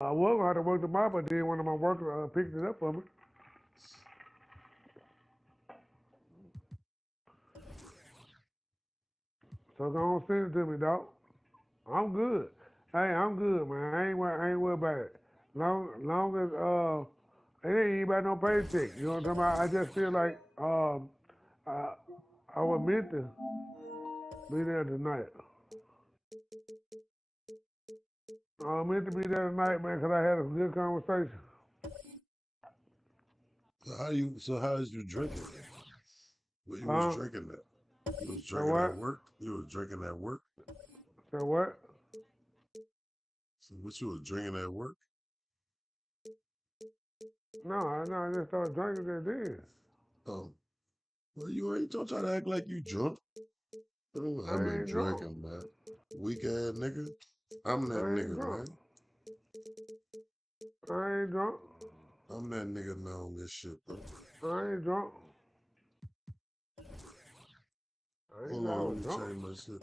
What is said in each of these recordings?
I was going to have to work the mop, but then one of my workers picked it up for me. So go on, send it to me, dog. I'm good. Hey, I'm good, man. I ain't worried about it. Long as it ain't even about no paycheck. You know what I'm talking about? I just feel like I, I was meant to be there tonight. I was meant to be there tonight, man, because I had a good conversation. How is you drinking then? Well, you was Huh? drinking that. You was So drinking at what? work. You was drinking at work. So what? So what you was drinking at work? No, I just started drinking that then. Oh, well, you ain't don't try to act like you drunk. Oh, I I've been ain't drunk. drinking, man. Weak ass nigga. I'm that I ain't nigga, drunk. man. I ain't drunk. I'm that nigga now on this shit, bro. I ain't drunk. I ain't Hold say I on, let was me drunk. change my shit.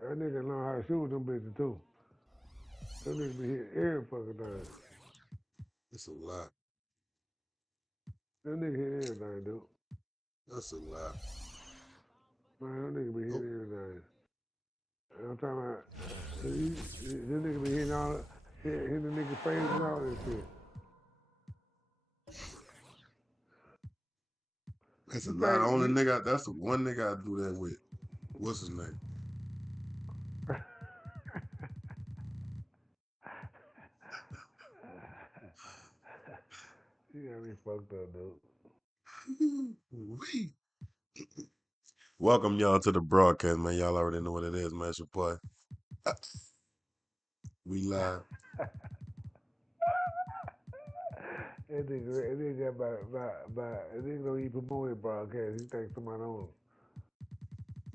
That nigga know how to shoot them bitches too. That nigga be hitting every fucking thing. It's a lot. That nigga hit everything, dude. That's a lot. Man, that nigga be Oh, hitting everything. I'm talking about, this nigga be hitting all, hitting the nigga face and all that shit. that's a You lot. think, Only you, nigga. That's the one nigga I do that with. What's his name? you got me fucked up, dude. We. Welcome y'all to the broadcast, man. Y'all already know what it is, man. It's your boy. We live. That nigga got that nigga don't even promote his broadcast. He thinks somebody on him.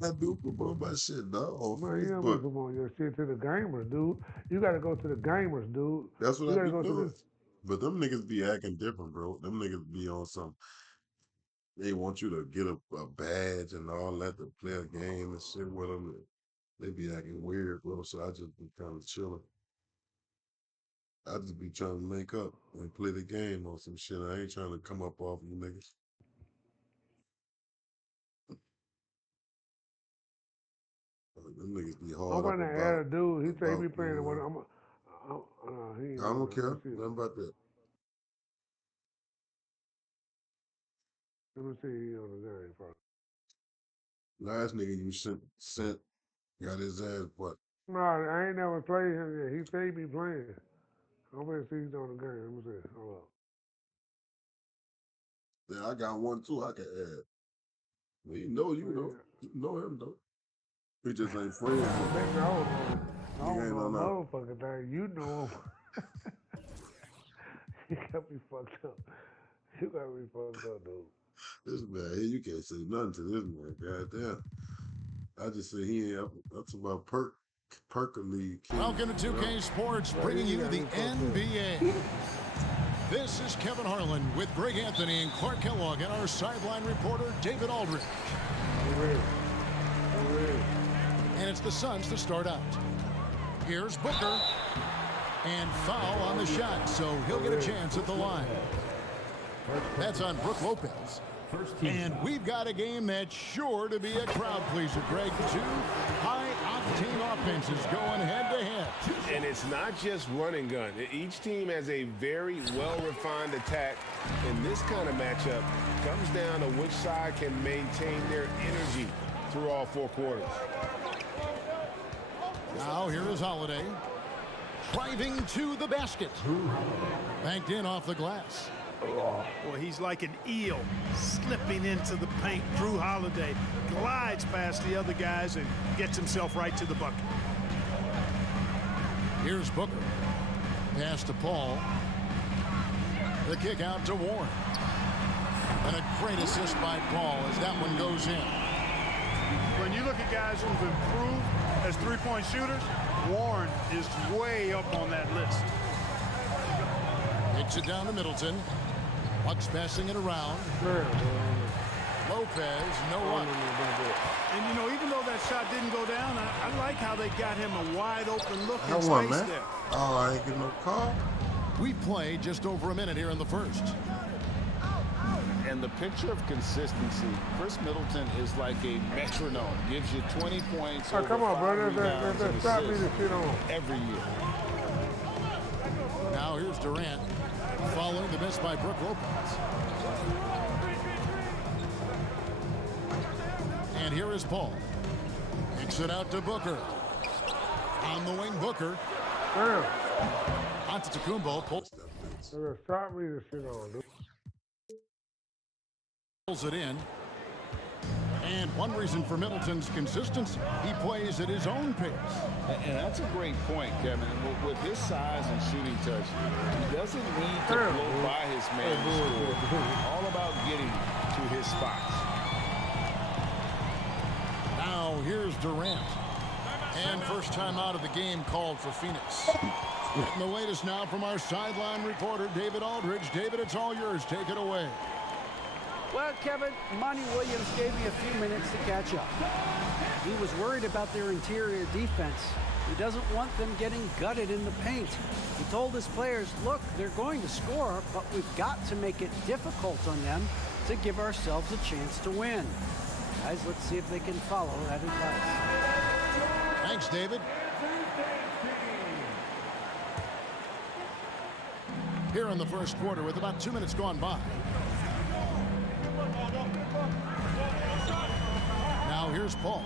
I do promote my shit, dog, on Man, you don't be Facebook. promoting your shit to the gamers, dude. You gotta go to the gamers, dude. That's what You I gotta be go to the. doing. But them niggas be acting different, bro. Them niggas be on some. They want you to get a badge and all that to play a game and shit with them. They be acting weird, bro. So I just be kind of chilling. I just be trying to make up and play the game on some shit. I ain't trying to come up off you niggas. Them niggas be I'm hard up gonna add a dude. He say he about be playing with. He ain't I on don't there. Let me care see. nothing about that. Let me see. He on the game first. Last nigga you sent got his ass what? No, I ain't never played him yet. He say he be playing. I'm gonna see he's on the game. Let me see. Hold up. Yeah, I got one too. I can add. Well, you know him though. He just ain't friends with me. Baby, I Nigga don't ain't know a on out. motherfucking thing. You know him. He got me fucked up. You got me fucked up, dude. This man here, you can't say nothing to this man. Goddamn. I just say he ain't up to my Percolese King. Welcome to You know? 2K Sports, Right, bringing you you got the me fucked up. NBA. This is Kevin Harlan with Greg Anthony and Clark Kellogg and our sideline reporter, David Aldrich. I'm ready. I'm ready. And it's the Suns to start out. Here's Booker. And foul on the shot, so he'll get a chance at the line. That's on Brook Lopez. And we've got a game that's sure to be a crowd pleaser, Greg. Two high-octane offenses going head-to-head. And it's not just run and gun. Each team has a very well-refined attack. And this kind of matchup comes down to which side can maintain their energy through all four quarters. Now here is Holiday. Driving to the basket. Banked in off the glass. Well, he's like an eel slipping into the paint. Drew Holiday glides past the other guys and gets himself right to the bucket. Here's Booker. Pass to Paul. The kick out to Warren. And a great assist by Paul as that one goes in. When you look at guys who've improved as three-point shooters, Warren is way up on that list. Takes it down to Middleton. Bucks passing it around. Lopez, no run. And, you know, even though that shot didn't go down, I like how they got him a wide-open look in I space won, man. there. Oh, I ain't getting no call. We play just over a minute here in the first. And the picture of consistency, Chris Middleton is like a metronome. Gives you 20 points over Come on, 5 brother. rebounds and Stop me assists to shit on. every year. Now here's Durant following the miss by Brook Lopez. And here is Paul. Kicks it out to Booker. On the wing, Booker. Damn. Antetokounmpo Stop me to shit on, dude. pulls it in. And one reason for Middleton's consistency, he plays at his own pace. And that's a great point, Kevin. With his size and shooting touch, he doesn't need to blow by his man to score. All about getting to his spots. Now here's Durant. And first time out of the game called for Phoenix. Getting the latest now from our sideline reporter, David Aldridge. David, it's all yours. Take it away. Well, Kevin, Monty Williams gave me a few minutes to catch up. He was worried about their interior defense. He doesn't want them getting gutted in the paint. He told his players, look, they're going to score, but we've got to make it difficult on them to give ourselves a chance to win. Guys, let's see if they can follow that advice. Thanks, David. Here in the first quarter with about 2 minutes gone by. Now here's Paul.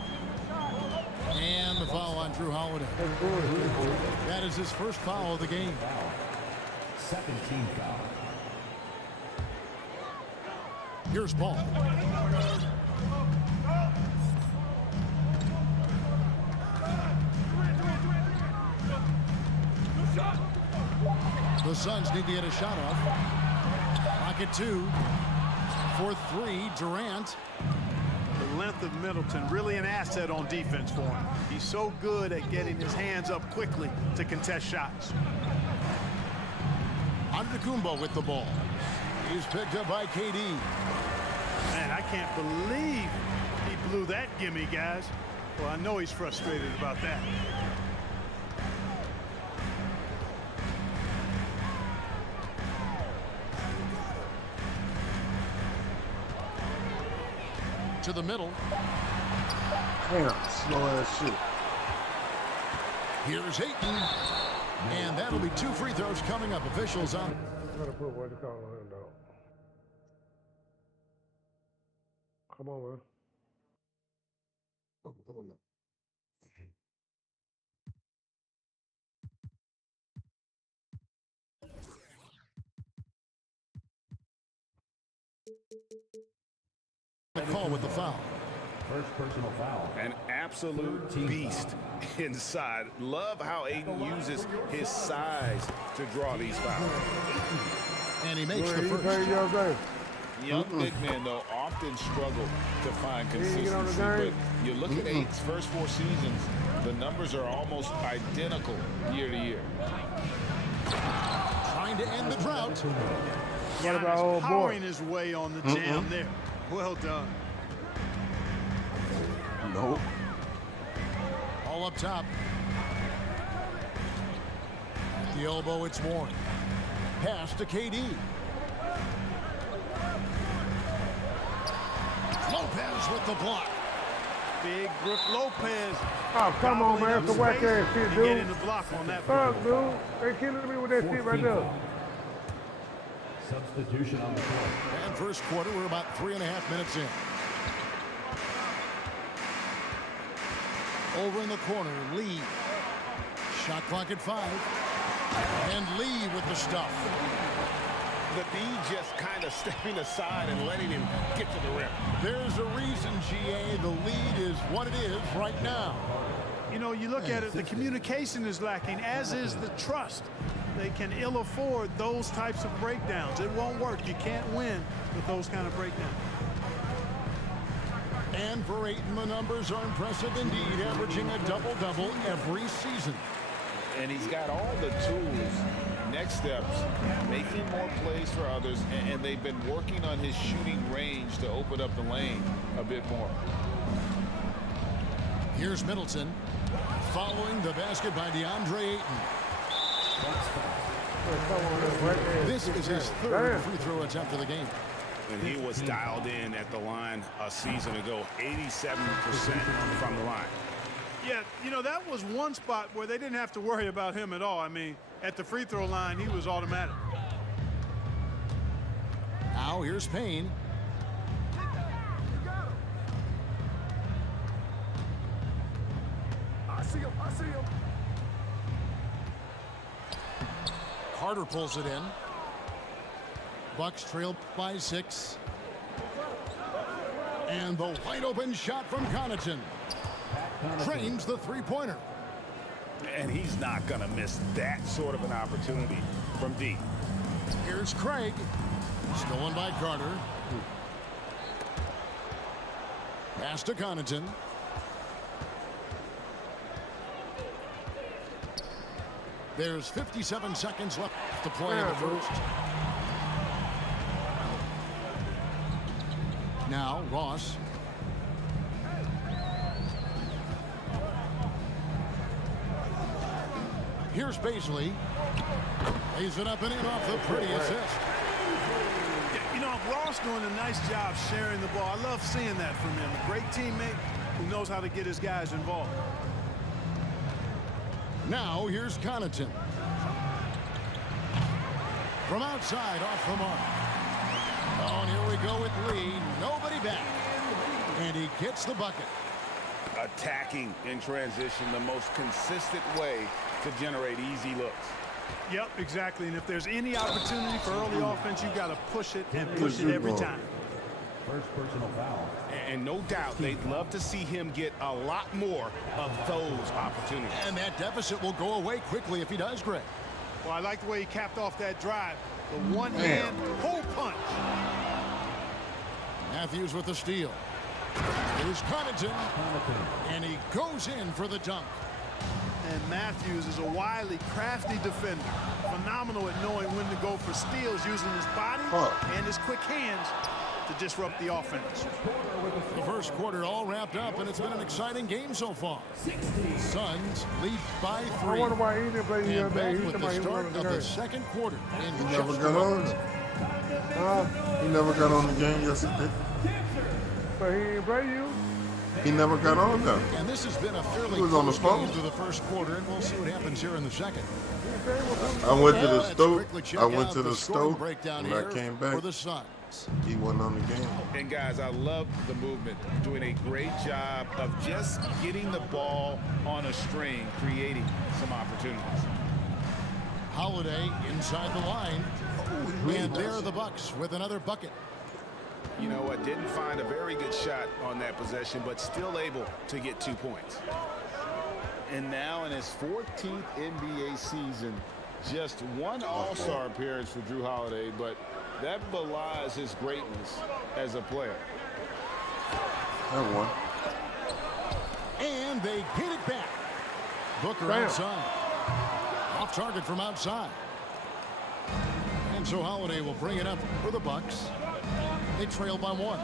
And the foul on Drew Holiday. That is his first foul of the game. Second team foul. Here's Paul. The Suns need to get a shot off. Rocket 2 for 3. Durant. The length of Middleton, really an asset on defense for him. He's so good at getting his hands up quickly to contest shots. Antetokounmpo with the ball. He's picked up by KD. Man, I can't believe he blew that gimme, guys. Well, I know he's frustrated about that. To the middle. Damn, slow ass shit. Here's Ayton. And that'll be 2 free throws coming up. Officials on. I'm gonna put what you call on him, dog. Come on, man. The call with the foul. First personal foul. An absolute beast inside. Love how Ayton uses his size to draw these fouls. And he makes the You first. played your day. Young big men, though, often struggle to find didn't get on the consistency. game? But you look at Ayton's first 4 seasons, the numbers are almost identical year to year. Trying to end the drought. What about old boy? Powering his way on the jam there. Well done. Nope. All up top. At the elbow, it's Warren. Pass to KD. Lopez with the block. Big Brook Lopez. Oh, come on, man. That's a whack ass shit, And getting dude. the block on that. Fuck, dude. They killing me with that shit right there. Substitution on the court. And first quarter, we're about 3.5 minutes in. Over in the corner, Lee. Shot clock at 5. And Lee with the stuff. The D just kind of stepping aside and letting him get to the rim. There's a reason, GA, the lead is what it is right now. You know, you look at it, the communication is lacking, as is the trust. They can ill afford those types of breakdowns. It won't work. You can't win with those kind of breakdowns. And for Ayton, the numbers are impressive indeed, averaging a double-double every season. And he's got all the tools Next steps, making more plays for others, and they've been working on his shooting range to open up the lane a bit more. Here's Middleton following the basket by DeAndre Ayton. This is his third free throw attempt of the game. And he was dialed in at the line a season ago, 87% from the line. Yeah, you know, that was one spot where they didn't have to worry about him at all. I mean, at the free throw line, he was automatic. Now here's Payne. I see him. Carter pulls it in. Bucks trail by 6. And the wide open shot from Connaughton. Trains the three-pointer. And he's not going to miss that sort of an opportunity from deep. Here's Craig. Stolen by Carter. Pass to Connaughton. There's 57 seconds left to play in the first. Now Ross. Here's Baisley. Lays it up and in off the pretty assist. You know, Ross doing a nice job sharing the ball. I love seeing that from him. A great teammate who knows how to get his guys involved. Now here's Connaughton. From outside, off the mark. Oh, and here we go with Lee. Nobody back. And he gets the bucket. Attacking in transition, the most consistent way to generate easy looks. Yep, exactly. And if there's any opportunity for early offense, you got to push it and push it every time. First personal foul. And no doubt they'd love to see him get a lot more of those opportunities. And that deficit will go away quickly if he does, Greg. Well, I like the way he capped off that drive. The one-hand pull punch. Matthews with the steal. Here's Connaughton. And he goes in for the dunk. And Matthews is a wily, crafty defender. Phenomenal at knowing when to go for steals, using his body and his quick hands to disrupt the offense. The first quarter all wrapped up, and it's been an exciting game so far. Suns lead by 3. I wonder why he didn't play the And other day. back He with the somebody start who of wanted the to second quarter. He never got on. He never got on the game yesterday. But he didn't play you. He never got on though. And this has been a fairly He was on the close phone. game through the first quarter, and we'll see what happens here in the second. I went to the Let's stove. quickly check I went out to the scoring stove. breakdown When here I came for back, the Suns. he wasn't on the game. And guys, I love the movement, doing a great job of just getting the ball on a string, creating some opportunities. Holiday inside the line. And there are the Bucks with another bucket. You know what, didn't find a very good shot on that possession, but still able to get 2 points. And now in his 14th NBA season, just one All-Star appearance for Drew Holiday, but that belies his greatness as a player. That one. And they get it back. Booker outside. Off target from outside. And so Holiday will bring it up for the Bucks. They trail by 1.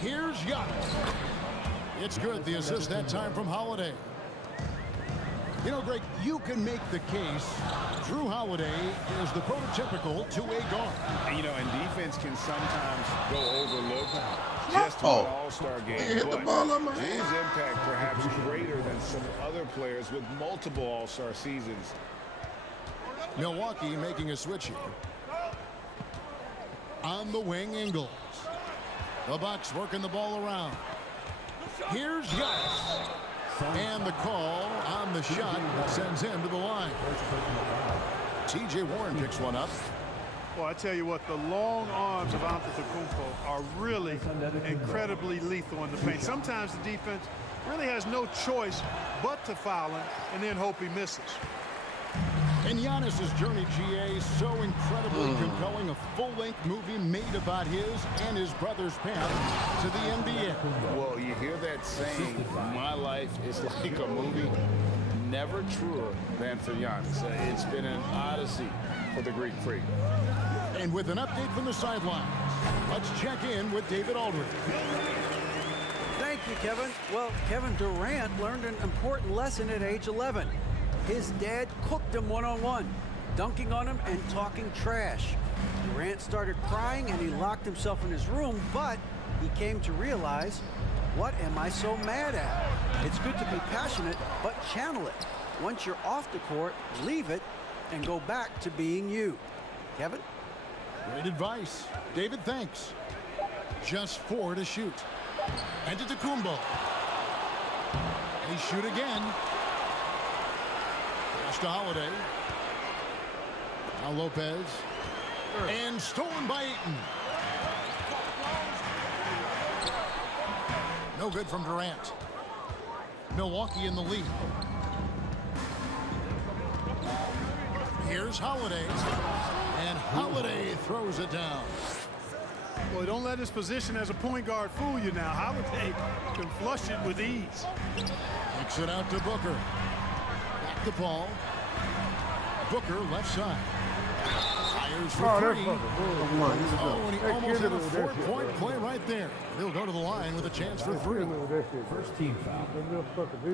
Here's Giannis. It's good. The assist that time from Holiday. You know, Greg, you can make the case Drew Holiday is the prototypical two-way guard. And, you know, and defense can sometimes go overlooked just one All-Star game. He hit the but ball on my Drew's hand. impact perhaps greater than some other players with multiple All-Star seasons. Milwaukee making a switch here. On the wing, Ingles. The Bucks working the ball around. Here's Giannis. And the call on the shot sends him to the line. T.J. Warren picks one up. Well, I tell you what, the long arms of Antetokounmpo are really incredibly lethal in the paint. Sometimes the defense really has no choice but to foul him and then hope he misses. And Giannis's journey, GA, so incredibly compelling. A full-length movie made about his and his brother's path to the NBA. Well, you hear that saying, my life is like a movie. never truer than for Giannis. It's been an odyssey for the Greek Freak. And with an update from the sidelines, let's check in with David Aldridge. Thank you, Kevin. Well, Kevin Durant learned an important lesson at age 11. His dad cooked him one-on-one, dunking on him and talking trash. Durant started crying and he locked himself in his room, but he came to realize, what am I so mad at? It's good to be passionate, but channel it. Once you're off the court, leave it and go back to being you. Kevin? Great advice. David, thanks. Just 4 to shoot. And to Kumbo. They shoot again. Pass to Holiday. Now Lopez. And stolen by Ayton. No good from Durant. Milwaukee in the lead. Here's Holiday. And Holiday throws it down. Boy, don't let his position as a point guard fool you now. Holiday can flush it with ease. Kicks it out to Booker. Back to Paul. Booker left side. Fires for three. Oh, and he almost had a 4-point play right there. He'll go to the line with a chance for 3. First team foul.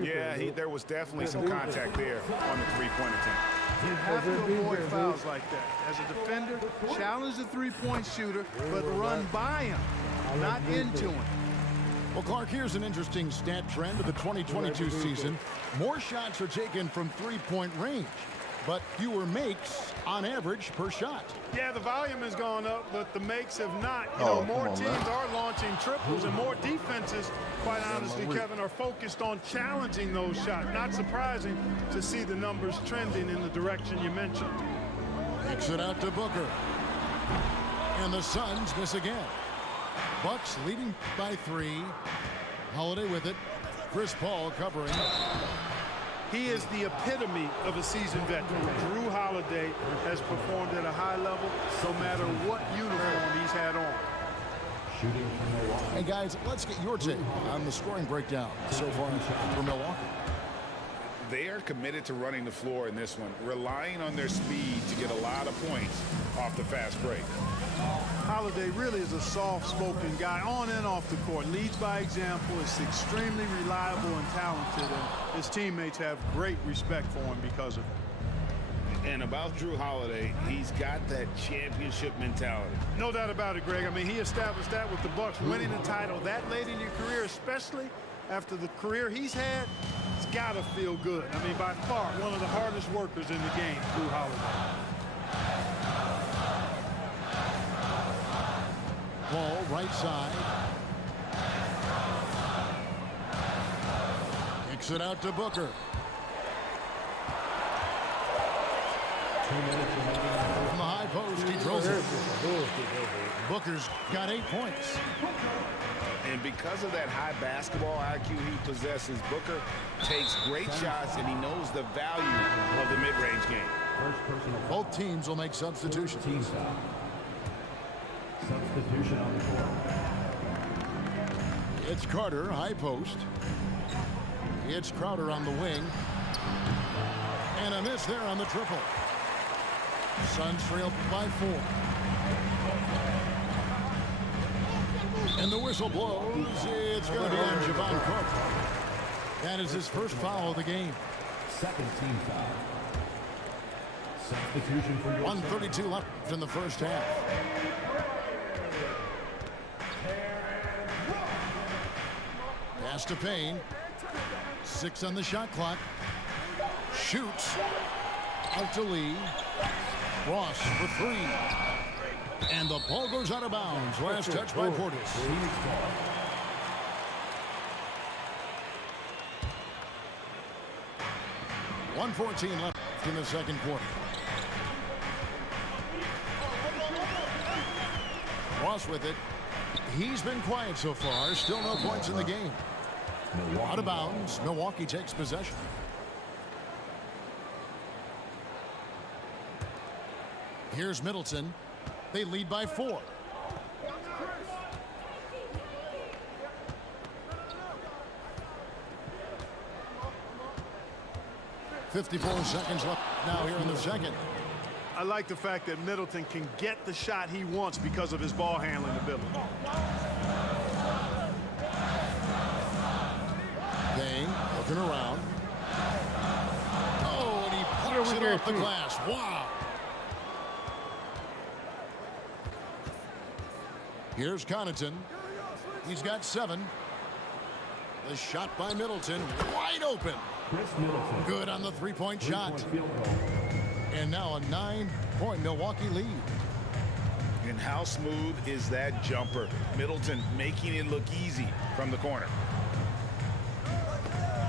Yeah, there was definitely some contact there on the three-point attempt. You have to avoid fouls like that. As a defender, challenge the three-point shooter, but run by him, not into him. Well, Clark, here's an interesting stat trend of the 2022 season. More shots are taken from three-point range, but fewer makes on average per shot. Yeah, the volume has gone up, but the makes have not. You know, more teams are launching triples, and more defenses, quite honestly, Kevin, are focused on challenging those shots. Not surprising to see the numbers trending in the direction you mentioned. Kicks it out to Booker. And the Suns miss again. Bucks leading by 3. Holiday with it. Chris Paul covering. He is the epitome of a seasoned veteran. Drew Holiday has performed at a high level no matter what uniform he's had on. Shooting from Milwaukee. Hey, guys, let's get your take on the scoring breakdown so far for Milwaukee. They are committed to running the floor in this one, relying on their speed to get a lot of points off the fast break. Holiday really is a soft-spoken guy on and off the court. Leads by example, is extremely reliable and talented, and his teammates have great respect for him because of it. And about Drew Holiday, he's got that championship mentality. No doubt about it, Greg. I mean, he established that with the Bucks, winning a title that late in your career, especially after the career he's had. It's got to feel good. I mean, by far, one of the hardest workers in the game, Drew Holiday. Ball right side. Kicks it out to Booker. 2 minutes remaining. From the high post, he drills it. Booker's got 8 points. And because of that high basketball IQ he possesses, Booker takes great shots, and he knows the value of the mid-range game. First personal foul. Both teams will make substitutions. Team foul. Substitution on the court. It's Carter, high post. It's Crowder on the wing. And a miss there on the triple. Suns trail by 4. And the whistle blows. It's going to be on Javon Carter. That is his first foul of the game. Second team foul. Substitution for your 1:32 left in the first half. Pass to Payne. 6 on the shot clock. Shoots. Out to Lee. Ross for 3. And the ball goes out of bounds. Last touch by Portis. 1:14 left in the second quarter. Ross with it. He's been quiet so far. Still no points in the game. Out of bounds. Milwaukee takes possession. Here's Middleton. They lead by 4. 54 seconds left now here in the second. I like the fact that Middleton can get the shot he wants because of his ball handling ability. Dang, looking around. Oh, and he puts it off the glass. Wow. Here's Connaughton. He's got 7. The shot by Middleton, wide open. Chris Middleton. Good on the three-point shot. Field goal. And now a 9-point Milwaukee lead. And how smooth is that jumper? Middleton making it look easy from the corner.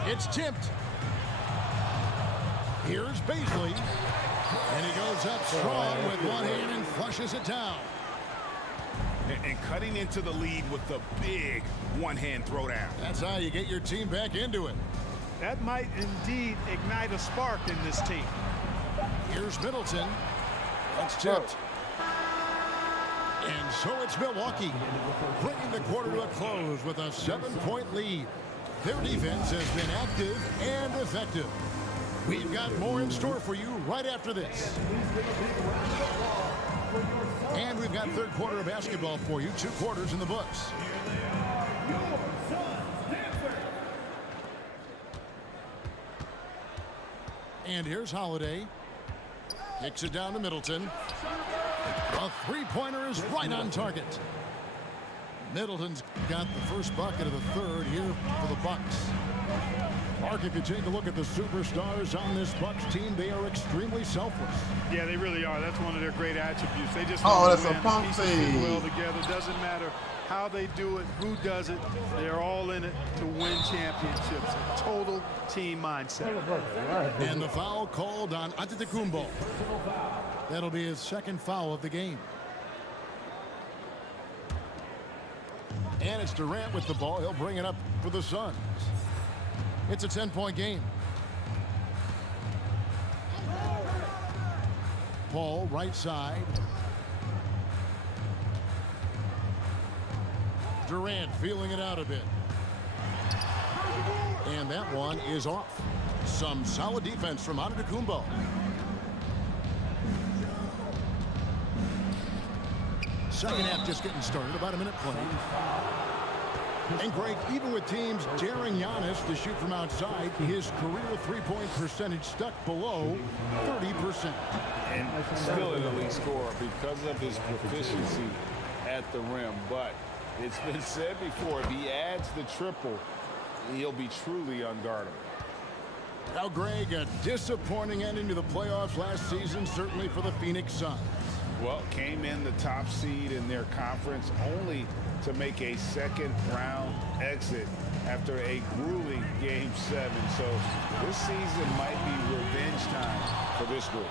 It's tipped. Here's Baisley. And he goes up strong with one hand and flushes it down. And cutting into the lead with the big one-hand throwdown. That's how you get your team back into it. That might indeed ignite a spark in this team. Here's Middleton. That's tipped. And so it's Milwaukee, bringing the quarter to a close with a 7-point lead. Their defense has been active and effective. We've got more in store for you right after this. And we've got third quarter of basketball for you, 2 quarters in the books. And here's Holiday. Kicks it down to Middleton. A three-pointer is right on target. Middleton's got the first bucket of the third here for the Bucks. Mark, if you take a look at the superstars on this Bucks team, they are extremely selfless. Yeah, they really are. That's one of their great attributes. They just Oh, want that's to a win. pump Pieces fit fade. well together. Doesn't matter how they do it, who does it. They're all in it to win championships. A total team mindset. And the foul called on Antetokounmpo. That'll be his second foul of the game. And it's Durant with the ball. He'll bring it up for the Suns. It's a 10-point game. Paul, right side. Durant feeling it out a bit. And that one is off. Some solid defense from Antetokounmpo. Second half just getting started, about a minute played. And Greg, even with teams daring Giannis to shoot from outside, his career three-point percentage stuck below 30%. And still an elite scorer because of his proficiency at the rim. But it's been said before, if he adds the triple, he'll be truly unguardable. Now, Greg, a disappointing ending to the playoffs last season, certainly for the Phoenix Suns. Well, came in the top seed in their conference only to make a second-round exit after a grueling Game 7. So this season might be revenge time for this group.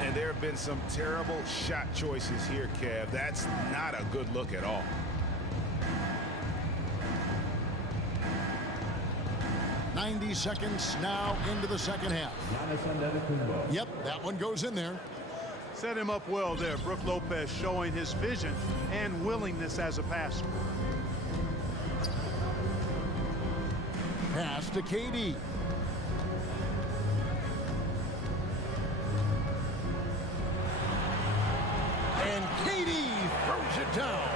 And there have been some terrible shot choices here, Kev. That's not a good look at all. .90 seconds now into the second half. Yep, that one goes in there. Set him up well there. Brook Lopez showing his vision and willingness as a passer. Pass to KD. And KD throws it down.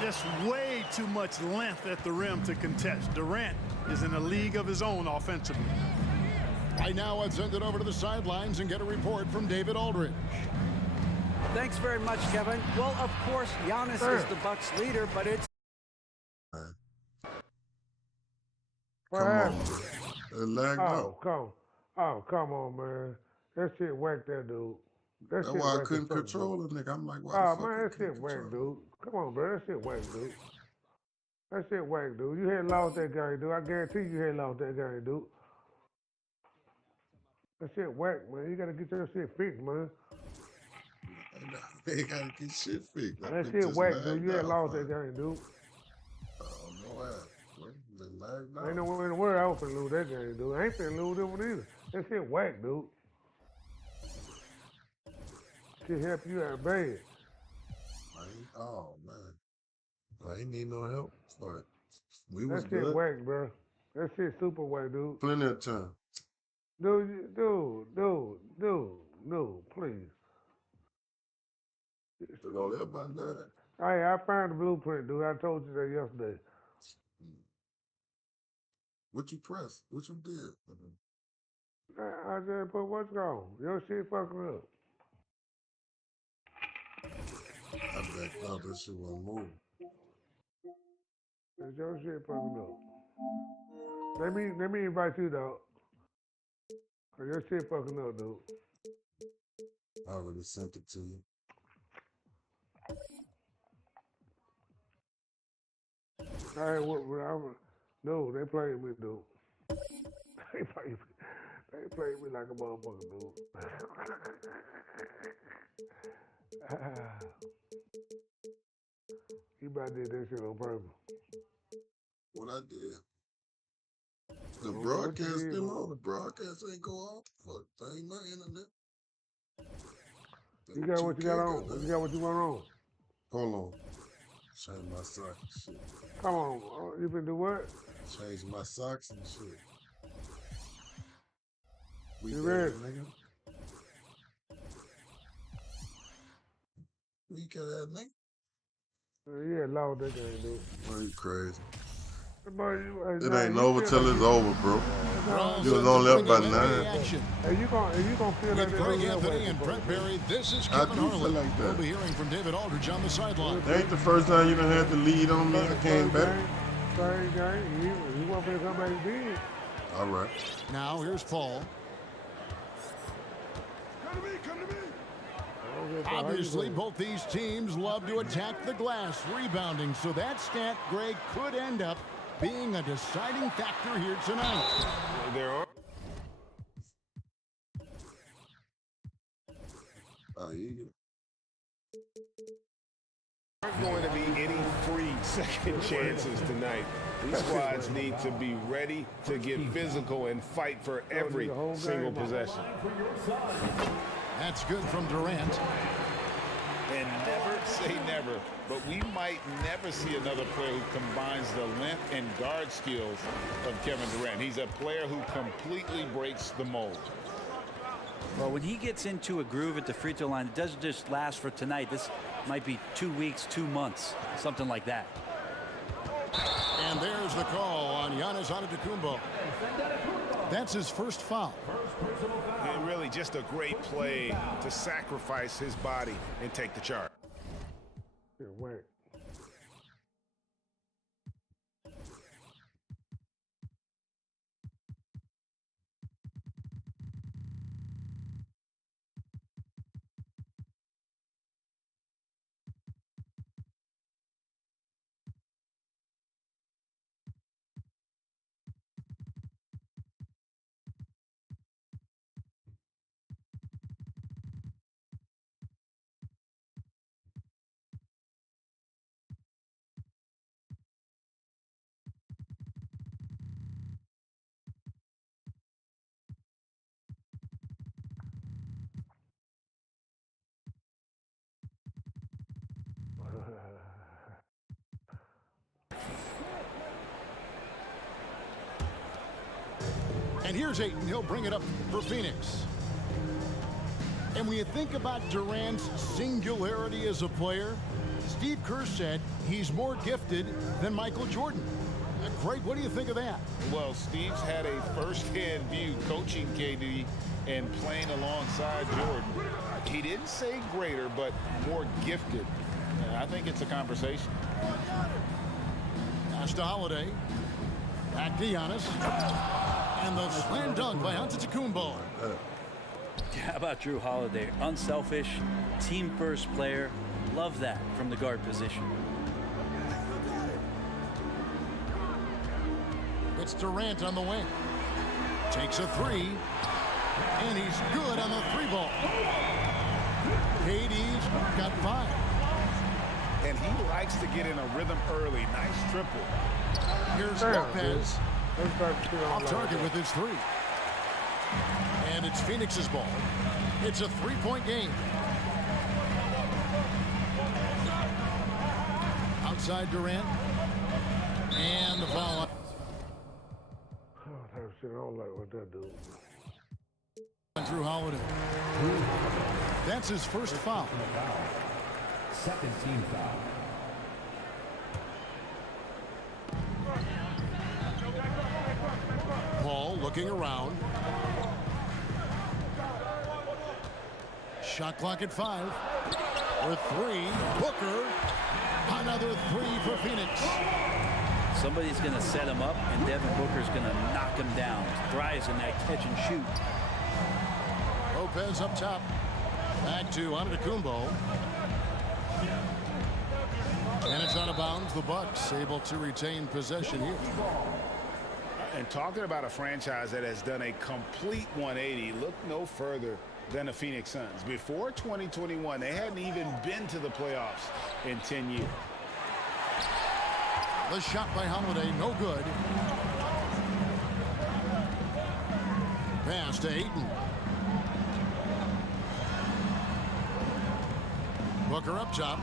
Just way too much length at the rim to contest. Durant is in a league of his own offensively. Right now, let's send it over to the sidelines and get a report from David Aldridge. Thanks very much, Kevin. Well, of course, Giannis is the Bucks leader, but it's What Come on. happened? It lagged out. Come on, man. That shit whack that dude. That's shit why I whack couldn't as fuck, control dude. the nigga. I'm like, why Oh the fuck man, I that shit couldn't whack, control dude. Come on, bro. That shit whack, dude. That shit whack, dude. You had lost that game, dude. I guarantee you had lost that game, dude. That shit whack, man. You gotta get your shit fixed, man. it? They gotta get shit fixed. That bitch shit just whack, dude. lagged You had out, lost man. that game, dude. Oh, no ass. They lagged out. Ain't no way in the world I was finna lose that game, dude. I ain't finna lose that one either. That shit whack, dude. Shit help you out bad. Oh, man. I ain't need no help, but we was That shit good. whack, bro. That shit super whack, dude. Plenty of time. Please. They're gonna live by that. Hey, I found the blueprint, dude. I told you that yesterday. What you press? What you did? I said, but what's wrong? Your shit fucking up. I backed out. That shit wasn't moving. It's your shit fucking up. Let me invite you, dog. Cause your shit fucking up, dude. I already sent it to you. No, they played me, dude. They played me like a motherfucker, dude. You about did that shit on purpose. What I did. The What you broadcast did, still bro. on. The broadcast ain't go off. Fuck, that ain't my internet. You got what you got on. You got what you want on. Hold on. Change my socks and shit. Come on. You been do what? Change my socks and shit. We You there, ready? nigga. We got that nigga. Yeah, loud that game, dude. Boy, you crazy. It It ain't over till it's over, bro. You was only up by 9. Hey, you gonna feel like With Greg Anthony and Brent Berry, this is I Kevin do feel Harlan. like that. We'll be hearing from David Aldridge on the sideline. That ain't the first time you done had to lead on me. I came back. Same game. You want me to come back and beat? All right. Now here's Paul. Obviously, both these teams love to attack the glass, rebounding, so that stat, Greg, could end up being a deciding factor here tonight. There are. Aren't going to be any free second chances tonight. These squads need to be ready to get physical and fight for every single possession. That's good from Durant. And never say never, but we might never see another player who combines the length and guard skills of Kevin Durant. He's a player who completely breaks the mold. Well, when he gets into a groove at the free throw line, it doesn't just last for tonight. This might be 2 weeks, 2 months, something like that. And there's the call on Giannis Antetokounmpo. That's his first foul. And really just a great play to sacrifice his body and take the charge. Yeah, wait. And here's Ayton. He'll bring it up for Phoenix. And when you think about Durant's singularity as a player, Steve Kerr said he's more gifted than Michael Jordan. Craig, what do you think of that? Well, Steve's had a first-hand view coaching KD and playing alongside Jordan. He didn't say greater, but more gifted. And I think it's a conversation. Pass to Holiday. Back to Giannis. And the slam dunk by Antetokounmpo. How about Drew Holiday? Unselfish, team-first player. Love that from the guard position. It's Durant on the wing. Takes a three. And he's good on the three ball. KD's got 5. And he likes to get in a rhythm early. Nice triple. Here's Damn, Lopez. Off Off target with his 3. And it's Phoenix's ball. It's a 3-point game. Outside Durant. And the foul. Oh, that shit, I don't like what that dude. Drew Holiday. That's his first foul. Second team foul. Paul looking around. Shot clock at 5. With 3. Booker. Another 3 for Phoenix. Somebody's going to set him up, and Devin Booker's going to knock him down. Thrives in that catch and shoot. Lopez up top. Back to Antetokounmpo. And it's out of bounds. The Bucks able to retain possession here. And talking about a franchise that has done a complete 180, look no further than the Phoenix Suns. Before 2021, they hadn't even been to the playoffs in 10 years. The shot by Holiday, no good. Pass to Ayton. Booker up top.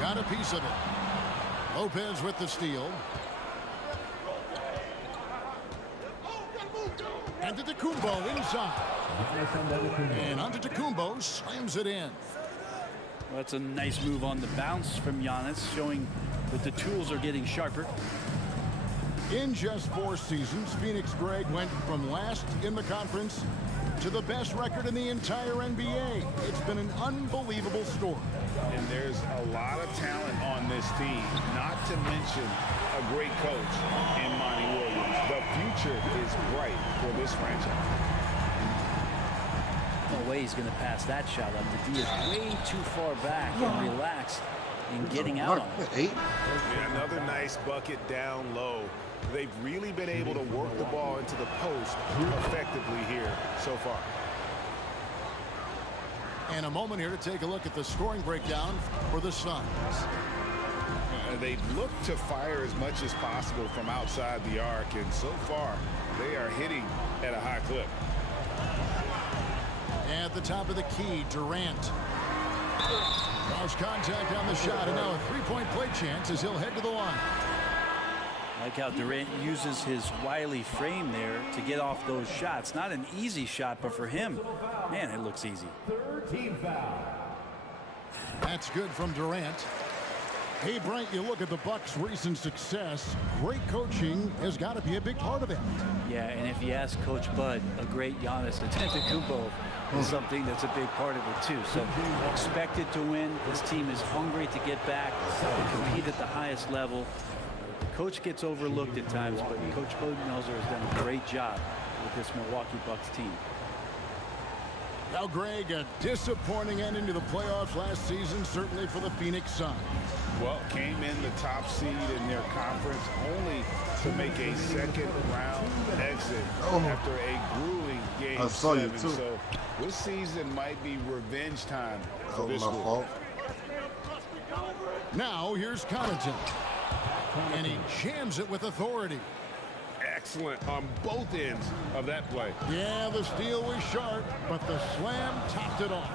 Got a piece of it. Lopez with the steal. Antetokounmpo inside. And Antetokounmpo slams it in. Well, that's a nice move on the bounce from Giannis, showing that the tools are getting sharper. In just 4 seasons, Phoenix, Greg, went from last in the conference to the best record in the entire NBA. It's been an unbelievable story. And there's a lot of talent on this team, not to mention a great coach in Monty Williams. The future is bright for this franchise. No way he's going to pass that shot up. The D is way too far back and relaxed in getting out on it. 8. And another nice bucket down low. They've really been able to work the ball into the post effectively here so far. And a moment here to take a look at the scoring breakdown for the Suns. They've looked to fire as much as possible from outside the arc, and so far they are hitting at a high clip. At the top of the key, Durant. Lost contact on the shot, and now a three-point play chance as he'll head to the line. I like how Durant uses his wily frame there to get off those shots. Not an easy shot, but for him, man, it looks easy. Third team foul. That's good from Durant. Hey, Brent, you look at the Bucks' recent success. Great coaching has got to be a big part of it. Yeah, and if you ask Coach Bud, a great Giannis Antetokounmpo is something that's a big part of it, too. So expected to win. This team is hungry to get back and compete at the highest level. Coach gets overlooked at times, but Coach Budenholzer has done a great job with this Milwaukee Bucks team. Now, Greg, a disappointing ending to the playoffs last season, certainly for the Phoenix Suns. Well, came in the top seed in their conference only to make a second-round exit after a grueling Game 7. So this season might be revenge time for this group. Now, here's Connaughton. And he jams it with authority. Excellent on both ends of that play. Yeah, the steal was sharp, but the slam topped it off.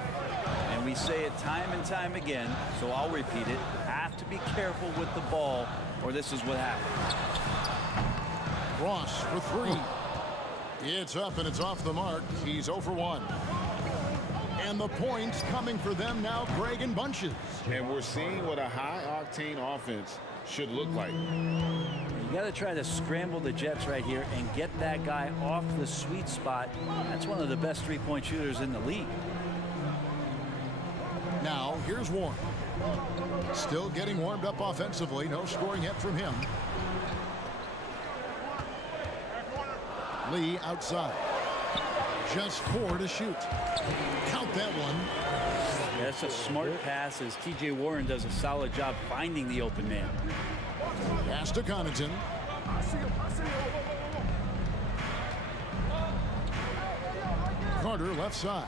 And we say it time and time again, so I'll repeat it. Have to be careful with the ball, or this is what happens. Ross for 3. It's up and it's off the mark. He's 0 for 1. And the points coming for them now, Greg, in bunches. And we're seeing what a high-octane offense should look like. You got to try to scramble the Jets right here and get that guy off the sweet spot. That's one of the best three-point shooters in the league. Now, here's Warren. Still getting warmed up offensively. No scoring yet from him. Lee outside. Just 4 to shoot. Count that one. Yeah, that's a smart pass as T.J. Warren does a solid job finding the open man. Pass to Connaughton. Carter left side.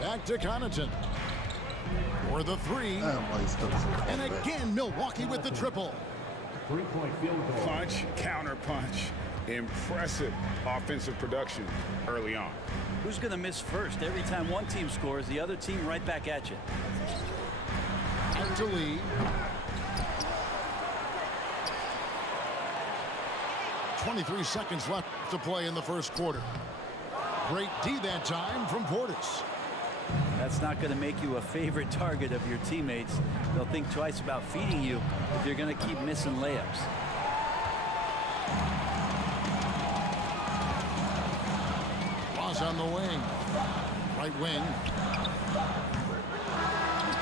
Back to Connaughton. For the 3. And again, Milwaukee with the triple. 3-point field goal. Punch, counter punch. Impressive offensive production early on. Who's going to miss first? Every time one team scores, the other team right back at you. back to Lee. 23 seconds left to play in the first quarter. Great D that time from Portis. That's not going to make you a favorite target of your teammates. They'll think twice about feeding you if you're going to keep missing layups. Ross on the wing. Right wing.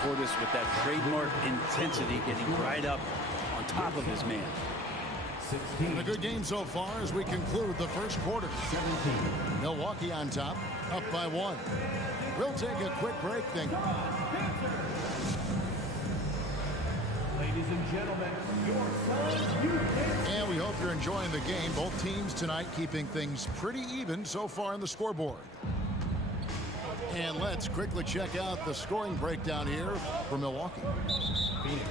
Portis with that trademark intensity, getting right up on top of his man. A good game so far as we conclude the first quarter. 17. Milwaukee on top, up by 1. We'll take a quick break then. Ladies and gentlemen, your Suns, And we hope you're enjoying the game. Both teams tonight keeping things pretty even so far on the scoreboard. And let's quickly check out the scoring breakdown here for Milwaukee.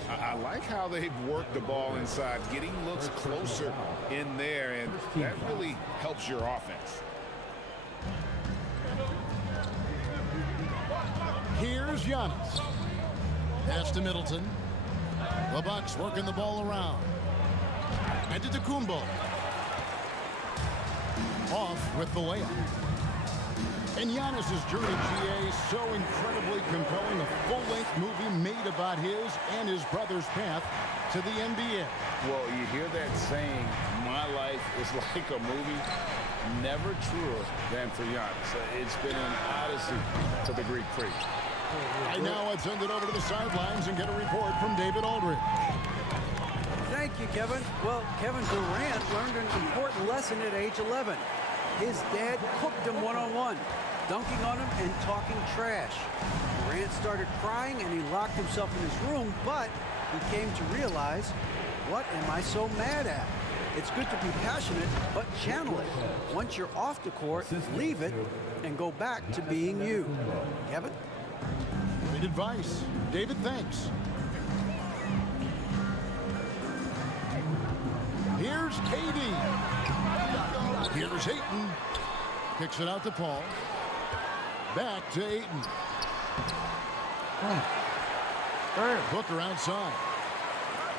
I like how they've worked the ball inside, getting looks closer in there, and that really helps your offense. Here's Giannis. Pass to Middleton. The Bucks working the ball around. Antetokounmpo. Off with the layup. And Giannis's journey, GA, so incredibly compelling. A full-length movie made about his and his brother's path to the NBA. Well, you hear that saying, my life is like a movie. Never truer than for Giannis. It's been an odyssey to the Greek freak. And now let's send it over to the sidelines and get a report from David Aldridge. Thank you, Kevin. Well, Kevin Durant learned an important lesson at age 11. His dad cooked him one-on-one, dunking on him and talking trash. Durant started crying and he locked himself in his room, but he came to realize, what am I so mad at? It's good to be passionate, but channel it. Once you're off the court, leave it and go back to being you. Kevin? Great advice. David, thanks. Here's KD. Here's Ayton. Kicks it out to Paul. Back to Ayton. Booker outside.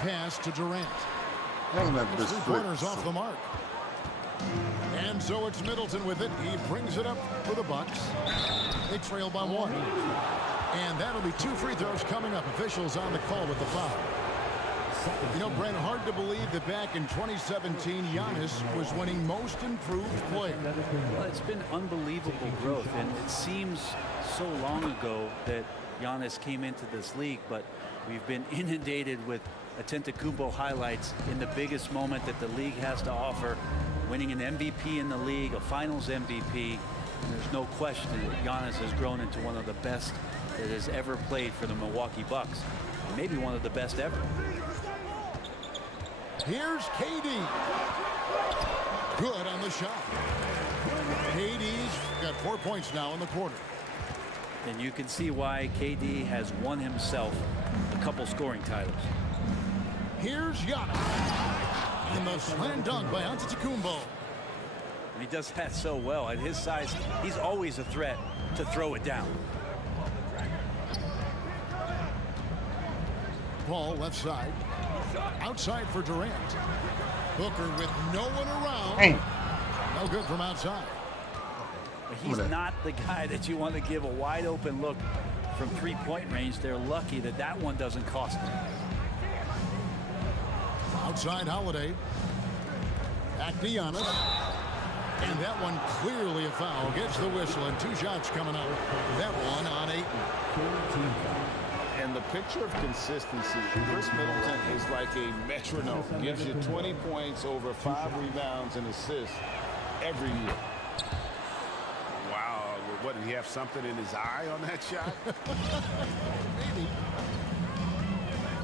Pass to Durant. Three-pointers off the mark. And so it's Middleton with it. He brings it up for the Bucks. They trail by 1. And that'll be 2 free throws coming up. Officials on the call with the foul. You know, Brent, hard to believe that back in 2017, Giannis was winning most improved player. Well, it's been unbelievable growth, and it seems so long ago that Giannis came into this league, but we've been inundated with Antetokounmpo highlights in the biggest moment that the league has to offer, winning an MVP in the league, a finals MVP, and there's no question that Giannis has grown into one of the best that has ever played for the Milwaukee Bucks, maybe one of the best ever. Here's KD. Good on the shot. KD's got 4 points now in the quarter. And you can see why KD has won himself a couple scoring titles. Here's Giannis. And the slam dunk by Antetokounmpo. And he does that so well. At his size, he's always a threat to throw it down. Paul left side. Outside for Durant. Booker with no one around. No good from outside. But he's not the guy that you want to give a wide open look from three-point range. They're lucky that that one doesn't cost them. Outside Holiday. Back to Giannis. And that one clearly a foul. Gets the whistle and 2 shots coming up. That one on 8. And the picture of consistency, Chris Middleton is like a metronome. Gives you 20 points, over 5 rebounds and assists every year. Wow, what, did he have something in his eye on that shot? Maybe.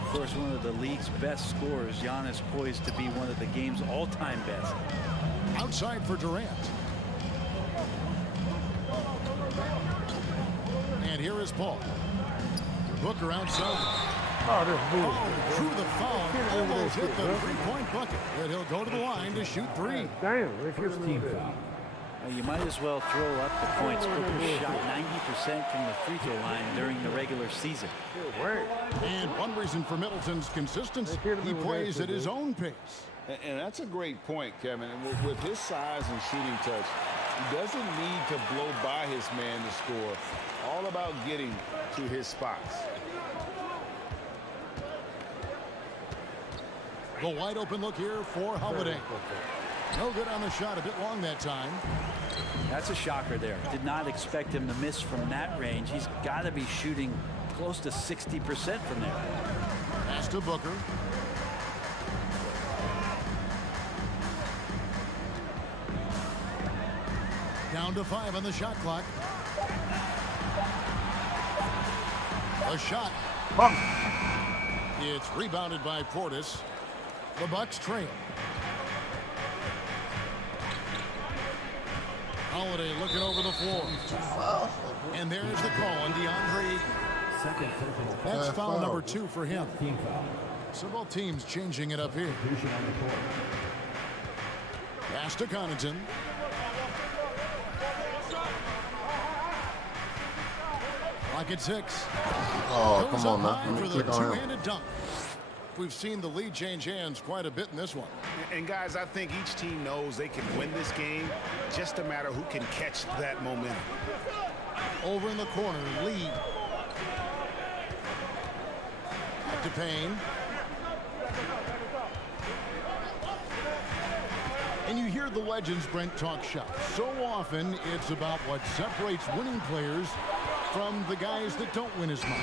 Of course, one of the league's best scorers, Giannis, poised to be one of the game's all-time best. Outside for Durant. And here is Paul. Booker outside. Oh, this bull. Oh, drew the foul. Almost hit the three-point bucket. And he'll go to the line to shoot 3. Damn, they kissed me with that. You might as well throw up the points. Booker shot 90% from the free throw line during the regular season. And one reason for Middleton's consistency, he plays at his own pace. And that's a great point, Kevin. And with his size and shooting touch, he doesn't need to blow by his man to score. All about getting to his spots. The wide open look here for Holiday. No good on the shot, a bit long that time. That's a shocker there. Did not expect him to miss from that range. He's got to be shooting close to 60% from there. Pass to Booker. Down to 5 on the shot clock. A shot. It's rebounded by Portis. The Bucks trail. Holiday looking over the floor. And there's the call on DeAndre. That's foul number 2 for him. So both teams changing it up here. Pass to Connaughton. Lock at 6. Oh, Goes come on up high now. Let for me the click on him. two-handed dunk. We've seen the lead change hands quite a bit in this one. And guys, I think each team knows they can win this game. Just a matter who can catch that momentum. Over in the corner, Lee. Up to Payne. And you hear the legends, Brent, talk shop. So often, it's about what separates winning players from the guys that don't win as much.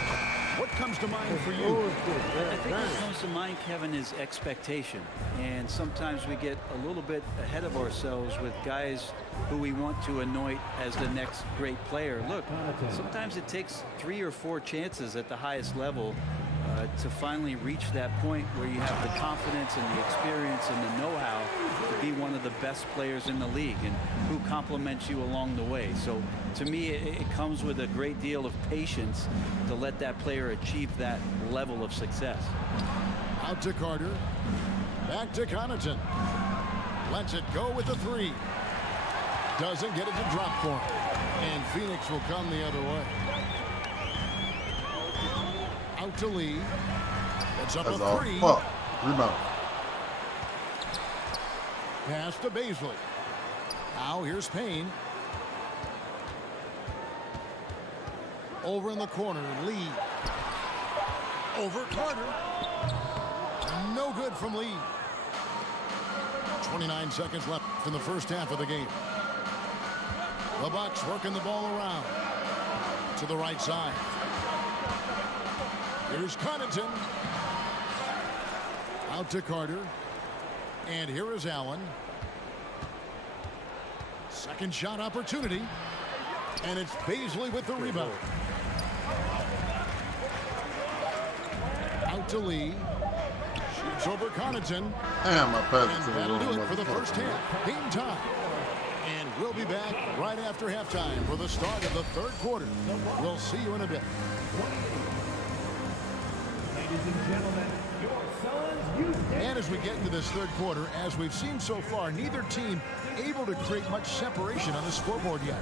What comes to mind for you? I think what comes to mind, Kevin, is expectation. And sometimes we get a little bit ahead of ourselves with guys who we want to anoint as the next great player. Look, sometimes it takes 3 or 4 chances at the highest level to finally reach that point where you have the confidence and the experience and the know-how to be one of the best players in the league and who complements you along the way. So to me, it comes with a great deal of patience to let that player achieve that level of success. Out to Carter. Back to Connaughton. Lets it go with the 3. Doesn't get it to drop for him. And Phoenix will come the other way. Out to Lee. It's up That's a all. 3. Fuck. Rebound. Pass to Baisley. Now here's Payne. Over in the corner, Lee. Over Carter. No good from Lee. 29 seconds left in the first half of the game. The Bucks working the ball around to the right side. Here's Connaughton. Out to Carter. And here is Allen. Second shot opportunity. And it's Baisley with the rebound. Out to Lee. Shoots over Connaughton. Damn, my pass And to the that'll wrong do it for the first motherfucker. half. Game time. And we'll be back right after halftime for the start of the third quarter. We'll see you in a bit. Ladies and gentlemen, your son's youth. And as we get into this third quarter, as we've seen so far, neither team able to create much separation on the scoreboard yet.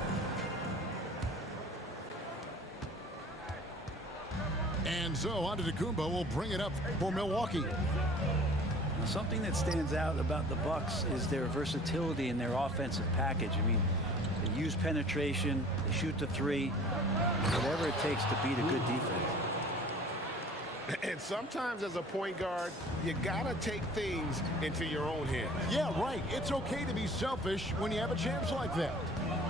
And so Antetokounmpo will bring it up for Milwaukee. Now, something that stands out about the Bucks is their versatility in their offensive package. I mean, they use penetration, they shoot the 3, whatever it takes to beat a good defense. And sometimes as a point guard, you gotta take things into your own hands. Yeah, right. It's okay to be selfish when you have a chance like that.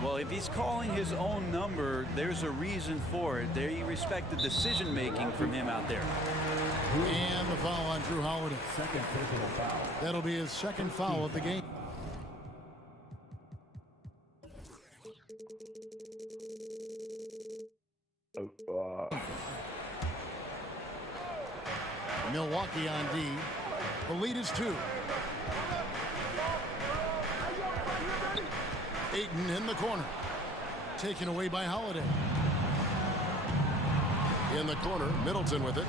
Well, if he's calling his own number, there's a reason for it. They respect the decision-making from him out there. And the foul on Drew Holiday. Second personal foul. That'll be his second foul of the game. Milwaukee on D. The lead is 2. Ayton in the corner. Taken away by Holiday. In the corner, Middleton with it.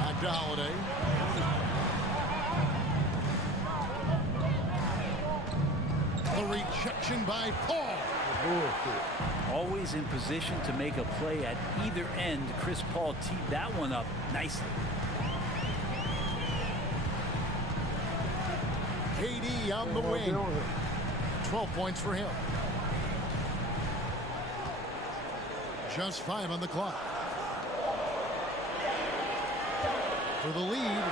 Back to Holiday. The rejection by Paul. Always in position to make a play at either end. Chris Paul teed that one up nicely. KD on the wing. 12 points for him. Just 5 on the clock. For the lead.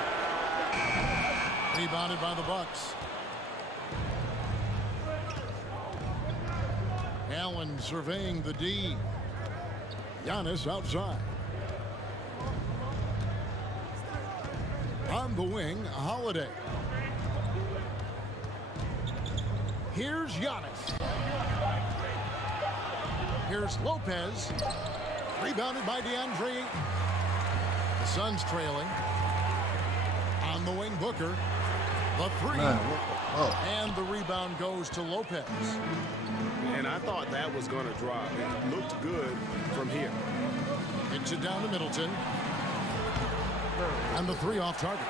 Rebounded by the Bucks. Allen surveying the D. Giannis outside. On the wing, Holiday. Here's Giannis. Here's Lopez. Rebounded by DeAndre Ayton. The Suns trailing. On the wing, Booker. The three. And the rebound goes to Lopez. And I thought that was going to drop. It looked good from here. Kicks it down to Middleton. And the three off target.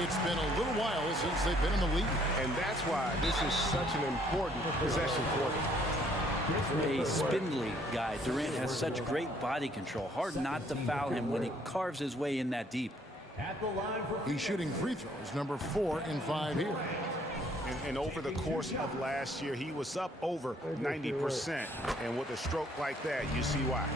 It's been a little while since they've been in the lead. And that's why this is such an important possession for them. A spindly guy. Durant has such great body control. Hard not to foul him when he carves his way in that deep. He's shooting free throws, number 4 in 5 here. And over the course of last year, he was up over 90%. And with a stroke like that, you see why.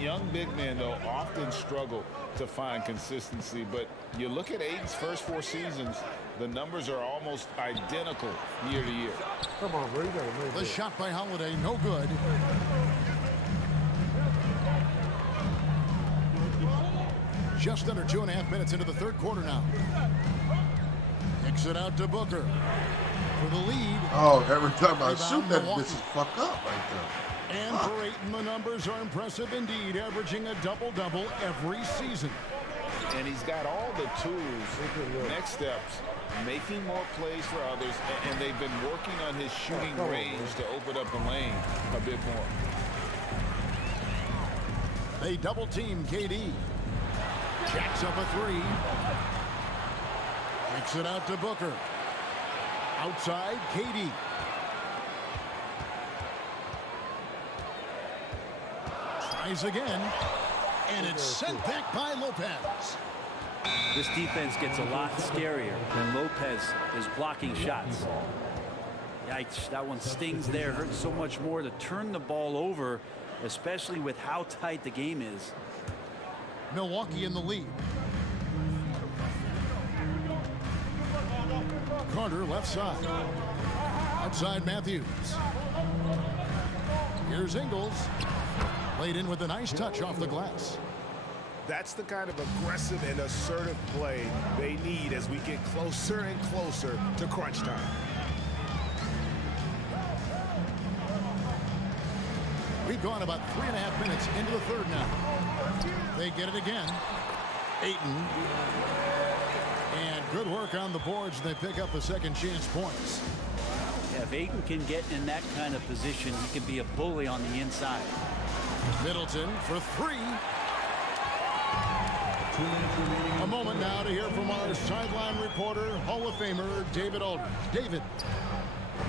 Young big men, though, often struggle to find consistency. But you look at Ayton's first 4 seasons, the numbers are almost identical year to year. Come on, bro. You gotta make The it. shot by Holiday, no good. Just under 2.5 minutes into the third quarter now. Kicks it out to Booker for the lead. Oh, every time I Rebound, shoot that Milwaukee. bitch is fuck up right there. And for Ayton, the numbers are impressive indeed, averaging a double-double every season. And he's got all the tools. Next steps, making more plays for others. And they've been working on his shooting range to open up the lane a bit more. They double-team KD. Jacks up a 3. Kicks it out to Booker. Outside, KD. Tries again. And it's sent back by Lopez. This defense gets a lot scarier when Lopez is blocking shots. Yikes, that one stings there. Hurts so much more to turn the ball over, especially with how tight the game is. Milwaukee in the lead. Carter left side. Outside Matthews. Here's Ingles. Laid in with a nice touch off the glass. That's the kind of aggressive and assertive play they need as we get closer and closer to crunch time. We've gone about 3.5 minutes into the third now. They get it again. Ayton. And good work on the boards. They pick up the second chance points. Yeah, if Ayton can get in that kind of position, he can be a bully on the inside. Middleton for 3. A moment now to hear from our sideline reporter, Hall of Famer David Aldridge. David.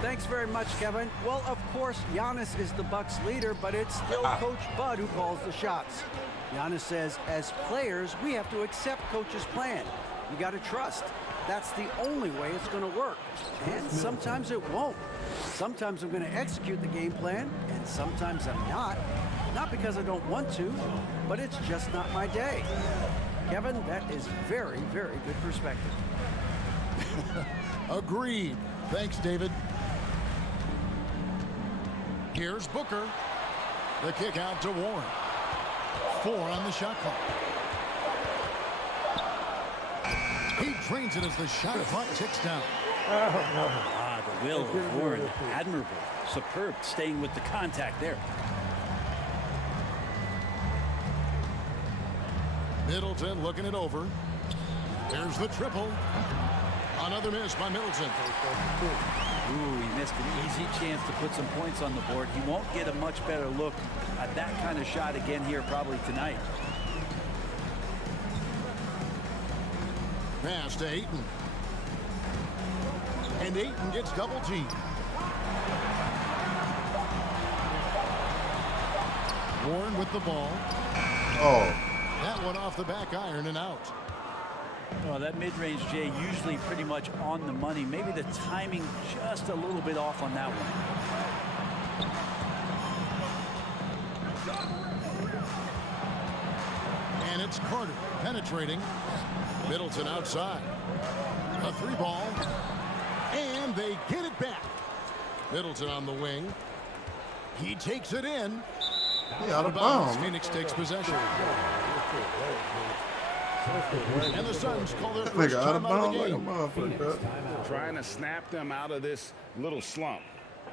Thanks very much, Kevin. Well, of course, Giannis is the Bucks leader, but it's still Coach Bud who calls the shots. Giannis says, as players, we have to accept Coach's plan. You got to trust. That's the only way it's going to work. And sometimes it won't. Sometimes I'm going to execute the game plan, and sometimes I'm not. Not because I don't want to, but it's just not my day. Kevin, that is very, very good perspective. Agreed. Thanks, David. Here's Booker. The kick out to Warren. 4 on the shot clock. He drains it as the shot clock ticks down. The will of Warren, admirable, superb, staying with the contact there. Middleton looking it over. There's the triple. Another miss by Middleton. Ooh, he missed an easy chance to put some points on the board. He won't get a much better look at that kind of shot again here probably tonight. Pass to Ayton. And Ayton gets double teamed. Warren with the ball. Oh. That one off the back iron and out. Well, that mid-range, Jay, usually pretty much on the money. Maybe the timing just a little bit off on that one. And it's Carter penetrating. Middleton outside. A 3-ball. And they get it back. Middleton on the wing. He takes it in. Out of bounds. Phoenix takes possession. And the Suns call their first Out of timeout of bounds the game. Trying to snap them out of this little slump.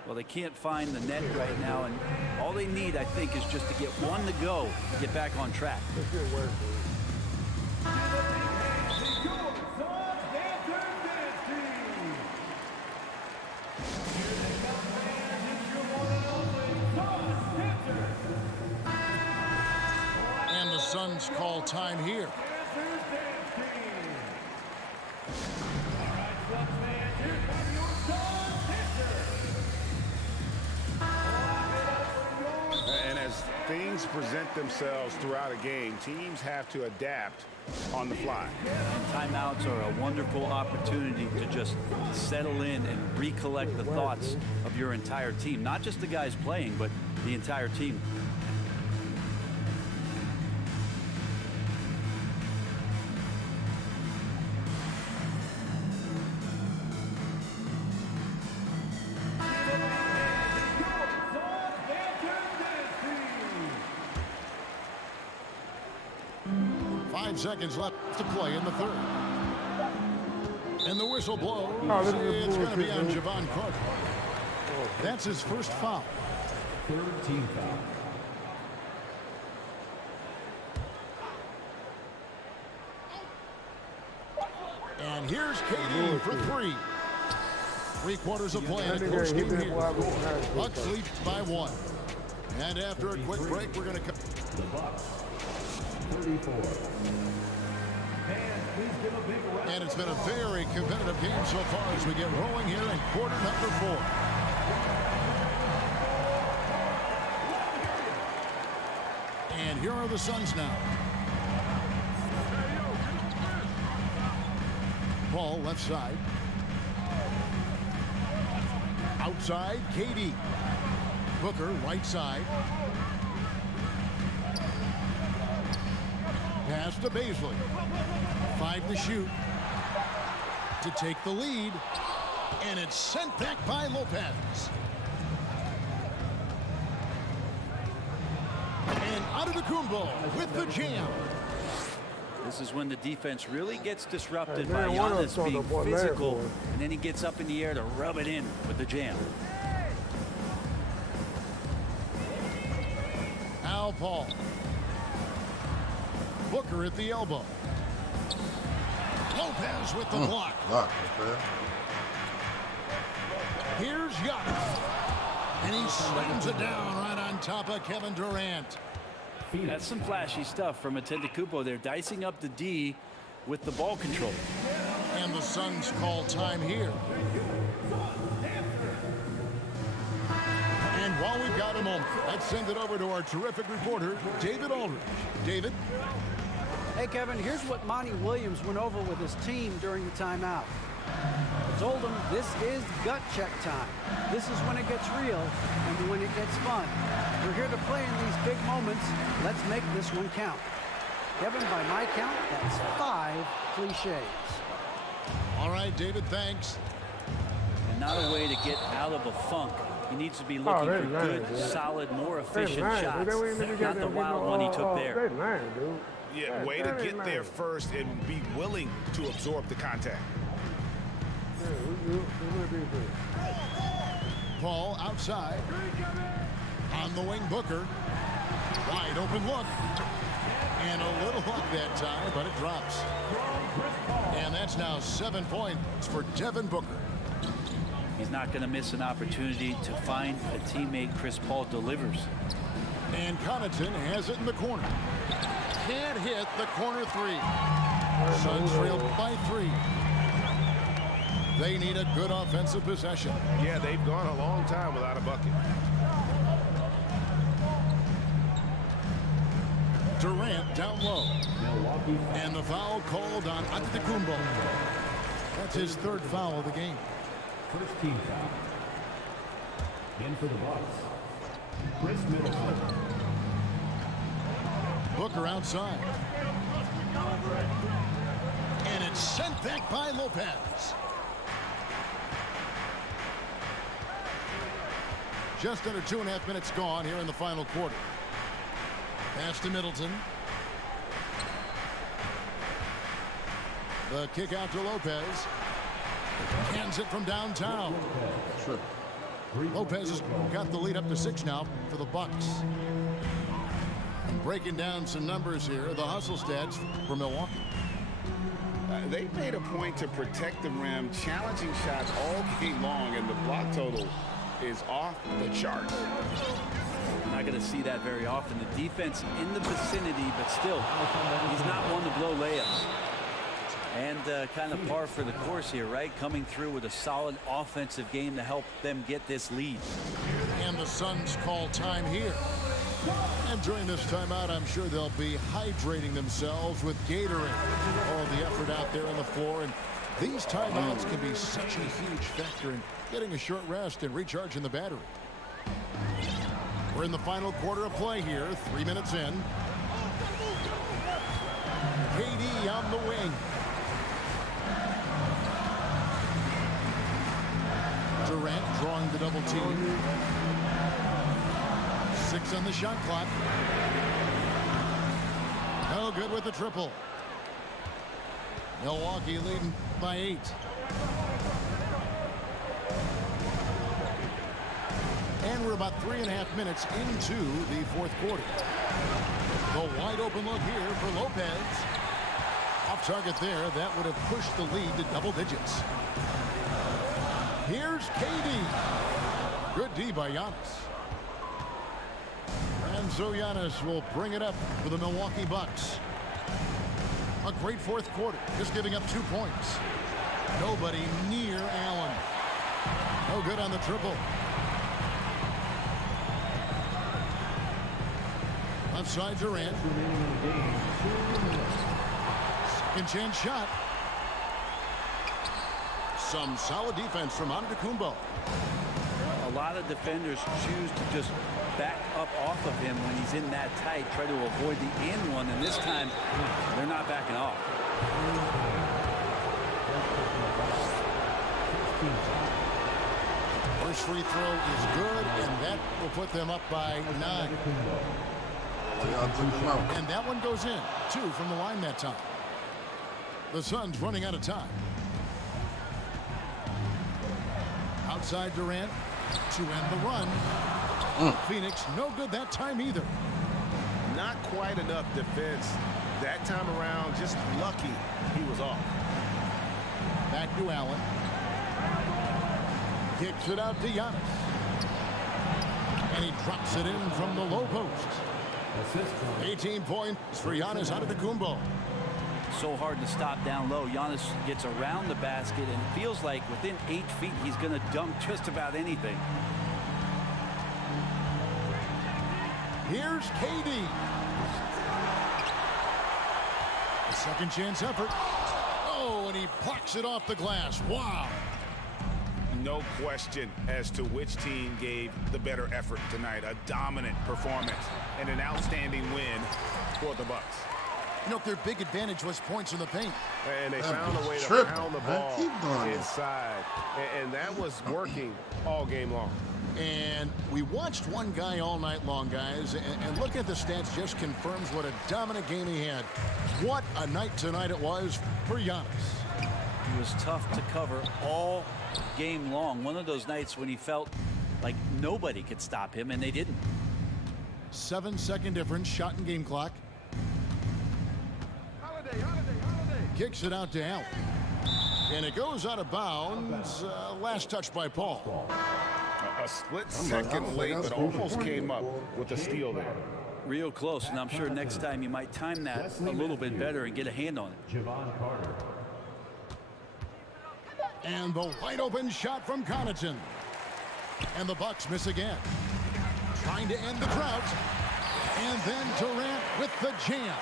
Well, they can't find the net right now, and all they need, I think, is just to get one to go to get back on track. And the Suns call time here. And as things present themselves throughout a game, teams have to adapt on the fly. And timeouts are a wonderful opportunity to just settle in and recollect the thoughts of your entire team. Not just the guys playing, but the entire team. Seconds left to play in the third. And the whistle blows. It's going to be on Javon Carter. That's his first foul. Third team foul. And here's KD for 3. 3/4 of play in a close game here. Bucks lead by 1. And after a quick break, we're going to come. The Bucks, 34. And it's been a very competitive game so far as we get rolling here in quarter number 4. And here are the Suns now. Ball left side. Outside, KD. Booker right side. Pass to Baisley. 5 to shoot. To take the lead. And it's sent back by Lopez. And Antetokounmpo with the jam. This is when the defense really gets disrupted Hey, by man, one of Giannis us being on the board physical, last one. and then he gets up in the air to rub it in with the jam. Al Paul. Booker at the elbow. Lopez with the block. Here's Giannis. And he slams it down right on top of Kevin Durant. That's some flashy stuff from Antetokounmpo. They're dicing up the D with the ball control. And the Suns call time here. And while we've got a moment, let's send it over to our terrific reporter, David Aldridge. David? Hey, Kevin, here's what Monty Williams went over with his team during the timeout. I told him this is gut check time. This is when it gets real and when it gets fun. We're here to play in these big moments. Let's make this one count. Kevin, by my count, that's 5 cliches. All right, David, thanks. And not a way to get out of a funk. He needs to be looking for good, solid, more efficient shots. Not the wild one he took there. They lying, dude. Yeah, way to get there first and be willing to absorb the contact. Paul outside. On the wing, Booker. Wide open look. And a little luck that time, but it drops. And that's now 7 points for Devin Booker. He's not going to miss an opportunity to find a teammate. Chris Paul delivers. And Connaughton has it in the corner. Can't hit the corner 3. Suns trail by 3. They need a good offensive possession. Yeah, they've gone a long time without a bucket. Durant down low. And the foul called on Antetokounmpo. That's his third foul of the game. First team foul. In for the Bucks, Chris Middleton. Booker outside. And it's sent back by Lopez. Just under 2.5 minutes gone here in the final quarter. Pass to Middleton. The kick out to Lopez. Hands it from downtown. Lopez has got the lead up to 6 now for the Bucks. And breaking down some numbers here, the hustle stats for Milwaukee. They've made a point to protect the rim, challenging shots all game long, and the block total is off the chart. Not going to see that very often. The defense in the vicinity, but still, he's not one to blow layups. And kind of par for the course here, right? Coming through with a solid offensive game to help them get this lead. And the Suns call time here. And during this timeout, I'm sure they'll be hydrating themselves with Gatorade. All the effort out there on the floor. And these timeouts can be such a huge factor in getting a short rest and recharging the battery. We're in the final quarter of play here, 3 minutes in. KD on the wing. Durant drawing the double team. 6 on the shot clock. No good with the triple. Milwaukee leading by 8. And we're about 3.5 minutes into the fourth quarter. The wide open look here for Lopez. Off target there. That would have pushed the lead to double digits. Here's KD. Good D by Giannis. And so Giannis will bring it up for the Milwaukee Bucks. A great fourth quarter, just giving up 2 points. Nobody near Allen. No good on the triple. Left side Durant. Second chance shot. Some solid defense from Antetokounmpo. A lot of defenders choose to just back up off of him when he's in that tight, try to avoid the and one, and this time they're not backing off. First free throw is good, and that will put them up by 9. And that one goes in. 2 from the line that time. The Suns running out of time. Outside Durant to end the run. Phoenix no good that time either. Not quite enough defense that time around. Just lucky he was off. Back to Allen. Kicks it out to Giannis. And he drops it in from the low post. 18 points for Giannis Antetokounmpo. So hard to stop down low. Giannis gets around the basket, and it feels like within 8 feet he's going to dunk just about anything. Here's KD. A second chance effort. Oh, and he plucks it off the glass. Wow. No question as to which team gave the better effort tonight. A dominant performance and an outstanding win for the Bucks. You know, their big advantage was points in the paint. And they found a way to pound the ball inside. And that was working all game long. And we watched one guy all night long, guys, and looking at the stats just confirms what a dominant game he had. What a night tonight it was for Giannis. He was tough to cover all game long. One of those nights when he felt like nobody could stop him, and they didn't. 7-second difference, shot and game clock. Kicks it out to Allen. And it goes out of bounds. Last touch by Paul. A split second late, but almost came up with a steal there. Real close, and I'm sure next time you might time that a little bit better and get a hand on it. Javon Carter. And the wide open shot from Connaughton. And the Bucks miss again. Trying to end the drought. And then Durant with the jam.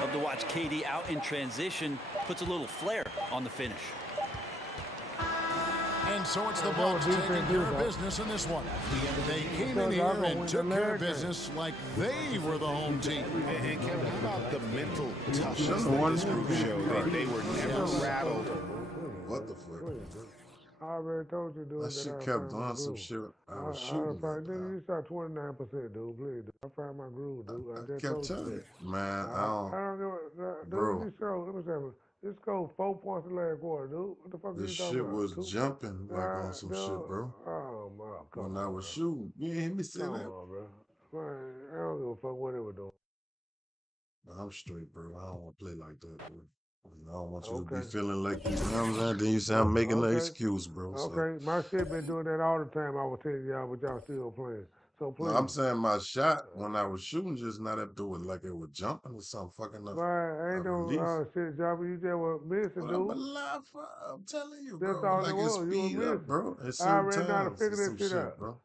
Love to watch KD out in transition. Puts a little flair on the finish. And so it's the Bucks taking care of business in this one. They came in here and took care of business like they were the home team. And Kevin, how about the mental toughness that this group showed? They were never rattled. What the fuck? I already told you, dude. That shit kept doing some shit. I was shooting. You shot 29%, dude. Please, dude. I found my groove, dude. I just kept told you telling that. you, man. I don't give a Bro. dude. Let me say, this scored 4 points in the last quarter, dude. What the fuck are This you talking shit about? was dude? jumping like on some dude. shit, bro. Oh my, come When on, I was bro. shooting, you ain't hear me say Come that. on, bro. Man, I don't give a fuck what they were doing. I'm straight, bro. I don't want to play like that, bro. I don't want you to Okay. be feeling like you know what I'm saying. Then you say I'm making an excuse, bro. Okay, my shit been doing that all the time. I was telling y'all, but y'all still playing. So please. No, I'm saying my shot when I was shooting just not up to it like it was jumping or something fucking up. Right, ain't no shit, Jabba. You just were missing, But I'm dude. alive. I'm telling you, That's bro. all Like it it was. You were speed up, missing. bro. At I certain already know how to times, figure it's that some shit shit, out. bro.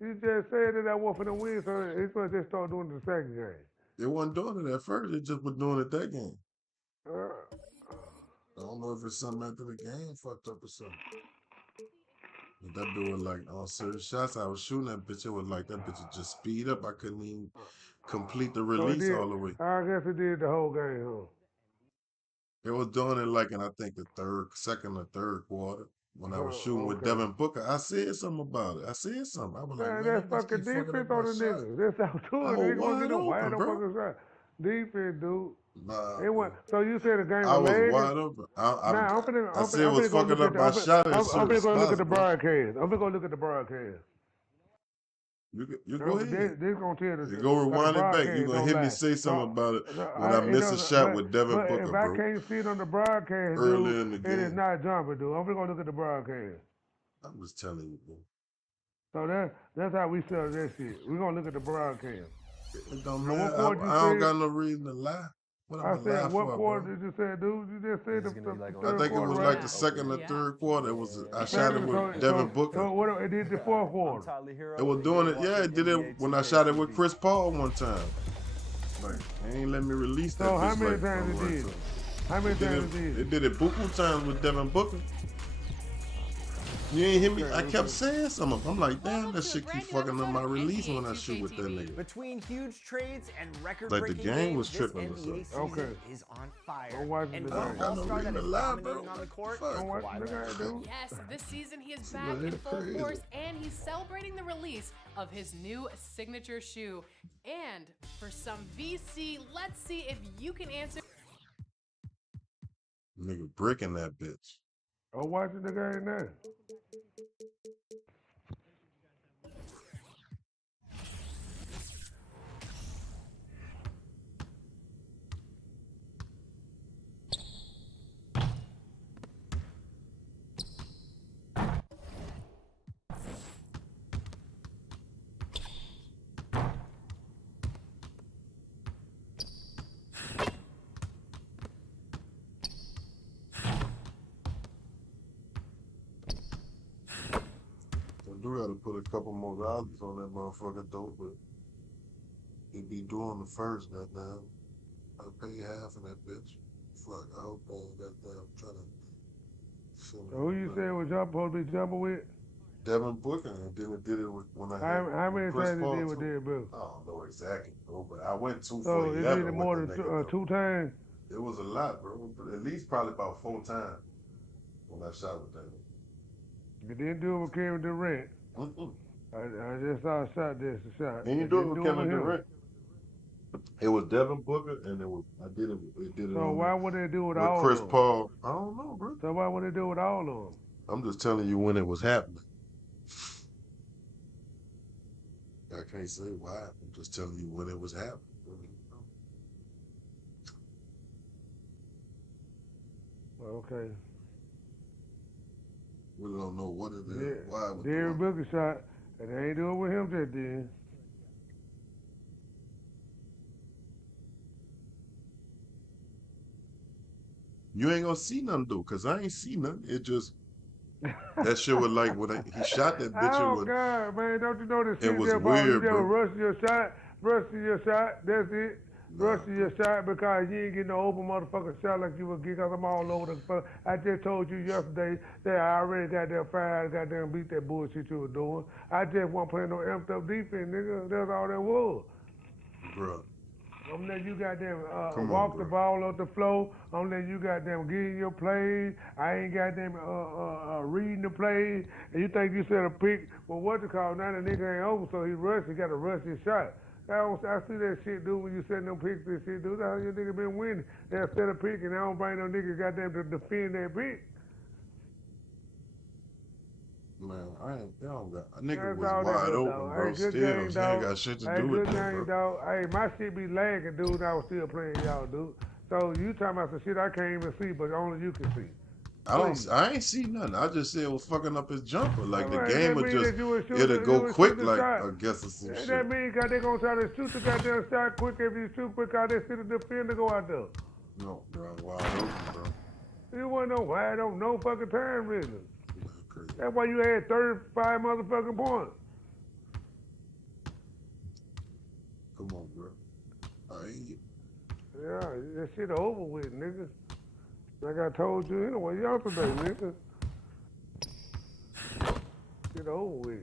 You just said that I wasn't finna win, so it's supposed to just start doing the second game. They wasn't doing it at first. They just were doing it that game. Uh, I don't know if it's something after the game fucked up or something. But that dude was like on certain shots I was shooting that bitch, it was like that bitch would just speed up. I couldn't even complete the so release all the way. I guess it did the whole game, huh? They was doing it like in I think the second or third quarter when I was shooting with Okay. Devin Booker. I said something about it. I said something. I was like, Man, man, that's that bitch fucking keep fucking defense up my on the shot. niggas. That's how to I it. was They gonna get wide no wide open, no bro. fucking shot. Defense, dude. Nah, It went, so you said the game I was was lagging? wide open. Nah, I said it was go look fucking at up my shot in I'm certain finna go look at spots, the bro. broadcast. I'm finna go look at the broadcast. You go ahead. This gonna tell You go rewind it back. You're gonna hear me say something about it when I missed a shot with Devin but Booker, if I bro. can't see it on the broadcast, Early dude, in the it is game. not jumping, dude. I'm finna go look at the broadcast. I'm just telling you, bro. So that's how we sell that shit. We're gonna look at the broadcast. It don't Now, matter. what quarter you I don't said? got no reason to lie. What am I I said, lie what for, quarter bro? did you say, dude? You just said the I third think it quarter, was right? like the second or third quarter. It was I shot it Second, with Devin Booker. So what it did the fourth quarter? It was doing it. Yeah, it did it when I shot it with Chris Paul one time. Like, they ain't let me release that So bitch. how many like, times it did? How many times it did? It did it buku times with Devin Booker. You ain't hear me? I kept saying something. I'm like, damn, that shit keep fucking up my release when I shoot with that nigga. Between huge trades and Like record-breaking the game was games, this tripping or NBA something. season is on fire. Don't watch And the one game. all-star that is lie, dominating bro. on the court Fuck. is Don't watch Kawhi the Leonard. game, dude. Yes, this season he is See, back man, in it's full crazy. force, and he's celebrating the release of his new signature shoe. And for some VC, let's see if you can answer. Nigga breaking that bitch. I'm watching the game now. I do gotta put a couple more dollars on that motherfucker though, but he be doing the first, goddamn. I pay half of that bitch. Fuck, I hope they ain't goddamn trying to. So who you said was supposed to be jumping with? Devin Booker, and then it did it with when I had How many Chris times Paul he did with too. Derrick Bill? I don't know exactly, bro, but I went 2 So for it 11 did it with more the than nigga. two times? It was a lot, bro. But at least probably about 4 times when I shot with that. You didn't do it with Kevin Durant. Mm-mm. I just saw a shot. This a shot. And you You do it didn't with Kevin him. Durant. It was Devin Booker, and I did it So on why would they do it with with all Chris of them? Paul. I don't know, bro. So why would they do it with all of them? I'm just telling you when it was happening. I can't say why. I'm just telling you when it was happening. Okay. We don't know what it is, why it was Derrick doing. Booker shot, and they ain't doing it with him just then. You ain't gonna see nothing though, cause I ain't see nothing. It just that shit was like when he shot that bitch. Oh God, man! Don't you know the It shit was there, Paul? You weird, never bro. rush your shot. That's it. Nah, Rush your shot because you ain't getting no open motherfucking shot like you would get. Cause I'm all over the fuck. I just told you yesterday that I already got that fire, goddamn beat that bullshit you were doing. I just wasn't playing no amped up defense, nigga. That's all that was. bro. I'm letting you goddamn Come on, walk the bro. ball off the floor. I'm letting you goddamn get in your plays. I ain't goddamn reading the plays. And you think you set a pick? Well, what to call? Now the nigga ain't over, so he rushed. He got to rush his shot. I see that shit, dude, when you setting them picks and shit, dude. That's how your nigga been winning. They'll set a pick, and I don't bring no nigga goddamn to defend that pick. Man, I don't got a nigga That's was all that wide was, open, dog. bro. Hey, good Still, game, he ain't dog. got shit to Hey, do with good that, game, bro. dog. Hey, my shit be lagging, dude. I was still playing y'all, dude. So you talking about some shit I can't even see, but only you can see. I ain't see nothing. I just said it was fucking up his jumper. Like the All right, game that would mean just that you would shoot it'll go quick, the like shot. I guess or some shit. That means they gonna try to shoot the goddamn shot quick. If you shoot quick out there, see the defender go out there. No, bro, wide open, bro. You wasn't no wide open no fucking time, really. That's crazy. That's why you had 35 motherfucking points. Come on, bro. I ain't. Yeah, that shit over with, nigga. Like I told you anyway yesterday, nigga. Shit over with.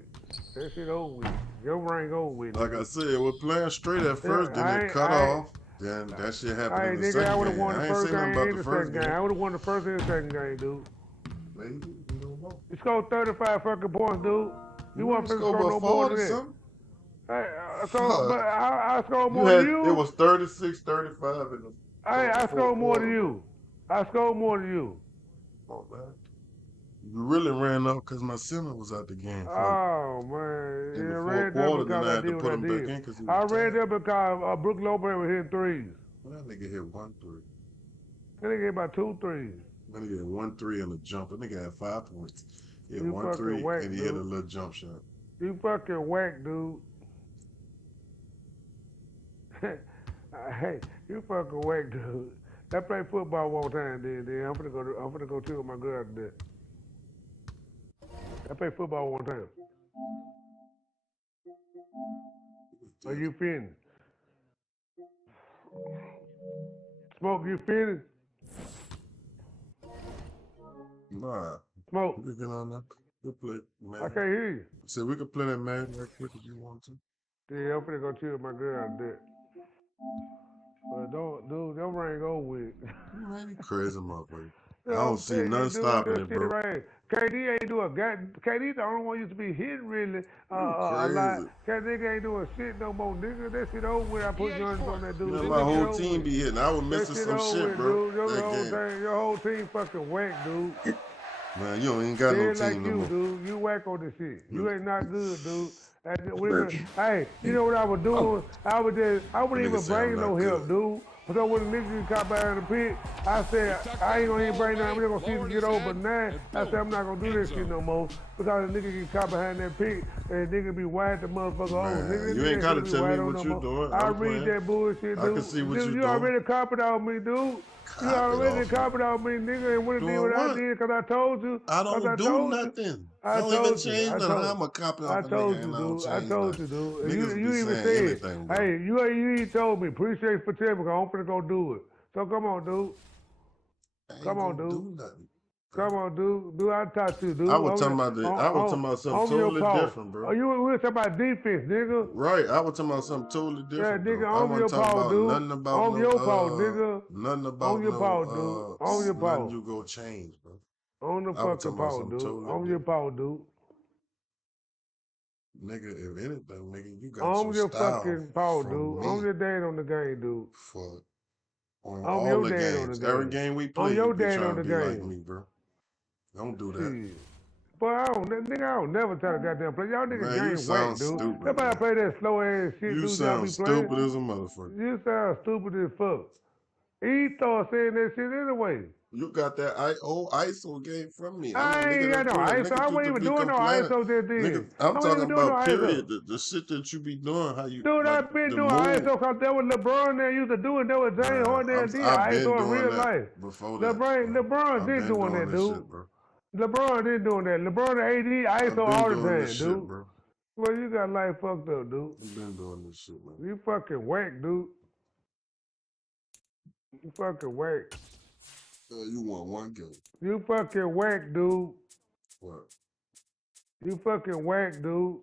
That shit over with. Your ring over with. Like nigga. I said, we're playing straight at first, then it cut off. Then that shit happened in the nigga, second I would have game. won the I ain't first saying nothing game about and the the first second game. I would have won the first and the second game, dude. Maybe, you don't know. You scored 35 fucking points, dude. You wasn't finna score score no about more than 40 that. something. Hey, Fuck. but I scored more than you. It was 36, 35 in the I scored more than quarter, you. I scored more than you. bro. Oh, man. You really ran up because my center was out the game. Oh, man. In Yeah, the I fourth ran there quarter, then because I I had did to what put I him back in did. because he I was ran tired. there because Brook Lopez was hitting threes. Well, that nigga hit 1 3. That nigga hit about 2 threes. That nigga hit 1 3 and a jump. That nigga had 5 points. He hit You 1 fucking 3 whack, and he dude. hit a little jump shot. You fucking whack, dude. Hey, you fucking whack, dude. I played football one time, then I'm finna go chill with my girl after that. I played football one time. Are you finished? Smoke, you finished? Nah. Smoke. We can get on that. We'll play I Madden. can't hear you. So we can play that Madden right quick if you want to. Yeah, I'm finna go chill with my girl after that. But don't ring over with. Man, you crazy motherfucker. You I know, don't see nothing dude, stopping that it, shit bro. right. KD ain't doing KD the only one used to be hitting really You a lot. crazy. Cause nigga ain't doing shit no more, nigga. That shit over with. I put guns on that dude. Man, That my shit whole over team with. be hitting. I was That missing shit some over shit, with, bro. dude. That Your whole team fucking whack, dude. Man, you don't even got no Dead like team no you, more. dude. You whack on this shit. You ain't not good, dude. Bet you. Hey, you know what I was doing? I wouldn't Nigga even say I'm bring not no help, good. dude. So when the niggas got behind the pit, I said, I ain't gonna even bring nothing. I'm just gonna see if get over. But now, I said, I'm not gonna do this shit no more. Because the nigga get caught behind that pit, and nigga be wide the motherfucker over. Man, you ain't gotta tell me what you doing. I I'm read playing. that bullshit, I dude. can see what Dude, you you doing. already copied on me, dude. You Cop it already off me. copied on me, nigga, and would've did Doing what I what? did, because I told you. I Because don't I do told you. nothing. I I don't even told you. change nothing. How I'm a copy I off a told nigga you, and I don't dude. I change told nothing. you, dude. Niggas You be even saying said, anything, bro. hey, you even told me, appreciate you for telling me, because I'm finna go do it. So come on, dude. I ain't Come on, gonna dude. do nothing. Come on, dude. Dude, I talk to you, dude. I was talking about something On your totally paw. different, bro. Oh, we were talking about defense, nigga. Right, I was talking about something totally Yeah, different, nigga, though. I on wasn't your talking paw, about dude. nothing about On your paw, nigga. nothing On about your paw, dude. On your nothing paw. you go change, bro. On the I was fucking talking about paw, something dude. totally On your different. paw, dude. Nigga, if anything, nigga, you got On your your style fucking paw, from dude. me On your dad on the game, dude. on On all your the dad on the games. Every game. game we On play, you your be dad trying on to the be like game. me, bro. Don't do that. Shit. But I don't never try to goddamn play. Y'all niggas Man, you game whack, sound dude. stupid, Everybody man. play that slow ass shit, You dude, y'all sound be playing. stupid as a motherfucker. You sound stupid as fuck. He started saying that shit anyway. You got that old ISO game from me. I'm a I nigga ain't got that no do that. ISO. Nigga I do wasn't to even be doing no complaining. ISO just Nigga, then. I'm I wasn't talking even doing no about period. ISO. The shit that you be doing, how you Dude, like I've been the doing move. ISO because that was LeBron that used to do it. That was James Harden that did I've been ISO in doing real that life. before that. Bro. LeBron I've did been doing doing that, this dude. shit, bro. LeBron did doing that. LeBron and AD I've ISO been all the doing this time, shit, dude. bro. Well, you got life fucked up, dude. I've been doing this shit, man. You fucking whack, dude. You fucking whack. You won one game. You fucking whack, dude. What? You fucking whack, dude.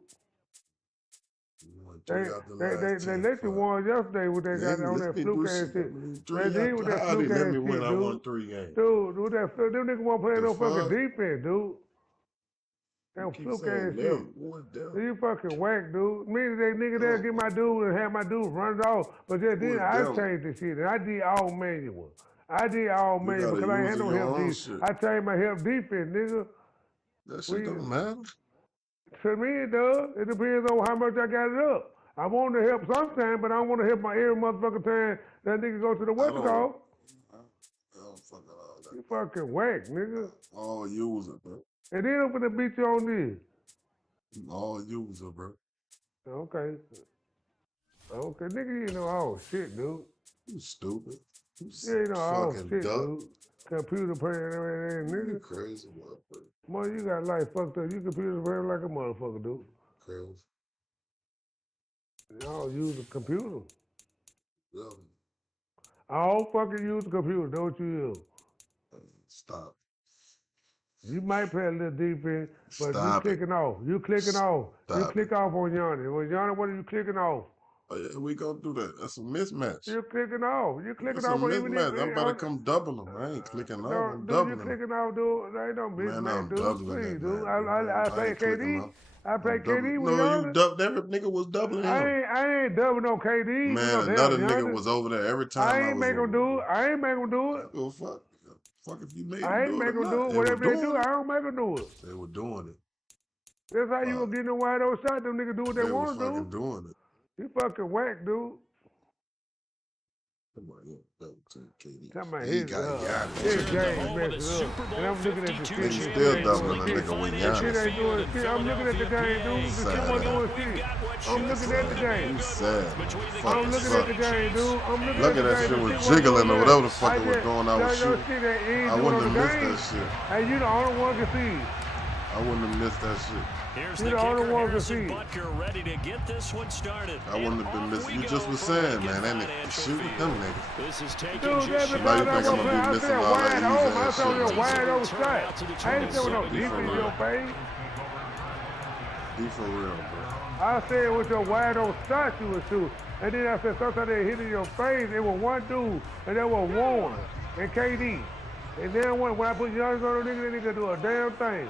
You won They 3 out the last 10. let you won yesterday with they got on Let that me fluke do ass shit. shit. Three They did out with the, that how they fluke let ass me win? shit, I won dude. 3 games. Dude, with that them niggas won't play The no fucking fuck? defense, dude. That You keep fluke saying ass them. shit. What them? You fucking whack, dude. Me and that nigga there get my dude and have my dude run it off. But then Who is I them? changed the shit and I did all manual. I did all You manual gotta because I ain't use had no your help own defense. shit. I changed my help defense, nigga. That shit don't matter. To me it does. It depends on how much I got it up. I want to help sometimes, but I don't want to help my every motherfucking time that nigga go to the what's it called. I don't fucking all that. You fucking whack, nigga. All user, bro. And then I'm gonna beat you on this. All user, bro. Okay. Okay, nigga, you know all shit, dude. You stupid. You know all fucking shit, duck. dude. Computer playing everything, You nigga. crazy motherfucker. Boy, you got life fucked up. You computer playing like a motherfucker, dude. Crazy. Y'all use a computer. Yeah. All fucking use a computer, don't you use? Stop. You might play a little defense, but Stop you clicking off. You clicking off. You Stop click off on Yanni. When Yanni, what are you clicking off? Oh, yeah, we gonna do that. That's a mismatch. You clicking off. You clicking That's a off on even if mismatch. I'm about to come double them. I ain't clicking off. I'm dude, doubling you them. clicking off, dude. There ain't no Man, mismatch, I'm dude. doubling Please, that, dude. man. I play ain't clicking KD. off. I play I'm doubling- KD with No, Giannis. you double. Every nigga was doubling him. I ain't doubling no KD. Man, with no another damn nigga Giannis. was over there every time I I ain't was make over them do it. there. I ain't make them do it. Well, fuck. Fuck if you made I them ain't do it make or them not. do it. They Whatever were they do, doing I it. don't make them do it. They were doing it. That's how you gonna get in the wide open shot. Them niggas do what they They were want to fucking do. doing it. You fucking whack, dude. Come on, yeah, double team KD. Talking about He his got his Giannis. game messed up. And I'm looking at the shit. Nigga still doubling a nigga with Shit Giannis. ain't doing shit. I'm looking at the game, dude. The shit wasn't doing shit. I'm looking at the game. You sad. I'm looking at the game, dude. I'm looking Look at at the that game. shit The was shit wasn't jiggling doing or whatever the nothing. fuck it was going on with shooting. Shit that ain't I doing wouldn't on the have game. missed that shit. Hey, you the only one can see. I wouldn't have missed that shit. Here's You the the only kicker, one can Harrison see. Butker, ready to get this one started. I wouldn't have been missing. You just was saying, man, that nigga shoot with them niggas. This is taking Dude, just every Now you time I think I'm go gonna play, be I missing said all that wide open. I easy saw ass your shit. wide open shot. I ain't saying no Be for defense in real. your face. Be for real, bro. I said with your wide open shot you was shooting. And then I said sometimes they hit in your face. It was one dude, and that was Warren and KD. And then when I put Giannis on the nigga, that nigga do a damn thing.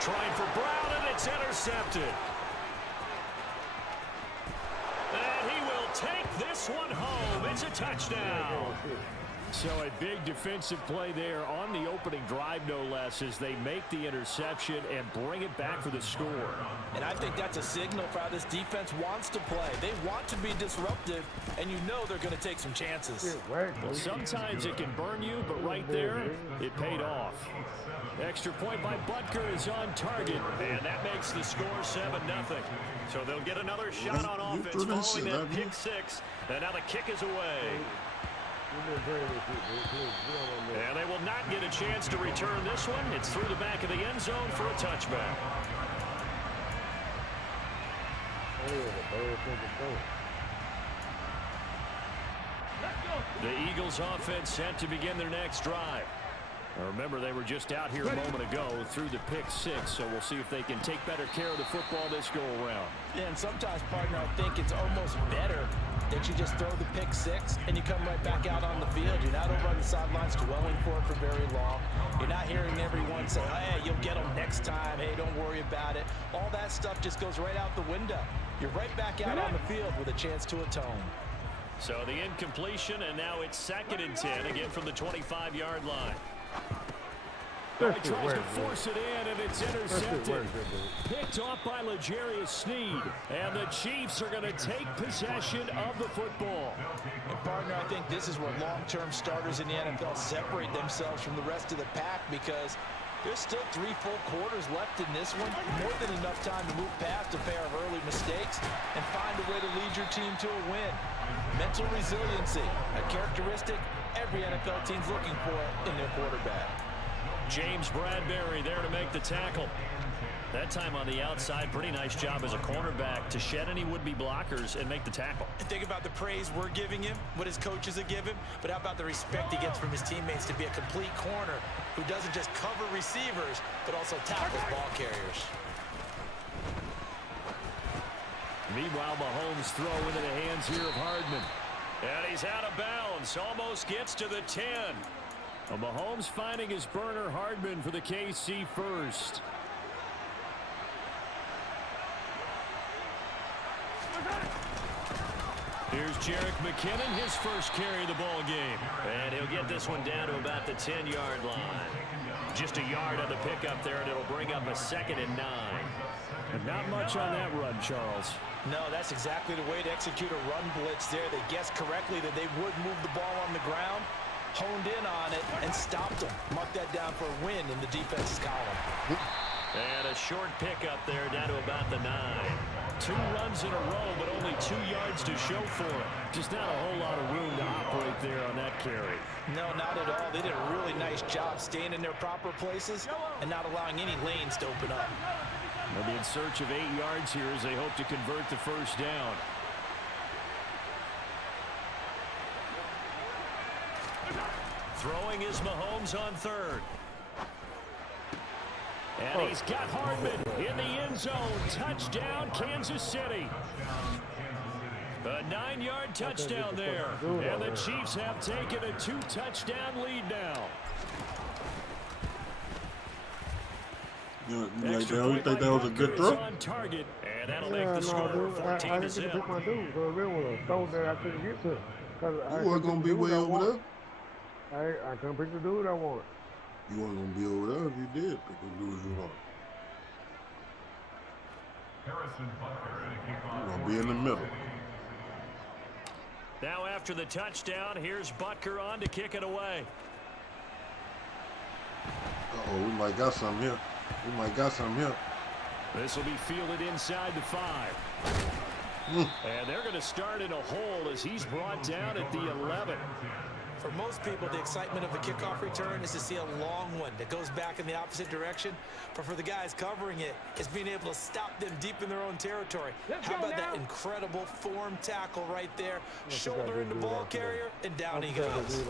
trying for Brown, and it's intercepted. And he will take this one home. It's a touchdown. So a big defensive play there on the opening drive, no less, as they make the interception and bring it back for the score. And I think that's a signal for how this defense wants to play. They want to be disruptive, and you know they're going to take some chances. Well, sometimes it can burn you, but right there, it paid off. Extra point by Butker is on target, and that makes the score 7-0. So they'll get another shot on offense following that pick six, and now the kick is away. And they will not get a chance to return this one. It's through the back of the end zone for a touchback. The Eagles offense set to begin their next drive. Now remember, they were just out here a moment ago through the pick six, so we'll see if they can take better care of the football this go around. Yeah, and sometimes, partner, I think it's almost better that you just throw the pick six and you come right back out on the field. You're not over on the sidelines dwelling for it for very long. You're not hearing everyone say, hey, you'll get them next time. Hey, don't worry about it. All that stuff just goes right out the window. You're right back out on the field with a chance to atone. So the incompletion, and now it's 2nd and 10, again from the 25-yard line. He tries to force it in, and it's intercepted. Picked off by L'Jarius Sneed. And the Chiefs are going to take possession of the football. And partner, I think this is where long-term starters in the NFL separate themselves from the rest of the pack, because there's still 3 full quarters left in this one. More than enough time to move past a pair of early mistakes and find a way to lead your team to a win. Mental resiliency, a characteristic every NFL team's looking for in their quarterback. James Bradbury there to make the tackle. That time on the outside, pretty nice job as a cornerback to shed any would-be blockers and make the tackle. And think about the praise we're giving him, what his coaches have given, but how about the respect he gets from his teammates to be a complete corner who doesn't just cover receivers, but also tackles ball carriers. Meanwhile, Mahomes throw into the hands here of Hardman. And he's out of bounds, almost gets to the 10. Well, Mahomes finding his burner, Hardman for the KC first. Here's Jerick McKinnon, his first carry of the ball game. And he'll get this one down to about the 10-yard line. Just a yard on the pickup there, and it'll bring up a 2nd and 9. And not much on that run, Charles. No, that's exactly the way to execute a run blitz there. They guessed correctly that they would move the ball on the ground, honed in on it, and stopped them. Mark that down for a win in the defense's column. And a short pickup there down to about the 9. 2 runs in a row, but only 2 yards to show for it. Just not a whole lot of room to operate there on that carry. No, not at all. They did a really nice job staying in their proper places and not allowing any lanes to open up. They'll be in search of 8 yards here as they hope to convert the first down. Throwing is Mahomes on 3rd. And he's got Hardman in the end zone. Touchdown, Kansas City. A 9-yard touchdown there. And the Chiefs have taken a 2-touchdown lead now. You think that was a good throw? On target, and that'll make the score 14-0. I didn't get to pick my dude, so there was a throw that I couldn't get to. You weren't going to be way over there? I couldn't pick the dude I wanted. You weren't going to be over there if you did pick the dude you wanted. You're going to be in the middle. Now after the touchdown, here's Butker on to kick it away. Uh-oh, we might got something here. This will be fielded inside the 5. And they're going to start in a hole as he's brought down at the 11. For most people, the excitement of the kickoff return is to see a long one that goes back in the opposite direction. But for the guys covering it, it's being able to stop them deep in their own territory. How about that incredible form tackle right there? Shoulder in the ball carrier, and down he goes.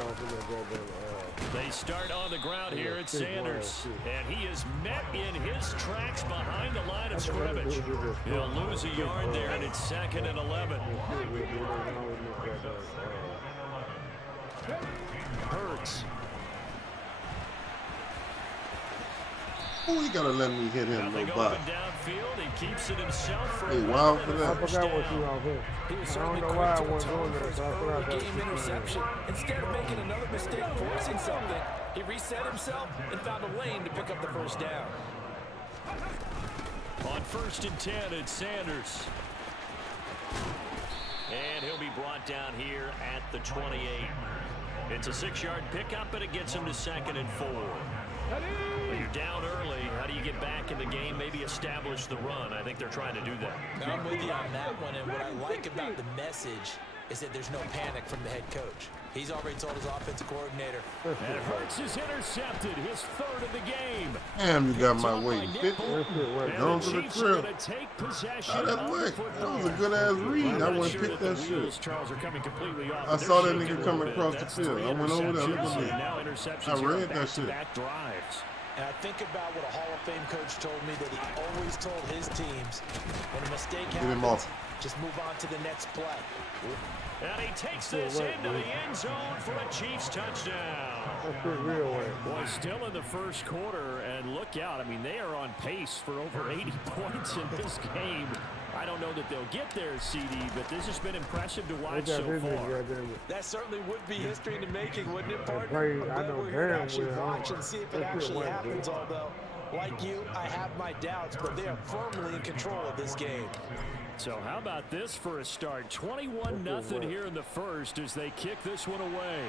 They start on the ground here at Sanders. And he is met in his tracks behind the line of scrimmage. He'll lose a yard there, and it's 2nd and 11. Hurts. Oh, you gotta let me hit him, no bot. Downfield, he keeps it himself for hey, wow for that. I forgot what you all did. He was I certainly don't know why I quick to wasn't atone doing for that, his so I forgot early that. game interception. Instead of making another mistake forcing something, he reset himself and found a lane to pick up the first down. On 1st and 10, it's Sanders. And he'll be brought down here at the 28. It's a 6-yard pickup, and it gets him to 2nd and 4. When you're down early, how do you get back in the game, maybe establish the run? I think they're trying to do that. I'm with you on that one, and what I like about the message is that there's no panic from the head coach. He's already told his offensive coordinator. And Hurts is intercepted, his 3rd of the game. Damn, you got my weight. Going to the crib. How that work? That was a good-ass read. I wouldn't pick that shit. I saw that nigga coming across the field. I went over there. Look at me. I read that shit. And I think about what a Hall of Fame coach told me, that he always told his teams, when a mistake happens, just move on to the next play. And he takes this into the end zone for a Chiefs touchdown. Boy, still in the first quarter, and look out. I mean, they are on pace for over 80 points in this game. I don't know that they'll get there, CD, but this has been impressive to watch so far. That certainly would be history in the making, wouldn't it, partner? Play, I'm I glad know we're here to damn actually well. watch and see if it actually happens, although, like you, I have my doubts, but they are firmly in control of this game. So how about this for a start? 21-0 here in the first as they kick this one away.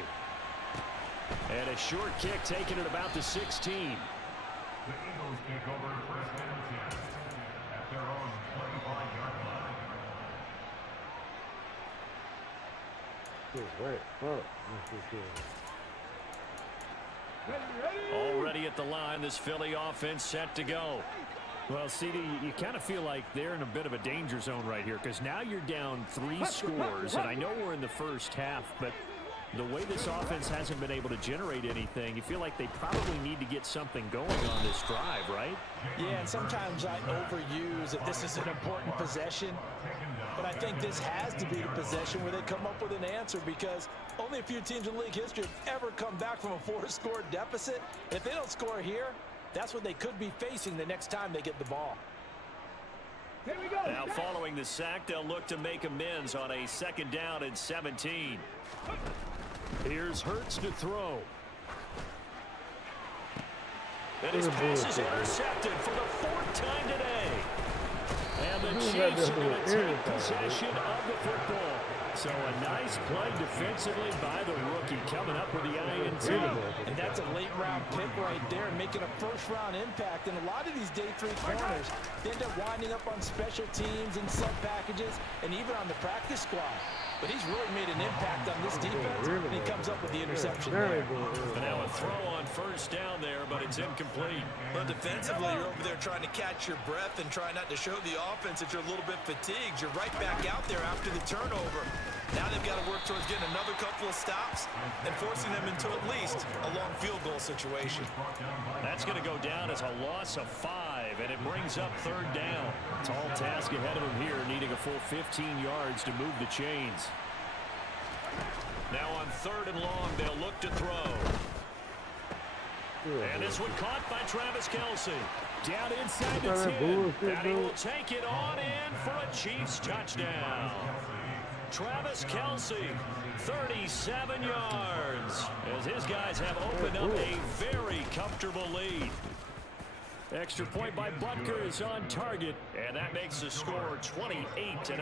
And a short kick taken at about the 16. The Eagles kick over first and 10 at their own 25-yard line. Already at the line, this Philly offense set to go. Well, CD, you kind of feel like they're in a bit of a danger zone right here because now you're down 3 scores, and I know we're in the first half, but the way this offense hasn't been able to generate anything, you feel like they probably need to get something going on this drive, right? Yeah, and sometimes I overuse that this is an important possession, but I think this has to be the possession where they come up with an answer because only a few teams in league history have ever come back from a 4-score deficit. And if they don't score here, that's what they could be facing the next time they get the ball. Here we go. Now following the sack, they'll look to make amends on a 2nd down and 17. Here's Hurts to throw. And his pass is intercepted for the 4th time today. And the Chiefs are going to take possession of the football. So a nice play defensively by the rookie coming up with the INT. And that's a late-round pick right there, making a first-round impact. And a lot of these day 3 corners, they end up winding up on special teams and sub packages and even on the practice squad. But he's really made an impact on this defense, and he comes up with the interception there. And now a throw on 1st down there, but it's incomplete. But defensively, you're over there trying to catch your breath and try not to show the offense that you're a little bit fatigued. You're right back out there after the turnover. Now they've got to work towards getting another couple of stops and forcing them into at least a long field goal situation. That's going to go down as a loss of 5, and it brings up 3rd down. Tall task ahead of him here, needing a full 15 yards to move the chains. Now on 3rd and long, they'll look to throw. And this one caught by Travis Kelce. Down inside the 10. And he will take it on in for a Chiefs touchdown. Travis Kelce, 37 yards, as his guys have opened up a very comfortable lead. Extra point by Butker is on target, and that makes the score 28-0. Eagles 0.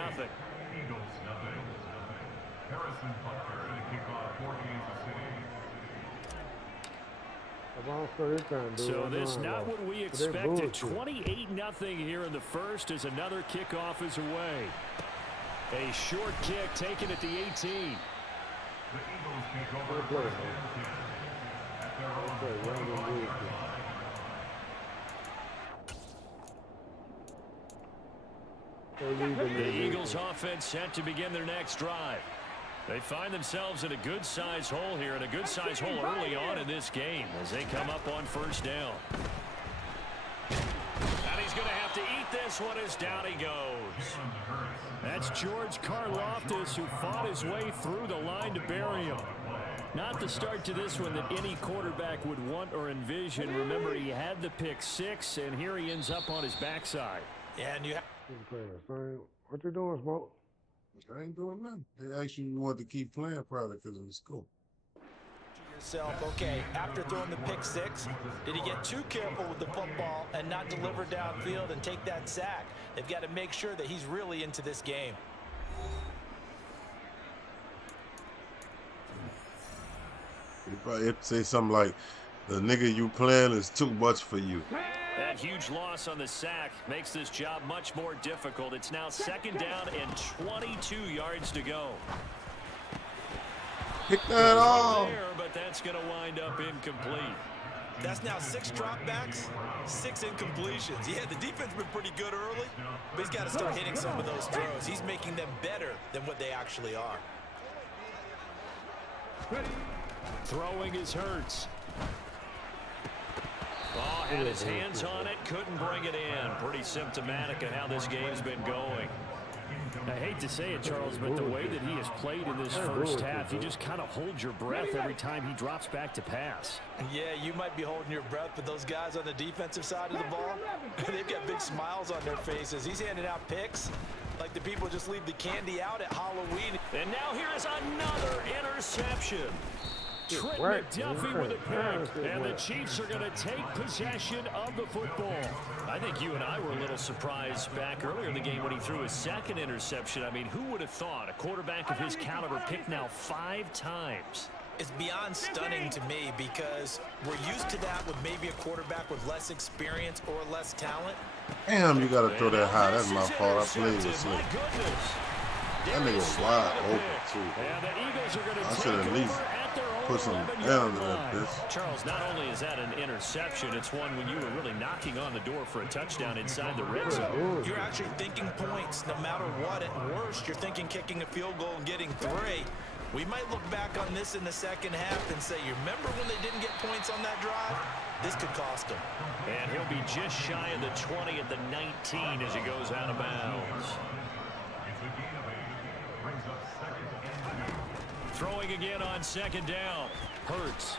Harrison Butker to kick off for Kansas City. So this not what we expected. 28-0 here in the first as another kickoff is away. A short kick taken at the 18. The Eagles kick over first and 10 at their own 25-yard line. The Eagles offense set to begin their next drive. They find themselves in a good-sized hole here, and a good-sized hole early on in this game as they come up on 1st down. And he's going to have to eat this one as down he goes. That's George Karlaftis, who fought his way through the line to bury him. Not the start to this one that any quarterback would want or envision. Remember, he had the pick 6, and here he ends up on his backside. Yeah, and you have... What you doing, Smoke? I ain't doing nothing. They actually wanted to keep playing probably because it was cool. Yourself, okay, after throwing the pick 6, did he get too careful with the football and not deliver downfield and take that sack? They've got to make sure that he's really into this game. You probably have to say something like, the nigga you playing is too much for you. That huge loss on the sack makes this job much more difficult. It's now 2nd down and 22 yards to go. Pick that off. There, but that's going to wind up incomplete. That's now 6 dropbacks, 6 incompletions. Yeah, the defense has been pretty good early, but he's got to start hitting some of those throws. He's making them better than what they actually are. Throwing is Hurts. Oh, had his hands on it, couldn't bring it in. Pretty symptomatic of how this game's been going. I hate to say it, Charles, but the way that he has played in this first half, you just kind of hold your breath every time he drops back to pass. Yeah, you might be holding your breath, but those guys on the defensive side of the ball, they've got big smiles on their faces. He's handing out picks, Like the people just leave the candy out at Halloween. And now here is another interception. Trent Right. McDuffie with a pick, and the Chiefs are going to take possession of the football. I think you and I were a little surprised back earlier in the game when he threw his second interception. I mean, who would have thought a quarterback of his caliber picked now 5 times? It's beyond stunning to me because we're used to that with maybe a quarterback with less experience or less talent. Damn, you got to throw that high. That's my fault. I played with Slick. That nigga was wide open, too. I should at least put some down in that bitch. Charles, not only is that an interception, it's one when you were really knocking on the door for a touchdown inside the red zone. You're actually thinking points no matter what. At worst, you're thinking kicking a field goal and getting 3. We might look back on this in the second half and say, you remember when they didn't get points on that drive? This could cost them. And he'll be just shy of the 20 at the 19 as he goes out of bounds. Throwing again on second down. Hurts.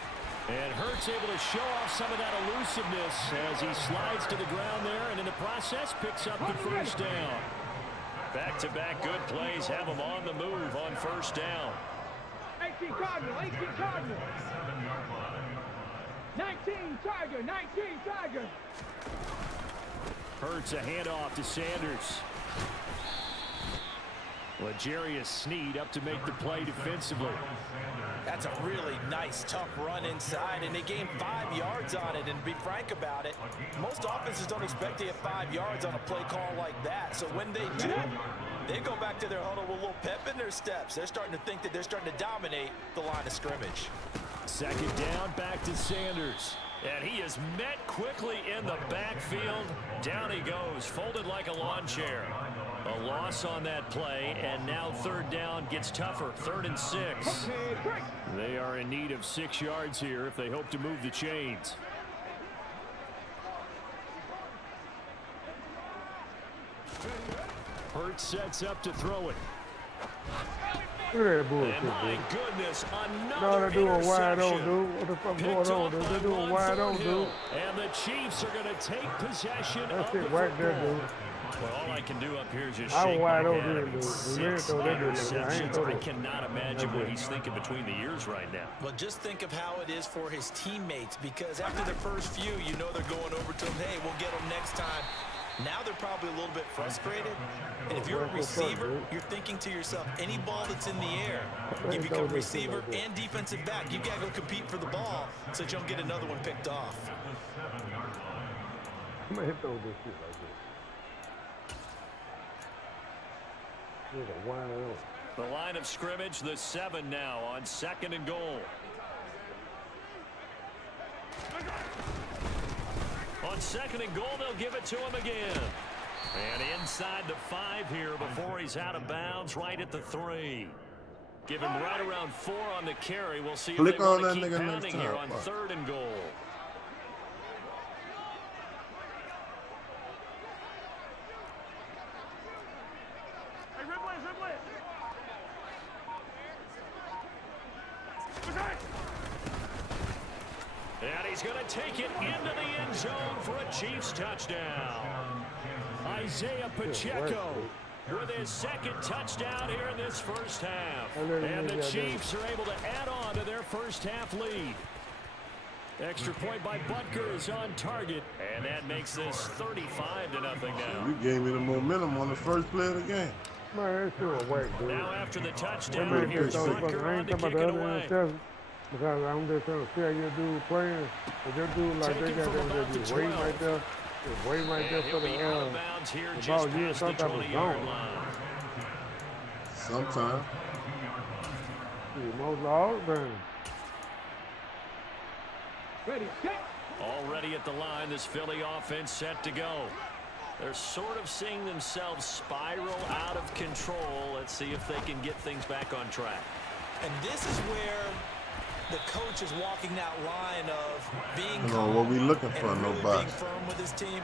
And Hurts able to show off some of that elusiveness as he slides to the ground there and in the process picks up the first down. Back-to-back good plays have him on the move on first down. 18 Cardinal, 18 Cardinal. 19 Tiger, 19 Tiger. Hurts a handoff to Sanders. L'Jarius Sneed up to make the play defensively. That's a really nice, tough run inside, and they gained 5 yards on it. And to be frank about it, most offenses don't expect to get 5 yards on a play call like that. So when they do, they go back to their huddle with a little pep in their steps. They're starting to think that they're starting to dominate the line of scrimmage. Second down, back to Sanders. And he is met quickly in the backfield. Down he goes, folded like a lawn chair. A loss on that play, and now third down gets tougher. 3rd and 6. They are in need of 6 yards here if they hope to move the chains. Hurts sets up to throw it. Look at that bullshit, And my dude. goodness, No, another they're doing wide on, interception. dude. What the fuck Picked going on, off dude? by They're doing Juan wide on, Thornhill. dude. And the Chiefs are going to take possession That's of it the right there, football. dude. Well, all I can do up here is just I was shake wide my open, head. I dude. mean, We didn't 6 throw that dude. I ain't interceptions. throw I that. cannot imagine what he's thinking between the ears right now. Well, just think of how it is for his teammates, because after the first few, you know they're going over to him, hey, we'll get them next time. Now they're probably a little bit frustrated. And if you're a receiver, you're thinking to yourself, any ball that's in the air, you become receiver and defensive back. You've got to go compete for the ball so that you don't get another one picked off. I'm going to throw this shit like this. Look at wide on. The line of scrimmage, the 7 now on 2nd and goal. On 2nd and goal, they'll give it to him again. And inside the 5 here before he's out of bounds, right at the 3. Give him right around 4 on the carry. We'll see if Click they on want to that keep nigga next pounding here time. on 3rd and goal. And he's going to take it into the end zone for a Chiefs touchdown. Isaiah Pacheco with his 2nd touchdown here in this first half. And the Chiefs are able to add on to their first half lead. Extra point by Butker is on target, and that makes this 35-0 now. You gave me the momentum on the first play of the game. Man, that's still a whack, dude. Now after the That touchdown, man here's just don't Butker I on ain't to talking kick about it the other away. interception because I'm just trying to see how your dude playing. But your dude, like, they Taken got from them about just the waiting 12. right there. Just waiting right there And for he'll be out of bounds here the just ball. Yeah, past some the type of 20-yard zone. line. Sometime. Most all the time. Ready, set. Already at the line, this Philly offense set to go. They're sort of seeing themselves spiral out of control. Let's see if they can get things back on track. And this is where the coach is walking that line of being You know calm what we looking and for, really nobody. being firm with his team.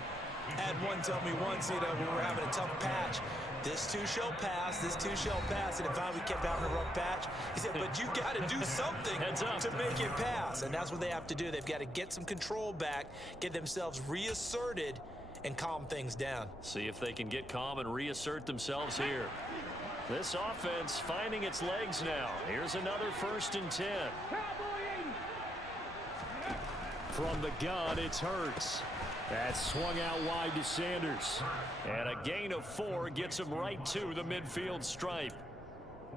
Had one tell me once, we were having a tough patch. This too shall pass, this too shall pass. And if finally we kept having a rough patch, he said, but you got to do something to make it pass. And that's what they have to do. They've got to get some control back, get themselves reasserted, and calm things down. See if they can get calm and reassert themselves here. This offense finding its legs now. Here's another 1st and 10. From the gun, it's Hurts. That's swung out wide to Sanders. And a gain of 4 gets him right to the midfield stripe.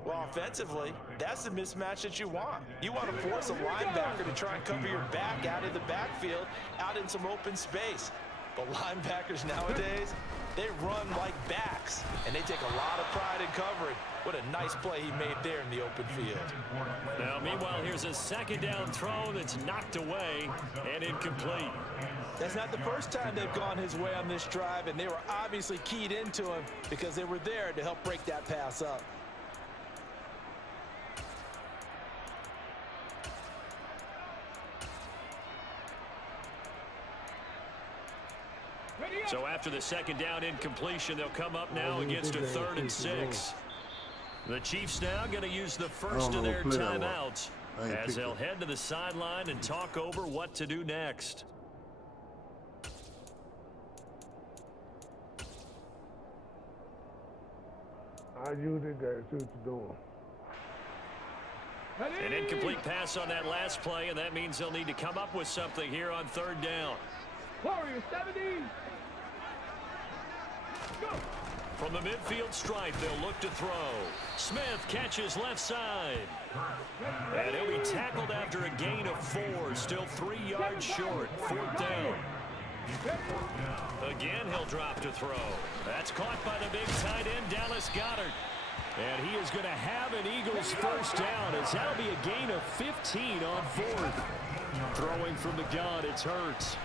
Well, offensively, that's the mismatch that you want. You want to force a linebacker to try and cover your back out of the backfield, out in some open space. But linebackers nowadays, they run like backs, and they take a lot of pride in covering. What a nice play he made there in the open field. Now, meanwhile, here's a 2nd down throw that's knocked away and incomplete. That's not the first time they've gone his way on this drive, and they were obviously keyed into him because they were there to help break that pass up. So after the 2nd down incompletion, they'll come up now against a 3rd and 6. The Chiefs now going to use the first of their timeouts as they'll head to the sideline and talk over what to do next. I use it, guys. See what you're doing. An incomplete pass on that last play, and that means they'll need to come up with something here on 3rd down. Warriors 70. Go. From the midfield stripe, they'll look to throw. Smith catches left side. And he'll be tackled after a gain of 4, still 3 yards short. 4th down. Again, he'll drop to throw. That's caught by the big tight end, Dallas Goedert. And he is going to have an Eagles 1st down, as that'll be a gain of 15 on 4th. Throwing from the gun, it's Hurts.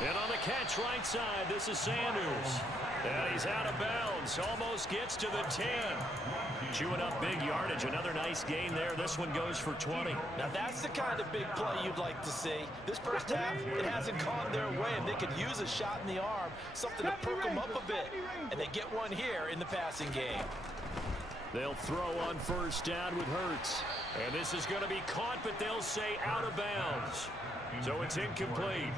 And on the catch right side, this is Sanders. And he's out of bounds, almost gets to the 10. Chewing up big yardage, another nice gain there. This one goes for 20. Now that's the kind of big play you'd like to see. This first half, it hasn't gone their way, and they could use a shot in the arm, something to perk them up a bit. And they get one here in the passing game. They'll throw on 1st down with Hurts. And this is going to be caught, but they'll say out of bounds. So it's incomplete.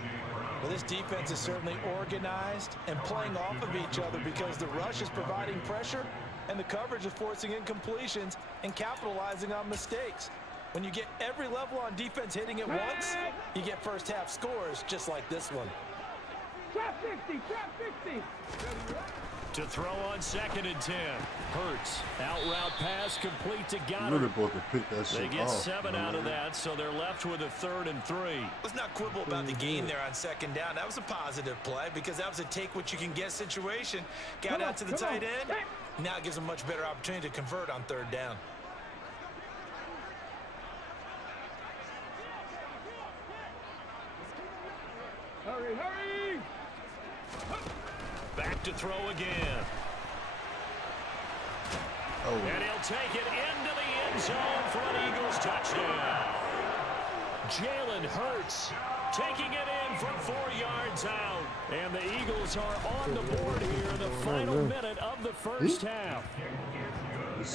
Well, this defense is certainly organized and playing off of each other because the rush is providing pressure and the coverage is forcing incompletions and capitalizing on mistakes. When you get every level on defense hitting at once, you get first half scores just like this one. Trap 60, trap 60. To throw on 2nd and 10. Hurts. Out route pass complete to Goedert. Really supposed to pick that shit They get off, 7 out of that, so they're left with a 3rd and 3. Let's not quibble about the gain there on 2nd down. That was a positive play because that was a take what you can get situation. Got out to the tight end. Now it gives them much better opportunity to convert on 3rd down. Hurry, hurry! Back to throw again. Oh. And he'll take it into the end zone for an Eagles touchdown. Jalen Hurts taking it in from 4 yards out. And the Eagles are on the board here in the final minute of the first half.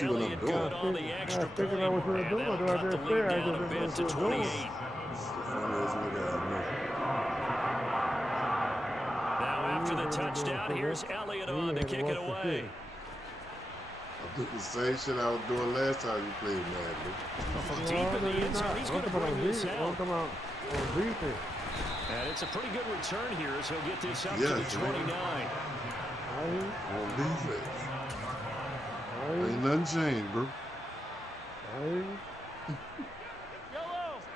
Elliott good on the extra point, and that'll cut the lead down a bit to 28. Now after the touchdown, here's Elliott on to kick it away. I did the same shit I was doing last time you played Madden. From deep in the end zone, he's going to bring this out. defense. And it's a pretty good return here as he'll get this up to the 29. On defense. Ain't nothing changed, bro.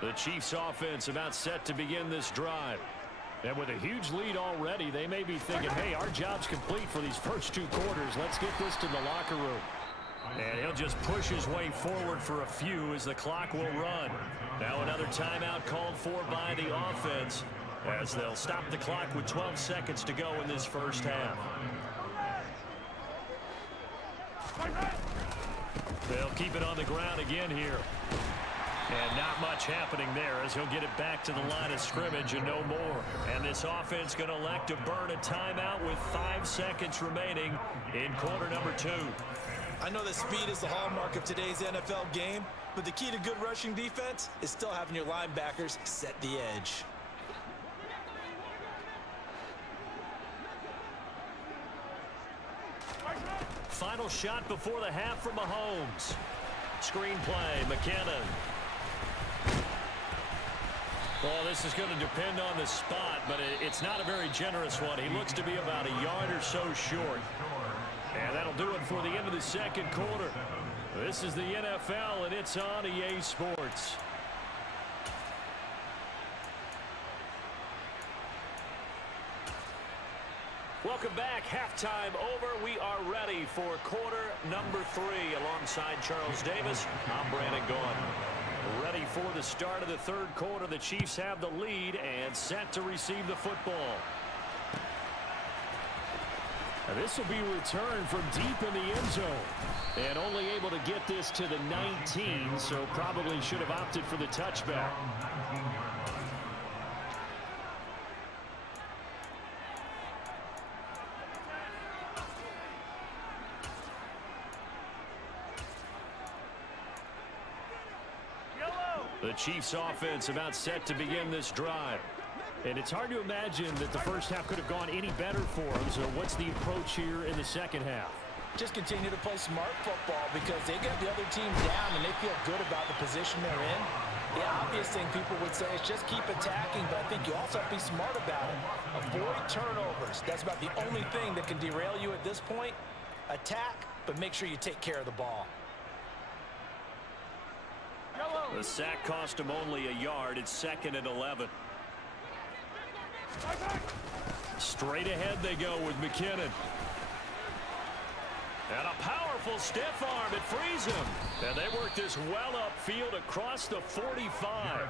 The Chiefs offense about set to begin this drive. And with a huge lead already, they may be thinking, hey, our job's complete for these first 2 quarters. Let's get this to the locker room. And he'll just push his way forward for a few as the clock will run. Now another timeout called for by the offense as they'll stop the clock with 12 seconds to go in this first half. They'll keep it on the ground again here. And not much happening there as he'll get it back to the line of scrimmage and no more. And this offense going to elect to burn a timeout with 5 seconds remaining in quarter number 2. I know that speed is the hallmark of today's NFL game, but the key to good rushing defense is still having your linebackers set the edge. final shot before the half from Mahomes. Screenplay, McKinnon. Well, this is going to depend on the spot, but it's not a very generous one. He looks to be about a yard or so short. And that'll do it for the end of the second quarter. This is the NFL, and it's on EA Sports. Welcome back. Halftime over. We are ready for quarter number 3. Alongside Charles Davis, I'm Brandon Gaughan. Ready for the start of the third quarter. The Chiefs have the lead and set to receive the football. Now this will be returned from deep in the end zone. And only able to get this to the 19, so probably should have opted for the touchback. The Chiefs offense about set to begin this drive. And it's hard to imagine that the first half could have gone any better for them. So what's the approach here in the second half? Just continue to play smart football because they get the other team down and they feel good about the position they're in. The obvious thing people would say is just keep attacking, but I think you also have to be smart about it. Avoid turnovers. That's about the only thing that can derail you at this point. Attack, but make sure you take care of the ball. The sack cost him only a yard. It's 2nd and 11. Straight ahead they go with McKinnon. And a powerful stiff arm. It frees him. And they work this well upfield across the 45.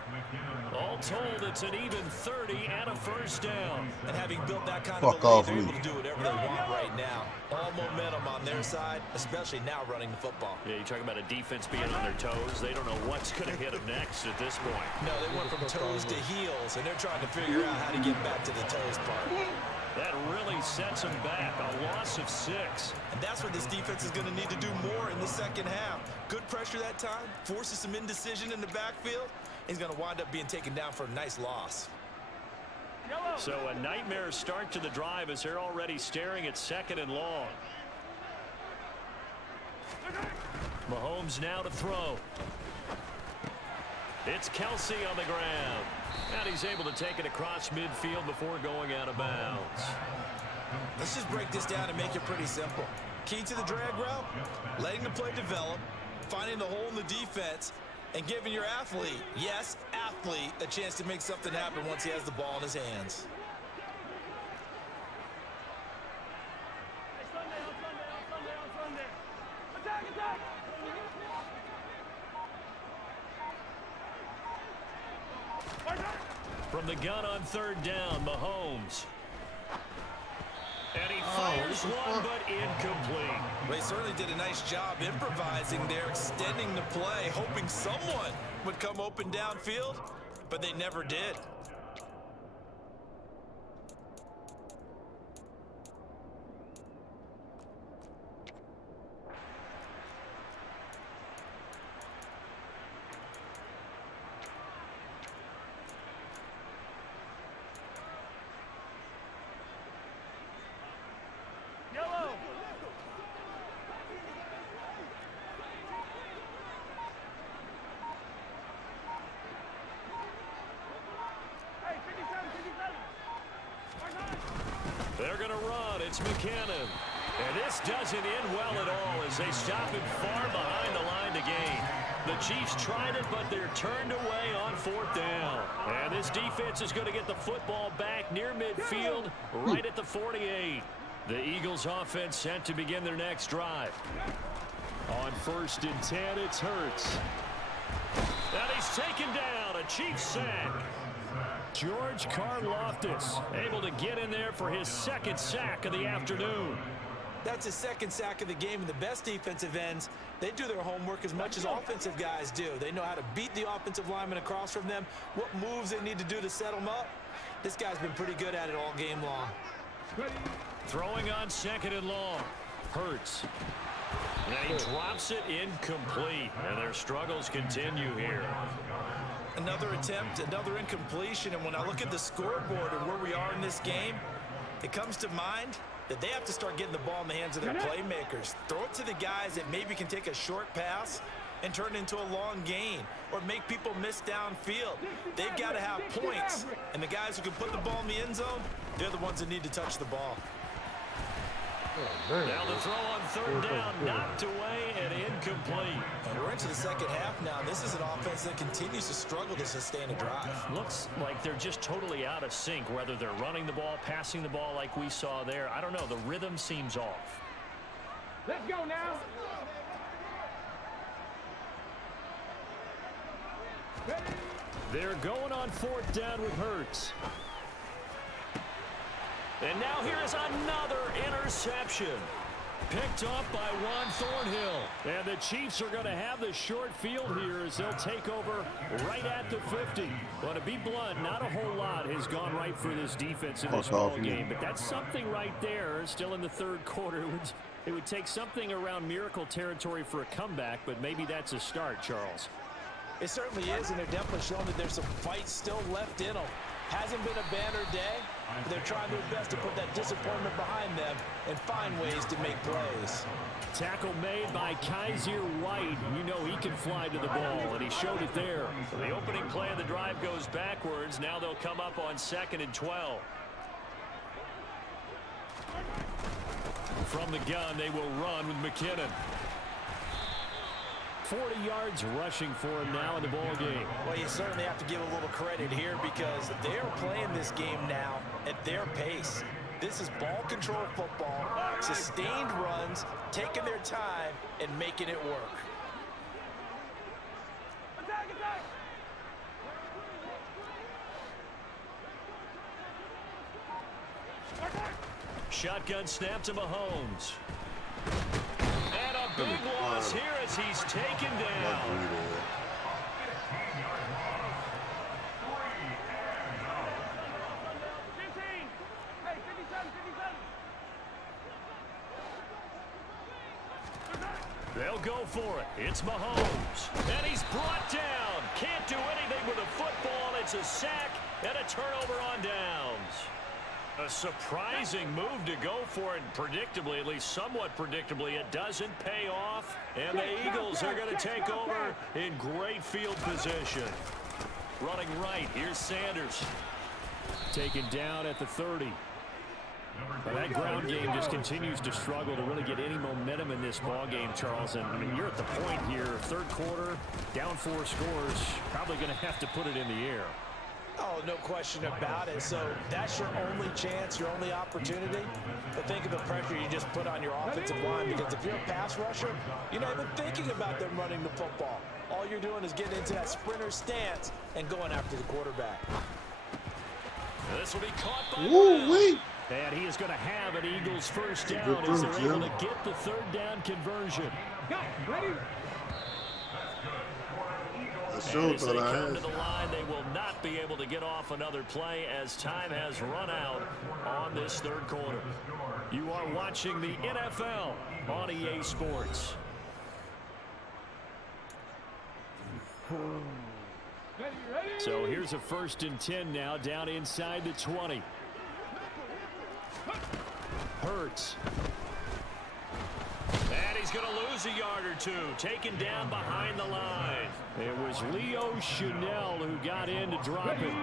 All told, it's an even 30 and a first down. And having built that kind of a lead, they're able to do whatever they want right now. All momentum on their side, especially now running the football. Yeah, you talk about a defense being on their toes. They don't know what's going to hit them next at this point. No, they went from toes to heels, and they're trying to figure out how to get back to the toes part. That really sets them back. A loss of 6. And that's where this defense is going to need to do more in the second half. Good pressure that time, forces some indecision in the backfield. He's going to wind up being taken down for a nice loss. So a nightmare start to the drive as they're already staring at 2nd and long. Mahomes now to throw. It's Kelsey on the ground. And he's able to take it across midfield before going out of bounds. Let's just break this down and make it pretty simple. Key to the drag route, letting the play develop, finding the hole in the defense, and giving your athlete, yes, athlete, a chance to make something happen once he has the ball in his hands. From the gun on 3rd down, Mahomes. And he fires one, but incomplete. Well, he certainly did a nice job improvising there, extending the play, hoping someone would come open downfield, but they never did. They're going to run. It's McKinnon. And this doesn't end well at all as they stop him far behind the line to gain. The Chiefs tried it, but they're turned away on 4th down. And this defense is going to get the football back near midfield, right at the 48. The Eagles offense set to begin their next drive. On 1st and 10, it's Hurts. And he's taken down. A Chiefs sack. George Karlaftis able to get in there for his 2nd sack of the afternoon. That's his 2nd sack of the game, and the best defensive ends, they do their homework as much as offensive guys do. They know how to beat the offensive lineman across from them, what moves they need to do to set them up. This guy's been pretty good at it all game long. Throwing on 2nd and long. Hurts. And he drops it incomplete. And their struggles continue here. Another attempt, another incompletion, and when I look at the scoreboard and where we are in this game, it comes to mind that they have to start getting the ball in the hands of their playmakers. Throw it to the guys that maybe can take a short pass and turn it into a long gain or make people miss downfield. They've got to have points, and the guys who can put the ball in the end zone, they're the ones that need to touch the ball. Now the throw on third down, knocked away and incomplete. And we're into the second half now. This is an offense that continues to struggle to sustain a drive. Looks like they're just totally out of sync, whether they're running the ball, passing the ball like we saw there. I don't know. The rhythm seems off. Let's go now. They're going on fourth down with Hurts. And now here is another interception. Picked off by Juan Thornhill. And the Chiefs are going to have the short field here as they'll take over right at the 50. But to be blunt, not a whole lot has gone right for this defense in this ball game. But that's something right there. Still in the third quarter. It would take something around miracle territory for a comeback, but maybe that's a start, Charles. It certainly is, and they're definitely showing that there's some fight still left in them. Hasn't been a banner day, but they're trying their best to put that disappointment behind them and find ways to make plays. Tackle made by Kaiser White. You know he can fly to the ball, and he showed it there. The opening play of the drive goes backwards. Now they'll come up on 2nd and 12. From the gun, they will run with McKinnon. 40 yards rushing for him now in the ball game. Well, you certainly have to give a little credit here because they're playing this game now at their pace. This is ball control football, sustained runs, taking their time and making it work. Shotgun snap to Mahomes. And a big loss here as he's taken down. They'll go for it. It's Mahomes. And he's brought down. Can't do anything with a football. It's a sack and a turnover on downs. A surprising move to go for it. Predictably, at least somewhat predictably, it doesn't pay off. And the Eagles are going to take over in great field position. Running right. Here's Sanders. Taken down at the 30. Well, that ground game just continues to struggle to really get any momentum in this ball game, Charles. And I mean, you're at the point here, third quarter, down 4 scores, probably going to have to put it in the air. Oh, no question about it. So that's your only chance, your only opportunity. But think of the pressure you just put on your offensive line, because if you're a pass rusher, you're not even thinking about them running the football. All you're doing is getting into that sprinter stance and going after the quarterback. This will be caught by Brown. And he is going to have an Eagles first down as they're able to get the third down conversion. As they come to the line, they will not be able to get off another play as time has run out on this third quarter. You are watching the NFL on EA Sports. So here's a 1st and 10 now, down inside the 20. Hurts. And he's going to lose a yard or two. Taken down behind the line. It was Leo Chanel who got in to drop it.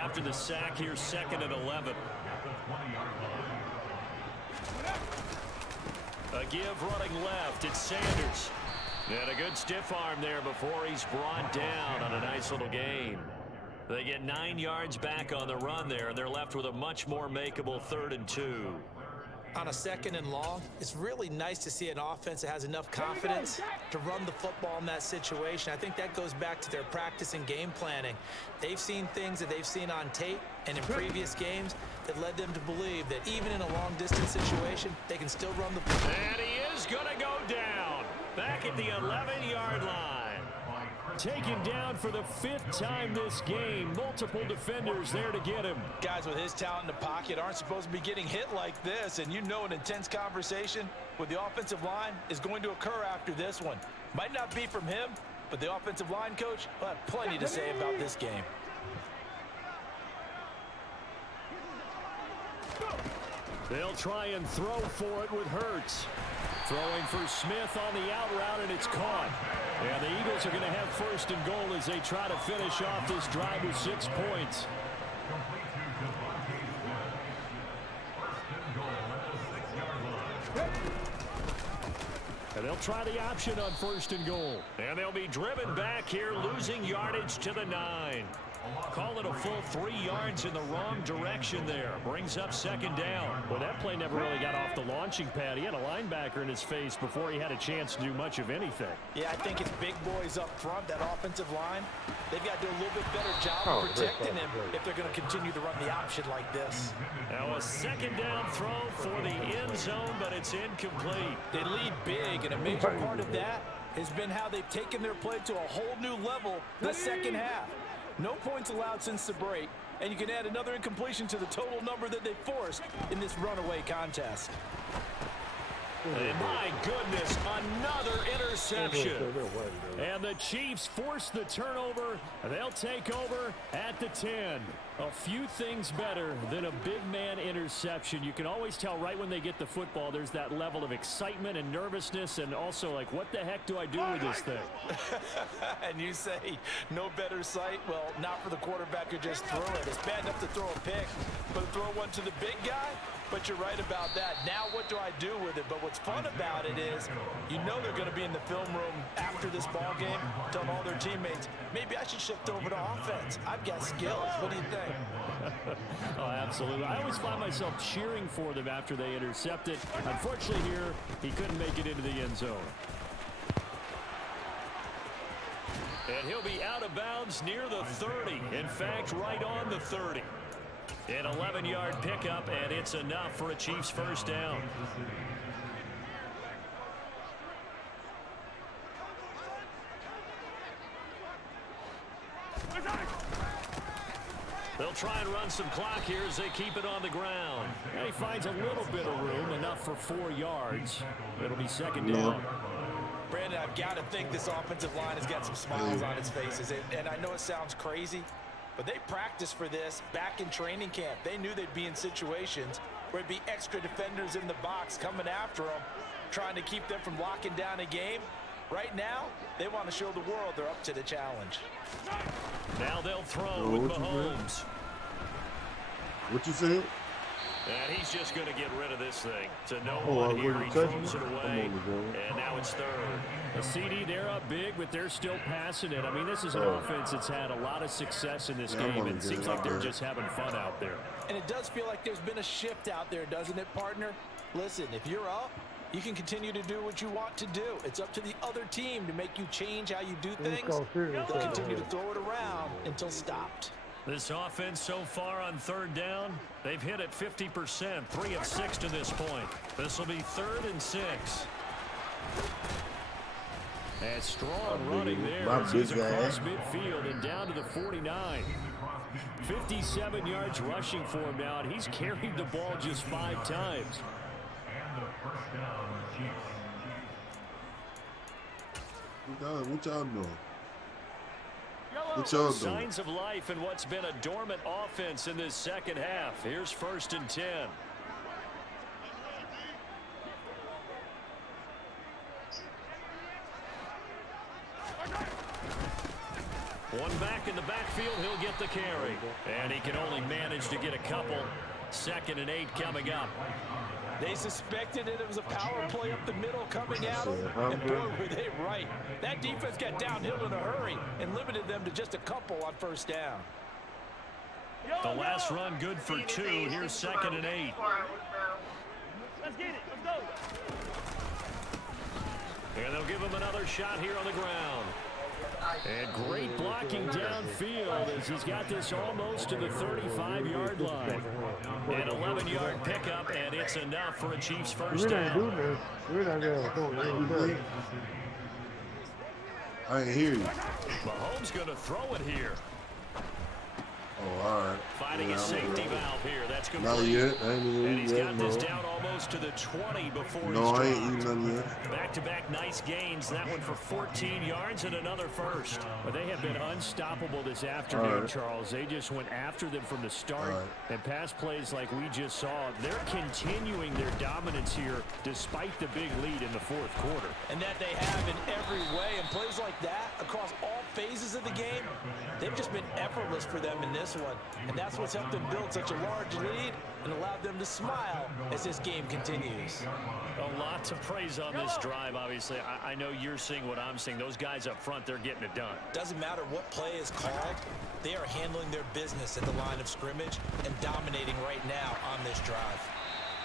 After the sack here, 2nd and 11. A give running left. It's Sanders. And a good stiff arm there before he's brought down on a nice little gain. They get 9 yards back on the run there, and they're left with a much more makeable 3rd and 2. On a 2nd and long, it's really nice to see an offense that has enough confidence to run the football in that situation. I think that goes back to their practice and game planning. They've seen things that they've seen on tape and in previous games that led them to believe that even in a long-distance situation, they can still run the football. And he is going to go down back at the 11-yard line. Taken down for the 5th time this game. Multiple defenders there to get him. Guys with his talent in the pocket aren't supposed to be getting hit like this, and you know an intense conversation with the offensive line is going to occur after this one. Might not be from him, but the offensive line coach will have plenty to say about this game. They'll try and throw for it with Hurts. Throwing for Smith on the out route, and it's caught. And the Eagles are going to have first and goal as they try to finish off this drive with 6 points. And they'll try the option on first and goal. And they'll be driven back here, losing yardage to the 9. Call it a full 3 yards in the wrong direction there. Brings up second down. Well, that play never really got off the launching pad. He had a linebacker in his face before he had a chance to do much of anything. Yeah, I think it's big boys up front, that offensive line. They've got to do a little bit better job of protecting him if they're going to continue to run the option like this. Now a second down throw for the end zone, but it's incomplete. They lead big, and a major part of that has been how they've taken their play to a whole new level the second half. No points allowed since the break, and you can add another incompletion to the total number that they forced in this runaway contest. And my goodness, another interception. And the Chiefs force the turnover. They'll take over at the 10. A few things better than a big man interception. You can always tell right when they get the football, there's that level of excitement and nervousness, and also like, what the heck do I do with this thing? And you say no better sight? Well, not for the quarterback who just threw it. It's bad enough to throw a pick, but throw one to the big guy? But you're right about that. Now what do I do with it? But what's fun about it is you know they're going to be in the film room after this ball game telling all their teammates, maybe I should shift over to offense. I've got skills. What do you think? Oh, absolutely. I always find myself cheering for them after they intercept it. Unfortunately here, he couldn't make it into the end zone. And he'll be out of bounds near the 30. In fact, right on the 30. An 11-yard pickup, and it's enough for a Chiefs first down. They'll try and run some clock here as they keep it on the ground. And he finds a little bit of room, enough for 4 yards. It'll be second down. Brandon, I've got to think this offensive line has got some smiles on its faces. And I know it sounds crazy, but they practiced for this back in training camp. They knew they'd be in situations where it'd be extra defenders in the box coming after them, trying to keep them from locking down a game. Right now, they want to show the world they're up to the challenge. Now they'll throw with Mahomes. What you said? And he's just going to get rid of this thing. To no one here, he throws it away. And now it's third. A CD, they're up big, but they're still passing it. I mean, this is an offense that's had a lot of success in this game. And it seems like they're just having fun out there. And it does feel like there's been a shift out there, doesn't it, partner? Listen, if you're up, you can continue to do what you want to do. It's up to the other team to make you change how you do things. They'll continue to throw it around until stopped. This offense so far on third down, they've hit it 50%, 3 of 6 to this point. This will be 3rd and 6. And strong running there as he's across midfield and down to the 49. 57 yards rushing for him now, and he's carried the ball just 5 times. What y'all doing? Signs of life in what's been a dormant offense in this second half. Here's 1st and 10. One back in the backfield, he'll get the carry. And he can only manage to get a couple. 2nd and 8 coming up. They suspected it was a power play up the middle coming at them, and boy, were they right. That defense got downhill in a hurry and limited them to just a couple on 1st down. The last run good for 2. Here's 2nd and 8. Let's get it. Let's go. And they'll give him another shot here on the ground. And great blocking downfield as he's got this almost to the 35-yard line. An 11-yard pickup, and it's enough for a Chiefs first down. I ain't hear you. Mahomes going to throw it here. Oh, all right. Finding a safety valve here. That's complete. Not yet. I ain't even And he's yet, got this down almost to the 20 before no, he's I ain't dropped. eating none yet. Back-to-back nice gains. That one for 14 yards and another first. But they have been unstoppable this afternoon, right. Charles. They just went after them from the start. And pass plays like we just saw, they're continuing their dominance here despite the big lead in the fourth quarter. And that they have in every way. And plays like that across all phases of the game, they've just been effortless for them in this one. And that's what's helped them build such a large lead and allowed them to smile as this game continues. A lot to praise on this drive, obviously. I know you're seeing what I'm seeing. Those guys up front, they're getting it done. Doesn't matter what play is called, they are handling their business at the line of scrimmage and dominating right now on this drive.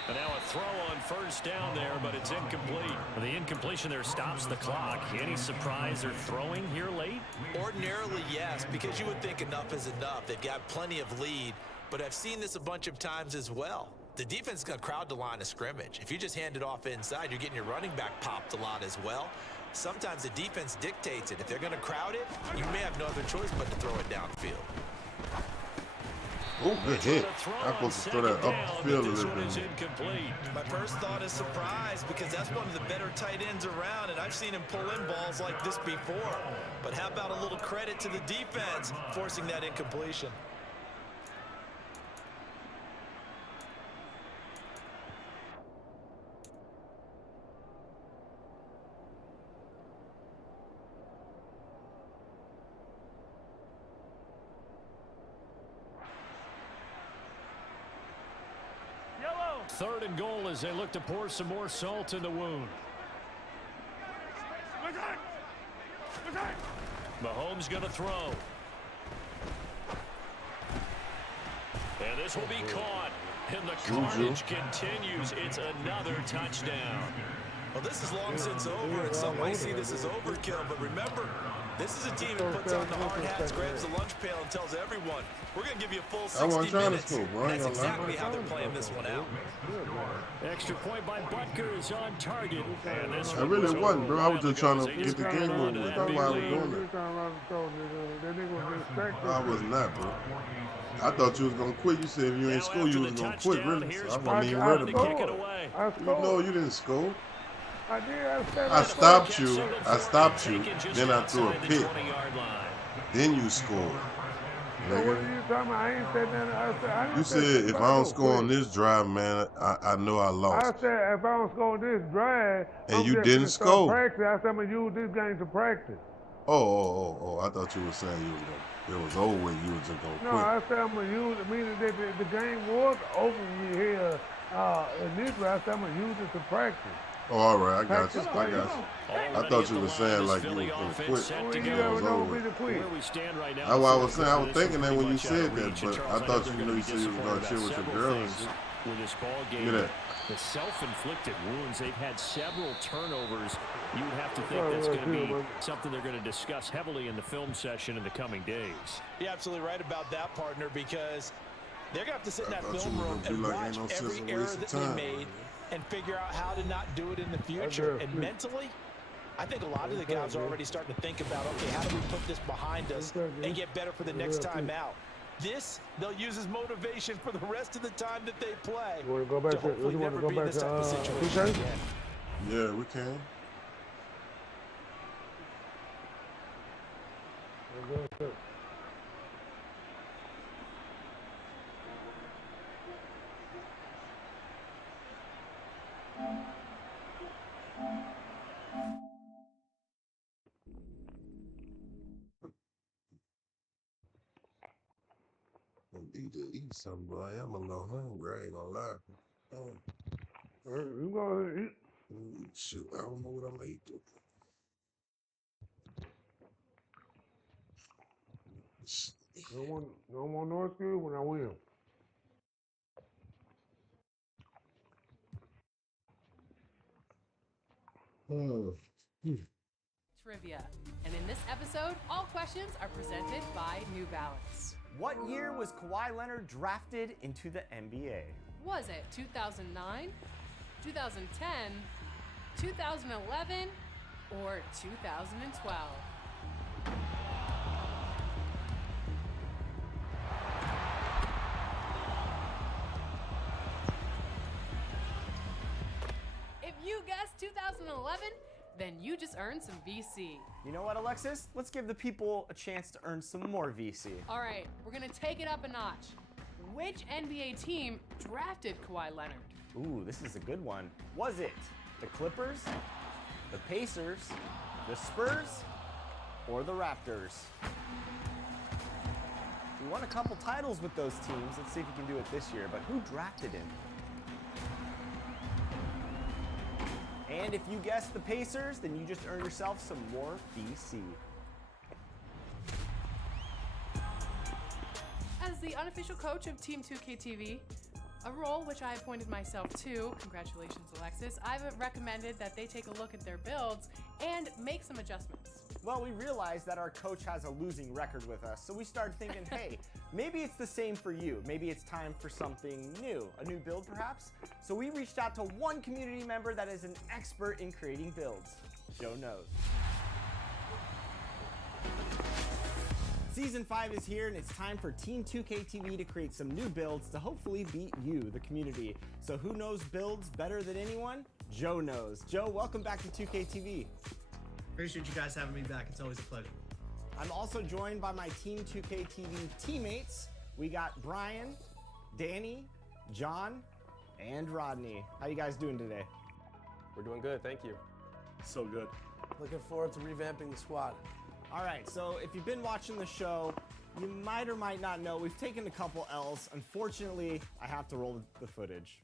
And now a throw on first down there, but it's incomplete. The incompletion there stops the clock. Any surprise they're throwing here late? Ordinarily, yes, because you would think enough is enough. They've got plenty of lead, but I've seen this a bunch of times as well. The defense is going to crowd the line of scrimmage. If you just hand it off inside, you're getting your running back popped a lot as well. Sometimes the defense dictates it. If they're going to crowd it, you may have no other choice but to throw it downfield. Oh, good hit. I'm supposed to throw that up the field a little bit. My first thought is surprise because that's one of the better tight ends around, and I've seen him pull in balls like this before. But how about a little credit to the defense forcing that incompletion? Third and goal as they look to pour some more salt in the wound. Mahomes going to throw. And this will be caught. And the carnage continues. It's another touchdown. Well, this is long since over, and some might see this as overkill. But remember, this is a team that puts on the hard hats, grabs the lunch pail, and tells everyone, we're going to give you a full 60 minutes. That's exactly how they're playing this one out. Extra point by Butker is on target. And this I really wasn't, bro. I was just trying to get the game over with. That's why I was doing it. I was not, bro. I thought you was going to quit. You said if you ain't score, you was going to quit, really. So I wasn't even ready about it. You know you didn't score. I did. I stopped you. Then I threw a pick. Then you scored. So what are you talking about? I ain't said nothing. You said if I don't score on this drive, man, I know I lost. I said if I don't score on this drive, and you didn't score. Practice. I said I'm gonna use this game to practice. Oh! I thought you were saying it was over when you was just gonna quit. No, I said I'm gonna use it. Meaning that the game was over here in this drive. I said I'm gonna use it to practice. Oh, all right, I got you. I thought you were saying like you were going to quit. That's why I was saying. I was thinking that when you said that, but I thought you knew you said you was going to chill with your girl and shit. With this ball game, the self-inflicted wounds, they've had several turnovers. You would have to think that's going to be something they're going to discuss heavily in the film session in the coming days. You're absolutely right about that, partner, because they're going to have to sit in that film room and watch every error that they made and figure out how to not do it in the future. And mentally, I think a lot of the guys are already starting to think about, okay, how do we put this behind us and get better for the next time out? This, they'll use as motivation for the rest of the time that they play to hopefully never be in this type of situation again. Yeah, we can. Need to eat something, boy. I'm a little hungry. I ain't gonna lie. You gonna eat? Shoot, I don't know what I'm gonna eat. No more North Field when I win. Trivia. And in this episode, all questions are presented by New Balance. What year was Kawhi Leonard drafted into the NBA? Was it 2009, 2010, 2011, or 2012? you guessed 2011, then you just earned some VC. You know what, Alexis? Let's give the people a chance to earn some more VC. All right, we're gonna take it up a notch. Which NBA team drafted Kawhi Leonard? Ooh, this is a good one. Was it the Clippers, the Pacers, the Spurs, or the Raptors? We won a couple titles with those teams. Let's see if you can do it this year, but who drafted him? And if you guessed the Pacers, then you just earned yourself some more VC. As the unofficial coach of Team 2K TV, a role which I appointed myself to, congratulations Alexis, I've recommended that they take a look at their builds and make some adjustments. Well, we realized that our coach has a losing record with us, so we started thinking, hey, maybe it's the same for you. Maybe it's time for something new, a new build perhaps? So we reached out to one community member that is an expert in creating builds. Joe knows. Season 5 is here, and it's time for Team 2K TV to create some new builds to hopefully beat you, the community. So who knows builds better than anyone? Joe knows. Joe, welcome back to 2K TV. Appreciate you guys having me back. It's always a pleasure. I'm also joined by my Team 2K TV teammates. We got Brian, Danny, John, and Rodney. How you guys doing today? We're doing good, thank you. So good. Looking forward to revamping the squad. All right, so if you've been watching the show, you might or might not know we've taken a couple L's. Unfortunately, I have to roll the footage.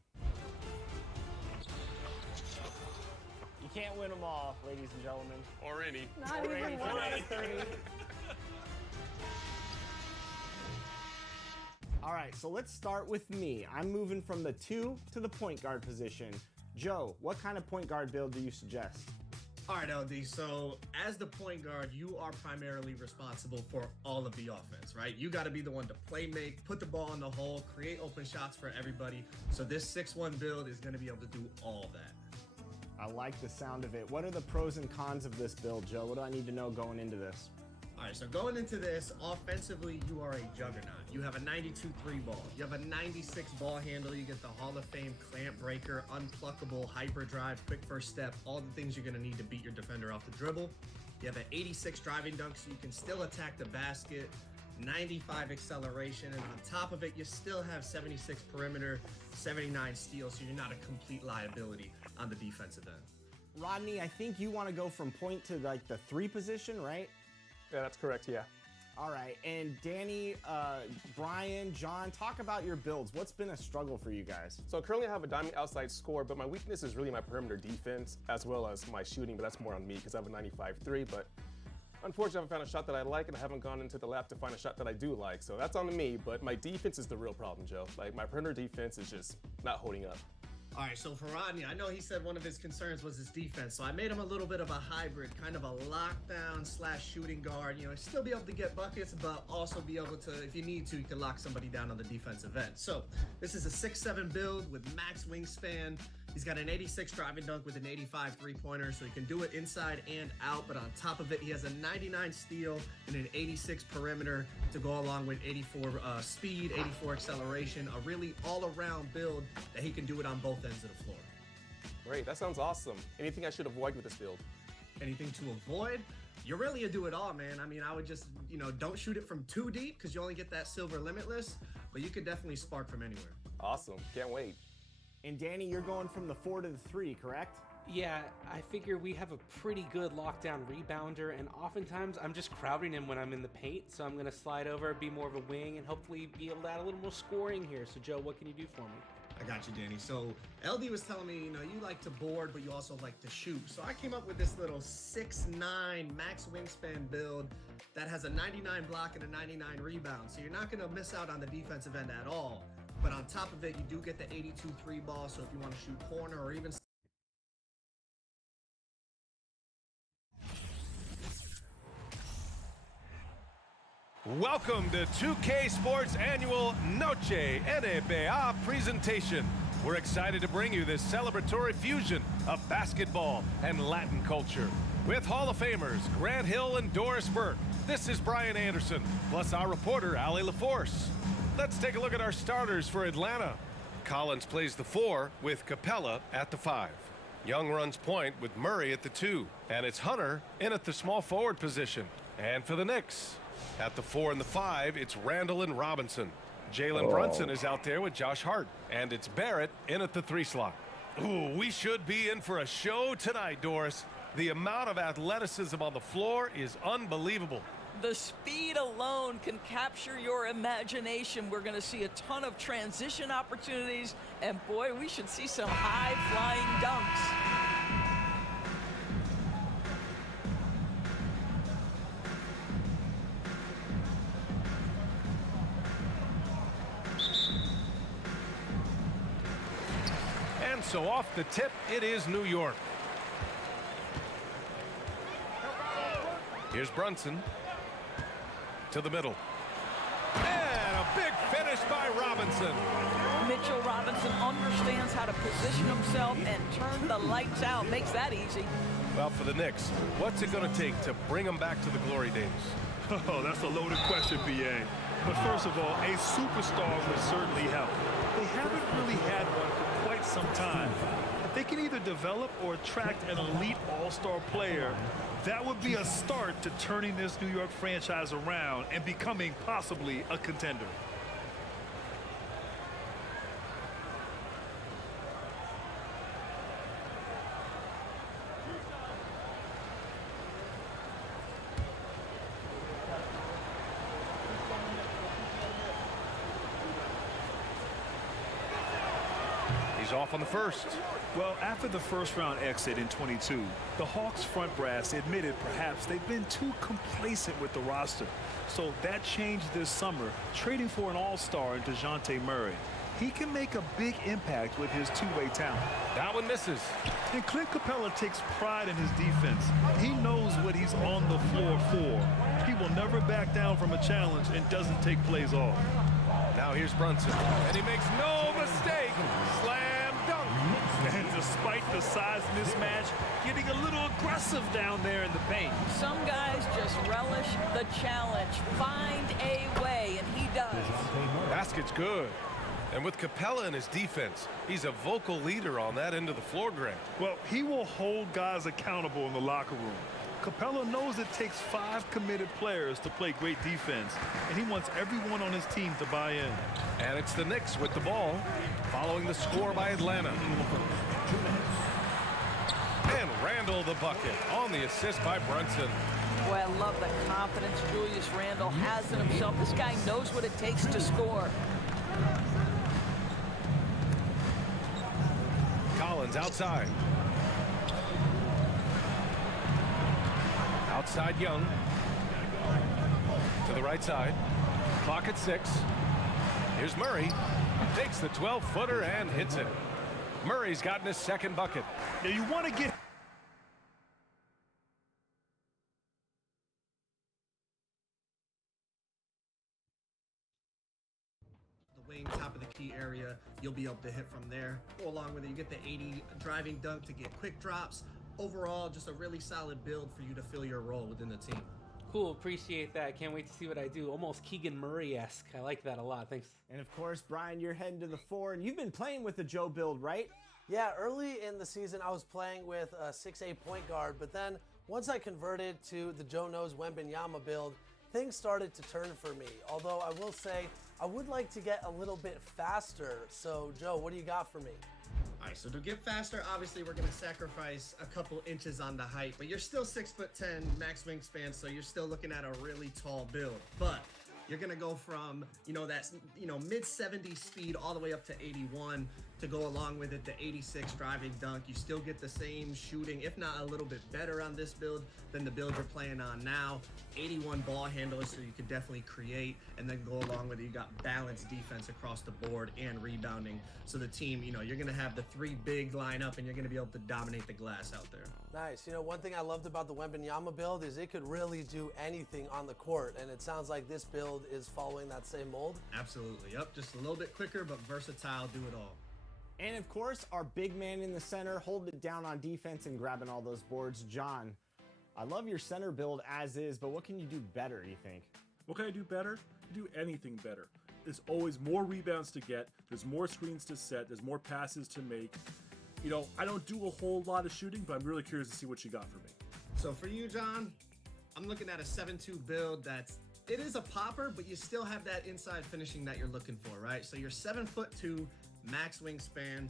You can't win them all, ladies and gentlemen. Or any. Not Or even any. 1 out of 30. All right, so let's start with me. I'm moving from the 2 to the point guard position. Joe, what kind of point guard build do you suggest? All right, LD. So as the point guard, you are primarily responsible for all of the offense, right? You got to be the one to play make, put the ball in the hole, create open shots for everybody. So this 6-1 build is going to be able to do all that. I like the sound of it. What are the pros and cons of this build, Joe? What do I need to know going into this? All right, so going into this, offensively, you are a juggernaut. You have a 92-3 ball. You have a 96 ball handle. You get the Hall of Fame clamp breaker, unpluckable, hyperdrive, quick first step, all the things you're going to need to beat your defender off the dribble. You have an 86 driving dunk, so you can still attack the basket, 95 acceleration, and on top of it, you still have 76 perimeter, 79 steals, so you're not a complete liability on the defensive end. Rodney, I think you want to go from point to like the 3 position, right? Yeah, that's correct, yeah. All right, and Danny, Brian, John, talk about your builds. What's been a struggle for you guys? So currently I have a diamond outside score, but my weakness is really my perimeter defense as well as my shooting, but that's more on me because I have a 95-3, but unfortunately I haven't found a shot that I like and I haven't gone into the lab to find a shot that I do like, so that's on me, but my defense is the real problem, Joe. Like my perimeter defense is just not holding up. All right, so for Rodney, I know he said one of his concerns was his defense, so I made him a little bit of a hybrid, kind of a lockdown / shooting guard. You know, still be able to get buckets, but also be able to, if you need to, you can lock somebody down on the defensive end. So this is a 6'7" build with max wingspan. He's got an 86 driving dunk with an 85 three-pointer, so he can do it inside and out, but on top of it, he has a 99 steal and an 86 perimeter to go along with 84 speed, 84 acceleration, a really all-around build that he can do it on both ends of the floor. Great, that sounds awesome. Anything I should avoid with this build? Anything to avoid? You're really a do-it-all, man. I mean, I would just, you know, don't shoot it from too deep because you only get that silver limitless, but you could definitely spark from anywhere. Awesome, can't wait. And Danny, you're going from the 4 to the 3, correct? Yeah, I figure we have a pretty good lockdown rebounder, and oftentimes I'm just crowding him when I'm in the paint, so I'm going to slide over, be more of a wing, and hopefully be able to add a little more scoring here. So, Joe, what can you do for me? I got you, Danny. So LD was telling me, you know, you like to board, but you also like to shoot. So I came up with this little 6'9" max wingspan build that has a 99 block and a 99 rebound. So you're not going to miss out on the defensive end at all. But on top of it, you do get the 82 3 ball. So if you want to shoot corner or even... Welcome to 2K Sports Annual Noche NBA presentation. We're excited to bring you this celebratory fusion of basketball and Latin culture. With Hall of Famers Grant Hill and Doris Burke, this is Brian Anderson, plus our reporter, Allie LaForce. Let's take a look at our starters for Atlanta. Collins plays the 4 with Capella at the 5. Young runs point with Murray at the 2. And it's Hunter in at the small forward position. And for the Knicks, at the 4 and the 5, it's Randall and Robinson. Jalen Brunson is out there with Josh Hart. And it's Barrett in at the 3 slot. Ooh, we should be in for a show tonight, Doris. The amount of athleticism on the floor is unbelievable. The speed alone can capture your imagination. We're going to see a ton of transition opportunities, and boy, we should see some high-flying dunks. And so off the tip, it is New York. Here's Brunson. To the middle. And a big finish by Robinson. Mitchell Robinson understands how to position himself and turn the lights out. Makes that easy. Well, for the Knicks, what's it going to take to bring them back to the glory days? Oh, that's a loaded question, B.A. But first of all, a superstar would certainly help. They haven't really had one for quite some time. If they can either develop or attract an elite all-star player, that would be a start to turning this New York franchise around and becoming possibly a contender. He's off on the first. Well, after the first-round exit in 22, the Hawks front brass admitted perhaps they've been too complacent with the roster. So that changed this summer, trading for an all-star in DeJounte Murray. He can make a big impact with his two-way talent. That one misses. And Clint Capella takes pride in his defense. He knows what he's on the floor for. He will never back down from a challenge and doesn't take plays off. Now here's Brunson, and he makes no mistake. Slam dunk. And despite the size mismatch, getting a little aggressive down there in the paint. Some guys just relish the challenge. Find a way, and he does. Basket's good. And with Capella in his defense, he's a vocal leader on that end of the floor, Grant. Well, he will hold guys accountable in the locker room. Capella knows it takes 5 committed players to play great defense, and he wants everyone on his team to buy in. And it's the Knicks with the ball, following the score by Atlanta. And Randall the bucket on the assist by Brunson. Boy, I love the confidence Julius Randle has in himself. This guy knows what it takes to score. Collins outside. Outside Young. To the right side. Clock at 6. Here's Murray. Takes the 12-footer and hits it. Murray's gotten his second bucket. Now you want to get wing, top of the key area, you'll be able to hit from there. Go along with it, you get the 80 driving dunk to get quick drops. Overall, just a really solid build for you to fill your role within the team. Cool, appreciate that. Can't wait to see what I do. Almost Keegan Murray-esque. I like that a lot. Thanks. And of course, Brian, you're heading to the 4, and you've been playing with the Joe build, right? Yeah, early in the season, I was playing with a 6'8" point guard, but then once I converted to the Joe Knows Wembanyama build, things started to turn for me. Although I will say, I would like to get a little bit faster. So, Joe, what do you got for me? All right, so to get faster, obviously we're going to sacrifice a couple inches on the height, but you're still 6'10", max wingspan, so you're still looking at a really tall build. But you're going to go from, that, mid-70 speed all the way up to 81 to go along with it, the 86 driving dunk. You still get the same shooting, if not a little bit better on this build than the build you're playing on now. 81 ball handlers, so you can definitely create, and then go along with it. You got balanced defense across the board and rebounding. So the team, you're going to have the 3 big lineup, and you're going to be able to dominate the glass out there. Nice. One thing I loved about the Wembanyama build is it could really do anything on the court, and it sounds like this build is following that same mold. Absolutely. Yep, just a little bit quicker, but versatile, do it all. And of course, our big man in the center, holding it down on defense and grabbing all those boards, John. I love your center build as is, but what can you do better, you think? What can I do better? I do anything better. There's always more rebounds to get, there's more screens to set, there's more passes to make. You know, I don't do a whole lot of shooting, but I'm really curious to see what you got for me. So for you, John, I'm looking at a 7-2 build it is a popper, but you still have that inside finishing that you're looking for, right? So you're 7'2", max wingspan.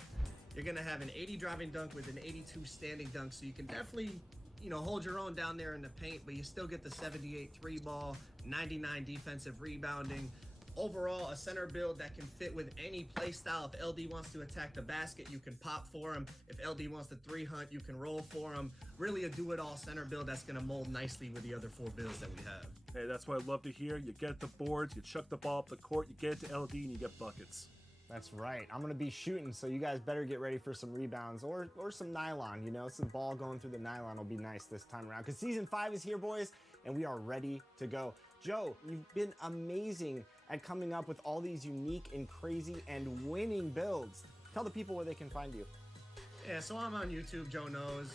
You're gonna have an 80 driving dunk with an 82 standing dunk, so you can definitely, you know, hold your own down there in the paint, but you still get the 78 3 ball, 99 defensive rebounding. Overall, a center build that can fit with any play style. If LD wants to attack the basket, you can pop for him. If LD wants to 3-hunt, you can roll for him. Really a do-it-all center build that's going to mold nicely with the other 4 builds that we have. Hey, that's what I love to hear. You get the boards, you chuck the ball up the court, you get it to LD, and you get buckets. That's right. I'm going to be shooting, so you guys better get ready for some rebounds or some nylon. You know, some ball going through the nylon will be nice this time around because Season 5 is here, boys, and we are ready to go. Joe, you've been amazing at coming up with all these unique and crazy and winning builds. Tell the people where they can find you. Yeah, so I'm on YouTube, Joe Knows.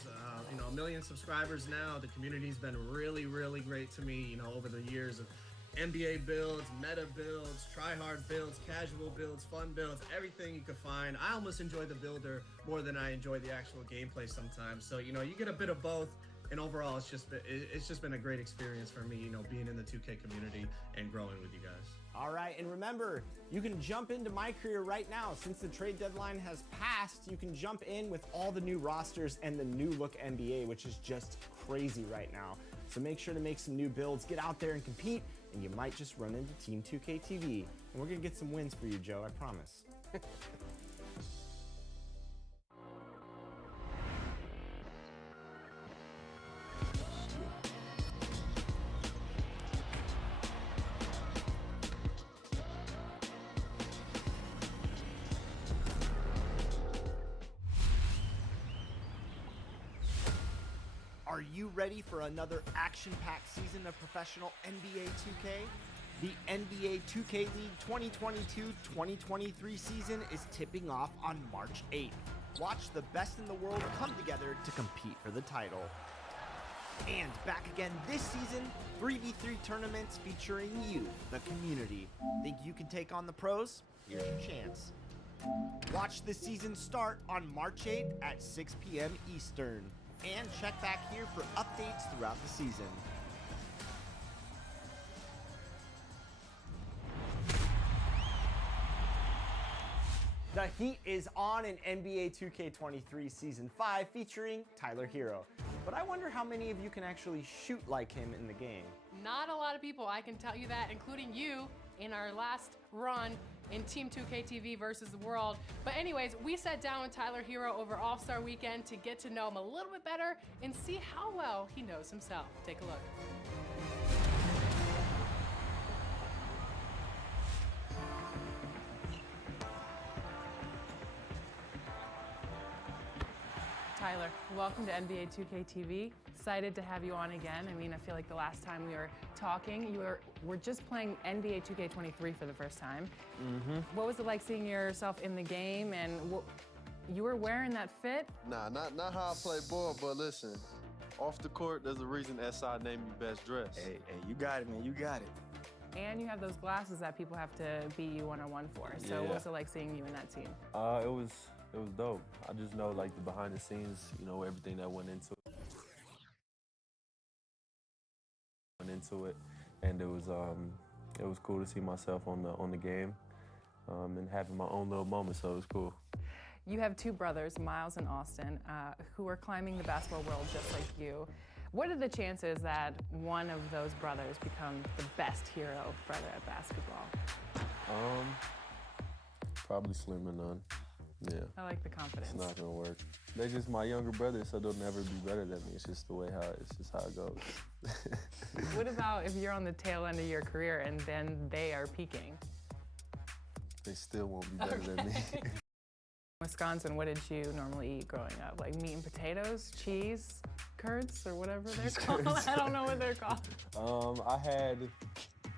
You know, 1 million subscribers now. The community's been really, really great to me, you know, over the years of NBA builds, meta builds, try-hard builds, casual builds, fun builds, everything you could find. I almost enjoy the builder more than I enjoy the actual gameplay sometimes. So, you know, you get a bit of both. And overall, it's just been a great experience for me, you know, being in the 2K community and growing with you guys. All right, and remember, you can jump into my career right now. Since the trade deadline has passed, you can jump in with all the new rosters and the new look NBA, which is just crazy right now. So make sure to make some new builds, get out there and compete, and you might just run into Team 2K TV. And we're gonna get some wins for you, Joe, I promise. Are you ready for another action-packed season of professional NBA 2K? The NBA 2K League 2022-2023 season is tipping off on March 8th. Watch the best in the world come together to compete for the title. And back again this season, 3v3 tournaments featuring you, the community. Think you can take on the pros? Here's your chance. Watch the season start on March 8th at 6 p.m. Eastern. And check back here for updates throughout the season. The heat is on in NBA 2K23 Season 5 featuring Tyler Hero. But I wonder how many of you can actually shoot like him in the game. Not a lot of people, I can tell you that, including you in our last run in Team 2K TV versus the world. But anyways, we sat down with Tyler Hero over All-Star Weekend to get to know him a little bit better and see how well he knows himself. Take a look. Tyler, welcome to NBA 2K TV. Excited to have you on again. I mean, I feel like the last time we were talking, you were just playing NBA 2K23 for the first time. Mm-hmm. What was it like seeing yourself in the game, and you were wearing that fit? Nah, not how I play ball, but listen, off the court, there's a reason SI named me best dressed. Hey, you got it, man, you got it. And you have those glasses that people have to beat you one-on-one for. So what was it like seeing you in that team? It was dope. I just know like the behind the scenes, you know, everything that went into it, and it was cool to see myself on the game, and having my own little moment. So it was cool. You have two brothers, Miles and Austin, who are climbing the basketball world just like you. What are the chances that one of those brothers become the best hero brother at basketball? Probably slim to none. Yeah. I like the confidence. It's not gonna work. They're just my younger brothers, so they'll never be better than me. It's just the way it's just how it goes. What about if you're on the tail end of your career and then they are peaking? They still won't be better than me. Wisconsin, what did you normally eat growing up? Like meat and potatoes, cheese, curds, or whatever they're called? I don't know what they're called.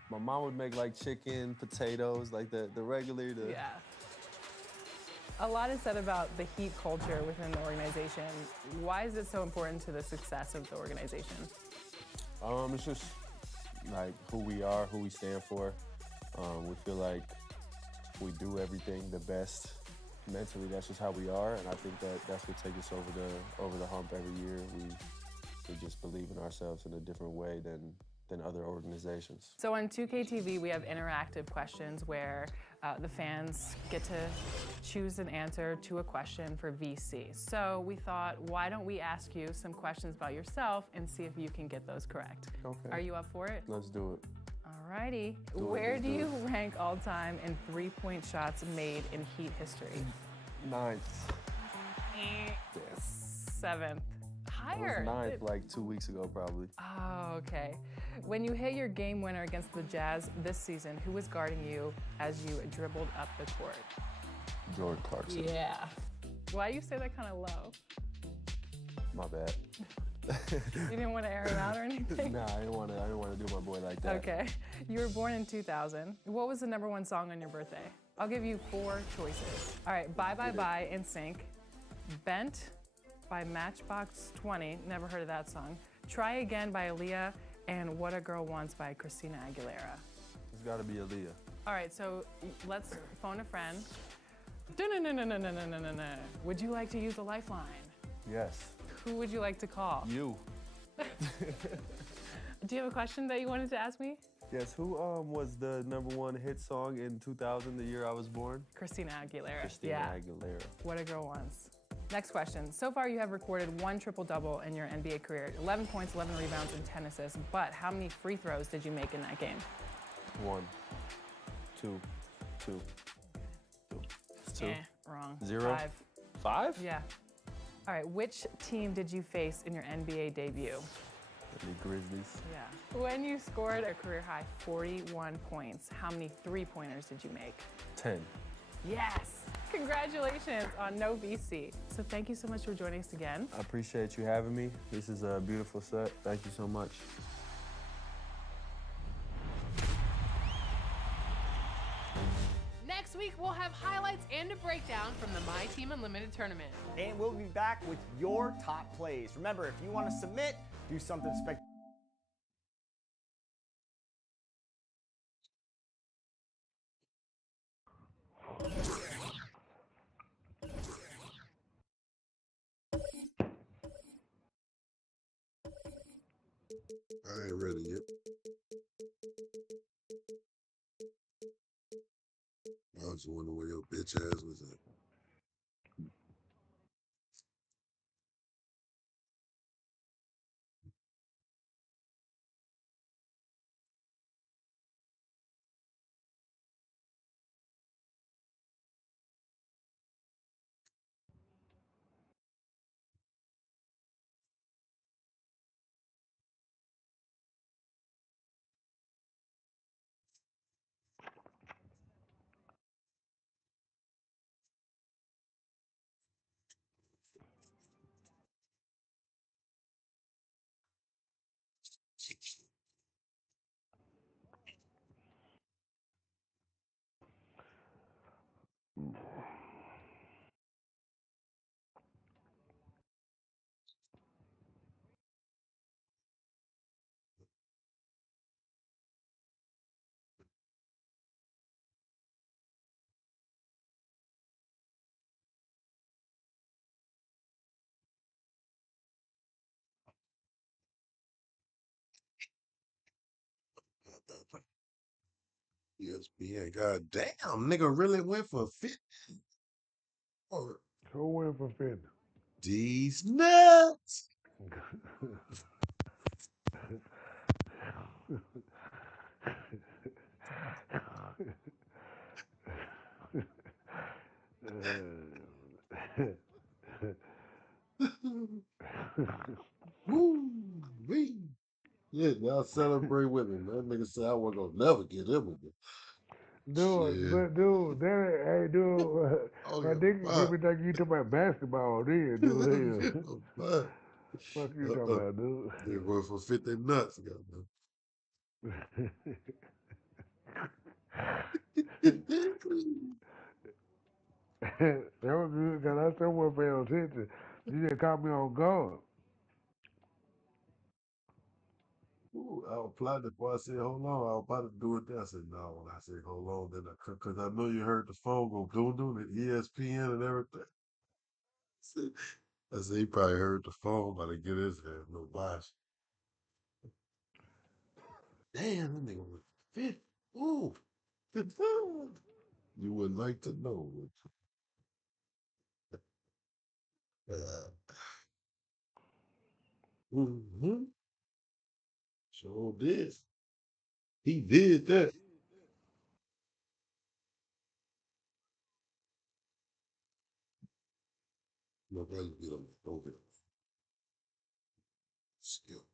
My mom would make like chicken, potatoes, like the regular. Yeah. A lot is said about the Heat culture within the organization. Why is it so important to the success of the organization? It's just like who we are, who we stand for. We feel like we do everything the best mentally, that's just how we are, and I think that's what takes us over the hump every year. We just believe in ourselves in a different way than other organizations. So on 2KTV, we have interactive questions where the fans get to choose an answer to a question for VC. So we thought, why don't we ask you some questions about yourself and see if you can get those correct? Okay. Are you up for it? Let's do it. Alrighty. Where do you rank all time in three-point shots made in Heat history? 9th. Seventh. Higher. I was 9th like 2 weeks ago, probably. Oh, okay. When you hit your game winner against the Jazz this season, who was guarding you as you dribbled up the court? Jordan Clarkson. Yeah. Why you say that kind of low? My bad. You didn't want to air him out or anything? Nah, I didn't want to do my boy like that. Okay. You were born in 2000. What was the #1 song on your birthday? I'll give you 4 choices. All right, Bye Bye Bye in Sync, Bent by Matchbox 20, never heard of that song, Try Again by Aaliyah, and What a Girl Wants by Christina Aguilera. It's got to be Aaliyah. All right, so let's phone a friend. Would you like to use a lifeline? Yes. Who would you like to call? You. Do you have a question that you wanted to ask me? Yes, who was the #1 hit song in 2000, the year I was born? Christina Aguilera. Christina Aguilera. What a Girl Wants. Next question. So far, you have recorded 1 triple-double in your NBA career, 11 points, 11 rebounds, and 10 assists. But how many free throws did you make in that game? 1, 2, 2, 2. It's 2. Wrong. 0. 5. 5? Yeah. All right. Which team did you face in your NBA debut? The Grizzlies. Yeah. When you scored a career-high 41 points, how many three-pointers did you make? 10. Yes. Congratulations on no VC. So thank you so much for joining us again. I appreciate you having me. This is a beautiful set. Thank you so much. Next week, we'll have highlights and a breakdown from the My Team Unlimited tournament. And we'll be back with your top plays. Remember, if you want to submit, do something spectacular. I ain't ready yet. I was wondering where your bitch ass was at. ESPN, god damn, nigga really went for 50. Who went for 50? These nuts. Woo wee. Yeah, y'all celebrate with me. That nigga said I wasn't gonna never get him again. Dude, but dude, that hey, dude, my dick give me think you talking about basketball, then, dude. Fuck you talking about, dude? They went for 50 nuts, goddamn. That was good because I still wasn't paying attention. You just caught me on guard. Ooh, I applied it before I said, hold on. I was about to do it there. I said, no. When I said, hold on, then because I know you heard the phone go doing it, ESPN and everything. I said, he probably heard the phone about to get his head. No bias. Damn, that nigga was fit. Ooh. You would like to know. Would you? Mm-hmm. Sure did. He did that. No, brother, get him. Don't get him. Skill.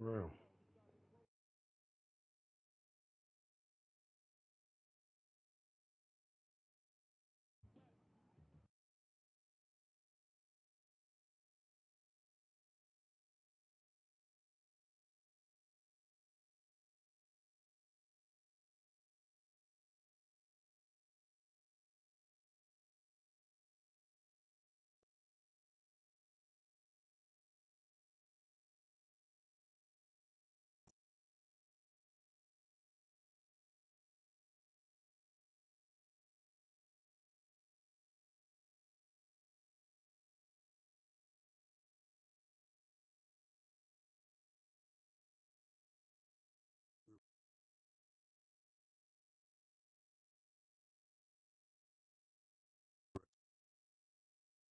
Well,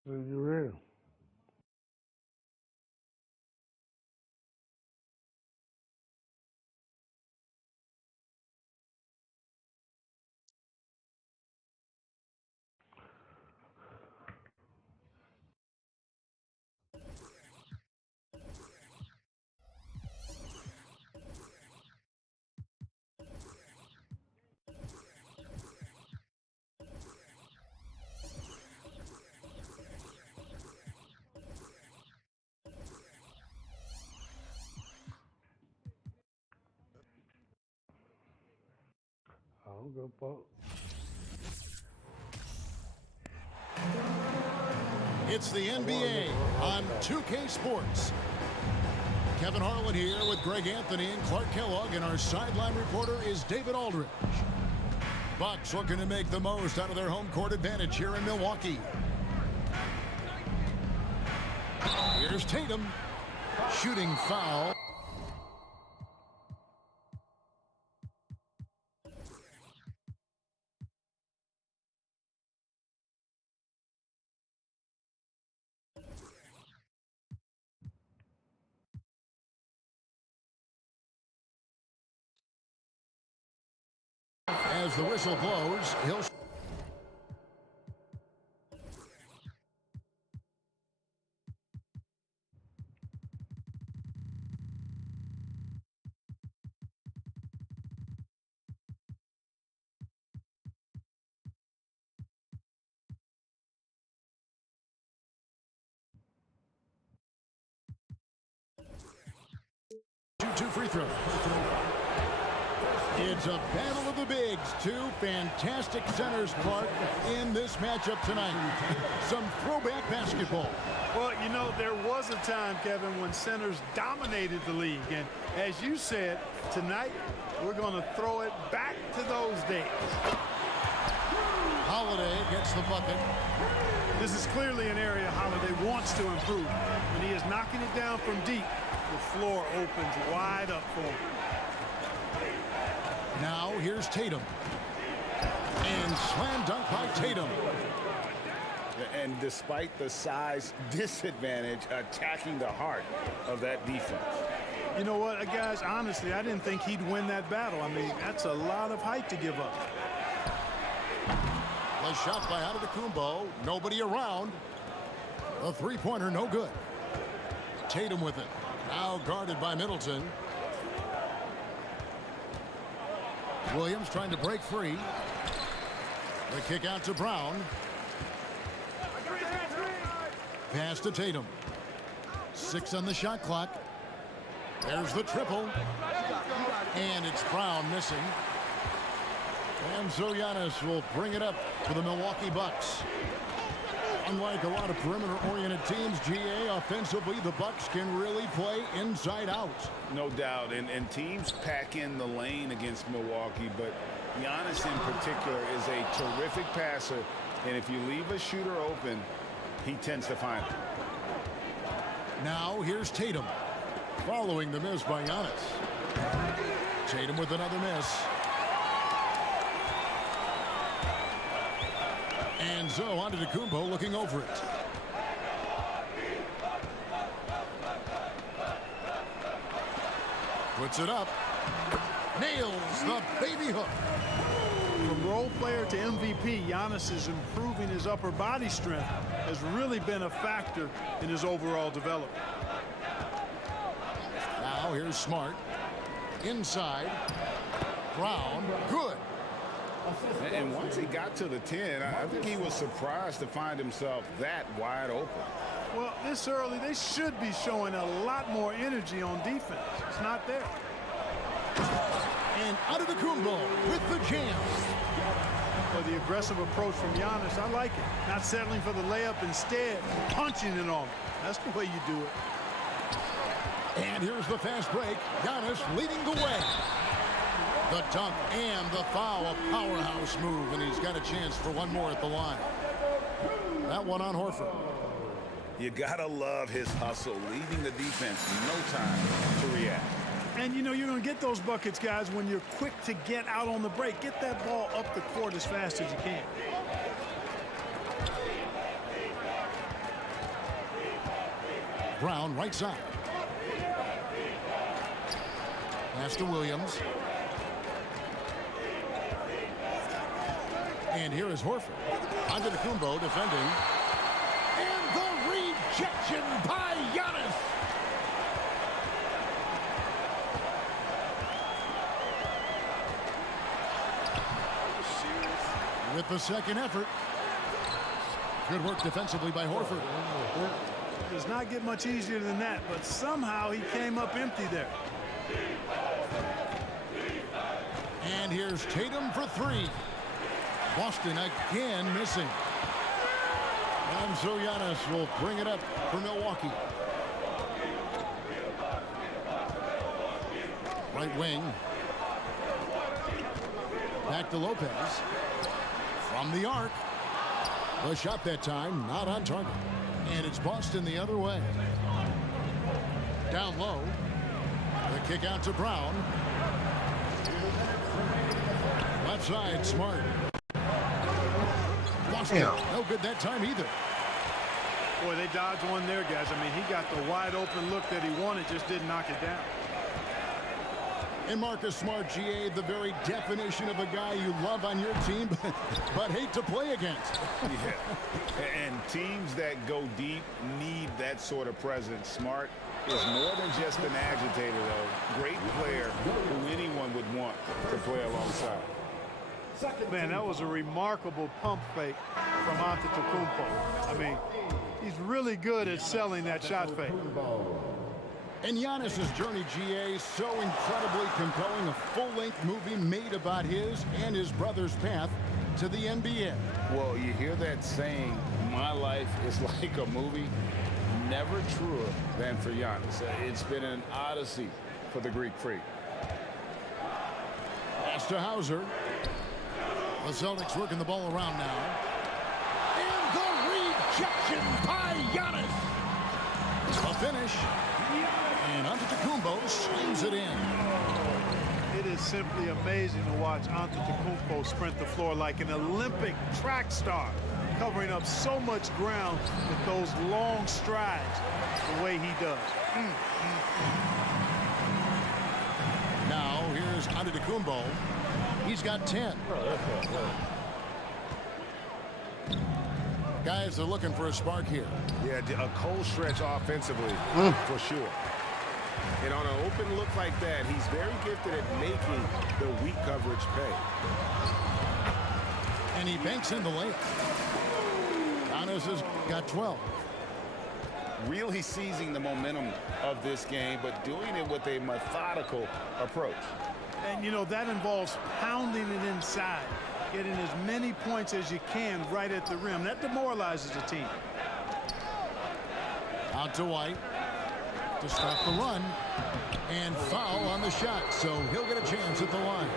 so you ready? I don't give a fuck. It's the NBA on 2K Sports. Kevin Harlan here with Greg Anthony and Clark Kellogg, and our sideline reporter is David Aldridge. Bucks looking to make the most out of their home court advantage here in Milwaukee. Here's Tatum. Shooting foul. As the whistle blows, he'll... 2 free throws. It's a battle of the bigs. 2 fantastic centers, Clark, in this matchup tonight. Some throwback basketball. Well, you know, there was a time, Kevin, when centers dominated the league. And as you said, tonight we're going to throw it back to those days. Holiday gets the bucket. This is clearly an area Holiday wants to improve. When he is knocking it down from deep, the floor opens wide up for him. Now here's Tatum. And slam dunk by Tatum. And despite the size disadvantage, attacking the heart of that defense. You know what, guys, honestly, I didn't think he'd win that battle. I mean, that's a lot of height to give up. The shot by Antetokounmpo. Nobody around. The three-pointer, no good. Tatum with it. Now guarded by Middleton. Williams trying to break free. The kick out to Brown. Pass to Tatum. 6 on the shot clock. There's the triple. And it's Brown missing. And so Giannis will bring it up for the Milwaukee Bucks. Unlike a lot of perimeter-oriented teams, GA, offensively, the Bucks can really play inside out. No doubt, and teams pack in the lane against Milwaukee, but Giannis in particular is a terrific passer, and if you leave a shooter open, he tends to find it. Now here's Tatum, following the miss by Giannis. Tatum with another miss. And so Antetokounmpo looking over it. Puts it up. Nails the baby hook. From role player to MVP, Giannis is improving his upper body strength has really been a factor in his overall development. Now here's Smart. Inside. Brown. Good. And once he got to the 10, I think he was surprised to find himself that wide open. Well, this early, they should be showing a lot more energy on defense. It's not there. And Antetokounmpo with the jam. Well, the aggressive approach from Giannis, I like it. Not settling for the layup, instead punching it on. That's the way you do it. And here's the fast break. Giannis leading the way. The dunk and the foul, a powerhouse move, and he's got a chance for one more at the line. That one on Horford. You gotta love his hustle, leaving the defense no time to react. And you know you're gonna get those buckets, guys, when you're quick to get out on the break. Get that ball up the court as fast as you can. Brown right side. Pass to Williams. And here is Horford. Antetokounmpo defending. And the rejection by Giannis. With the second effort. Good work defensively by Horford. It does not get much easier than that, but somehow he came up empty there. And here's Tatum for 3. Boston again missing. And so Giannis will bring it up for Milwaukee. Right wing. Back to Lopez. From the arc. The shot that time not on target. And it's Boston the other way. Down low. The kick out to Brown. Left side, Smart. Boston, no good that time either. Boy, they dodged one there, guys. I mean, he got the wide open look that he wanted, just didn't knock it down. And Marcus Smart, GA, the very definition of a guy you love on your team, but hate to play against. Yeah, and teams that go deep need that sort of presence. Smart is more than just an agitator, though. Great player who anyone would want to play alongside. Man, that was a remarkable pump fake from Antetokounmpo. I mean, he's really good at selling that shot fake. And Giannis's journey, GA, so incredibly compelling. A full-length movie made about his and his brother's path to the NBA. Well, you hear that saying, my life is like a movie. Never truer than for Giannis. It's been an odyssey for the Greek freak. Pass to Hauser. The Celtics working the ball around now. And the rejection by Giannis. A finish. And Antetokounmpo slams it in. It is simply amazing to watch Antetokounmpo sprint the floor like an Olympic track star, covering up so much ground with those long strides the way he does. Now here's Antetokounmpo. He's got 10. Guys are looking for a spark here. Yeah, a cold stretch offensively, for sure. And on an open look like that, he's very gifted at making the weak coverage pay. And he banks in the layup. Giannis has got 12. Really seizing the momentum of this game, but doing it with a methodical approach. And, you know, that involves pounding it inside, getting as many points as you can right at the rim. That demoralizes the team. Out to White to stop the run. And foul on the shot, so he'll get a chance at the line.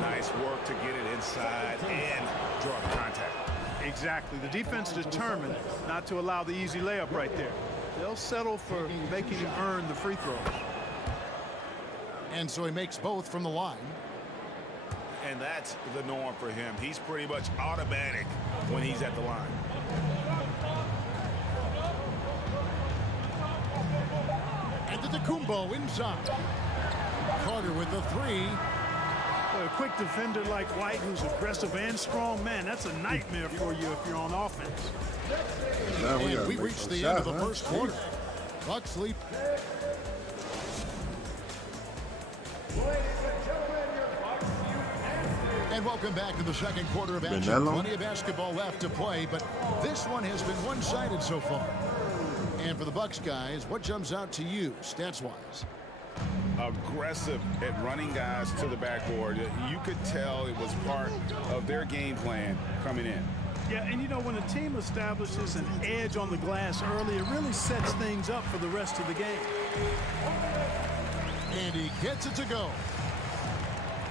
Nice work to get it inside and draw the contact. Exactly. The defense determined not to allow the easy layup right there. They'll settle for making him earn the free throw. And so he makes both from the line. And that's the norm for him. He's pretty much automatic when he's at the line. Antetokounmpo inside. Carter with the three. Well, a quick defender like White, who's aggressive and strong, man, that's a nightmare for you if you're on offense. And we reached the end of the first quarter. Bucks lead. And welcome back to the second quarter of action. Plenty of basketball left to play, but this one has been one-sided so far. And for the Bucks guys, what jumps out to you, stats-wise? Aggressive at running guys to the backboard. You could tell it was part of their game plan coming in. Yeah, and you know, when a team establishes an edge on the glass early, it really sets things up for the rest of the game. And he gets it to go.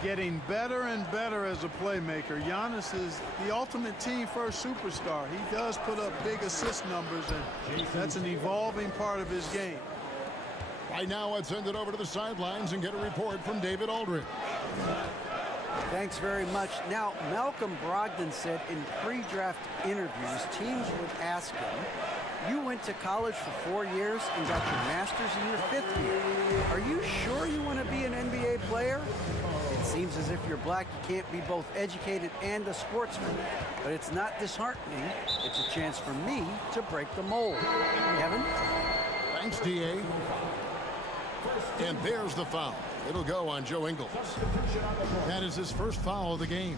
Getting better and better as a playmaker. Giannis is the ultimate team-first superstar. He does put up big assist numbers, and that's an evolving part of his game. Right now, let's send it over to the sidelines and get a report from David Aldridge. Thanks very much. Now, Malcolm Brogdon said in pre-draft interviews, teams would ask him, you went to college for 4 years and got your master's in your 5th year. Are you sure you want to be an NBA player? It seems as if you're black, you can't be both educated and a sportsman. But it's not disheartening. It's a chance for me to break the mold. Kevin? Thanks, D.A. And there's the foul. It'll go on Joe Ingles. That is his first foul of the game.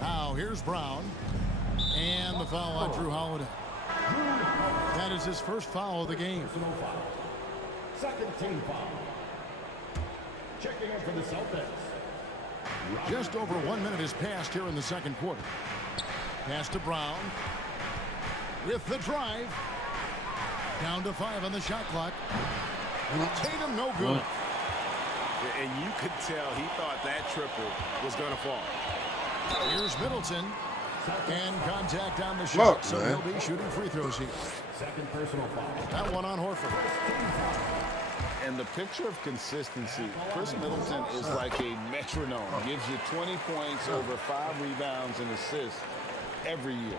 Now here's Brown. And the foul on Drew Holiday. That is his first foul of the game. Second team foul. Checking in for the Celtics. Just over 1 minute has passed here in the second quarter. Pass to Brown. With the drive. Down to 5 on the shot clock. Tatum no good. And you could tell he thought that triple was going to fall. Here's Middleton. And contact on the shot, so he'll be shooting free throws here. Second personal foul. That one on Horford. And the picture of consistency, Chris Middleton is like a metronome. Gives you 20 points, over 5 rebounds and assists every year.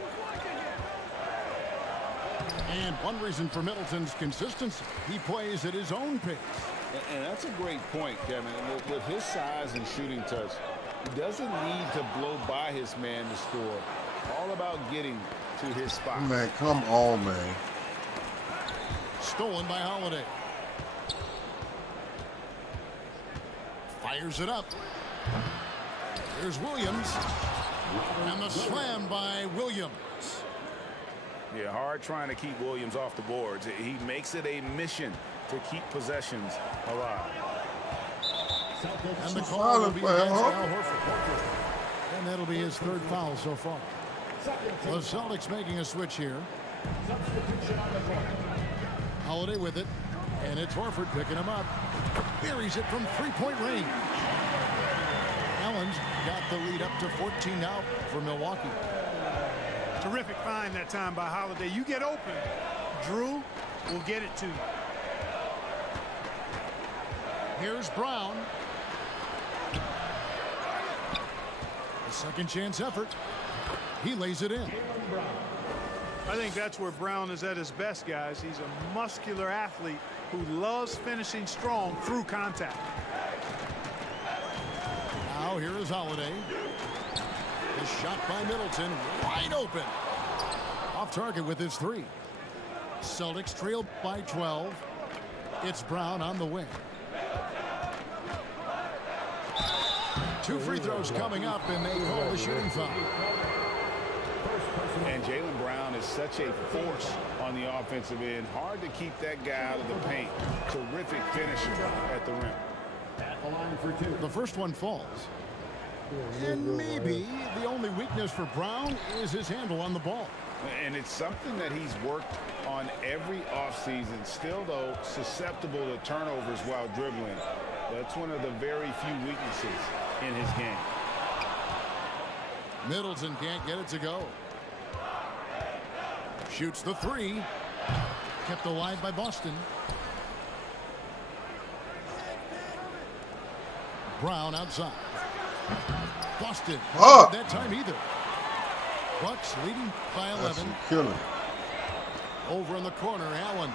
And one reason for Middleton's consistency, he plays at his own pace. And that's a great point, Kevin. With his size and shooting touch, he doesn't need to blow by his man to score. All about getting to his spot. Man, come on, man. Stolen by Holiday. Fires it up. Here's Williams. And the slam by Williams. Yeah, hard trying to keep Williams off the boards. He makes it a mission to keep possessions alive. And the call will be against Al Horford. And that'll be his third foul so far. The Celtics making a switch here. Holiday with it. And it's Horford picking him up. Buries it from three-point range. Allen's got the lead up to 14 now for Milwaukee. Terrific find that time by Holiday. You get open, Drew will get it to you. Here's Brown. A second chance effort. He lays it in. I think that's where Brown is at his best, guys. He's a muscular athlete who loves finishing strong through contact. Now here is Holiday. The shot by Middleton, wide open. Off target with his three. Celtics trail by 12. It's Brown on the wing. 2 free throws coming up, and they call the shooting foul. And Jaylen Brown is such a force on the offensive end. Hard to keep that guy out of the paint. Terrific finisher at the rim. At the line for 2. The first one falls. And maybe the only weakness for Brown is his handle on the ball. And it's something that he's worked on every offseason. Still, though, susceptible to turnovers while dribbling. That's one of the very few weaknesses in his game. Middleton can't get it to go. Shoots the three. Kept alive by Boston. Brown outside. Boston. Not that time either. Bucks leading by 11. Killing. Over in the corner, Allen.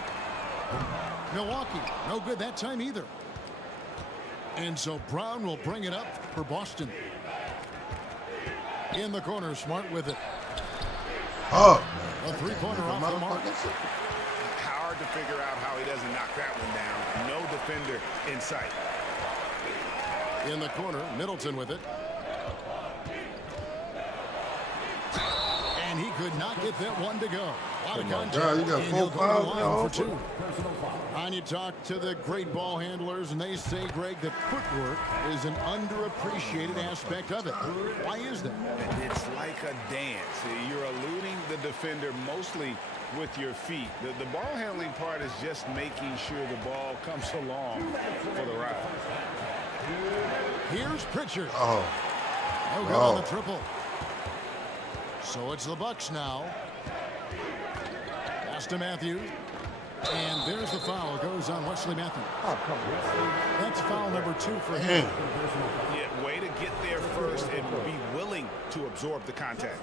Milwaukee, no good that time either. And so Brown will bring it up for Boston. In the corner, Smart with it. Oh, a three-pointer off the mark. Hard to figure out how he doesn't knock that one down. No defender in sight. In the corner, Middleton with it. And he could not get that one to go. A lot of contact. You got 4 fouls for 2. And you talk to the great ball handlers, and they say, Greg, that footwork is an underappreciated aspect of it. Why is that? It's like a dance. You're eluding the defender mostly with your feet. The ball handling part is just making sure the ball comes along for the ride. Here's Pritchard. Oh. No good on the triple. So it's the Bucks now. Pass to Matthews. And there's the foul. It goes on Wesley Matthews. That's foul number 2 for him. Yeah, way to get there first and be willing to absorb the contact.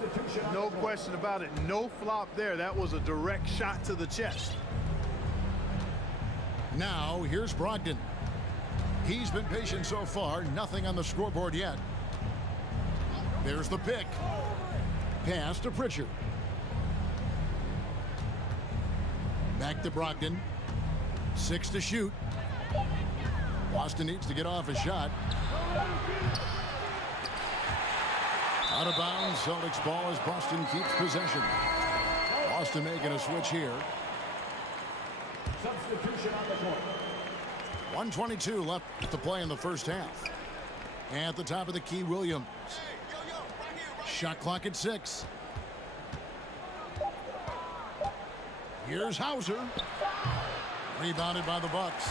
No question about it. No flop there. That was a direct shot to the chest. Now here's Brogdon. He's been patient so far. Nothing on the scoreboard yet. There's the pick. Pass to Pritchard. Back to Brogdon. 6 to shoot. Boston needs to get off a shot. Out of bounds. Celtics ball as Boston keeps possession. Boston making a switch here. Substitution on the court. 1:22 left to play in the first half. At the top of the key, Williams. Shot clock at 6. Here's Hauser. Rebounded by the Bucks.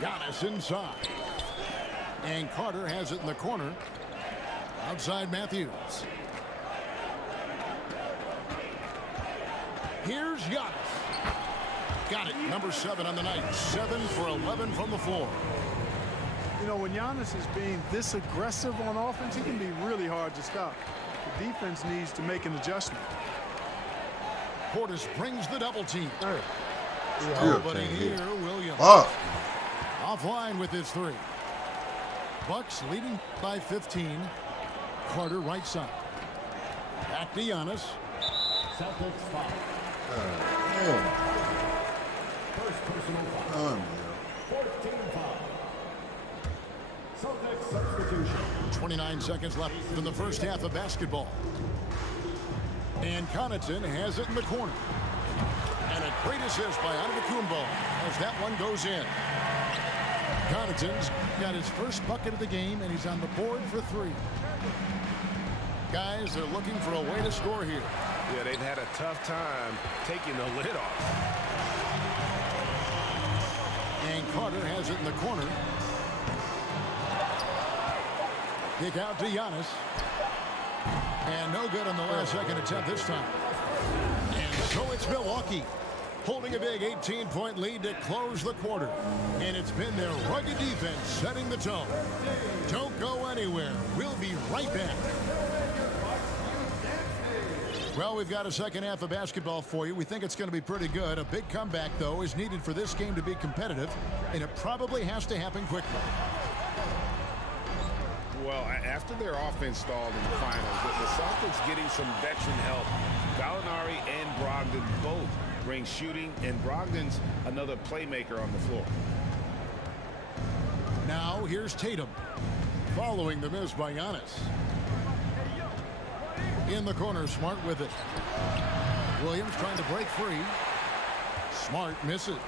Giannis inside. And Carter has it in the corner. Outside Matthews. Here's Giannis. Got it. Number 7 on the night. 7 for 11 from the floor. You know, when Giannis is being this aggressive on offense, he can be really hard to stop. The defense needs to make an adjustment. Portis brings the double team. But in here, Williams. Offline with his 3. Bucks leading by 15. Carter right side. Back to Giannis. Celtics foul. First personal foul. 14 foul. Celtics substitution. 29 seconds left in the first half of basketball. And Connaughton has it in the corner. And a great assist by Antetokounmpo as that one goes in. Connaughton's got his first bucket of the game, and he's on the board for 3. Guys, they're looking for a way to score here. Yeah, they've had a tough time taking the lid off. And Carter has it in the corner. Kick out to Giannis. And no good on the last second attempt this time. And so it's Milwaukee holding a big 18-point lead to close the quarter. And it's been their rugged defense setting the tone. Don't go anywhere. We'll be right back. Well, we've got a second half of basketball for you. We think it's going to be pretty good. A big comeback, though, is needed for this game to be competitive, and it probably has to happen quickly. Well, after their offense stalled in the finals, the Celtics getting some veteran help. Gallinari and Brogdon both bring shooting, and Brogdon's another playmaker on the floor. Now, here's Tatum, following the miss by Giannis. In the corner, Smart with it. Williams trying to break free. Smart misses.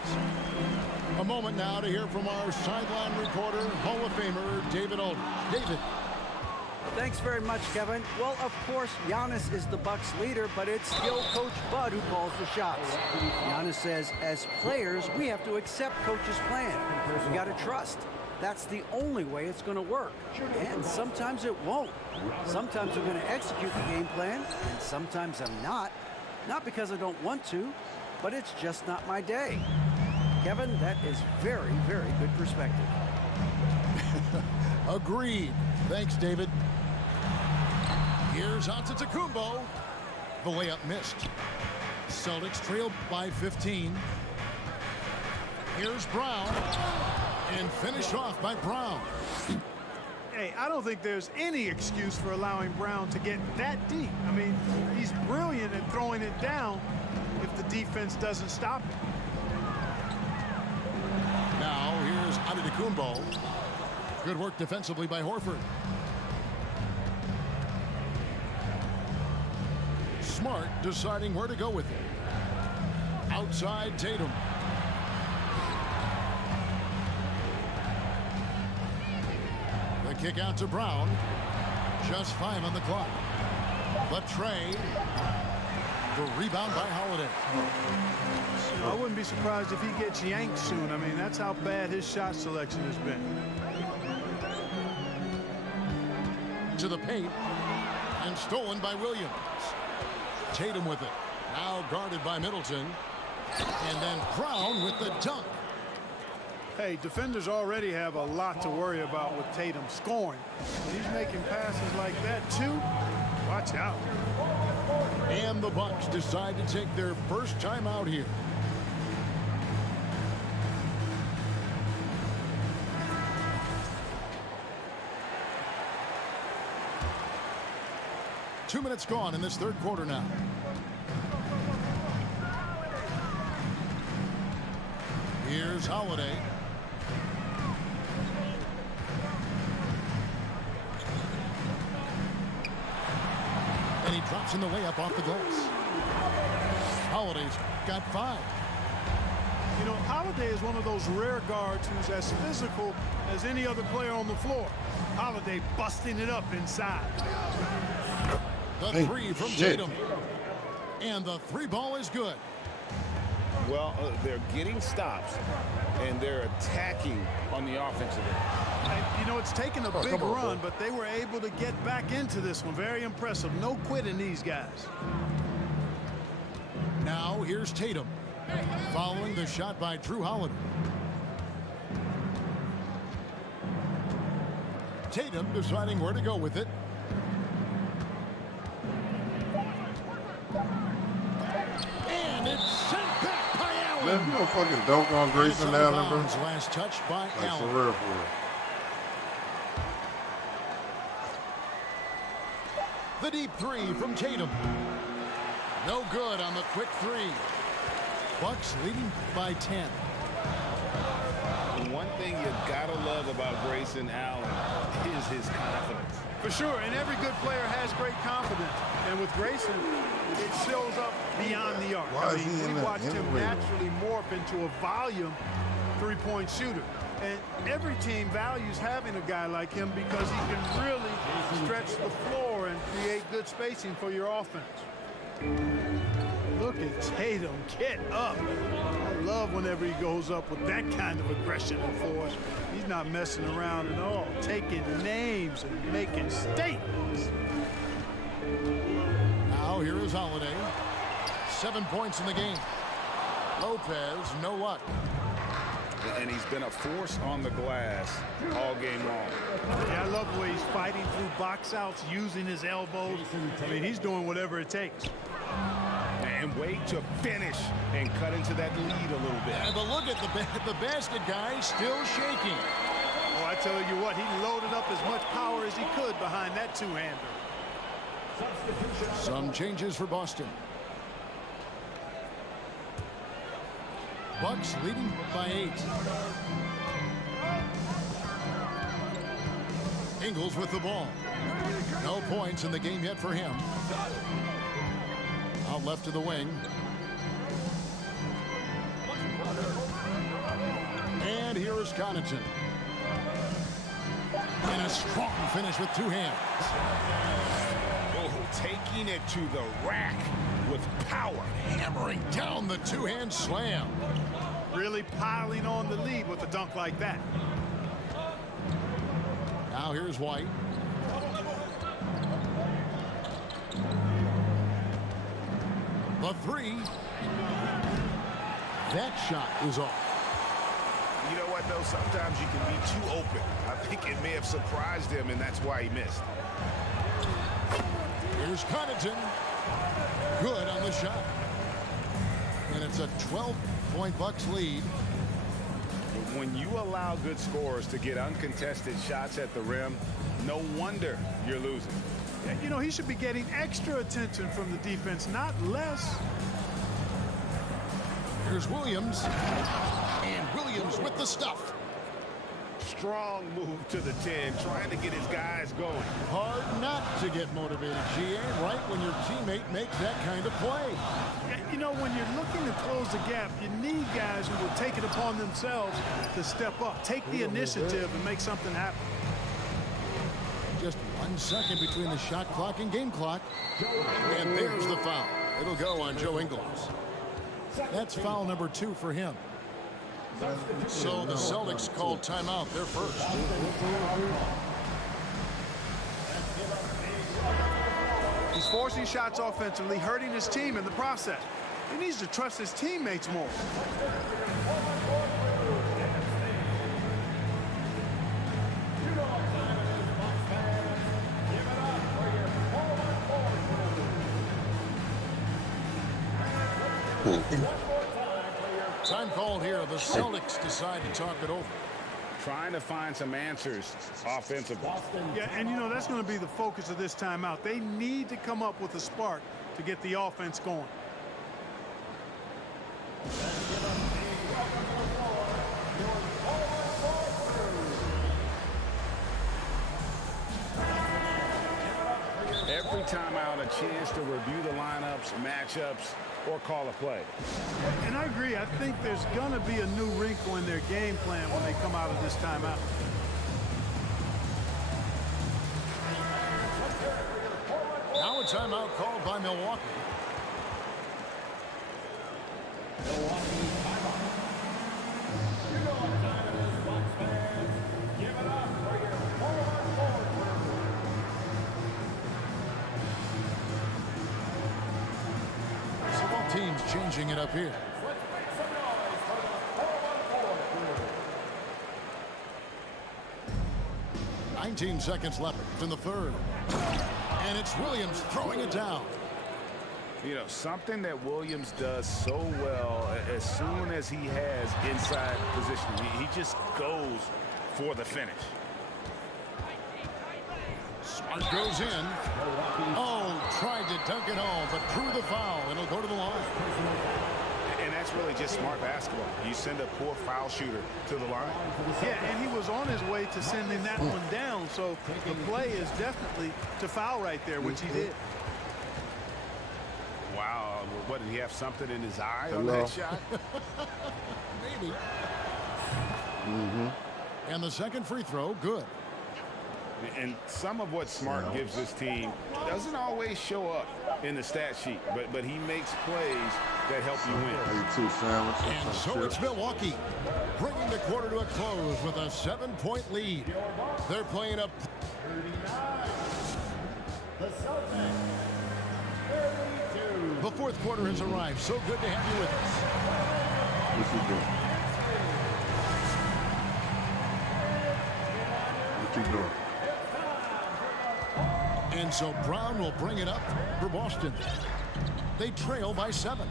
A moment now to hear from our sideline reporter, Hall of Famer David Alden. David. Thanks very much, Kevin. Well, of course, Giannis is the Bucks leader, but it's still Coach Bud who calls the shots. Giannis says, as players, we have to accept Coach's plan. We got to trust. That's the only way it's going to work. And sometimes it won't. Sometimes I'm going to execute the game plan, and sometimes I'm not. Not because I don't want to, but it's just not my day. Kevin, that is very, very good perspective. Agreed. Thanks, David. Here's Antetokounmpo. The layup missed. Celtics trail by 15. Here's Brown. And finished off by Brown. Hey, I don't think there's any excuse for allowing Brown to get that deep. I mean, he's brilliant at throwing it down if the defense doesn't stop him. Now, here's Antetokounmpo. Good work defensively by Horford. Smart deciding where to go with it. Outside Tatum. The kick out to Brown. Just 5 on the clock. But Trey. The rebound by Holiday. I wouldn't be surprised if he gets yanked soon. I mean, that's how bad his shot selection has been. To the paint. And stolen by Williams. Tatum with it. Now guarded by Middleton. And then Brown with the dunk. Hey, defenders already have a lot to worry about with Tatum scoring. When he's making passes like that, too, watch out. And the Bucks decide to take their first time out here. Two minutes gone in this third quarter now. Here's Holiday. And he drops in the layup off the glass. Holiday's got 5. You know, Holiday is one of those rare guards who's as physical as any other player on the floor. Holiday busting it up inside. The three from Tatum. And the 3 ball is good. Well, they're getting stops, and they're attacking on the offensive end. You know, it's taken a big run, but they were able to get back into this one. Very impressive. No quitting these guys. Now here's Tatum, following the shot by Drew Holiday. Tatum deciding where to go with it. And it's sent back by Allen. Man, you don't fucking dunk on Grayson Allen, bro. Last touch by Allen. For real, for real. The deep 3 from Tatum. No good on the quick 3. Bucks leading by 10. one thing you gotta love about Grayson Allen is his confidence. For sure, and every good player has great confidence. And with Grayson, it shows up beyond the arc. Why is he in we that watched him integrator? naturally morph into a volume three-point shooter. And every team values having a guy like him because he can really stretch the floor and create good spacing for your offense. Look at Tatum, get up. I love whenever he goes up with that kind of aggression and force. He's not messing around at all, taking names and making statements. Now here is Holiday. 7 points in the game. Lopez, no luck. And he's been a force on the glass all game long. Yeah, I love the way he's fighting through box outs, using his elbows. I mean, he's doing whatever it takes. And wait to finish and cut into that lead a little bit. And but look at the basket guy still shaking. Oh, I tell you what, he loaded up as much power as he could behind that two-hander. Some changes for Boston. Bucks leading by 8. Ingles with the ball. No points in the game yet for him. Out left to the wing. And here is Connaughton. And a strong finish with 2 hands. Oh, taking it to the rack with power. Hammering down the 2-hand slam. Really piling on the lead with a dunk like that. Now here's White. The 3. That shot is off. You know what, though? Sometimes you can be too open. I think it may have surprised him, and that's why he missed. Here's Connaughton. Good on the shot. And it's a 12-point Bucks lead. When you allow good scorers to get uncontested shots at the rim, no wonder you're losing. You know, he should be getting extra attention from the defense, not less. Here's Williams. And Williams with the stuff. Strong move to the 10, trying to get his guys going. Hard not to get motivated, GA, right when your teammate makes that kind of play. You know, when you're looking to close the gap, you need guys who will take it upon themselves to step up, take the initiative and make something happen. Just 1 second between the shot clock and game clock. And there's the foul. It'll go on Joe Ingles. That's foul number 2 for him. So the Celtics called timeout. They're first. He's forcing shots offensively, hurting his team in the process. He needs to trust his teammates more. Time called here. The Celtics decide to talk it over. Trying to find some answers offensively. Yeah, and you know, that's going to be the focus of this timeout. They need to come up with a spark to get the offense going. Every timeout, a chance to review the lineups, matchups, or call a play. And I agree. I think there's going to be a new wrinkle in their game plan when they come out of this timeout. Now a timeout called by Milwaukee. Teams changing it up here. "19 seconds left in the third. And it's Williams throwing it down. You know, something that Williams does so well as soon as he has inside position, he just goes for the finish. Smart goes in. Oh, tried to dunk it home, but drew the foul, and he'll go to the line. And that's really just smart basketball. You send a poor foul shooter to the line. Yeah, and he was on his way to sending that one down, so the play is definitely to foul right there, which he did. Wow, what, did he have something in his eye on that shot? Maybe. And the second free throw, good. And some of what Smart gives this team doesn't always show up in the stat sheet, but he makes plays that help you win. And so it's Milwaukee, bringing the quarter to a close with a 7-point lead. They're playing up. The fourth quarter has arrived. So good to have you with us. What you doing? What you doing? And so Brown will bring it up for Boston. They trail by 7.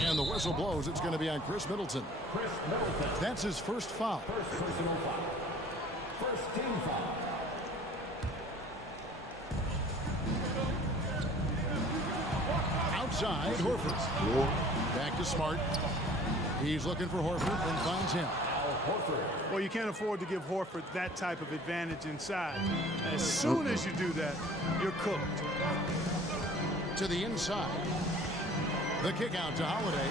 And the whistle blows. It's going to be on Chris Middleton. That's his first foul. First personal foul. First team foul. Outside, Horford. Back to Smart. He's looking for Horford and finds him. Well, you can't afford to give Horford that type of advantage inside. As soon as you do that, you're cooked. To the inside. The kick out to Holiday.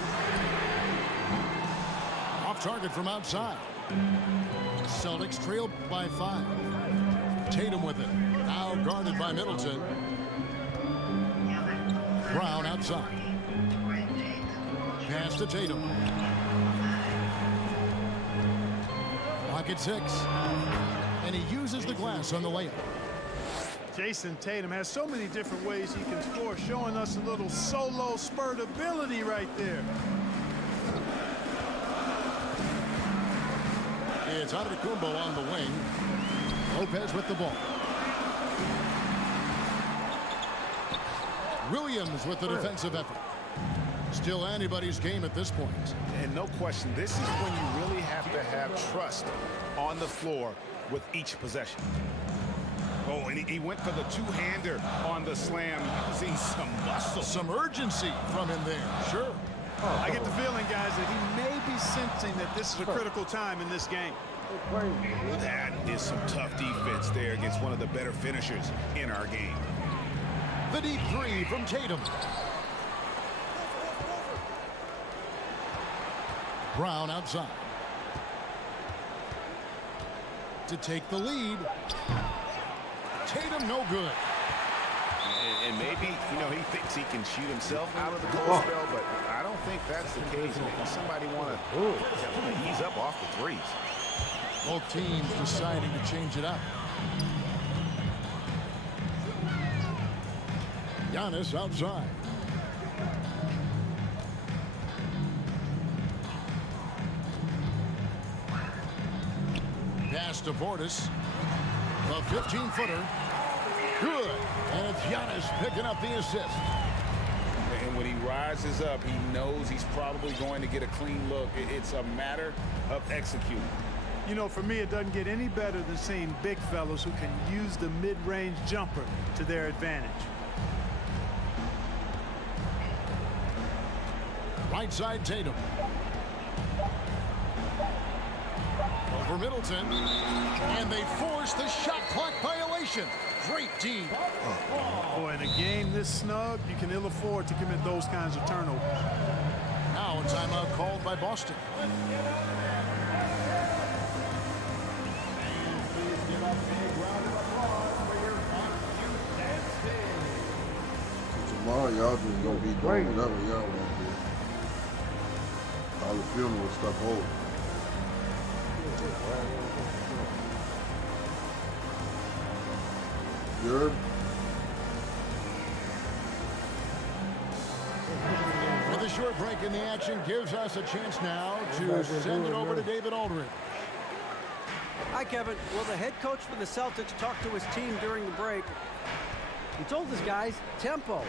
Off target from outside. Celtics trail by 5. Tatum with it. Now guarded by Middleton. Brown outside. Pass to Tatum. Clock at 6. And he uses the glass on the layup. Jason Tatum has so many different ways he can score, showing us a little solo spurt ability right there. It's Antetokounmpo on the wing. Lopez with the ball. Williams with the defensive effort. Still anybody's game at this point. And no question, this is when you really have to have trust on the floor with each possession. Oh, and he went for the two-hander on the slam, using some muscle. Some urgency from him there, sure. I get the feeling, guys, that he may be sensing that this is a critical time in this game. That is some tough defense there against one of the better finishers in our game. The deep three from Tatum. Brown outside. To take the lead. Tatum no good. And maybe, he thinks he can shoot himself out of the cold spell, but I don't think that's the case. Maybe somebody want to ease up off the threes. Both teams deciding to change it up. Giannis outside. Pass to Portis. A 15-footer. Good. And it's Giannis picking up the assist. And when he rises up, he knows he's probably going to get a clean look. It's a matter of executing. For me, it doesn't get any better than seeing big fellas who can use the mid-range jumper to their advantage. Right side, Tatum. Over Middleton. And they force the shot clock violation. Great team. Oh, in a game this snug, you can ill afford to commit those kinds of turnovers. Now a timeout called by Boston. Tomorrow, y'all just gonna be doing whatever y'all want to do. All the funeral stuff over. Good. With a short break in the action gives us a chance now to send it over to David Aldridge. Hi, Kevin. Well, the head coach for the Celtics talked to his team during the break. He told his guys, tempo,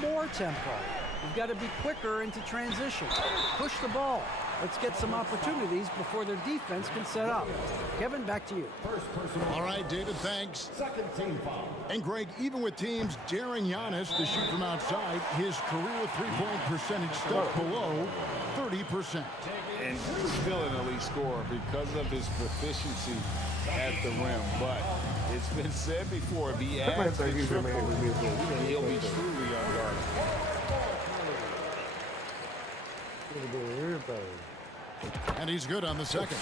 more tempo. You've got to be quicker into transition. Push the ball. Let's get some opportunities before their defense can set up. Kevin, back to you. All right, David, thanks. Second team foul. And Greg, even with teams daring Giannis to shoot from outside, his career three-point percentage stuck below 30%. And still an elite scorer because of his proficiency at the rim. But it's been said before, if he adds the triple, he'll be truly unguarded. And he's good on the second.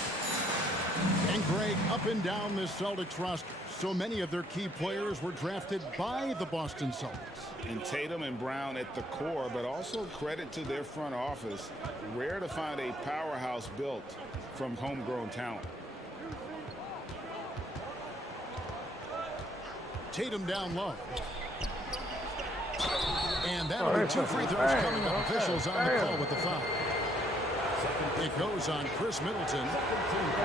And Greg, up and down this Celtics roster, so many of their key players were drafted by the Boston Celtics. And Tatum and Brown at the core, but also credit to their front office. Rare to find a powerhouse built from homegrown talent. Tatum down low. And that'll be 2 free throws coming up. Officials on the call with the foul. It goes on Chris Middleton.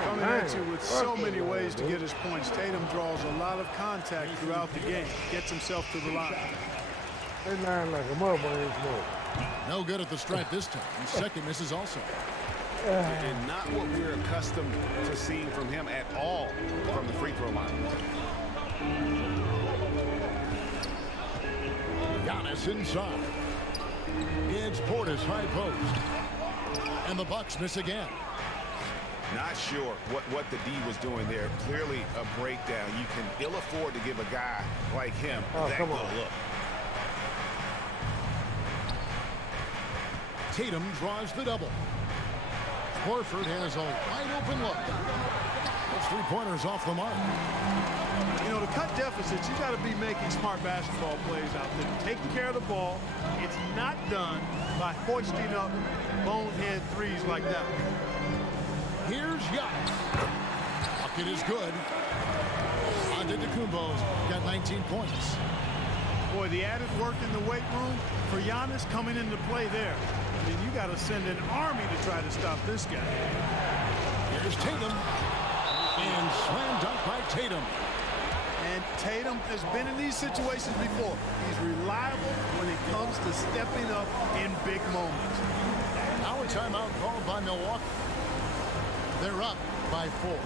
Coming at you with so many ways to get his points. Tatum draws a lot of contact throughout the game. Gets himself to the line. They lying like a motherfucker. No good at the stripe this time. Second misses also. And not what we're accustomed to seeing from him at all from the free throw line. Giannis inside. It's Portis high post. And the Bucks miss again. Not sure what the D was doing there. Clearly a breakdown. You can ill afford to give a guy like him that good look. Tatum draws the double. Horford has a wide open look. Those three-pointers off the mark. You know, to cut deficits, you got to be making smart basketball plays out there. Taking care of the ball. It's not done by hoisting up bonehead threes like that. Here's Giannis. Bucket is good. Antetokounmpo's got 19 points. Boy, the added work in the weight room for Giannis coming into play there. I mean, you got to send an army to try to stop this guy. Here's Tatum. And slam dunk by Tatum. And Tatum has been in these situations before. He's reliable when it comes to stepping up in big moments. Now a timeout called by Milwaukee. They're up by 4.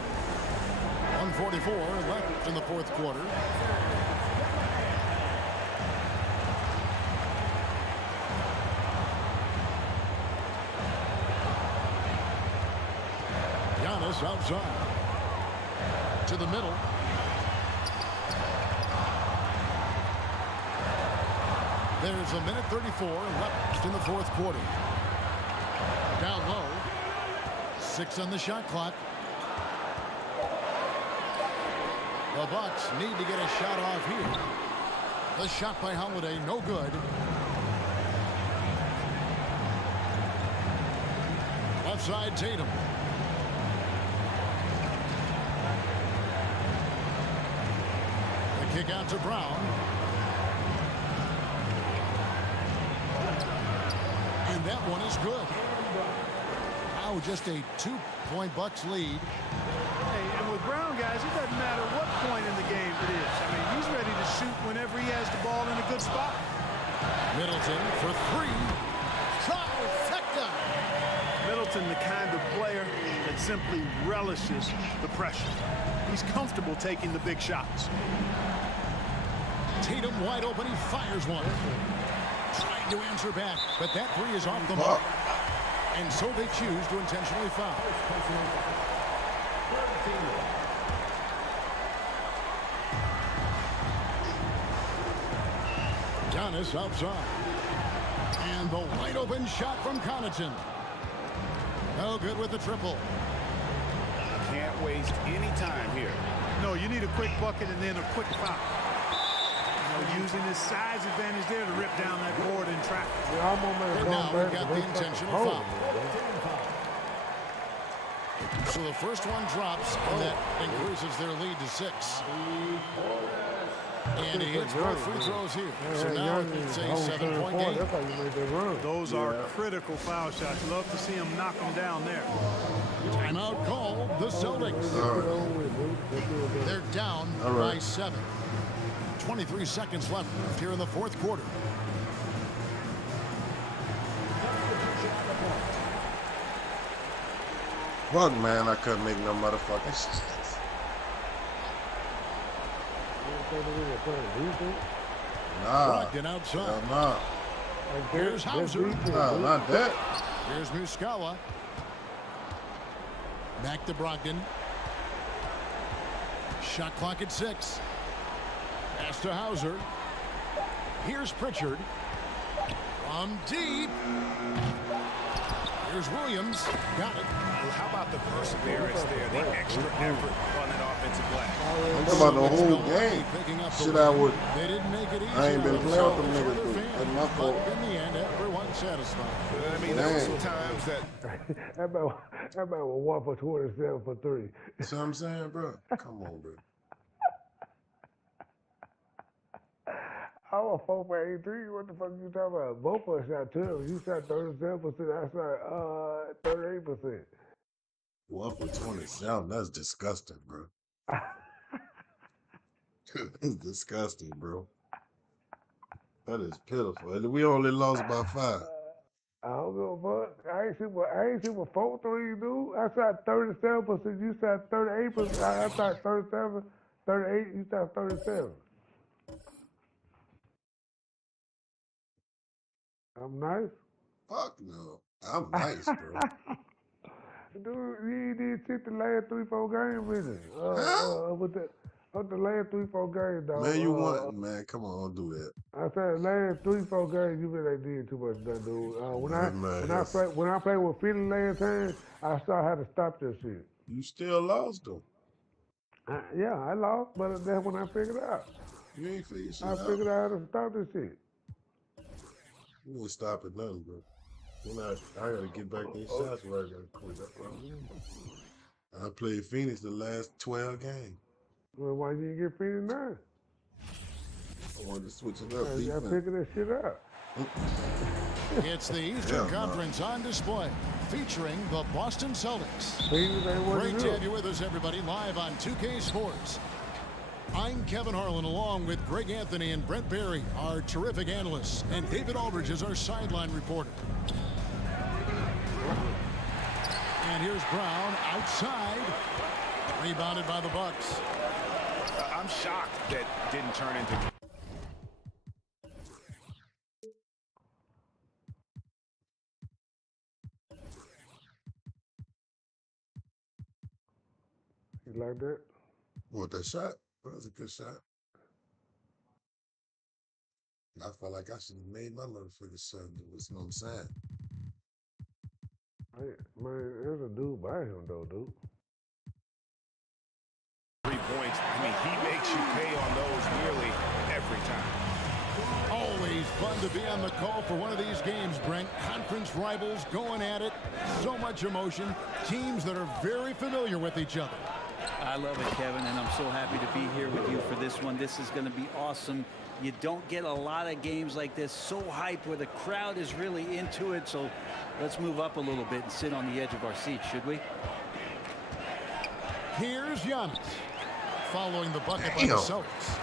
1:44 left in the fourth quarter. Giannis outside. To the middle. There's a minute 34 left in the fourth quarter. Down low. 6 on the shot clock. The Bucks need to get a shot off here. The shot by Holiday, no good. Left side, Tatum. The kick out to Brown. And that one is good. Now just a 2-point Bucks lead. Hey, and with Brown, guys, it doesn't matter what point in the game it is. I mean, he's ready to shoot whenever he has the ball in a good spot. Middleton for 3. Trifecta. Middleton, the kind of player that simply relishes the pressure. He's comfortable taking the big shots. Tatum wide open. He fires one. Trying to answer back, but that 3 is off the mark. And so they choose to intentionally foul. Giannis outside. And the wide open shot from Connaughton. No good with the triple. Can't waste any time here. No, you need a quick bucket and then a quick foul. Using his size advantage there to rip down that board in traffic. And now we've got the intentional foul. So the first one drops, and that increases their lead to 6. And he hits both free throws here. So now it's a 7-point game. Those are critical foul shots. Love to see him knock them down there. Timeout called the Celtics. They're down by 7. 23 seconds left here in the fourth quarter. Fuck, man, I couldn't make no motherfucking shit. Nah. Brogdon outside. Nah. Here's Hauser. Nah, not that. Here's Muskawa. Back to Brogdon. Shot clock at 6. Pass to Hauser. Here's Pritchard. From deep. Here's Williams. Got it. Well, how about the perseverance there, the extra effort on that offensive glass? I'm talking about the whole game. Shit, I would. They didn't make it easy. I ain't been playing with them niggas. That's my fault. In the end, everyone's satisfied. I mean, there were some times that. That man was 1 for 27 for 3. See what I'm saying, bro? Come on, bro. I was 4 for 83. What the fuck you talking about? Both of us shot 12. You shot 37%. I shot 38%. 1 for 27. That's disgusting, bro. It's disgusting, bro. That is pitiful. And we only lost by 5. I don't give a fuck. I ain't shoot my 4 threes, dude. I shot 37%. You shot 38%. I shot 37, 38. You shot 37. I'm nice. Fuck no. I'm nice, bro. Dude, you did shit the last 3-4 games with it. With the last 3-4 games, dog. Man, you want, man, come on, don't do that. I said the last 3-4 games, you really did too much, that dude. When I played with Philly last time, I saw how to stop that shit. You still lost, though. Yeah, I lost, but that's when I figured it out. You ain't figured shit I figured out how to stop this shit. You ain't stopping nothing, bro. I gotta get back these shots right quick. I played Phoenix the last 12 games. Well, why you didn't get Phoenix now? I wanted to switch it up. I figured that shit out. It's the Eastern Conference on display, featuring the Boston Celtics. Great to have you with us, everybody, live on 2K Sports. I'm Kevin Harlan, along with Greg Anthony and Brent Barry, our terrific analysts, and David Aldridge is our sideline reporter. And here's Brown outside, rebounded by the Bucks. I'm shocked that didn't turn into. You like that? What, that shot? That was a good shot. I felt like I should have made my motherfucking son do it. You know what I'm saying? Hey, man, there's a dude by him, though, dude. 3 points. I mean, he makes you pay on those nearly every time. Always fun to be on the call for one of these games, Brent. Conference rivals going at it. So much emotion. Teams that are very familiar with each other. I love it, Kevin, and I'm so happy to be here with you for this one. This is going to be awesome. You don't get a lot of games like this, so hyped, where the crowd is really into it. So let's move up a little bit and sit on the edge of our seats, should we? Here's Giannis, following the bucket by the Celtics.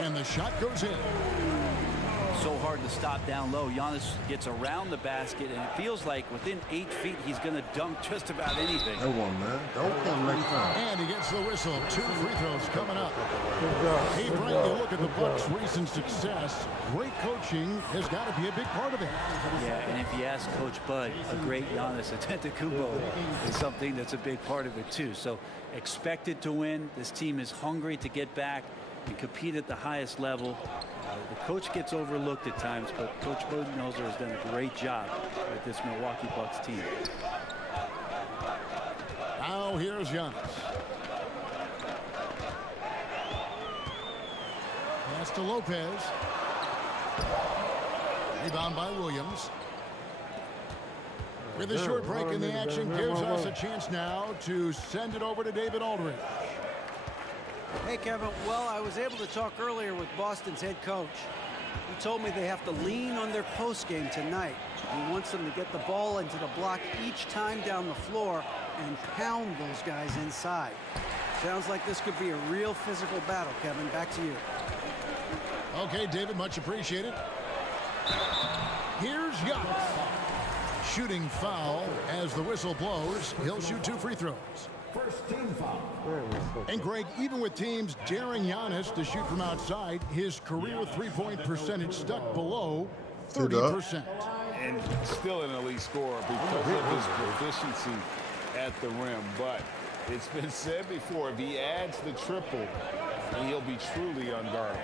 And the shot goes in. So hard to stop down low. Giannis gets around the basket, and it feels like within 8 feet, he's going to dunk just about anything. That one, man. Don't come next time. And he gets the whistle. 2 free throws coming up. Hey, Brent, you look at the Bucks' recent success. Great coaching has got to be a big part of it. Yeah, and if you ask Coach Bud, a great Giannis Antetokounmpo is something that's a big part of it, too. So expected to win. This team is hungry to get back and compete at the highest level. The coach gets overlooked at times, but Coach Budenholzer has done a great job with this Milwaukee Bucks team. Now here's Giannis. Pass to Lopez. Rebound by Williams. With a short break in the action, gives us a chance now to send it over to David Aldridge. Hey, Kevin. Well, I was able to talk earlier with Boston's head coach. He told me they have to lean on their post game tonight. He wants them to get the ball into the block each time down the floor and pound those guys inside. Sounds like this could be a real physical battle, Kevin. Back to you. Okay, David, much appreciated. Here's Giannis. shooting foul as the whistle blows. He'll shoot 2 free throws. First team foul. And Greg, even with teams daring Giannis to shoot from outside, his career three-point percentage stuck below 30%. And still an elite scorer because of his proficiency at the rim. But it's been said before, if he adds the triple, then he'll be truly unguardable.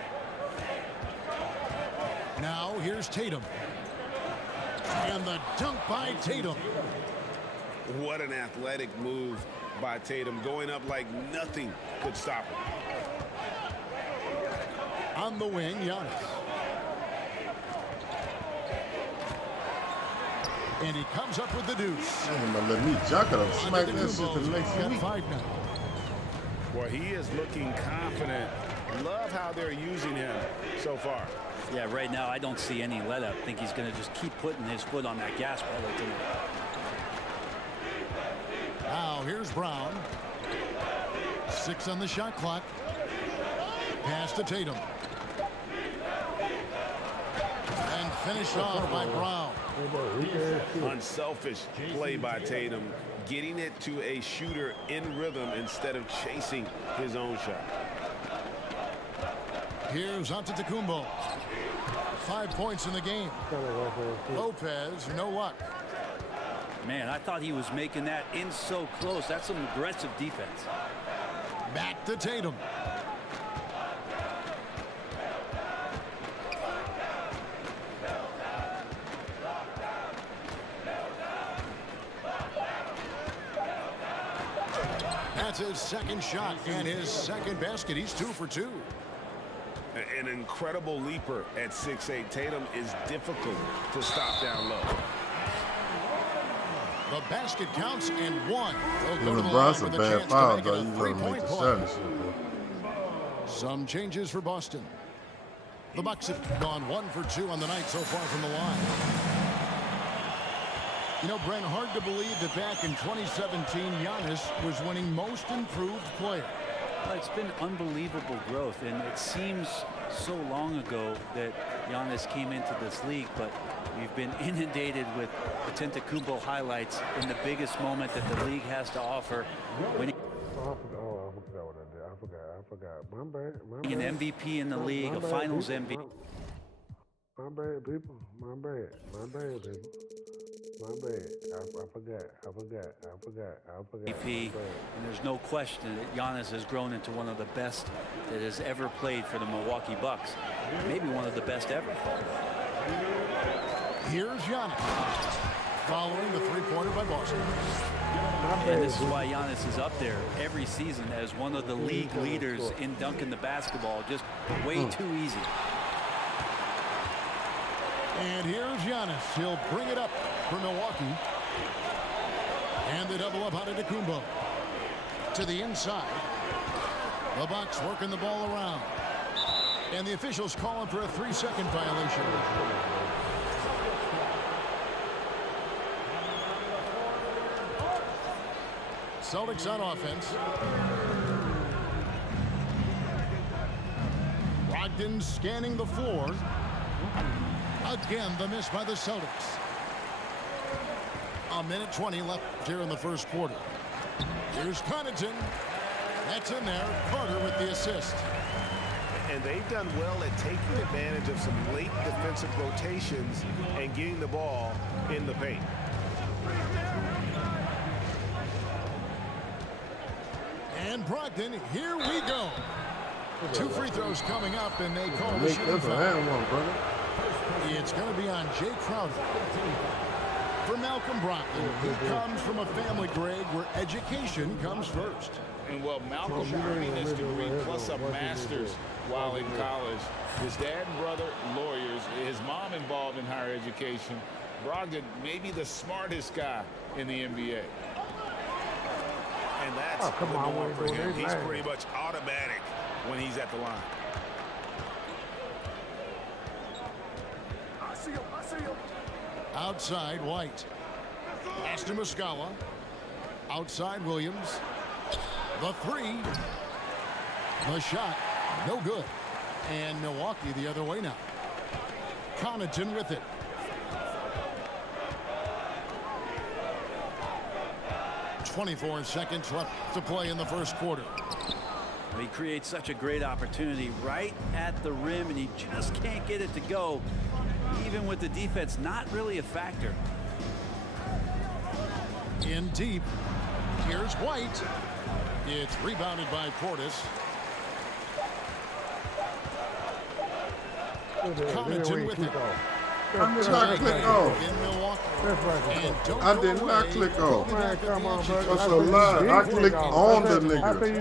Now here's Tatum. And the dunk by Tatum. What an athletic move by Tatum, going up like nothing could stop him. On the wing, Giannis. And he comes up with the deuce. Let me jack it up. Smack that shit to the next week. 5 now. Well, he is looking confident. Love how they're using him so far. Yeah, right now I don't see any let up. I think he's going to just keep putting his foot on that gas pedal tonight. Now here's Brown. 6 on the shot clock. Pass to Tatum. And finished off by Brown. Unselfish play by Tatum, getting it to a shooter in rhythm instead of chasing his own shot. Here's Antetokounmpo. 5 points in the game. Lopez, no luck. Man, I thought he was making that in so close. That's some aggressive defense. Back to Tatum. That's his second shot and his second basket. He's 2 for 2. An incredible leaper at 6'8". Tatum is difficult to stop down low. The basket counts and 1. LeBron's a bad foul, though. You let him make the shot and shit. Some changes for Boston. The Bucks have gone 1 for 2 on the night so far from the line. You know, Brent, hard to believe that back in 2017, Giannis was winning most improved player. Well, it's been unbelievable growth, and it seems so long ago that Giannis came into this league, but we've been inundated with Antetokounmpo highlights in the biggest moment that the league has to offer. Winning I forgot. My bad. an MVP in the league, a finals MVP. My bad, people. My bad, people. My bad. I forgot. MVP, and there's no question that Giannis has grown into one of the best that has ever played for the Milwaukee Bucks. Maybe one of the best ever. Here's Giannis, following the three-pointer by Boston. And this is why Giannis is up there every season as one of the league leaders in dunking the basketball. Just way too easy. And here's Giannis. He'll bring it up for Milwaukee. And the double up on Antetokounmpo. To the inside. The Bucks working the ball around. And the officials calling for a 3-second violation. Celtics on offense. Brogdon scanning the floor. Again, the miss by the Celtics. 1:20 left here in the first quarter. Here's Connaughton. That's in there. Carter with the assist. And they've done well at taking advantage of some late defensive rotations and getting the ball in the paint. And Brogdon, here we go. 2 free throws coming up, and they call the shooting foul. It's going to be on Jay Crowder. For Malcolm Brogdon, he comes from a family, Greg, where education comes first. And well, Malcolm earning this degree plus a master's while in college. His dad and brother, lawyers. His mom involved in higher education. Brogdon, maybe the smartest guy in the NBA. And that's the norm for him. He's pretty much automatic when he's at the line. Outside, White. Pass to Muscala. Outside, Williams. The 3. The shot, no good. And Milwaukee the other way now. Connaughton with it. 24 seconds left to play in the first quarter. He creates such a great opportunity right at the rim, and he just can't get it to go, even with the defense not really a factor. In deep, here's White. It's rebounded by Portis. Connaughton with it. I did not click off. In Milwaukee. I did not click off. Man, come on, brother. That's a lie. I clicked on the I nigga. said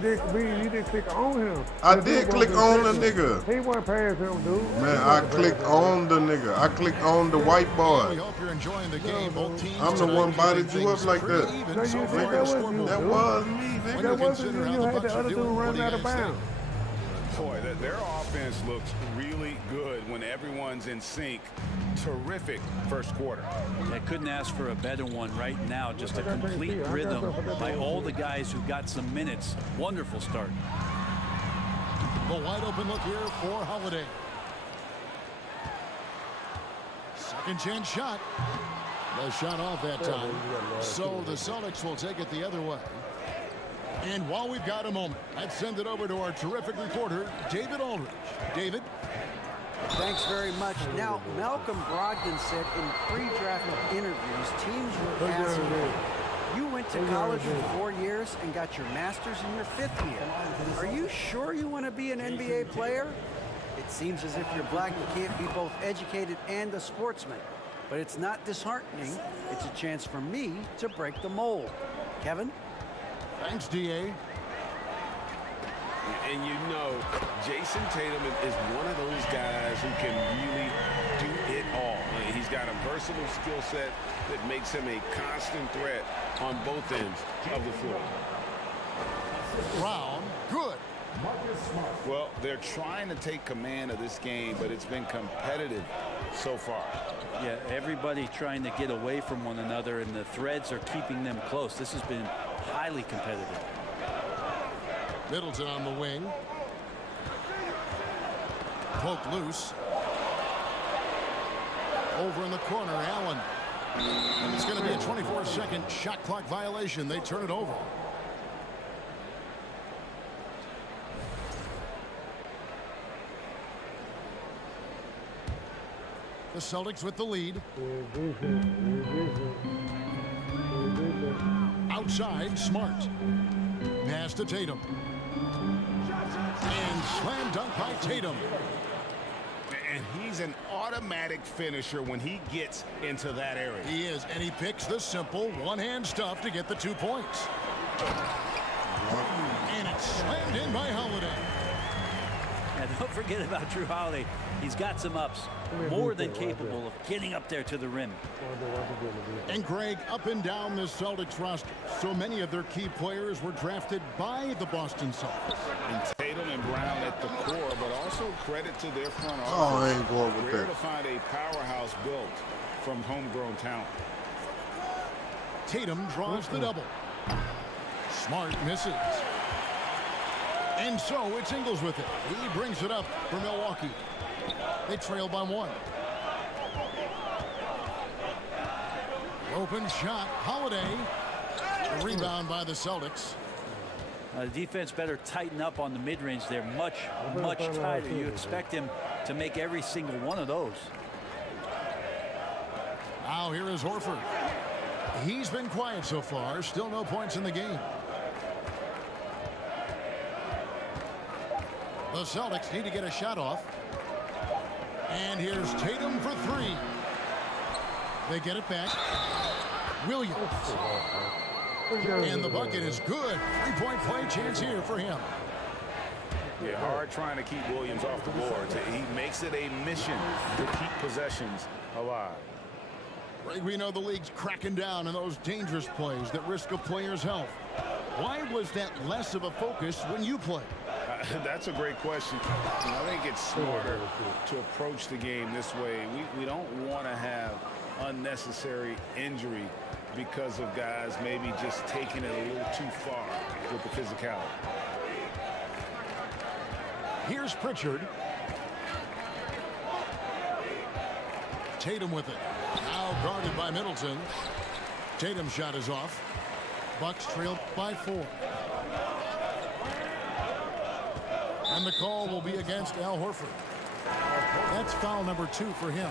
you didn't click on him. I did click on the nigga. He wasn't past him, dude. Man, I clicked on the nigga. I clicked on the white We boy. hope you're enjoying the game. Both teams I'm the tonight one bodied keeping you up things like that. pretty even No, so you far did. on That the wasn't scoreboard. you, That dude. was me, When nigga. That you wasn't consider you. how You the had Bucks the are other dude doing, what running do you out of guys think? bounds. Boy, their offense looks really good when everyone's in sync. Terrific first quarter. I couldn't ask for a better one right now. Just a complete rhythm by all the guys who got some minutes. Wonderful start. The wide open look here for Holiday. Second chance shot. The shot off that time. So the Celtics will take it the other way. And while we've got a moment, let's send it over to our terrific reporter, David Aldridge. David? Thanks very much. Now, Malcolm Brogdon said in pre-draft interviews, teams would ask him, you went to college for 4 years and got your master's in your 5th year. Are you sure you want to be an NBA player? It seems as if you're black, you can't be both educated and a sportsman. But it's not disheartening. It's a chance for me to break the mold. Kevin? Thanks, D.A. And you know, Jason Tatum is one of those guys who can really do it all. He's got a versatile skill set that makes him a constant threat on both ends of the floor. Brown, good. Well, they're trying to take command of this game, but it's been competitive so far. Yeah, everybody trying to get away from one another, and the threads are keeping them close. This has been highly competitive. Middleton on the wing. Poke loose. Over in the corner, Allen. And it's going to be a 24-second shot clock violation. They turn it over. The Celtics with the lead. Outside, Smart. Pass to Tatum. And slam dunk by Tatum. And he's an automatic finisher when he gets into that area. He is, and he picks the simple one-hand stuff to get the 2 points. And it's slammed in by Holiday. And don't forget about Drew Holiday. He's got some ups, more than capable of getting up there to the rim. And Greg, up and down the Celtics roster, so many of their key players were drafted by the Boston Celtics. And Tatum and Brown at the core, but also credit to their front office. Oh, I ain't going with Rare that. to find a powerhouse built from homegrown talent. Tatum draws the double. Smart misses. And so it's Ingles with it. He brings it up for Milwaukee. They trail by 1. Open shot. Holiday. A rebound by the Celtics. The defense better tighten up on the mid-range. They're much tighter. You expect him to make every single one of those. Now here is Horford. He's been quiet so far. Still no points in the game. The Celtics need to get a shot off. And here's Tatum for 3. They get it back. Williams. And the bucket is good. 3-point play chance here for him. Yeah, hard trying to keep Williams off the boards. He makes it a mission to keep possessions alive. Right, we know the league's cracking down on those dangerous plays that risk a player's health. Why was that less of a focus when you play? That's a great question. I think it's smarter to approach the game this way. We don't want to have unnecessary injury because of guys maybe just taking it a little too far with the physicality. Here's Pritchard. Tatum with it. Now guarded by Middleton. Tatum's shot is off. Bucks trail by 4. And the call will be against Al Horford. That's foul number 2 for him.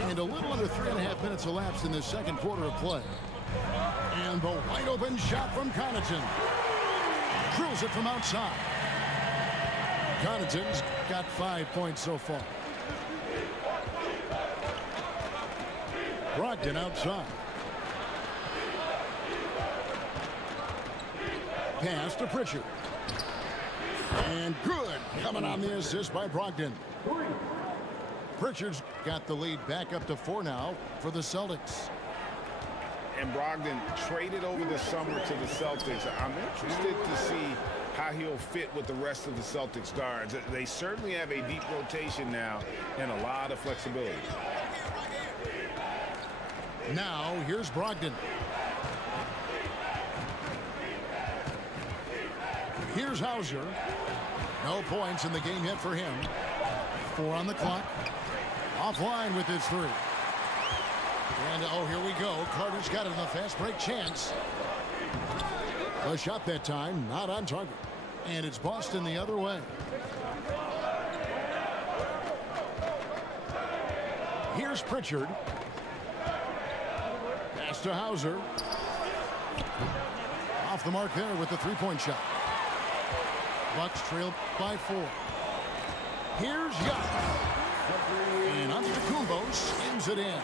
And a little under 3.5 minutes elapsed in this second quarter of play. And the wide open shot from Connaughton. Drills it from outside. Connaughton's got 5 points so far. Brogdon outside. Pass to Pritchard. And good. Coming on the assist by Brogdon. Pritchard's got the lead back up to 4 now for the Celtics. And Brogdon traded over the summer to the Celtics. I'm interested to see how he'll fit with the rest of the Celtics guards. They certainly have a deep rotation now and a lot of flexibility. Now here's Brogdon. Here's Hauser. No points in the game yet for him. 4 on the clock. Offline with his 3. And oh, here we go. Carter's got it in a fast break chance. A shot that time, not on target. And it's Boston the other way. Here's Pritchard. Pass to Hauser. Off the mark there with the 3-point shot. Bucks trail by 4. Here's Young. And Antetokounmpo skins it in.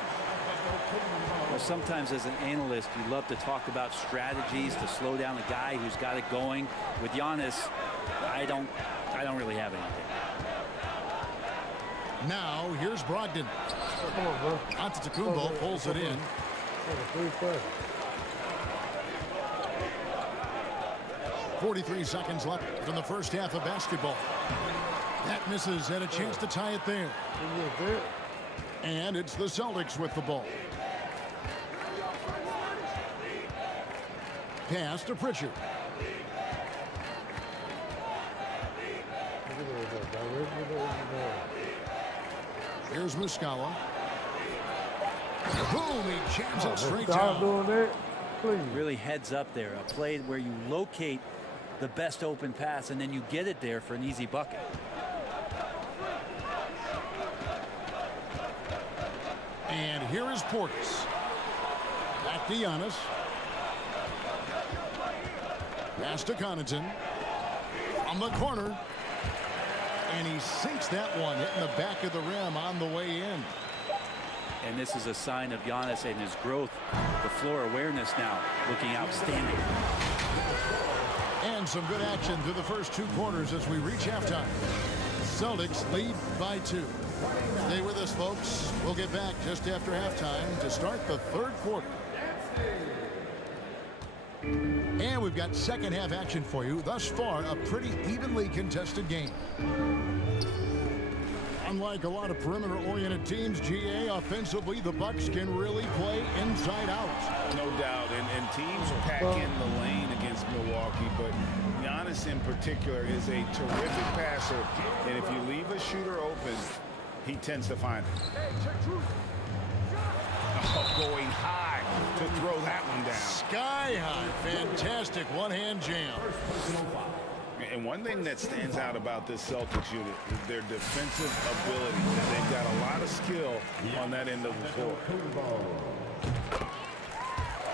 Well, sometimes as an analyst, you love to talk about strategies to slow down a guy who's got it going. With Giannis, I don't really have anything. Now here's Brogdon. Antetokounmpo pulls it in. 43 seconds left in the first half of basketball. That misses and a chance to tie it there. And it's the Celtics with the ball. Pass to Pritchard. Here's Muscala. Boom, he jams it straight down. Really heads up there. A play where you locate the best open pass and then you get it there for an easy bucket. And here is Portis. Back to Giannis. Pass to Connaughton. From the corner. And he sinks that one, hitting the back of the rim on the way in. And this is a sign of Giannis and his growth. The floor awareness now looking outstanding. And some good action through the first 2 quarters as we reach halftime. Celtics lead by 2. Stay with us, folks. We'll get back just after halftime to start the 3rd quarter. And we've got second half action for you. Thus far, a pretty evenly contested game. Unlike a lot of perimeter-oriented teams, GA, offensively, the Bucks can really play inside out. No doubt, and teams pack in the lane against Milwaukee, but Giannis in particular is a terrific passer, and if you leave a shooter open, he tends to find it. Oh, going high to throw that one down. Sky high, fantastic one-hand jam. And one thing that stands out about this Celtics unit is their defensive ability. They've got a lot of skill on that end of the floor.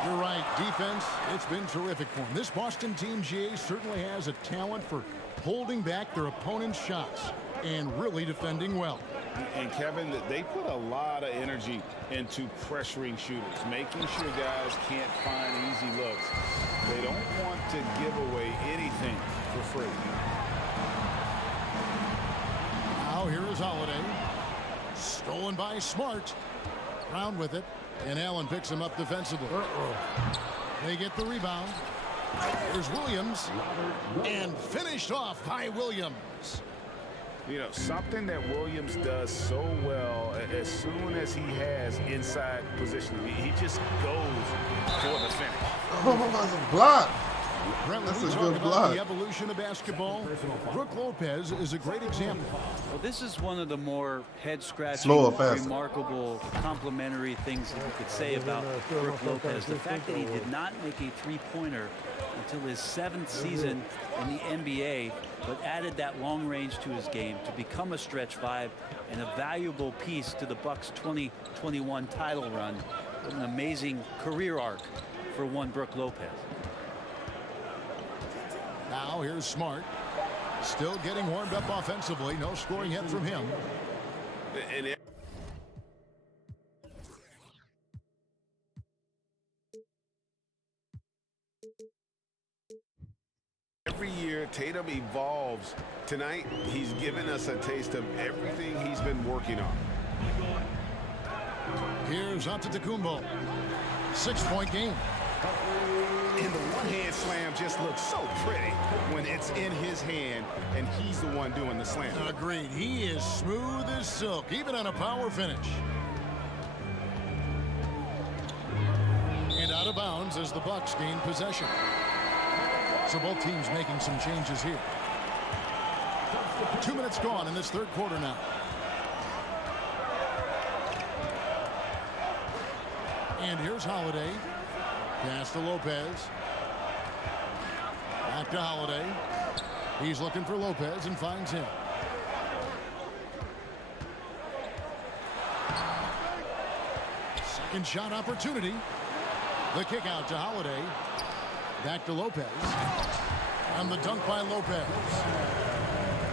You're right. Defense, it's been terrific for them. This Boston team, GA, certainly has a talent for holding back their opponent's shots and really defending well. And Kevin, they put a lot of energy into pressuring shooters, making sure guys can't find easy looks. They don't want to give away anything for free. Now here is Holiday. Stolen by Smart. Round with it. And Allen picks him up defensively. They get the rebound. Here's Williams. And finished off by Williams. You know, something that Williams does so well, as soon as he has inside position, he just goes for the finish. Oh, block. Brent, That's we a talk good about block. the evolution of basketball. Brooke Lopez is a great example. Well, this is one of the more head-scratching, Slower, faster. remarkable, complimentary things that you could say about Brooke Lopez. The fact that he did not make a three-pointer until his 7th season in the NBA, but added that long range to his game to become a stretch 5 and a valuable piece to the Bucks' 2021 title run. What an amazing career arc for one Brooke Lopez. Now here's Smart. Still getting warmed up offensively. No scoring yet from him. Every year, Tatum evolves. Tonight, he's given us a taste of everything he's been working on. Here's Antetokounmpo. 6-point game. And the one-hand slam just looks so pretty when it's in his hand and he's the one doing the slam. Agreed. He is smooth as silk, even on a power finish. And out of bounds as the Bucks gain possession. So both teams making some changes here. 2 minutes gone in this third quarter now. And here's Holiday. Pass to Lopez. Back to Holiday. He's looking for Lopez and finds him. Second shot opportunity. The kick out to Holiday. Back to Lopez. And the dunk by Lopez.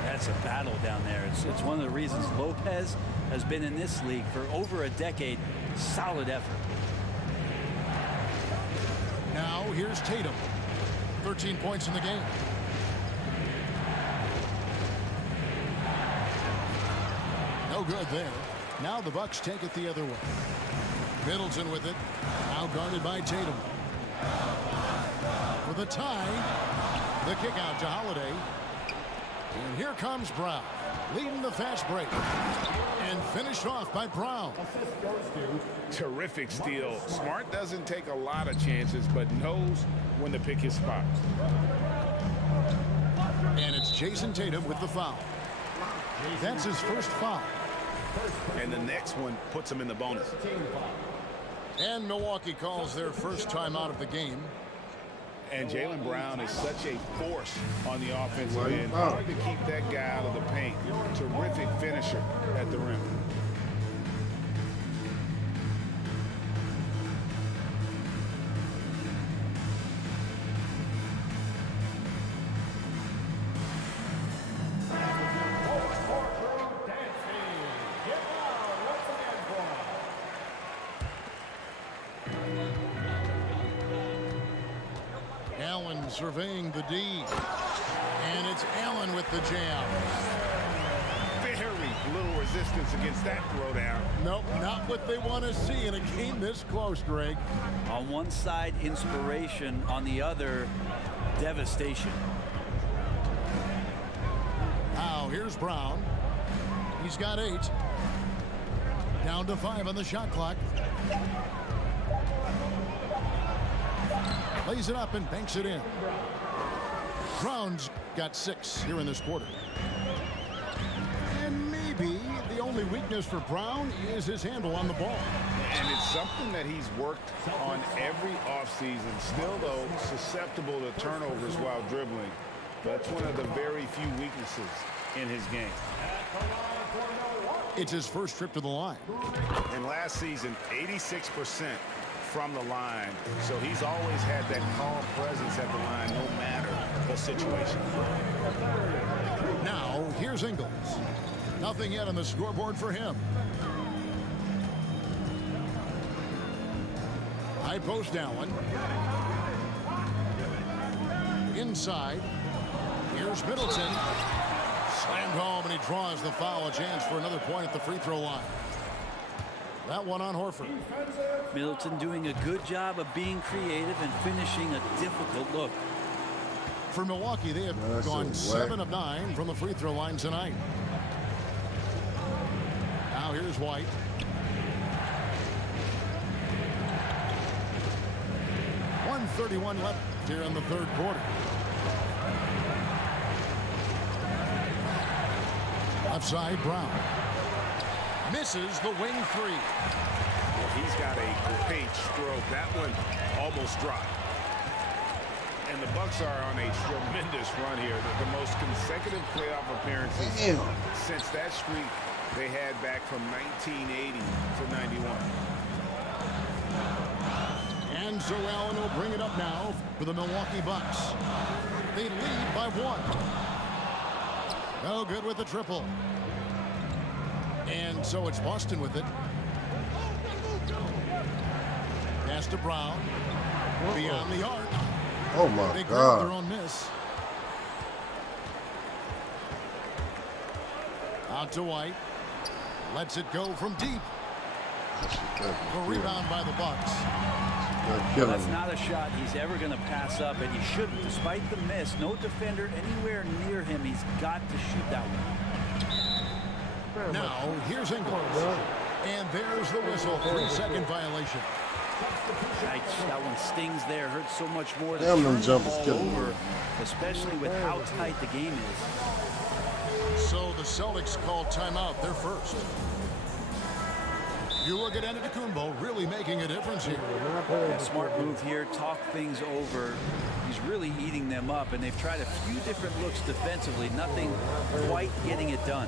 That's a battle down there. It's one of the reasons Lopez has been in this league for over a decade. Solid effort. Now here's Tatum. 13 points in the game. No good there. Now the Bucks take it the other way. Middleton with it. Now guarded by Tatum. For the tie. The kick out to Holiday. And here comes Brown. Leading the fast break. And finished off by Brown. Terrific steal. Smart doesn't take a lot of chances, but knows when to pick his spots. And it's Jason Tatum with the foul. That's his first foul. And the next one puts him in the bonus. And Milwaukee calls their first time out of the game. And Jaylen Brown is such a force on the offensive end. Hard to keep that guy out of the paint. Terrific finisher at the rim. Allen surveying the D. And it's Allen with the jam. Very little resistance against that throwdown. Nope, not what they want to see in a game this close, Greg. On one side, inspiration. On the other, devastation. Now here's Brown. He's got 8. Down to 5 on the shot clock. Lays it up and banks it in. Brown's got 6 here in this quarter. And maybe the only weakness for Brown is his handle on the ball. And it's something that he's worked on every offseason. Still, though, susceptible to turnovers while dribbling. That's one of the very few weaknesses in his game. It's his first trip to the line. And last season, 86% from the line. So he's always had that calm presence at the line no matter the situation. Now, here's Ingles. Nothing yet on the scoreboard for him. High post Allen. Inside. Here's Middleton. Slammed home, and he draws the foul. A chance for another point at the free throw line. That one on Horford. Middleton doing a good job of being creative and finishing a difficult look. For Milwaukee, they have gone 7 of 9 from the free throw line tonight. Now here's White. 1:31 left here in the third quarter. Outside, Brown. Misses the wing three. Well, he's got a great stroke. That one almost dropped. And the Bucks are on a tremendous run here. The most consecutive playoff appearances since that streak they had back from 1980 to 91. And so Allen will bring it up now for the Milwaukee Bucks. They lead by 1. No good with the triple. And so it's Boston with it. Pass to Brown. Beyond the arc. Oh my they God. Their own miss. Out to White. Lets it go from deep. A rebound by the Bucks. Well, that's not a shot he's ever going to pass up, and he shouldn't. Despite the miss, no defender anywhere near him. He's got to shoot that one. Now, here's Ingles. And there's the whistle. 3-second violation. That one stings there. Hurts so much more. Damn, them jumpers all killing me. over, especially with how tight the game is. So the Celtics call timeout. They're first. You look at Antetokounmpo really making a difference here. Yeah, smart move here. Talk things over. He's really eating them up, and they've tried a few different looks defensively. Nothing quite getting it done.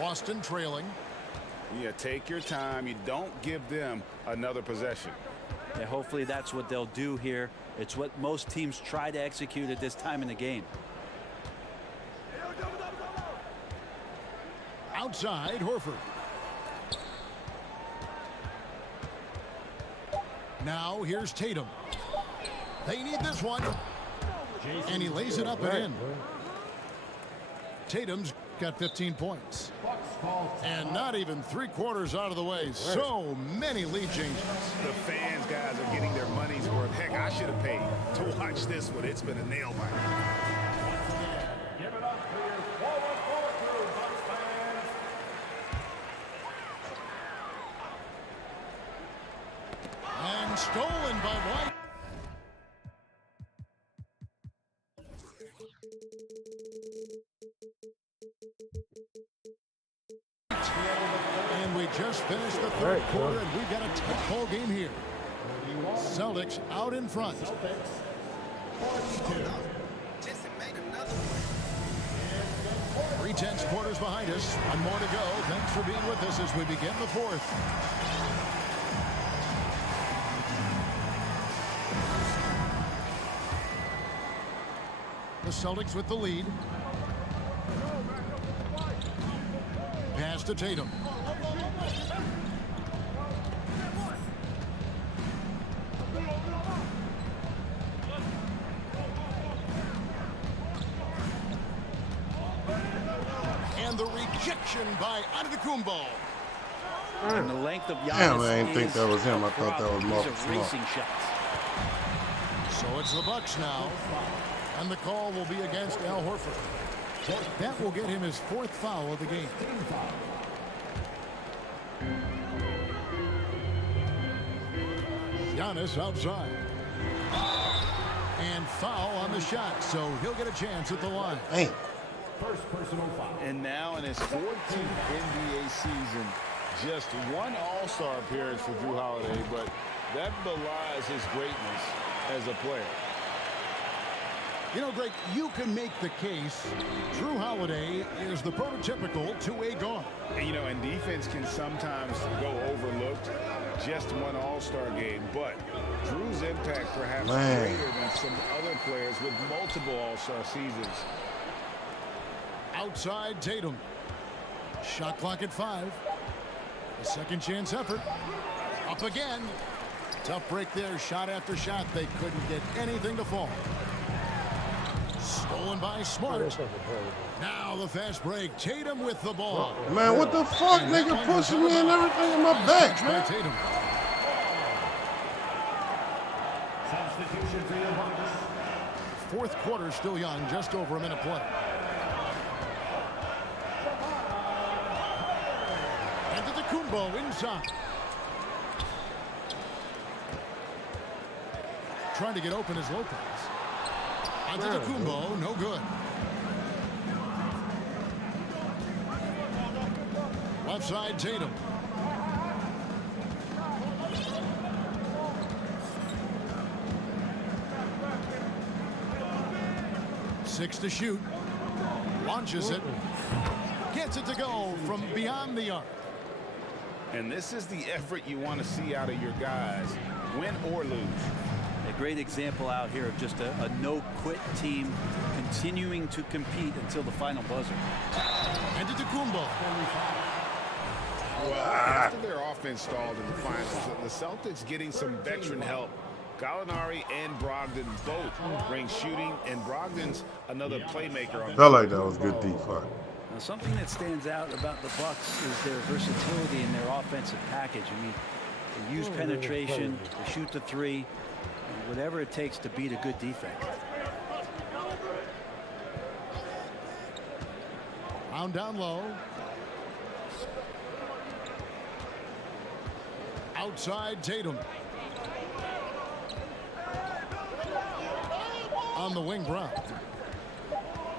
Boston trailing. Yeah, take your time. You don't give them another possession. Yeah, hopefully that's what they'll do here. It's what most teams try to execute at this time in the game. Outside, Horford. Now here's Tatum. They need this one. And he lays it up and in. Tatum's got 15 points. And not even 3/4 out of the way. So many lead changes. The fans, guys, are getting their money's worth. Heck, I should have paid to watch this one. It's been a nail biter. Give it up for your forward crew, Bucks fans. And stolen by White. And we just finished the third quarter, and we've got a tight ball game here. Celtics out in front. 3/10 quarters behind us. One more to go. Thanks for being with us as we begin the fourth. The Celtics with the lead. Pass to Tatum. And the rejection by Antetokounmpo. And the length of Giannis. Damn, I didn't think that was him. I thought that was Marcus These are racing shots. So it's the Bucks now. And the call will be against Al Horford. That will get him his 4th foul of the game. Giannis outside. And foul on the shot, so he'll get a chance at the line. Hey. First personal foul. And now in his 14th NBA season, just one All-Star appearance for Jrue Holiday, but that belies his greatness as a player. You know, Greg, you can make the case Jrue Holiday is the prototypical two-way guard. And, you know, and defense can sometimes go overlooked. Just one All-Star game, but Jrue's impact perhaps greater than some other players with multiple All-Star seasons. Outside Tatum. Shot clock at 5. A second chance effort. Up again. Tough break there. Shot after shot. They couldn't get anything to fall. Stolen by Smart. Now the fast break. Tatum with the ball. Man, what the fuck, nigga, pushing me and everything in my back, man. Tatum. Fourth quarter still young, just over a minute play. And to the Kumbo inside. Trying to get open is Lopez. Onto the Kumbo, no good. Left side, Tatum. Six to shoot. Launches it. Gets it to go from beyond the arc. And this is the effort you want to see out of your guys, win or lose. A great example out here of just a no-quit team continuing to compete until the final buzzer. And to Kumbo. Well, after their offense stalled in the finals, the Celtics getting some veteran help. Gallinari and Brogdon both bring shooting, and Brogdon's another playmaker. On Felt like that was good defense. Now, something that stands out about the Bucks is their versatility in their offensive package. I mean, they use penetration, they shoot the three, whatever it takes to beat a good defense. Round down low. Outside Tatum. On the wing, Brown.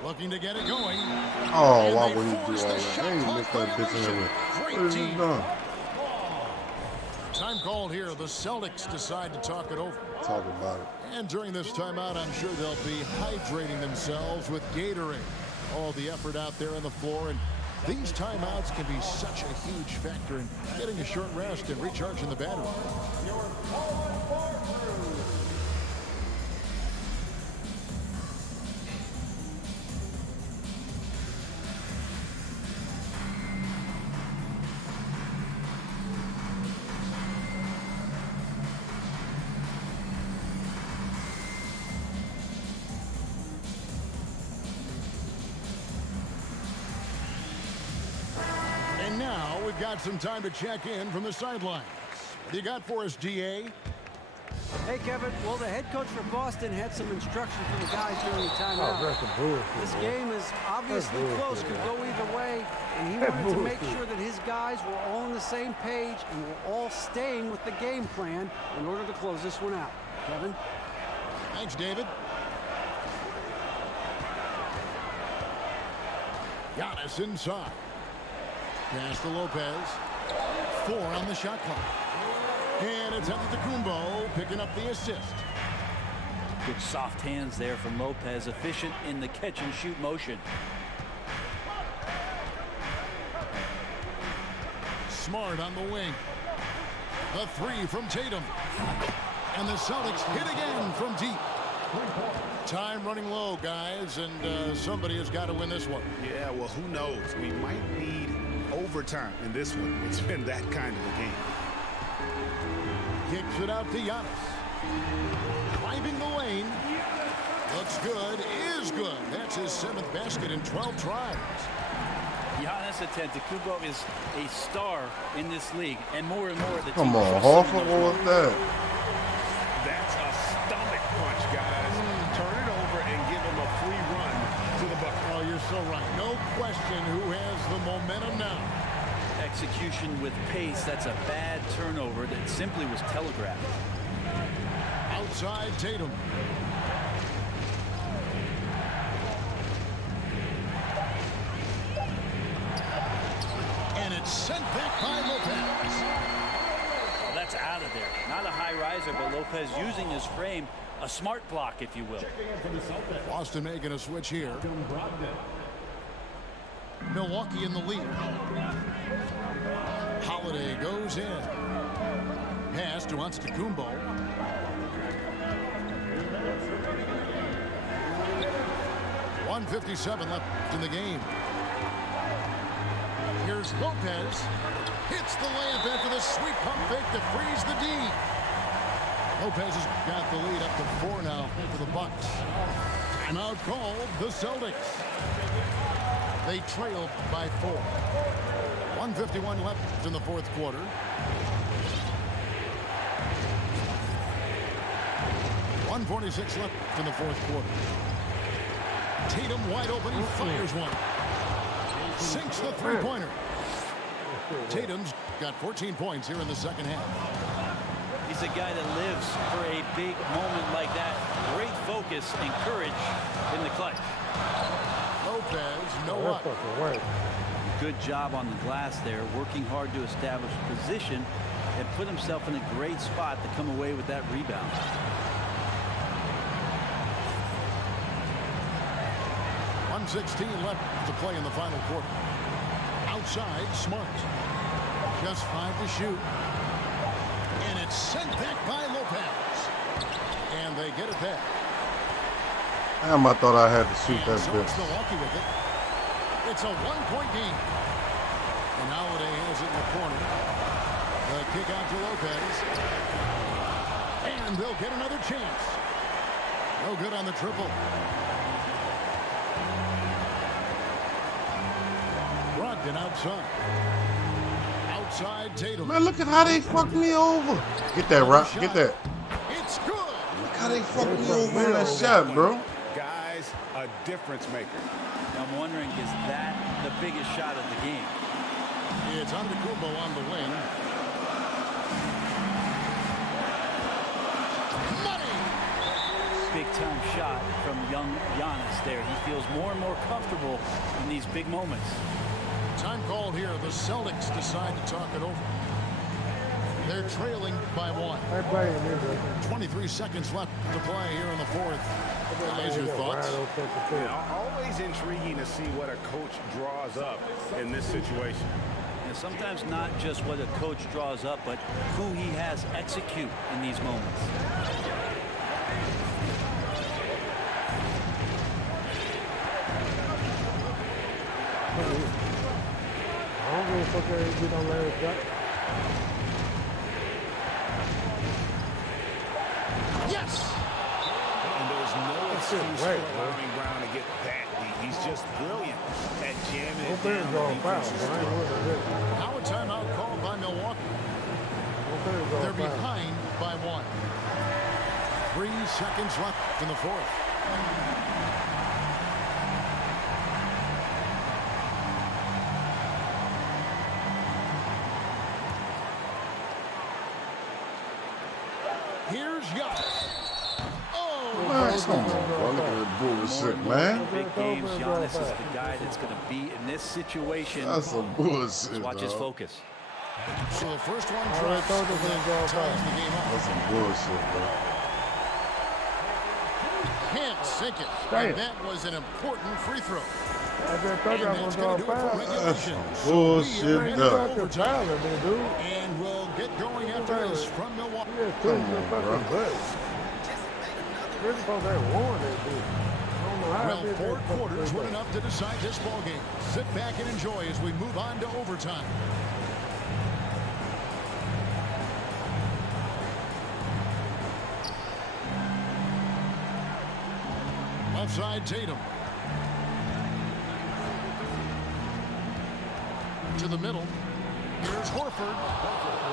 Looking to get it going. Oh, why would he do all that? They ain't missed that bitch in there. What is he done? Time called here. The Celtics decide to talk it over. Talk about it. And during this timeout, I'm sure they'll be hydrating themselves with Gatorade. All the effort out there on the floor. And these timeouts can be such a huge factor in getting a short rest and recharging the battery. Got some time to check in from the sidelines. What do you got for us, GA? Hey, Kevin. Well, the head coach for Boston had some instruction for the guys during the timeout. This game is obviously close, could go either way, and he wanted to make sure that his guys were all on the same page and were all staying with the game plan in order to close this one out. Kevin? Thanks, David. Giannis inside. Pass to Lopez. 4 on the shot clock. And it's Antetokounmpo picking up the assist. Good soft hands there from Lopez. Efficient in the catch and shoot motion. Smart on the wing. The 3 from Tatum. And the Celtics hit again from deep. Time running low, guys, and somebody has got to win this one. Yeah, well, who knows? We might need overtime in this one. It's been that kind of a game. Kicks it out to Giannis. Driving the lane. Looks good. Is good. That's his 7th basket in 12 tries. Giannis Antetokounmpo is a star in this league, and more the team. Come on, Hoffa, what was that? That's a stomach punch, guys. Turn it over and give him a free run to the bucket. Oh, you're so right. No question who has the momentum now. Execution with pace. That's a bad turnover that simply was telegraphed. Outside Tatum. And it's sent back by Lopez. Well, that's out of there. Not a high riser, but Lopez using his frame. A smart block, if you will. Boston making a switch here. Milwaukee in the lead. Holiday goes in. Pass to Antetokounmpo. .157 left in the game. Here's Lopez. Hits the layup after the sweep pump fake to freeze the D. Lopez has got the lead up to 4 now for the Bucks. Timeout called the Celtics. They trailed by 4. 1:51 left in the fourth quarter. .146 left in the fourth quarter. Tatum wide open. He fires one. Sinks the three-pointer. Tatum's got 14 points here in the second half. He's a guy that lives for a big moment like that. Great focus and courage in the clutch. Lopez, no up. Good job on the glass there, working hard to establish position and put himself in a great spot to come away with that rebound. .116 left to play in the final quarter. Outside, Smart. Just 5 to shoot. And it's sent back by Lopez. And they get it back. Damn, I thought I had to shoot that So bitch. it's Milwaukee with it. It's a one-point game. And Holiday has it in the corner. The kick out to Lopez. And they'll get another chance. No good on the triple. Brogdon outside. Outside Tatum. Man, look at how they fucked me over. Get that, Rock. Get that. It's good. Look how they fucked me over on that shot, bro. Guys, a difference maker. I'm wondering, is that the biggest shot of the game? It's Antetokounmpo on the wing. Big time shot from young Giannis there. He feels more and more comfortable in these big moments. Time called here. The Celtics decide to talk it over. They're trailing by 1. 23 seconds left to play here in the fourth. Guys, your thoughts? Always intriguing to see what a coach draws up in this situation. And sometimes not just what a coach draws up, but who he has execute in these moments. I don't give a fuck if you don't let it shot. Yes! And there's no excuse for allowing Brown to get that deep. He's just brilliant at jamming it down. Now a timeout called by Milwaukee. They're behind by 1. 3 seconds left in the fourth. Here's Giannis. Man, come on, bro. Look at that bullshit, man. Big games, Giannis is the guy that's going to be in this situation. That's some bullshit, Let's watch his dog. focus. So the first one drops, ties the game up. That's some bullshit, bro. Can't sink it. Damn. And that was an important free throw. I just thought I was going to draw a foul. That's some bullshit, dog. And we'll get going after this from Milwaukee. Come on, bro. We're supposed to have won that dude. I don't know how Well, they did 4 that. quarters were enough to decide this ball game. Sit back and enjoy as we move on to overtime. Left side, Tatum. To the middle. Here's Horford.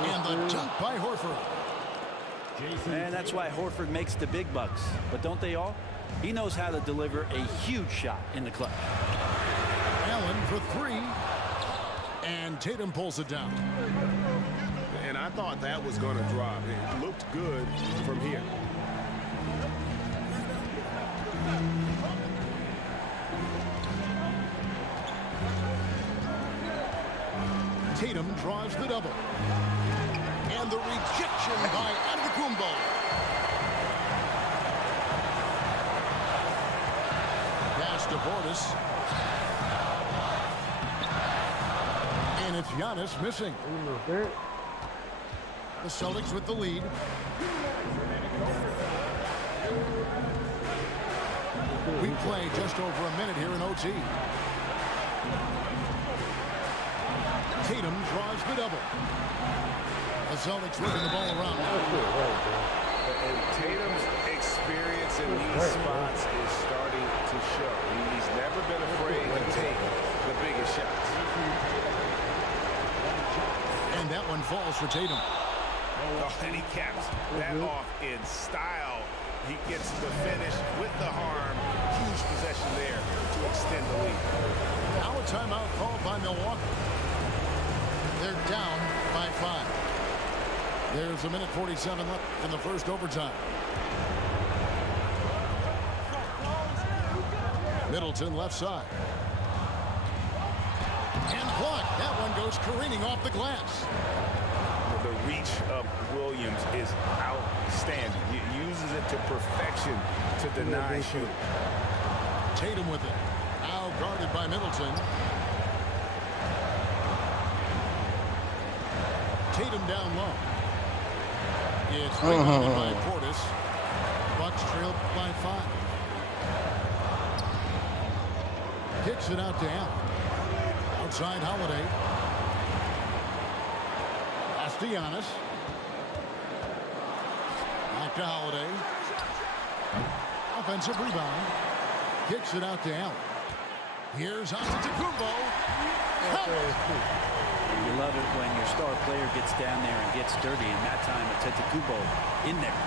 And the dunk by Horford. And that's why Horford makes the big bucks. But don't they all? He knows how to deliver a huge shot in the clutch. Allen for 3. And Tatum pulls it down. And I thought that was going to drop. It looked good from here. Tatum draws the double. And the rejection by Antetokounmpo. Pass to Portis. And it's Giannis missing. The Celtics with the lead. We play just over a minute here in OT. Tatum draws the double. The Celtics moving the ball around now. And Tatum's experience in these spots is starting to show. He's never been afraid to take the biggest shots. And that one falls for Tatum. Oh, and he caps that off in style. He gets the finish with the harm. Huge possession there to extend the lead. Now a timeout called by Milwaukee. They're down by 5. There's a minute 47 left in the first overtime. Middleton left side. And blocked. That one goes careening off the glass. The reach of Williams is outstanding. He uses it to perfection to deny shoot. Tatum with it. Now guarded by Middleton. Tatum down low. It's rebounded by Portis. Bucks trail by 5. Kicks it out to Allen. Outside Holiday. Giannis. Back to Holiday. Offensive rebound. Kicks it out to Allen. Here's Antetokounmpo. You love it when your star player gets down there and gets dirty, and that time Antetokounmpo in there.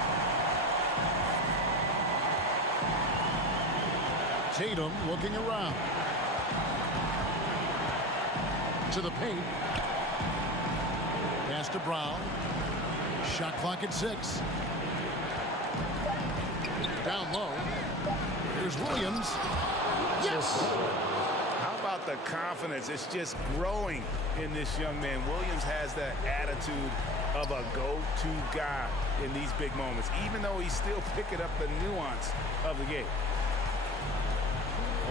Tatum looking around. To the paint. Pass to Brown. Shot clock at 6. Down low. Here's Williams. Yes! How about the confidence? It's just growing in this young man. Williams has that attitude of a go-to guy in these big moments, even though he's still picking up the nuance of the game.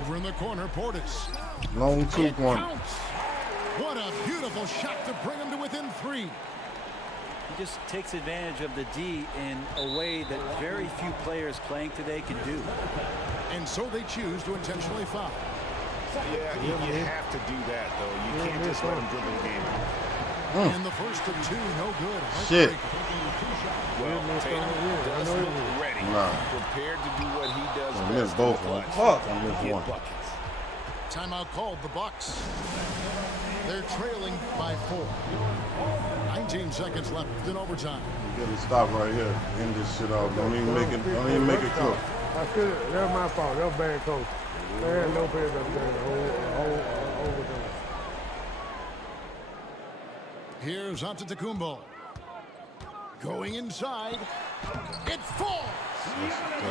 Over in the corner, Portis. Long 2-point. What a beautiful shot to bring him to within 3. He just takes advantage of the D in a way that very few players playing today can do. And so they choose to intentionally foul. Yeah, you have to do that, though. You can't just let him dribble the game. And the first of 2, no good. Shit. Well, Tatum does look ready, prepared to do what he does I best. missed both of them. Fuck, I missed one. Timeout called the Bucks. They're trailing by 4. 19 seconds left in overtime. You gotta stop right here. End this shit off. Don't even make it close. That's my fault. That was bad coach. They had Lopez up there the whole overtime. Here's Antetokounmpo. Going inside. It falls.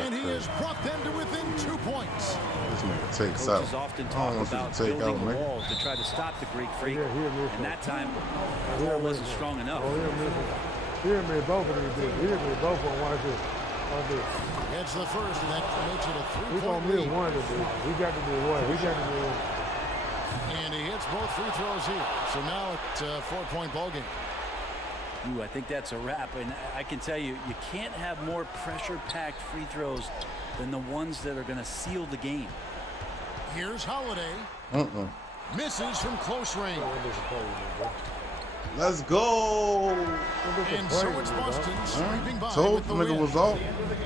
And he has brought them to within 2 points. This nigga takes out. Coaches often talk about building a wall to try to stop the Greek Freak. And that time, the wall wasn't strong enough. He didn't miss both of them. He didn't miss both of them. Watch this. It's the first, and that makes it a 3-point He's going to miss one to do. He got to do one. He got to do one. And he hits both free throws here. So now it's a 4-point ball game. Ooh, I think that's a wrap. And I can tell you, you can't have more pressure-packed free throws than the ones that are going to seal the game. Here's Holiday. Misses from close range. Let's go. And so it's Boston sweeping by Told with the nigga win. was off.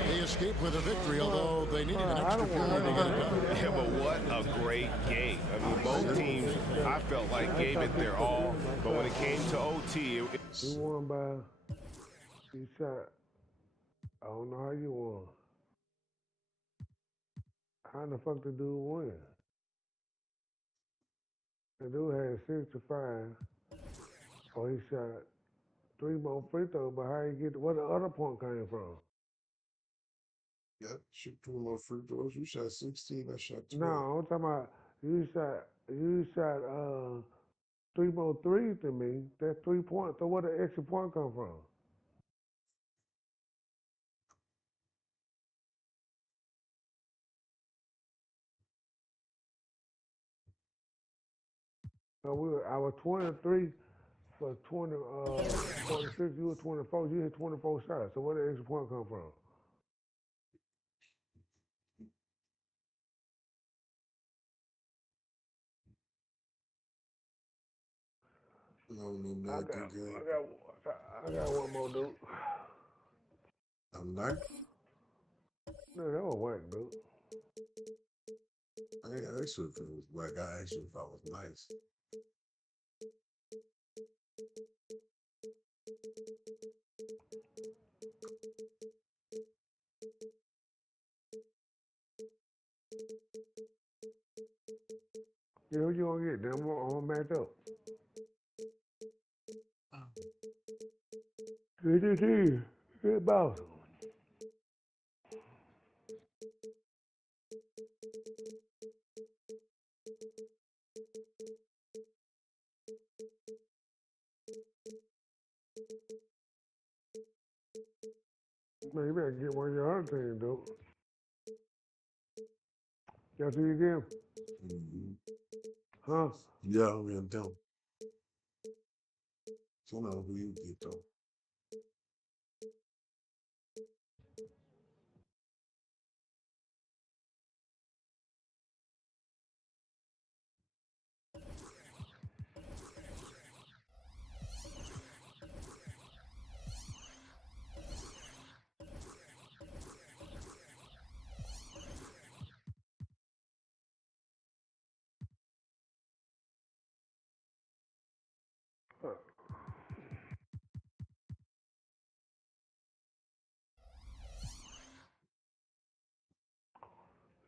They escaped with a victory, although they needed an extra period to get it done. Yeah, but what a great game. I mean, both teams, I felt like, gave it their all. But when it came to OT, You won by, you shot, I don't know how you won. How in the fuck the dude win? The dude had 65. Oh, he shot 3 more free throws, but how he get, where the other point came from? Yeah, shoot 2 more free throws. You shot 16. I shot 12. No, I'm talking about you shot 3 more threes than me. That's 3 points. So where the extra point come from? So I was 23 for 46. You were 24. You hit 24 shots. So where the extra point come from? No, man. I got one more, dude. I Nice. No, that was whack, dude. I actually thought it was whack. I actually thought it was nice. Yeah, what you gonna get? Them on match up. Good to see you. Good boss. Man, you better get one of your other teams, dude. Y'all see you again? Huh? Yeah, we in them. So now who you get though?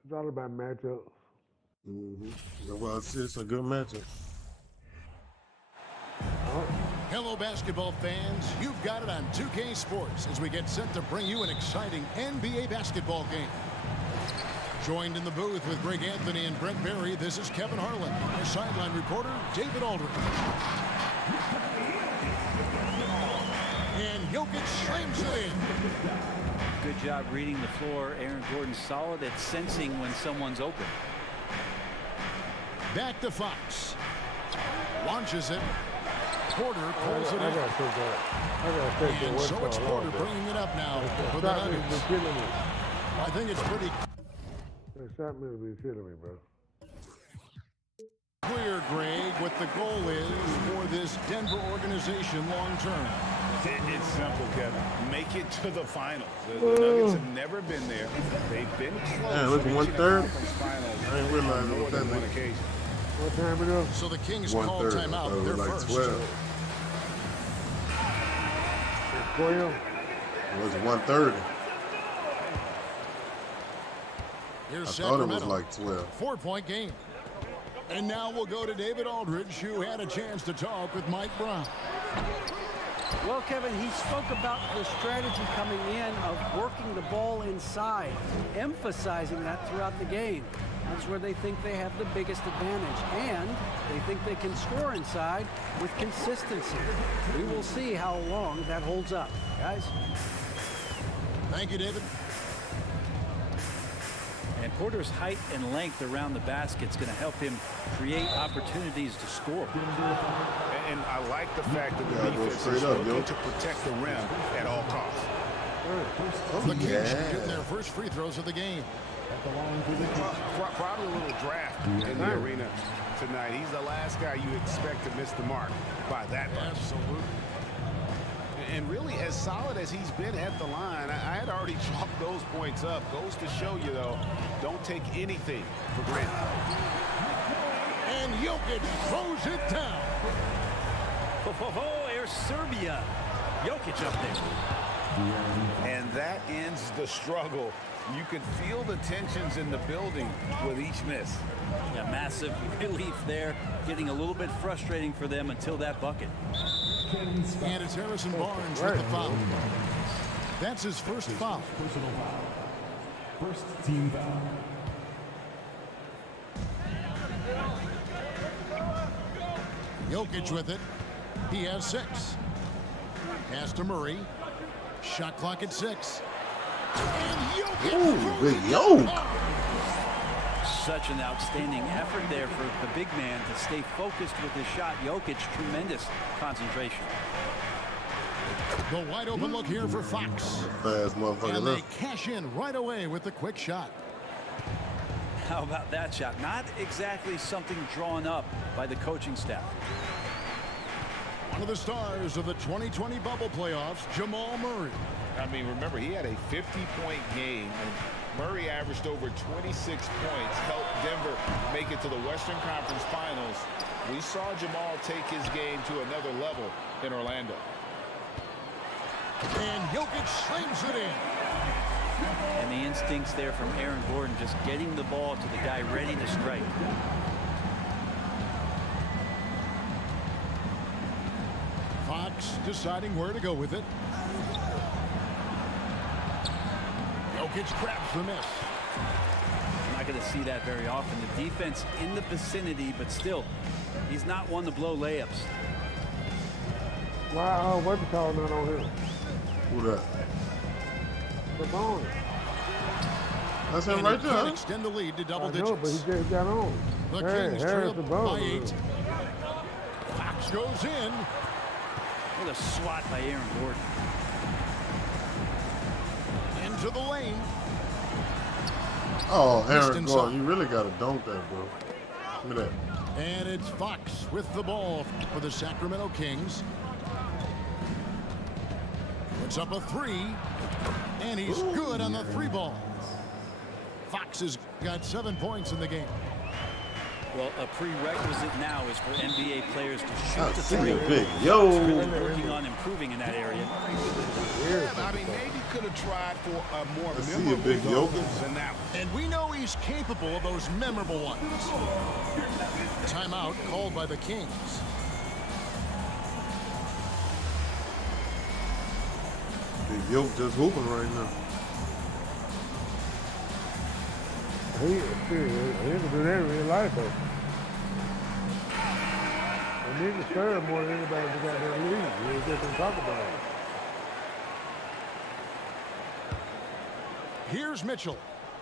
It's all about matchups. Well, it's a good matchup. Hello, basketball fans. You've got it on 2K Sports as we get set to bring you an exciting NBA basketball game. Joined in the booth with Greg Anthony and Brent Berry, this is Kevin Harlan. Our sideline reporter, David Aldridge. And Jokic slams it in. Good job reading the floor. Aaron Gordon solid at sensing when someone's open. Back to Fox. Launches it. Porter pulls it in. I gotta take that. And so it's Porter bringing it up now for the Nuggets. I think it's pretty That shot may be killing me, bro. clear, Greg, what the goal is for this Denver organization long term. It's simple, Kevin. Make it to the finals. The Nuggets have never been there. They've been close. Yeah, look, 1/3. Finals I didn't realize on more what that than one meant. occasion. What time it is? So the Kings 1/3. call timeout. It They're was like first. 12. 12? It was 1:30. Here's I thought it was Sacramento. like 12. 4-point game. And now we'll go to David Aldridge, who had a chance to talk with Mike Brown. Well, Kevin, he spoke about the strategy coming in of working the ball inside, emphasizing that throughout the game. That's where they think they have the biggest advantage, and they think they can score inside with consistency. We will see how long that holds up, guys. Thank you, David. And Porter's height and length around the basket is going to help him create opportunities to score. And I like the fact that the Gotta go defense straight is up, looking yo. to protect the rim at all costs. The Kings get their first free throws of the game. Probably a little draft in the arena tonight. He's the last guy you expect to miss the mark by that much. Absolutely. And really, as solid as he's been at the line, I had already chalked those points up. Goes to show you, though, don't take anything for granted. And Jokic throws it down. There's Serbia. Jokic up there. And that ends the struggle. You could feel the tensions in the building with each miss. Yeah, massive relief there. Getting a little bit frustrating for them until that bucket. And it's Harrison Barnes with the foul. That's his first foul. Personal foul. First team foul. Jokic with it. He has 6. Pass to Murray. Shot clock at 6. And Jokic. Ooh, big yoke. Such an outstanding effort there for the big man to stay focused with his shot. Jokic, tremendous concentration. The wide open look here for Fox. Fast motherfucker. And they Look. cash in right away with the quick shot. How about that shot? Not exactly something drawn up by the coaching staff. One of the stars of the 2020 bubble playoffs, Jamal Murray. I mean, remember, he had a 50-point game, and Murray averaged over 26 points, helped Denver make it to the Western Conference Finals. We saw Jamal take his game to another level in Orlando. And Jokic slams it in. And the instincts there from Aaron Gordon, just getting the ball to the guy ready to strike. Fox deciding where to go with it. Jokic grabs the miss. I'm not going to see that very often. The defense in the vicinity, but still, he's not one to blow layups. Wow, what's the call not on him? Who that? Sabonis. That's him right there. Extend the lead to double I digits. know, but he just got on. The Hey, Kings Harris trail the by ball. 8. Fox goes in. What a swat by Aaron Gordon. Into the lane. Oh, Aaron Distance Gordon, up. you really got to dunk that, bro. Look at that. And it's Fox with the ball for the Sacramento Kings. Puts up a 3. And he's good on the 3 ball. Fox has got 7 points in the game. Well, a prerequisite now is for NBA players to shoot I the see 3. a big yo. He's really working on improving in that area. Yeah, I mean, maybe could have tried for a more I see a memorable big goal Jokic. than that one. And we know he's capable of those memorable ones. Timeout called by the Kings. Big Yoke just hooping right now. He can do that in real life, though. And he can serve more than anybody in the goddamn league. We just don't talk about it. Here's Mitchell.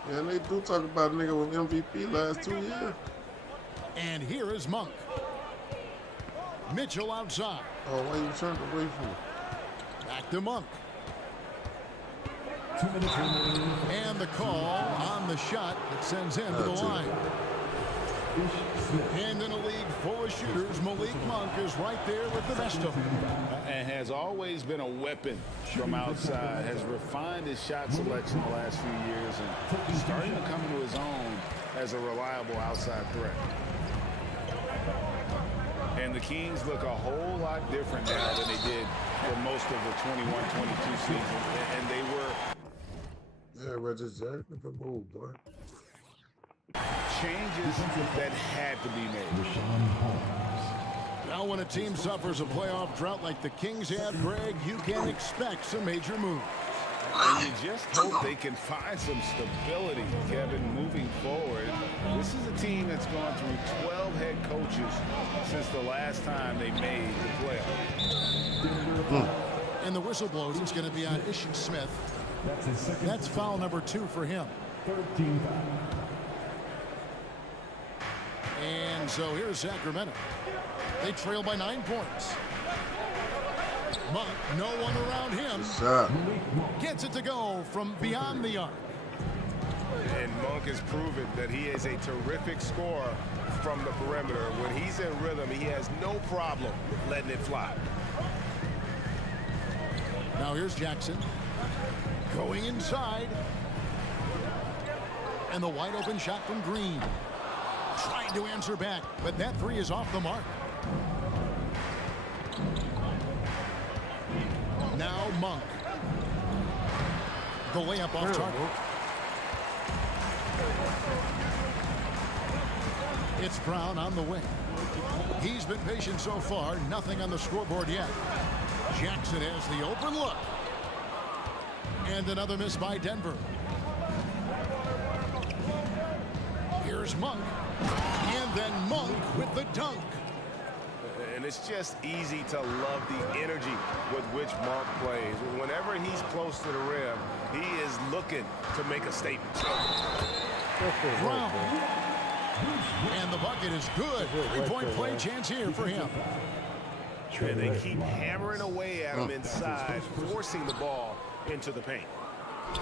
Yeah, and they do talk about a nigga with MVP last 2 years. And here is Monk. Mitchell outside. Oh, why you turned away from him? Back to Monk. And the call on the shot that sends him to the line. And in a league full of shooters, Malik Monk is right there with the best of them. And has always been a weapon from outside, has refined his shot selection the last few years, and starting to come into his own as a reliable outside threat. And the Kings look a whole lot different now than they did for most of the 21-22 season. And they were... Yeah, Reggie Jackson for move, boy. changes that had to be made. Now when a team suffers a playoff drought like the Kings have, Greg, you can expect some major moves. And you just hope they can find some stability, Kevin, moving forward. This is a team that's gone through 12 head coaches since the last time they made the playoffs. And the whistle blows. It's going to be on Ish Smith. That's foul number 2 for him. 13 foul. And so here's Sacramento. They trail by 9 points. Monk, no one around him. Gets it to go from beyond the arc. And Monk has proven that he is a terrific scorer from the perimeter. When he's in rhythm, he has no problem letting it fly. Now here's Jackson. Going inside. And the wide open shot from Green. Trying to answer back, but that 3 is off the mark. Now Monk. The layup off target. It's Brown on the wing. He's been patient so far. Nothing on the scoreboard yet. Jackson has the open look. And another miss by Denver. Here's Monk. And then Monk with the dunk. And it's just easy to love the energy with which Monk plays. Whenever he's close to the rim, he is looking to make a statement. Brown. And the bucket is good. 3-point play chance here for him. And they keep hammering away at him inside, forcing the ball into the paint.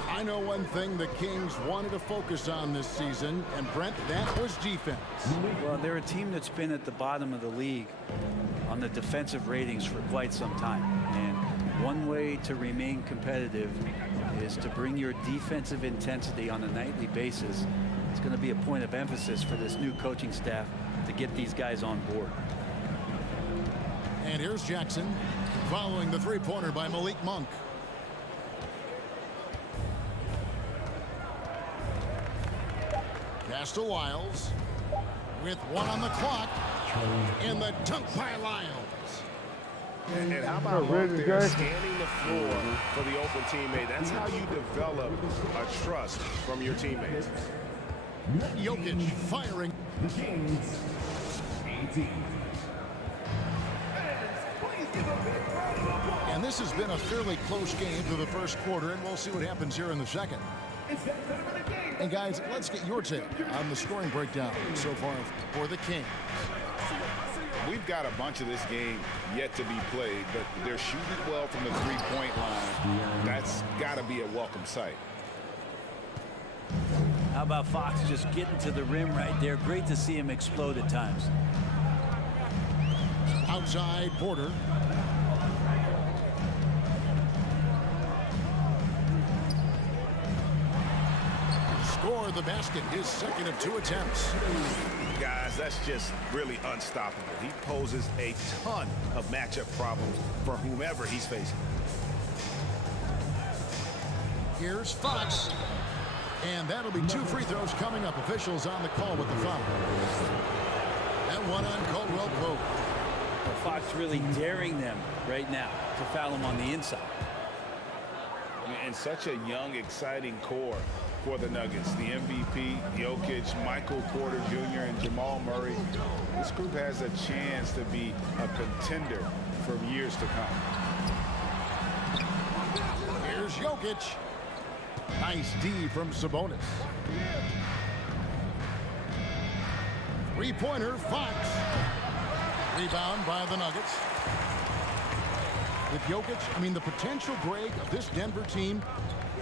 I know one thing the Kings wanted to focus on this season, and Brent, that was defense. Well, they're a team that's been at the bottom of the league on the defensive ratings for quite some time. And one way to remain competitive is to bring your defensive intensity on a nightly basis. It's going to be a point of emphasis for this new coaching staff to get these guys on board. And here's Jackson following the three-pointer by Malik Monk. Pass to Lyles with 1 on the clock, and the dunk by Lyles. And how about Monk there scanning the floor for the open teammate? That's how you develop a trust from your teammates. Jokic firing. The Kings, 18. And this has been a fairly close game through the first quarter, and we'll see what happens here in the second. And guys, let's get your take on the scoring breakdown so far for the Kings. We've got a bunch of this game yet to be played, but they're shooting it well from the three-point line. That's got to be a welcome sight. How about Fox just getting to the rim right there? Great to see him explode at times. Outside Porter. Score the basket, his second of 2 attempts. Guys, that's just really unstoppable. He poses a ton of matchup problems for whomever he's facing. Here's Fox. And that'll be 2 free throws coming up. Officials on the call with the foul. That one on Caldwell Pope. Well, Fox really daring them right now to foul him on the inside. And such a young, exciting core for the Nuggets. The MVP, Jokic, Michael Porter Jr., and Jamal Murray. This group has a chance to be a contender for years to come. Here's Jokic. Nice D from Sabonis. Three-pointer, Fox. Rebound by the Nuggets. With Jokic, I mean, the potential, Greg, of this Denver team,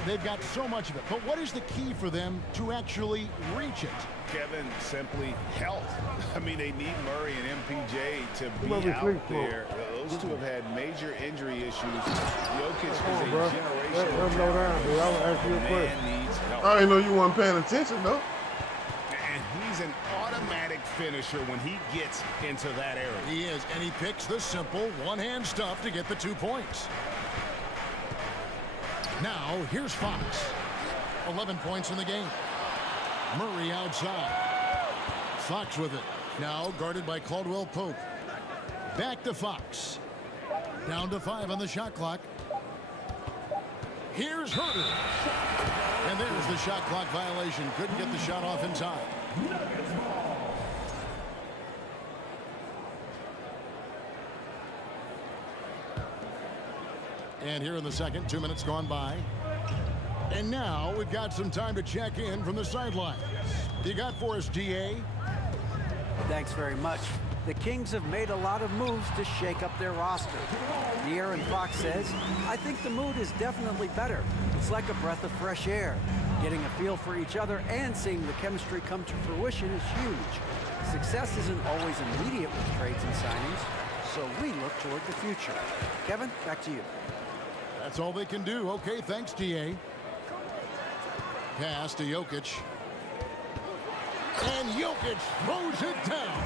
they've got so much of it. But what is the key for them to actually reach it? Kevin, simply health. I mean, they need Murray and MPJ to be out there. Those two have had major injury issues. Jokic is a generational man needs help. I didn't know you weren't paying attention, though. And he's an automatic finisher when he gets into that area. He is, and he picks the simple one-hand stuff to get the 2 points. Now, here's Fox. 11 points in the game. Murray outside. Fox with it. Now guarded by Caldwell Pope. Back to Fox. Down to 5 on the shot clock. Here's Herter. And there's the shot clock violation. Couldn't get the shot off in time. And here in the second, 2 minutes gone by. And now we've got some time to check in from the sidelines. You got for us, DA? Thanks very much. The Kings have made a lot of moves to shake up their roster. De'Aaron Fox says, I think the mood is definitely better. It's like a breath of fresh air. Getting a feel for each other and seeing the chemistry come to fruition is huge. Success isn't always immediate with trades and signings, so we look toward the future. Kevin, back to you. That's all they can do. Okay, thanks, DA. Pass to Jokic. And Jokic throws it down.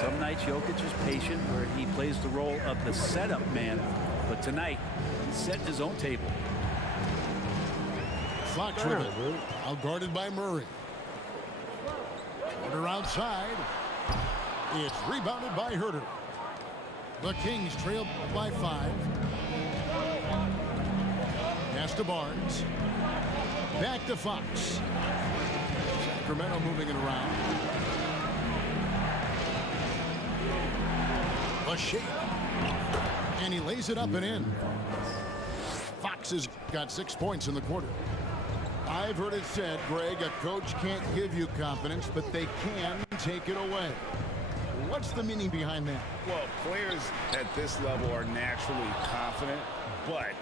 Some nights Jokic is patient where he plays the role of the setup man. But tonight, he's setting his own table. Fox with it. Out guarded by Murray. Porter outside. It's rebounded by Herter. The Kings trail by 5. Pass to Barnes. Back to Fox. Sacramento moving it around. A shake. And he lays it up and in. Fox has got 6 points in the quarter. I've heard it said, Greg, a coach can't give you confidence, but they can take it away. What's the meaning behind that? Well, players at this level are naturally confident, but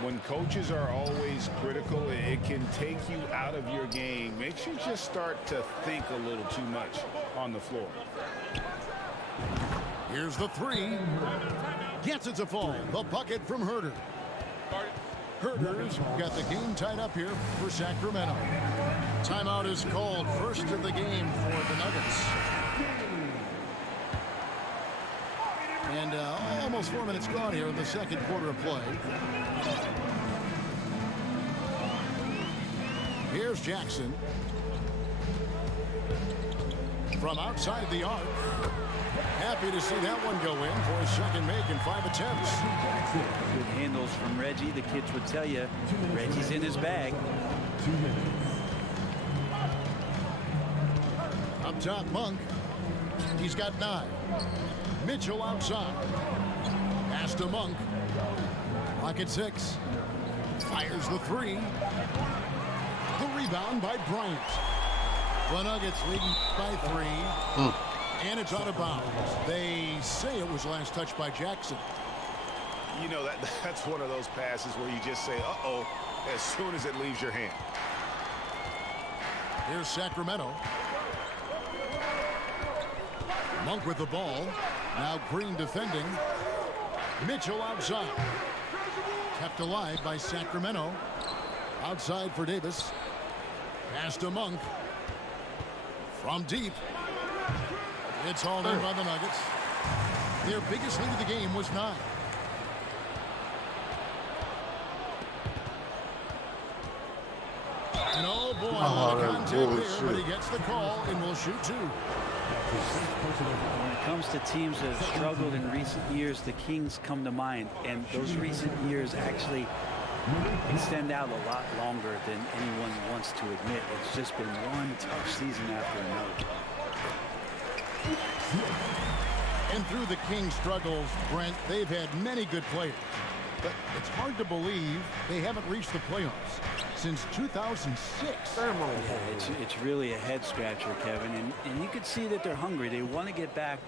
when coaches are always critical, it can take you out of your game. Makes you just start to think a little too much on the floor. Here's the three. Gets it to fall. The bucket from Herder. Herder's got the game tied up here for Sacramento. Timeout is called. First of the game for the Nuggets. And almost 4 minutes gone here in the second quarter of play. Here's Jackson. From outside the arc. Happy to see that one go in for his second make in 5 attempts. Good handles from Reggie. The kids would tell you Reggie's in his bag. Up top, Monk. He's got 9. Mitchell outside. Pass to Monk. Clock at 6. Fires the 3. The rebound by Bryant. The Nuggets leading by 3. And it's out of bounds. They say it was last touched by Jackson. You know, that's one of those passes where you just say, uh-oh, as soon as it leaves your hand. Here's Sacramento. Monk with the ball. Now Green defending. Mitchell outside. Kept alive by Sacramento. Outside for Davis. Pass to Monk. From deep. It's hauled in by the Nuggets. Their biggest lead of the game was 9. And oh boy, contact there, but he gets the call and will shoot 2. When it comes to teams that have struggled in recent years, the Kings come to mind, and those recent years actually extend out a lot longer than anyone wants to admit. It's just been one tough season after another. And through the Kings' struggles, Brent, they've had many good players. But it's hard to believe they haven't reached the playoffs since 2006. Yeah, it's really a head scratcher, Kevin. And you can see that they're hungry. They want to get back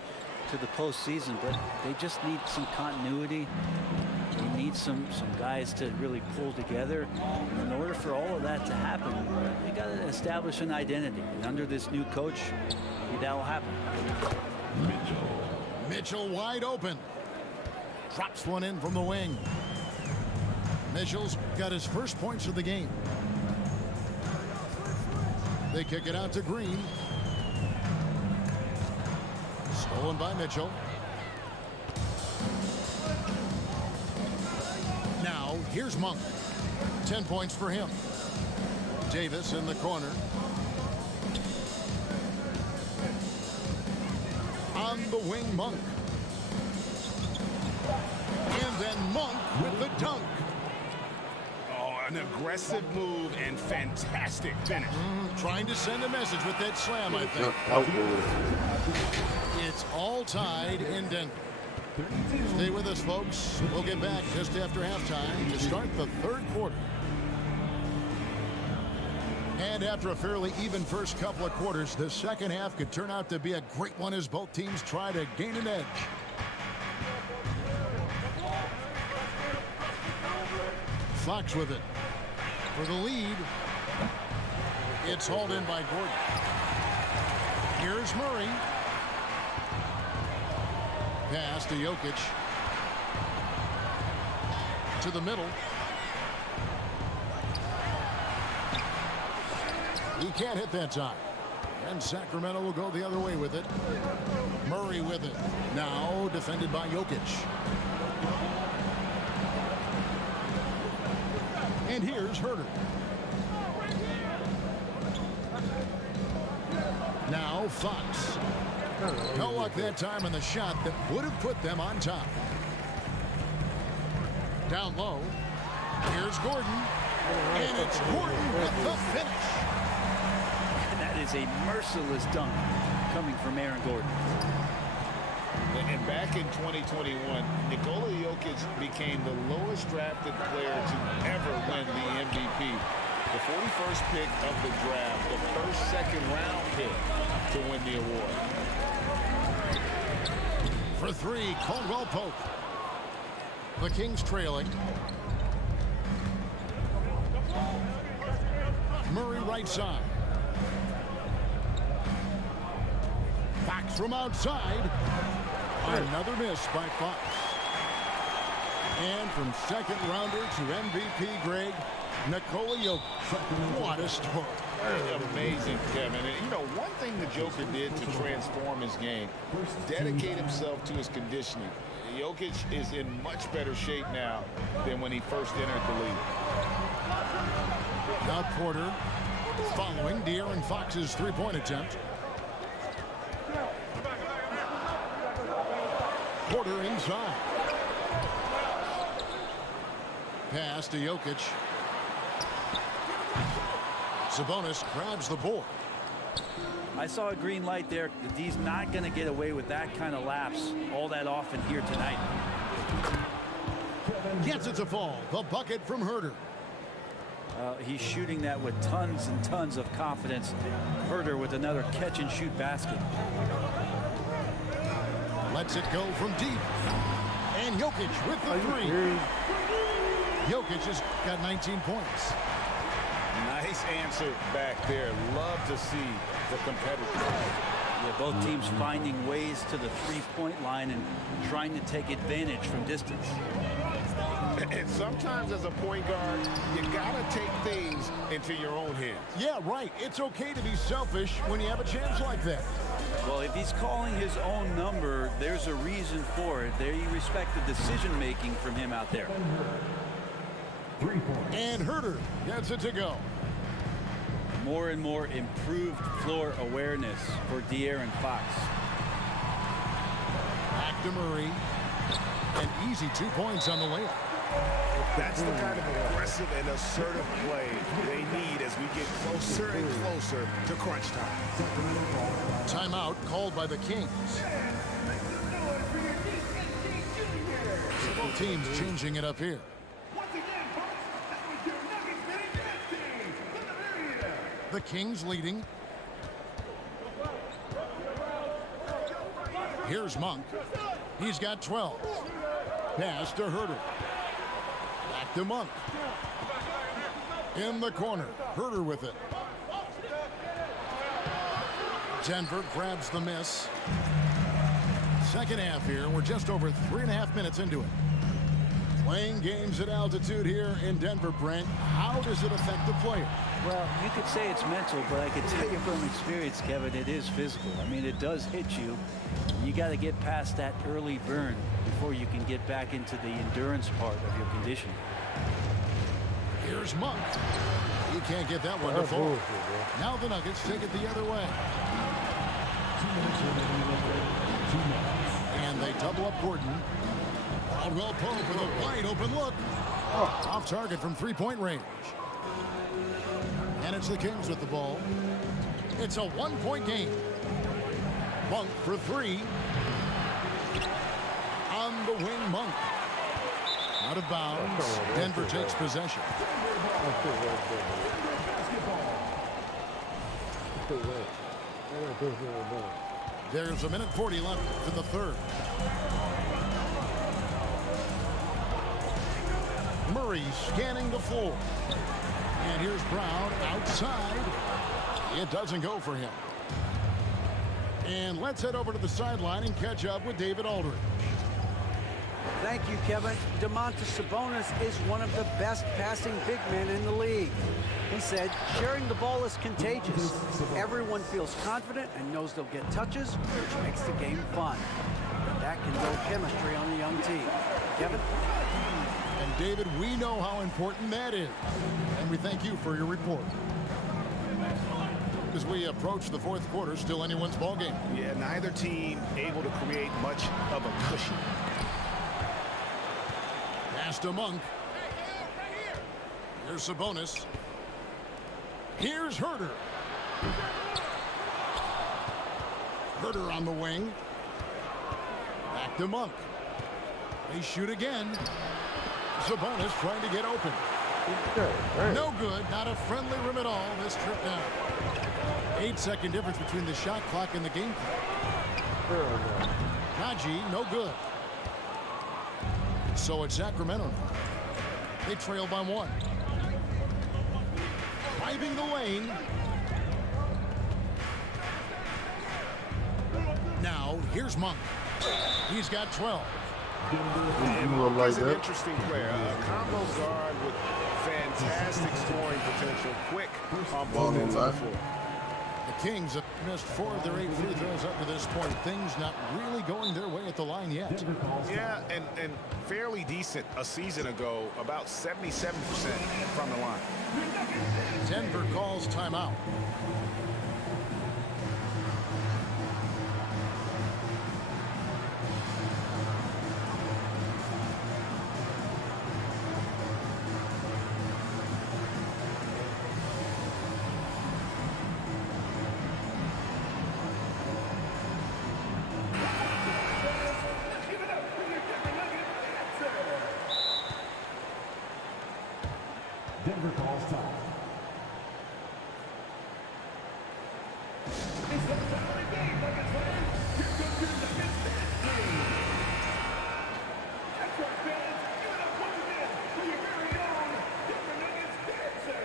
to the postseason, but they just need some continuity. They need some guys to really pull together. And in order for all of that to happen, they got to establish an identity. And under this new coach, maybe that will happen. Mitchell wide open. Drops one in from the wing. Mitchell's got his first points of the game. They kick it out to Green. Stolen by Mitchell. Now, here's Monk. 10 points for him. Davis in the corner. On the wing, Monk. And then Monk with the dunk. Oh, an aggressive move and fantastic finish. Trying to send a message with that slam, I think. It's all tied in Denver. Stay with us, folks. We'll get back just after halftime to start the third quarter. And after a fairly even first couple of quarters, the second half could turn out to be a great one as both teams try to gain an edge. Fox with it. For the lead, it's hauled in by Gordon. Here's Murray. Pass to Jokic. To the middle. He can't hit that time. And Sacramento will go the other way with it. Murray with it. Now defended by Jokic. And here's Herder. Now Fox. No luck that time on the shot that would have put them on top. Down low. Here's Gordon. And it's Gordon with the finish. That is a merciless dunk coming from Aaron Gordon. And back in 2021, Nikola Jokic became the lowest drafted player to ever win the MVP. The 41st pick of the draft, the first second-round pick to win the award. For three, Caldwell Pope. The Kings trailing. Murray right side. Fox from outside. Another miss by Fox. And from second rounder to MVP Greg, Nikola Jokic. What a story. Amazing, Kevin. And you know, one thing the Joker did to transform his game, dedicate himself to his conditioning. Jokic is in much better shape now than when he first entered the league. Now Porter following De'Aaron Fox's three-point attempt. Porter inside. Pass to Jokic. Sabonis grabs the board. I saw a green light there. The D's not going to get away with that kind of lapse all that often here tonight. Gets it to fall. The bucket from Herter. He's shooting that with tons and tons of confidence. Herter with another catch-and-shoot basket. Lets it go from deep. And Jokic with the three. Jokic has got 19 points. Nice answer back there. Love to see the competitive. Yeah, both teams finding ways to the three-point line and trying to take advantage from distance. And sometimes as a point guard, you gotta take things into your own hands. Yeah, right. It's okay to be selfish when you have a chance like that. Well, if he's calling his own number, there's a reason for it. There you respect the decision-making from him out there. And Herter gets it to go. More and more improved floor awareness for De'Aaron Fox. Back to Murray. An easy 2 points on the layup. That's the kind of aggressive and assertive play they need as we get closer and closer to crunch time. Timeout called by the Kings. The team's changing it up here. The Kings leading. Here's Monk. He's got 12. Pass to Herter. Back to Monk. In the corner. Herter with it. Denver grabs the miss. Second half here. We're just over 3.5 minutes into it. Playing games at altitude here in Denver, Brent. How does it affect the player? Well, you could say it's mental, but I can tell you from experience, Kevin, it is physical. I mean, it does hit you. You got to get past that early burn before you can get back into the endurance part of your conditioning. Here's Monk. He can't get that one to fall. Now the Nuggets take it the other way. And they double up Gordon. Caldwell Pope with a wide open look. Off target from three-point range. And it's the Kings with the ball. It's a one-point game. Monk for three. On the wing, Monk. Out of bounds. Denver takes possession. There's a minute 40 left in the third. Murray scanning the floor. And here's Brown outside. It doesn't go for him. And let's head over to the sideline and catch up with David Aldridge. Thank you, Kevin. Domantas Sabonis is one of the best passing big men in the league. He said, sharing the ball is contagious. Everyone feels confident and knows they'll get touches, which makes the game fun. That can build chemistry on a young team. Kevin? And David, we know how important that is. And we thank you for your report. As we approach the fourth quarter, still anyone's ball game. Yeah, neither team able to create much of a cushion. Pass to Monk. Here's Sabonis. Here's Herter. Herter on the wing. Back to Monk. They shoot again. Sabonis trying to get open. No good. Not a friendly rim at all this trip down. 8-second difference between the shot clock and the game clock. Najee, no good. So it's Sacramento now. They trail by one. Driving the lane. Now, here's Monk. He's got 12. He's an interesting player. A combo guard with fantastic scoring potential. Quick on both ends of the floor. The Kings have missed 4 of their 8 free throws up to this point. Things not really going their way at the line yet. Yeah, and fairly decent a season ago, about 77% from the line. Denver calls timeout. Denver calls time. It's the time of the game, Nuggets fans. Here comes your Nuggets dancing. That's right, fans. Give it up once again for your very own Denver Nuggets dancer.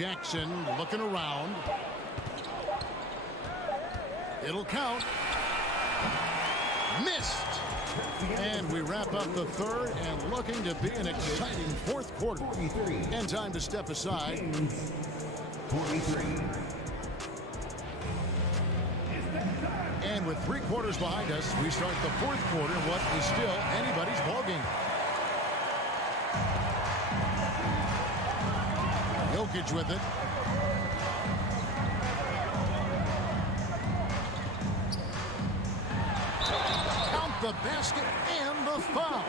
Jackson looking around. It'll count. Missed. And we wrap up the third and looking to be an exciting fourth quarter. And time to step aside. 43. And with 3 quarters behind us, we start the fourth quarter in what is still anybody's ballgame. Jokic with it. The basket and the foul.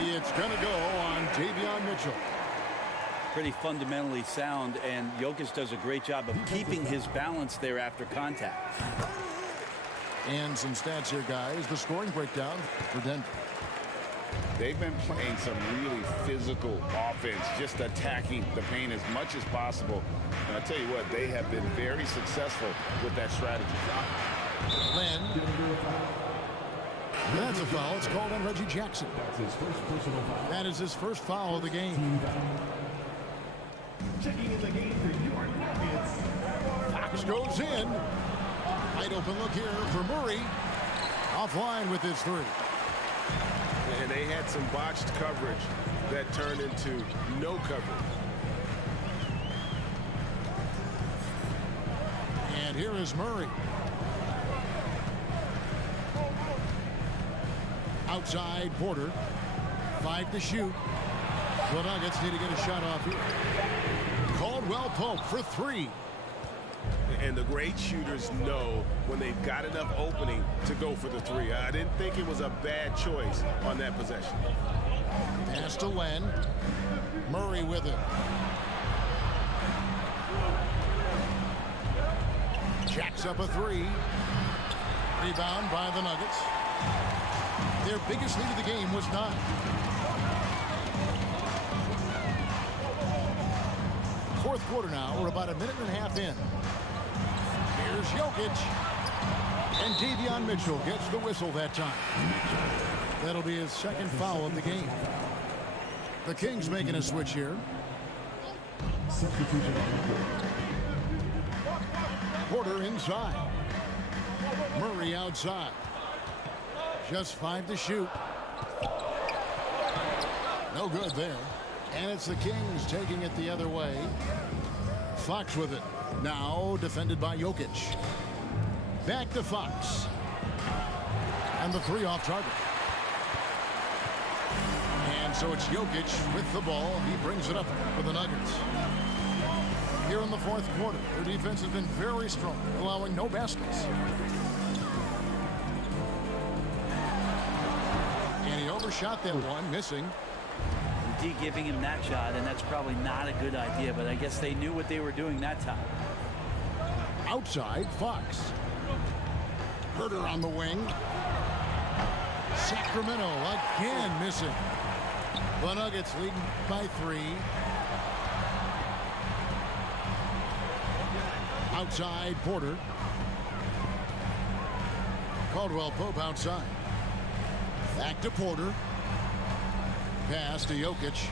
It's going to go on Davion Mitchell. Pretty fundamentally sound, and Jokic does a great job of keeping his balance there after contact. And some stats here, guys. The scoring breakdown for Denver. They've been playing some really physical offense, just attacking the paint as much as possible. And I'll tell you what, they have been very successful with that strategy. Len. That's a foul. It's called on Reggie Jackson. That's his first personal foul. That is his first foul of the game. Checking in the game for your Nuggets. Fox goes in. Wide open look here for Murray. Offline with his 3. And they had some botched coverage that turned into no coverage. And here is Murray. Outside Porter. 5 to shoot. The Nuggets need to get a shot off here. Caldwell Pope for 3. And the great shooters know when they've got enough opening to go for the 3. I didn't think it was a bad choice on that possession. Pass to Len. Murray with it. Jacks up a 3. Rebound by the Nuggets. Their biggest lead of the game was 9. Fourth quarter now. We're about a minute and a half in. Here's Jokic. And Davion Mitchell gets the whistle that time. That'll be his second foul of the game. The Kings making a switch here. Porter inside. Murray outside. Just 5 to shoot. No good there. And it's the Kings taking it the other way. Fox with it. Now defended by Jokic. Back to Fox. And the 3 off target. And so it's Jokic with the ball. He brings it up for the Nuggets. Here in the fourth quarter, their defense has been very strong, allowing no baskets. And he overshot that one, missing. D giving him that shot, and that's probably not a good idea, but I guess they knew what they were doing that time. Outside, Fox. Herter on the wing. Sacramento again missing. The Nuggets leading by 3. Outside, Porter. Caldwell Pope outside. Back to Porter. Pass to Jokic.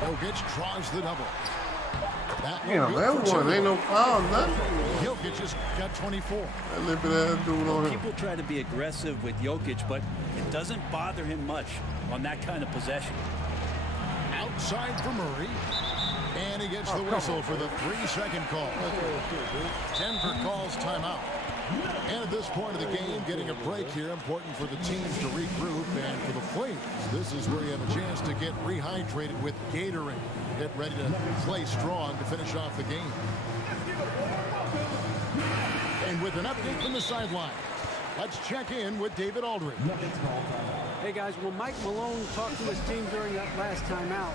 Jokic draws the double. Damn, that one ain't no foul, nothing. Jokic just got 24. That little bit of dude on him. People try to be aggressive with Jokic, but it doesn't bother him much on that kind of possession. Outside for Murray. And he gets the whistle for the 3-second call. Denver calls timeout. And at this point of the game, getting a break here, important for the teams to regroup. And for the Flames, this is where you have a chance to get rehydrated with Gatorade. Get ready to play strong to finish off the game. And with an update from the sideline, let's check in with David Aldridge. Hey guys, well, Mike Malone talked to his team during that last timeout.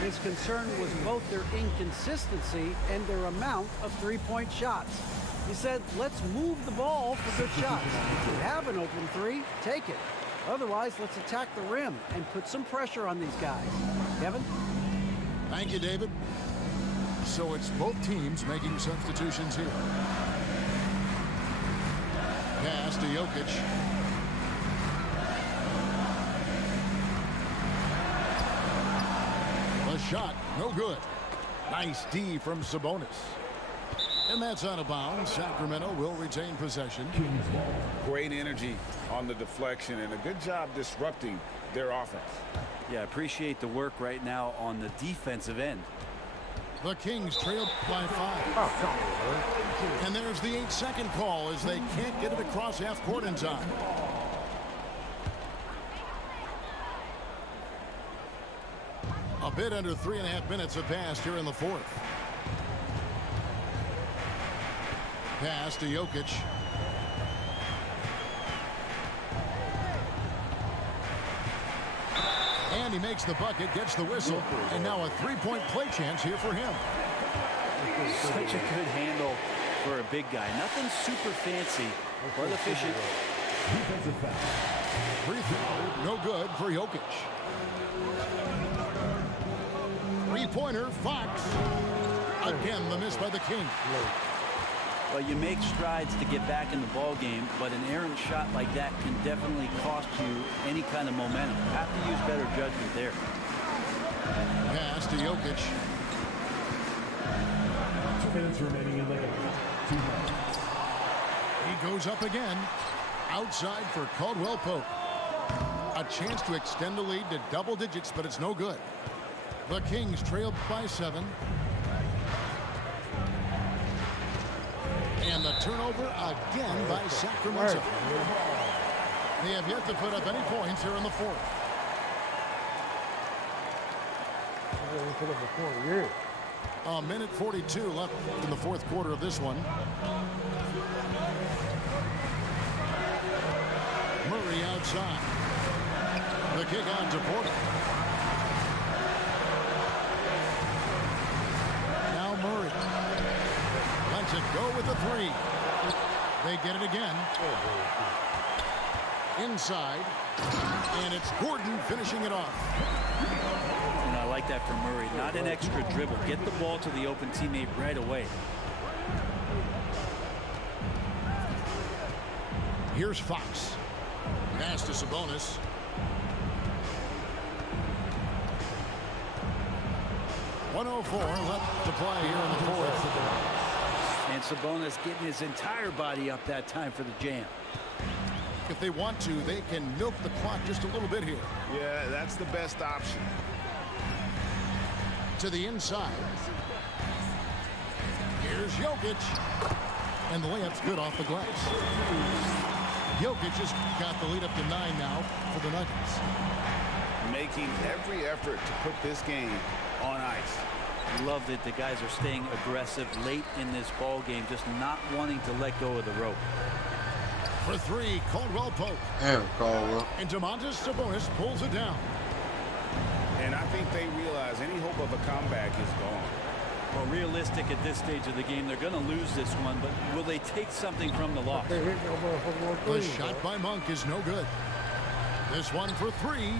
His concern was both their inconsistency and their amount of three-point shots. He said, let's move the ball for good shots. If you have an open three, take it. Otherwise, let's attack the rim and put some pressure on these guys. Kevin? Thank you, David. So it's both teams making substitutions here. Pass to Jokic. The shot, no good. Nice D from Sabonis. And that's out of bounds. Sacramento will retain possession. Great energy on the deflection and a good job disrupting their offense. Yeah, appreciate the work right now on the defensive end. The Kings trail by 5. And there's the 8-second call as they can't get it across half court in time. A bit under 3.5 minutes have passed here in the fourth. Pass to Jokic. And he makes the bucket, gets the whistle, and now a three-point play chance here for him. Such a good handle for a big guy. Nothing super fancy, but efficient. Free throw, no good for Jokic. Three-pointer, Fox. Again, the miss by the King. Well, you make strides to get back in the ball game, but an errant shot like that can definitely cost you any kind of momentum. Have to use better judgment there. Pass to Jokic. 2 minutes remaining in the game. 2 minutes. He goes up again. Outside for Caldwell Pope. A chance to extend the lead to double digits, but it's no good. The Kings trail by 7. And the turnover again by Sacramento. They have yet to put up any points here in the fourth. A minute 42 left in the fourth quarter of this one. Murray outside. The kick on to Porter. Now Murray. Lets it go with a three. They get it again. Inside. And it's Gordon finishing it off. And I like that from Murray. Not an extra dribble. Get the ball to the open teammate right away. Here's Fox. Pass to Sabonis. .104 left to play here in the fourth. And Sabonis getting his entire body up that time for the jam. If they want to, they can milk the clock just a little bit here. Yeah, that's the best option. To the inside. Here's Jokic. And the layup's good off the glass. Jokic has got the lead up to 9 now for the Nuggets. Making every effort to put this game on ice. Love that the guys are staying aggressive late in this ball game, just not wanting to let go of the rope. For three, Caldwell Pope. Damn, Caldwell. And Domantas Sabonis pulls it down. And I think they realize any hope of a comeback is gone. Well, realistic at this stage of the game, they're going to lose this one, but will they take something from the loss? The shot by Monk is no good. This one for three.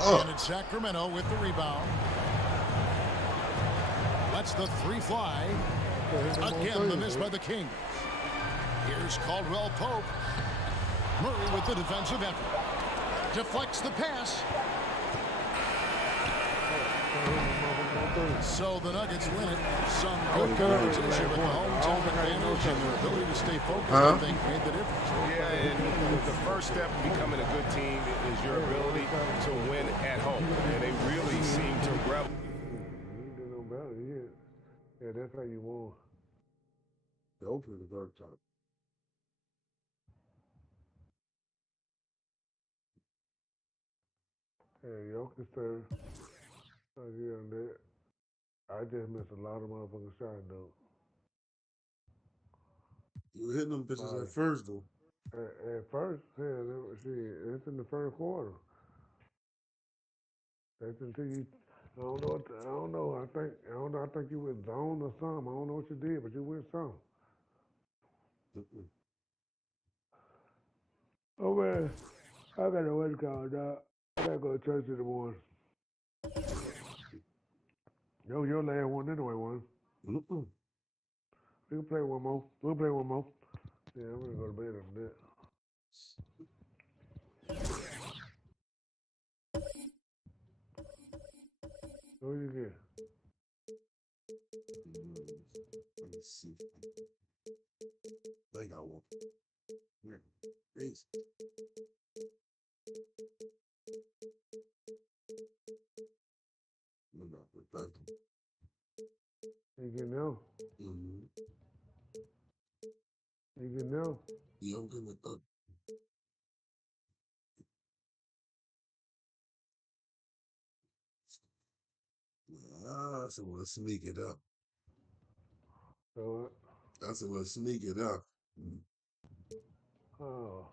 And it's Sacramento with the rebound. Lets the three fly. Again, the miss by the Kings. Here's Caldwell Pope. Murray with the defensive effort. Deflects the pass. So the Nuggets win it. Some good competition, but the home team advantage and their ability to stay focused, I think, made the difference. Yeah, and the first step in becoming a good team is your ability to win at home. And they really seem to revel. You did no better. Yeah, that's how you won. Go for the third time. Hey, Jokic serve. I get on that. I just missed a lot of motherfucking shots, though. You were hitting them pitches at first, though. At first, hell, it's in the first quarter. That's until you. I don't know. I think you went zone or something. I don't know what you did, but you went something. Oh man, I gotta what's it called, dog. I gotta go to church in the morning. Yo, your last one anyway, one. We can play one more. We'll play one more. Yeah, I'm gonna go to bed on that. What you get? Let me see. I think I won. Here. Peace. You get now? You get now? Yeah, I'm good with that. So we'll sneak it up. So what? That's a little sneak it up. Oh.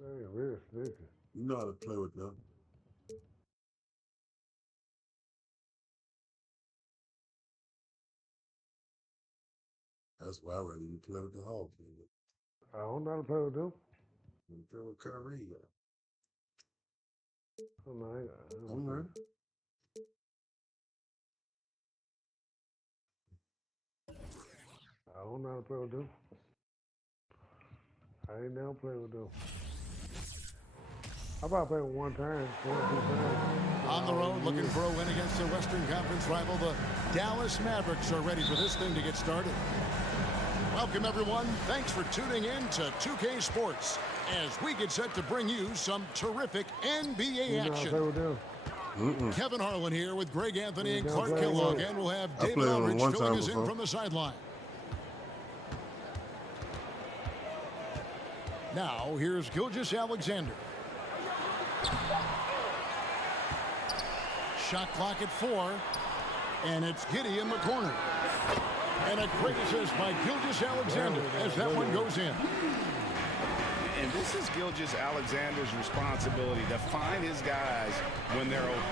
They ain't really sneaky. You know how to play with them. That's why I rather you play with the Hawks. I don't know how to play with them. You play with Kyrie. I'm like, I'm right. I don't know how to play with them. I ain't never played with them. I probably played with one time, 1 or 2 times. On the road, looking for a win against their Western Conference rival, the Dallas Mavericks are ready for this thing to get started. Welcome, everyone. Thanks for tuning in to 2K Sports as we get set to bring you some terrific NBA action. Kevin Harlan here with Greg Anthony and Clark Kellogg, and we'll have David Aldridge filling us in from the sideline. Now, here's Gilgeous-Alexander. Shot clock at 4, and it's Giddey in the corner. And a great assist by Gilgeous-Alexander as that one goes in. And this is Gilgeous-Alexander's responsibility to find his guys when they're open.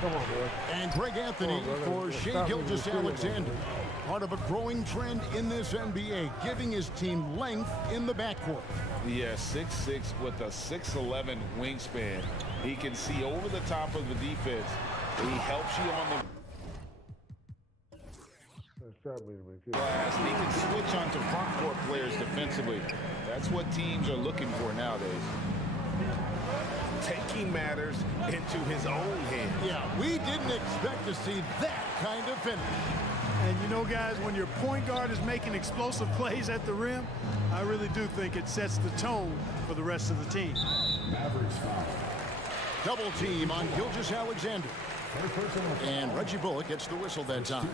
Come on, boy. And Greg Anthony for Shai Gilgeous-Alexander. Part of a growing trend in this NBA, giving his team length in the backcourt. Yeah, 6'6" with a 6'11" wingspan. He can see over the top of the defense. He helps you on the glass. He can switch onto front court players defensively. That's what teams are looking for nowadays. Taking matters into his own hands. Yeah, we didn't expect to see that kind of finish. And you know, guys, when your point guard is making explosive plays at the rim, I really do think it sets the tone for the rest of the team. Mavericks foul. Double team on Gilgeous-Alexander. And Reggie Bullock gets the whistle that time.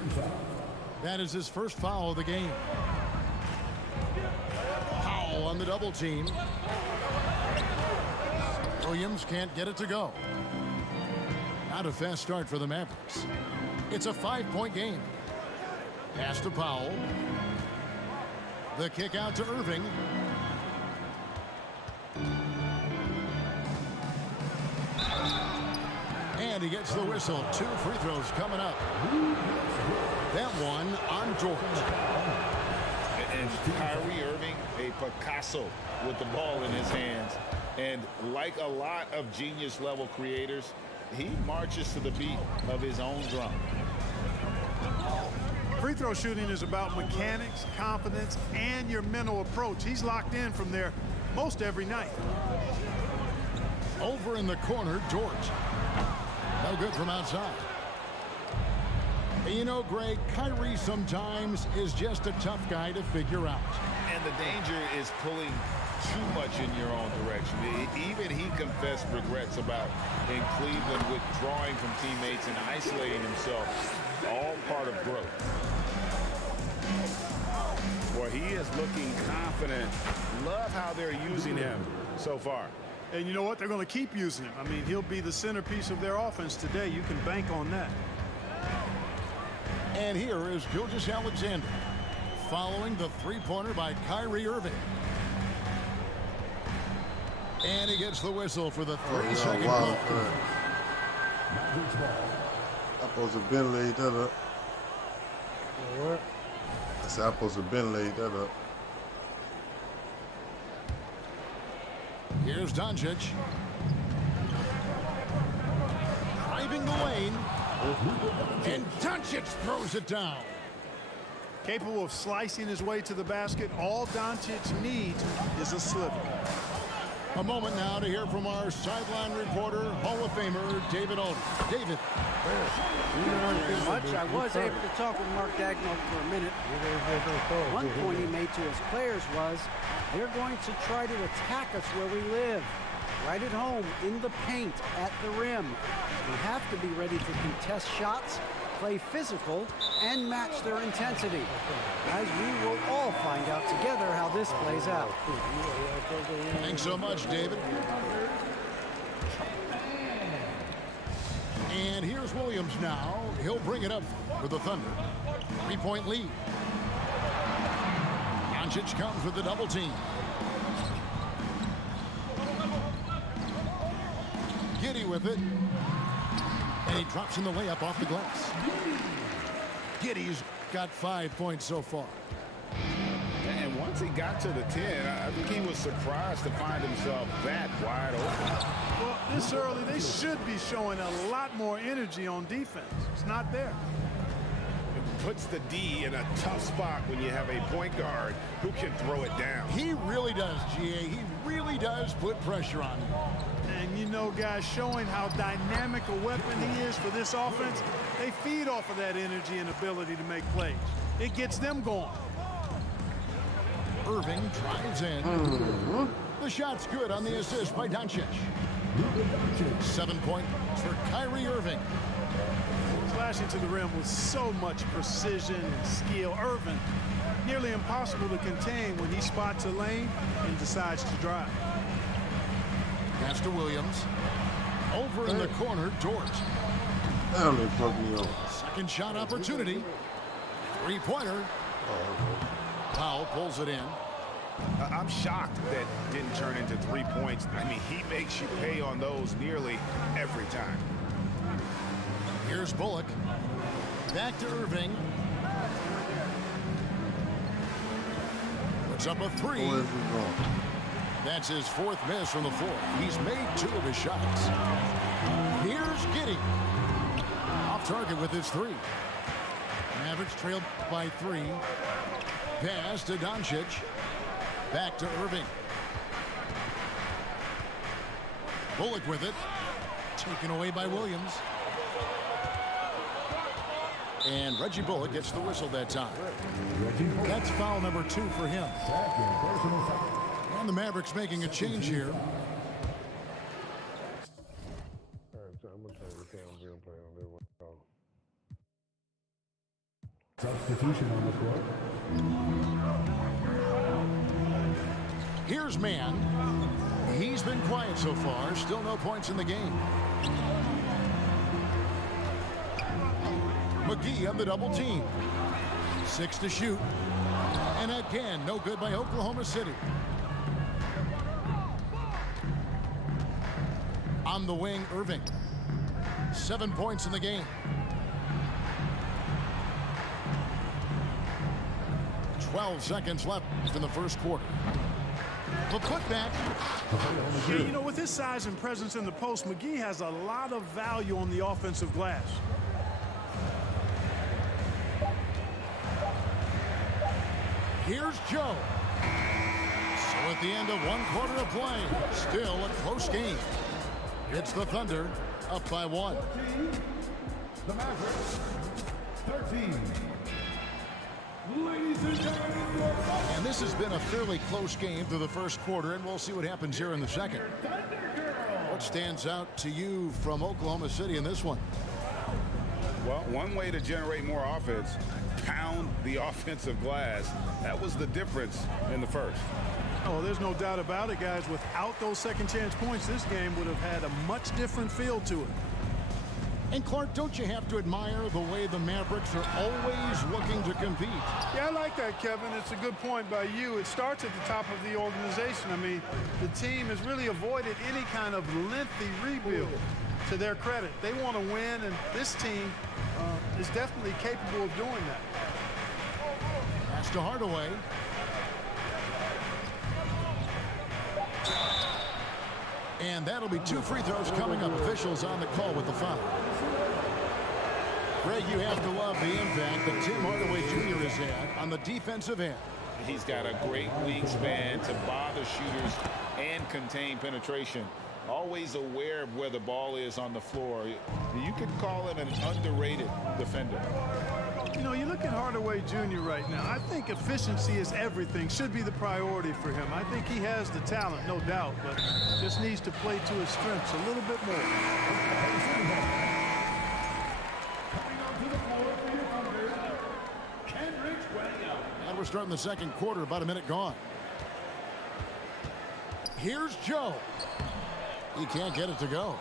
That is his first foul of the game. Powell on the double team. Williams can't get it to go. Not a fast start for the Mavericks. It's a 5-point game. Pass to Powell. The kick out to Irving. And he gets the whistle. 2 free throws coming up. That one on George. And Kyrie Irving, a Picasso with the ball in his hands. And like a lot of genius-level creators, he marches to the beat of his own drum. Free throw shooting is about mechanics, confidence, and your mental approach. He's locked in from there most every night. Over in the corner, George. No good from outside. You know, Greg, Kyrie sometimes is just a tough guy to figure out. And the danger is pulling too much in your own direction. Even he confessed regrets about in Cleveland withdrawing from teammates and isolating himself. All part of growth. Boy, he is looking confident. Love how they're using him so far. And you know what? They're going to keep using him. I mean, he'll be the centerpiece of their offense today. You can bank on that. And here is Gilgeous-Alexander following the three-pointer by Kyrie Irving. And he gets the whistle for the 3-second call. I'm supposed to have been laid that up. What? I said I'm supposed to have been laid that up. Here's Doncic. Driving the lane. And Doncic throws it down. Capable of slicing his way to the basket. All Doncic needs is a sliver. A moment now to hear from our sideline reporter, Hall of Famer David Aldridge. David. Thank you very much. I was able to talk with Mark Dagnall for a minute. One point he made to his players was, they're going to try to attack us where we live. Right at home, in the paint, at the rim. We have to be ready to contest shots, play physical, and match their intensity. Guys, we will all find out together how this plays out. Thanks so much, David. And here's Williams now. He'll bring it up for the Thunder. 3-point lead. Doncic comes with the double team. Giddey with it. And he drops in the layup off the glass. Giddey's got 5 points so far. And once he got to the 10, I think he was surprised to find himself that wide open. Well, this early, they should be showing a lot more energy on defense. It's not there. It puts the D in a tough spot when you have a point guard who can throw it down. He really does, GA. He really does put pressure on him. And you know, guys, showing how dynamic a weapon he is for this offense, they feed off of that energy and ability to make plays. It gets them going. Irving drives in. The shot's good on the assist by Doncic. 7 points for Kyrie Irving. Slashing to the rim with so much precision and skill. Irving, nearly impossible to contain when he spots a lane and decides to drive. Pass to Williams. Over in the corner, Dort. Damn, they fucked me up. Second shot opportunity. Three-pointer. Powell pulls it in. I'm shocked that didn't turn into 3 points. I mean, he makes you pay on those nearly every time. Here's Bullock. Back to Irving. Puts up a three. That's his fourth miss from the floor. He's made 2 of his shots. Here's Giddey. Off target with his 3. Mavericks trailed by 3. Pass to Doncic. Back to Irving. Bullock with it. Taken away by Williams. And Reggie Bullock gets the whistle that time. That's foul number 2 for him. And the Mavericks making a change here. Substitution on the court. Here's Mann. He's been quiet so far. Still no points in the game. McGee on the double team. 6 to shoot. And again, no good by Oklahoma City. On the wing, Irving. 7 points in the game. 12 seconds left in the first quarter. The putback. Yeah, you know, with his size and presence in the post, McGee has a lot of value on the offensive glass. Here's Joe. So at the end of 1 quarter of play, still a close game. It's the Thunder up by 1. The Mavericks, 13. Ladies and gentlemen, And this has been a fairly close game through the first quarter, and we'll see what happens here in the second. What stands out to you from Oklahoma City in this one? Well, one way to generate more offense, pound the offensive glass. That was the difference in the first. Oh, there's no doubt about it, guys. Without those second chance points, this game would have had a much different feel to it. And Clark, don't you have to admire the way the Mavericks are always looking to compete? Yeah, I like that, Kevin. It's a good point by you. It starts at the top of the organization. I mean, the team has really avoided any kind of lengthy rebuild. To their credit, they want to win, and this team is definitely capable of doing that. Pass to Hardaway. And that'll be 2 free throws coming up. Officials on the call with the foul. Greg, you have to love the impact that Tim Hardaway Jr. has had on the defensive end. He's got a great wingspan to bother shooters and contain penetration. Always aware of where the ball is on the floor. You could call him an underrated defender. You know, you look at Hardaway Jr. right now. I think efficiency is everything, should be the priority for him. I think he has the talent, no doubt, but just needs to play to his strengths a little bit more. And we're starting the second quarter, about a minute gone. Here's Joe. He can't get it to go.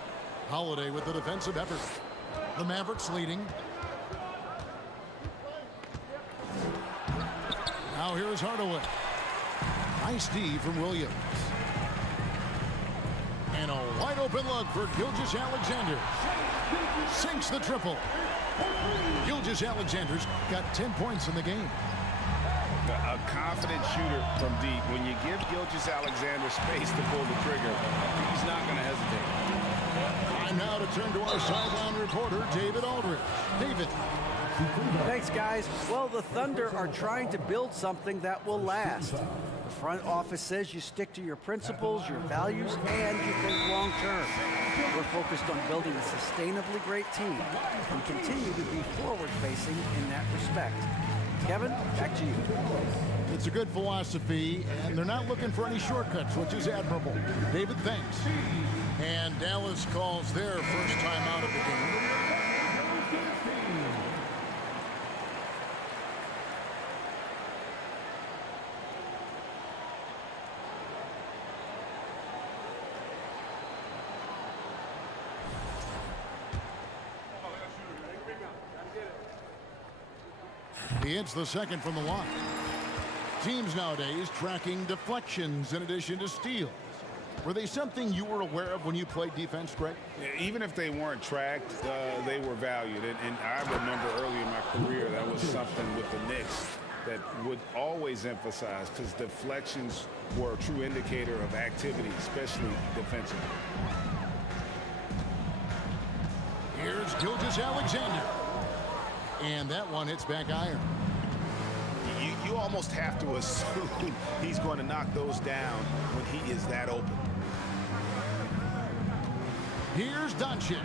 Holiday with the defensive effort. The Mavericks leading. Now here's Hardaway. Nice D from Williams. And a wide open look for Gilgeous-Alexander. Sinks the triple. Gilgeous-Alexander's got 10 points in the game. A confident shooter from deep. When you give Gilgeous-Alexander space to pull the trigger, he's not going to hesitate. Time now to turn to our sideline reporter, David Aldridge. David. Thanks, guys. Well, the Thunder are trying to build something that will last. The front office says you stick to your principles, your values, and you think long term. We're focused on building a sustainably great team and continue to be forward-facing in that respect. Kevin, back to you. It's a good philosophy, and they're not looking for any shortcuts, which is admirable. David, thanks. And Dallas calls their first time out of the game. He hits the second from the line. Teams nowadays tracking deflections in addition to steals. Were they something you were aware of when you played defense, Greg? Even if they weren't tracked, they were valued. And I remember early in my career, that was something with the Knicks that would always emphasize, because deflections were a true indicator of activity, especially defensively. Here's Gilgeous-Alexander. And that one hits back iron. You almost have to assume he's going to knock those down when he is that open. Here's Doncic.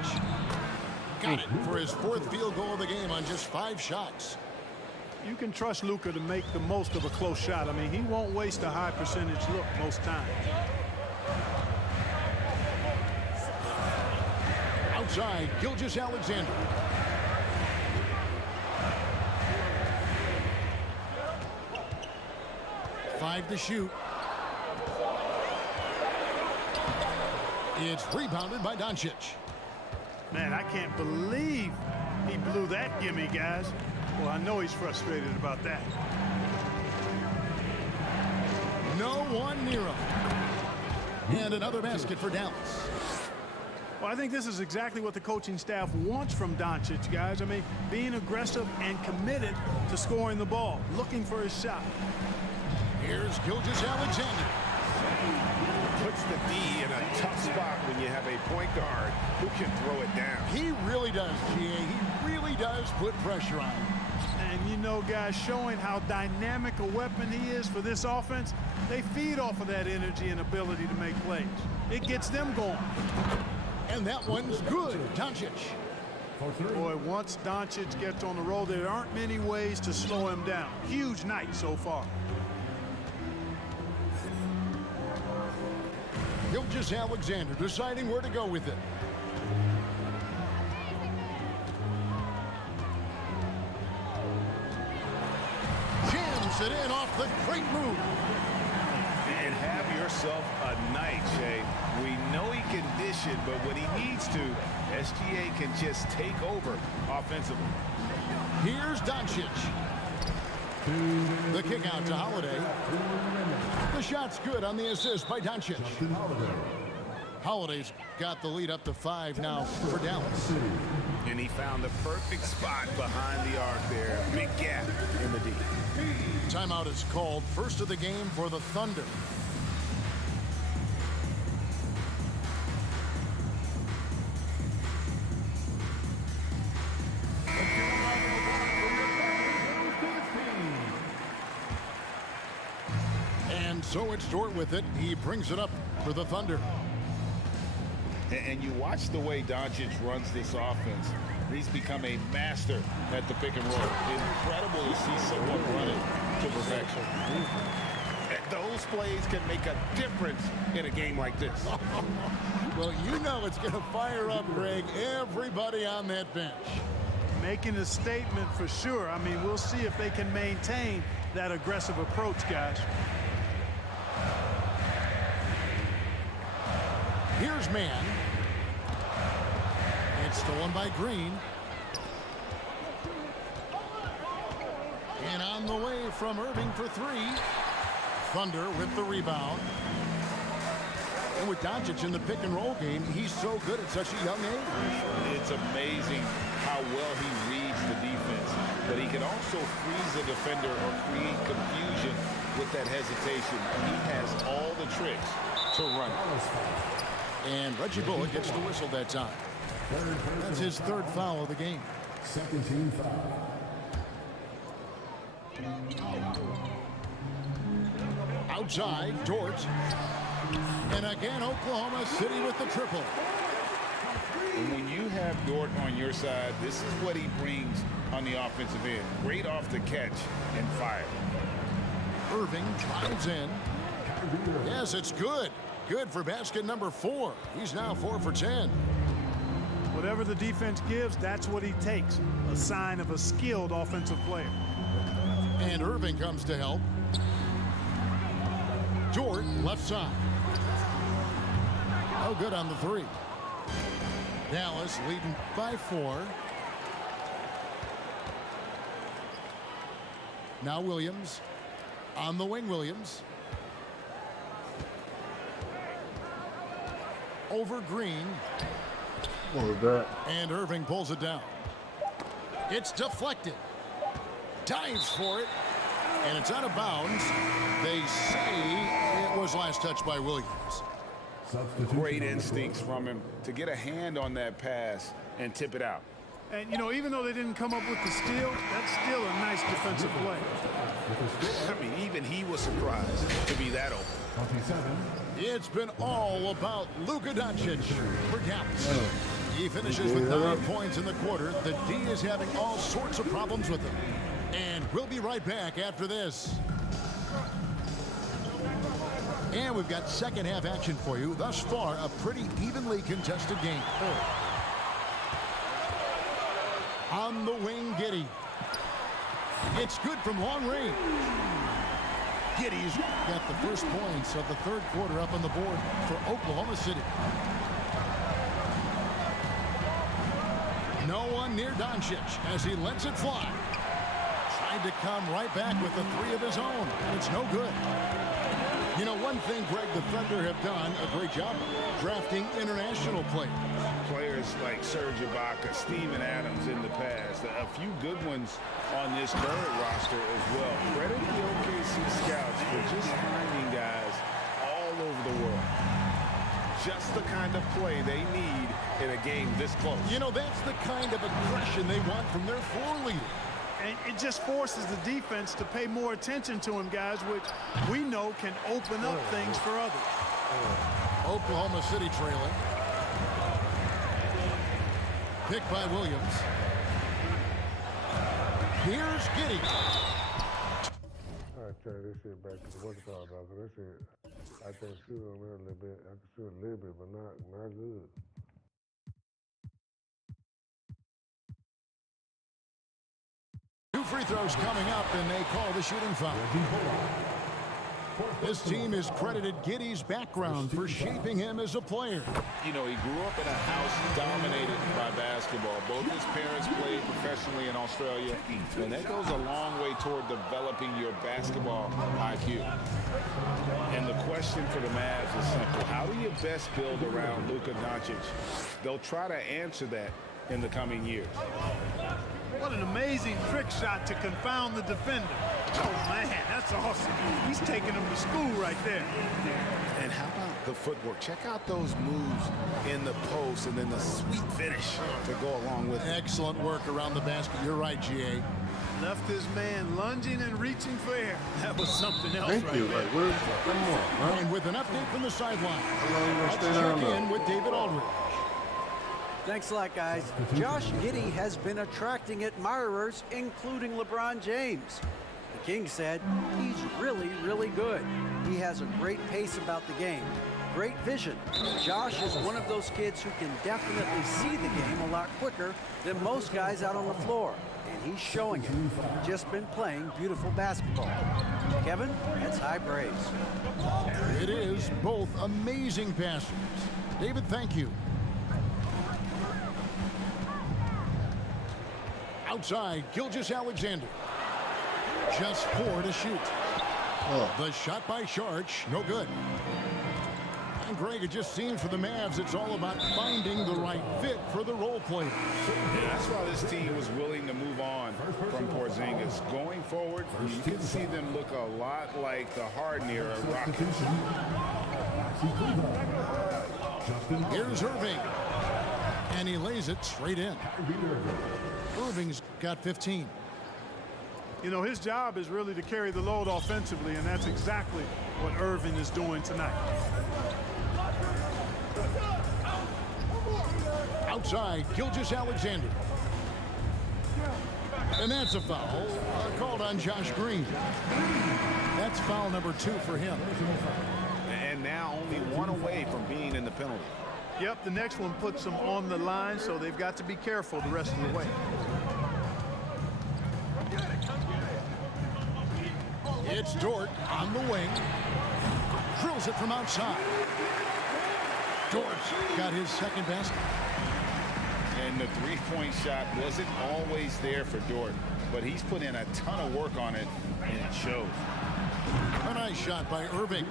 Got it for his 4th field goal of the game on just 5 shots. You can trust Luka to make the most of a close shot. I mean, he won't waste a high percentage look most times. Outside, Gilgeous-Alexander. Five to shoot. It's rebounded by Doncic. Man, I can't believe he blew that gimme, guys. Well, I know he's frustrated about that. No one near him. And another basket for Dallas. Well, I think this is exactly what the coaching staff wants from Doncic, guys. I mean, being aggressive and committed to scoring the ball, looking for his shot. Here's Gilgeous-Alexander. Puts the D in a tough spot when you have a point guard who can throw it down. He really does, G.A. He really does put pressure on him. And you know, guys, showing how dynamic a weapon he is for this offense, they feed off of that energy and ability to make plays. It gets them going. And that one's good. Doncic. Boy, once Doncic gets on the roll, there aren't many ways to slow him down. Huge night so far. Gilgeous-Alexander deciding where to go with it. Jams it in off the great move. And have yourself a night, Jay. We know he can dish it, but when he needs to, SGA can just take over offensively. Here's Doncic. The kick out to Holiday. The shot's good on the assist by Doncic. Holiday's got the lead up to 5 now for Dallas. And he found the perfect spot behind the arc there. Big gap in the D. Timeout is called. First of the game for the Thunder. And so it's Dort with it. He brings it up for the Thunder. And you watch the way Doncic runs this offense. He's become a master at the pick and roll. Incredible to see someone run it to perfection. Those plays can make a difference in a game like this. Well, you know it's going to fire up, Greg, everybody on that bench. Making a statement for sure. I mean, we'll see if they can maintain that aggressive approach, guys. Here's Mann. It's stolen by Green. And on the way from Irving for 3. Thunder with the rebound. And with Doncic in the pick and roll game, he's so good at such a young age. It's amazing how well he reads the defense, but he can also freeze a defender or create confusion with that hesitation. He has all the tricks to run. And Reggie Bullock gets the whistle that time. That's his 3rd foul of the game. Second team foul. Outside, Dort. And again, Oklahoma City with the triple. And when you have Dort on your side, this is what he brings on the offensive end. Great off the catch and fire. Irving drives in. Yes, it's good. Good for basket number 4. He's now 4 for 10. Whatever the defense gives, that's what he takes. A sign of a skilled offensive player. And Irving comes to help. Dort, left side. Oh, good on the 3. Dallas leading by 4. Now Williams. On the wing, Williams. Over Green. What was that? And Irving pulls it down. It's deflected. Dives for it. And it's out of bounds. They say it was last touched by Williams. Great instincts from him to get a hand on that pass and tip it out. And, you know, even though they didn't come up with the steal, that's still a nice defensive play. I mean, even he was surprised to be that open. It's been all about Luka Doncic for Dallas. He finishes with 9 points in the quarter. The D is having all sorts of problems with him. And we'll be right back after this. And we've got second half action for you. Thus far, a pretty evenly contested game. On the wing, Giddey. It's good from long range. Giddey's got the first points of the 3rd quarter up on the board for Oklahoma City. No one near Doncic as he lets it fly. Tried to come right back with the 3 of his own, and it's no good. You know, one thing, Greg, the Thunder have done a great job of drafting international players. Players like Serge Ibaka, Steven Adams in the past, a few good ones on this current roster as well. Credit the OKC scouts for just finding guys all over the world. Just the kind of play they need in a game this close. You know, that's the kind of aggression they want from their floor leader. And it just forces the defense to pay more attention to him, guys, which we know can open up things for others. Oklahoma City trailing. Picked by Williams. Here's Giddey. I turn this shit back to the what's it called, dog. This shit, I can shoot on there a little bit. I can shoot a little bit, but not good. Two free throws coming up, and they call the shooting foul. This team is credited Giddey's background for shaping him as a player. You know, he grew up in a house dominated by basketball. Both his parents played professionally in Australia, and that goes a long way toward developing your basketball IQ. And the question for the Mavs is simple. How do you best build around Luka Doncic? They'll try to answer that in the coming years. What an amazing trick shot to confound the defender. Oh, man, that's awesome. He's taking him to school right there. And how about the footwork? Check out those moves in the post and then the sweet finish to go along with it. Excellent work around the basket. You're right, GA. Left his man lunging and reaching for air. That was something else Thank right you. there. Like, where's one more, huh? And with an update from the sideline, How long you gonna let's stay down check there? in with David Aldridge. Thanks a lot, guys. Josh Giddey has been attracting admirers, including LeBron James. The King said he's really, really good. He has a great pace about the game, great vision. Josh is one of those kids who can definitely see the game a lot quicker than most guys out on the floor, and he's showing it. Just been playing beautiful basketball. Kevin, that's high praise. It is both amazing passes. David, thank you. Outside, Gilgeous-Alexander. Just 4 to shoot. The shot by Sharch, no good. And Greg, it just seems for the Mavs, it's all about finding the right fit for the role players. Yeah, that's why this team was willing to move on from Porzingis. Going forward, you can see them look a lot like the Harden era Rockets. Here's Irving. And he lays it straight in. Irving's got 15. You know, his job is really to carry the load offensively, and that's exactly what Irving is doing tonight. Outside, Gilgeous-Alexander. And that's a foul called on Josh Green. That's foul number 2 for him. And now only one away from being in the penalty. Yep, the next one puts them on the line, so they've got to be careful the rest of the way. It's Dort on the wing. Drills it from outside. Dort's got his second basket. And the three-point shot wasn't always there for Dort, but he's put in a ton of work on it, and it shows. A nice shot by Irving.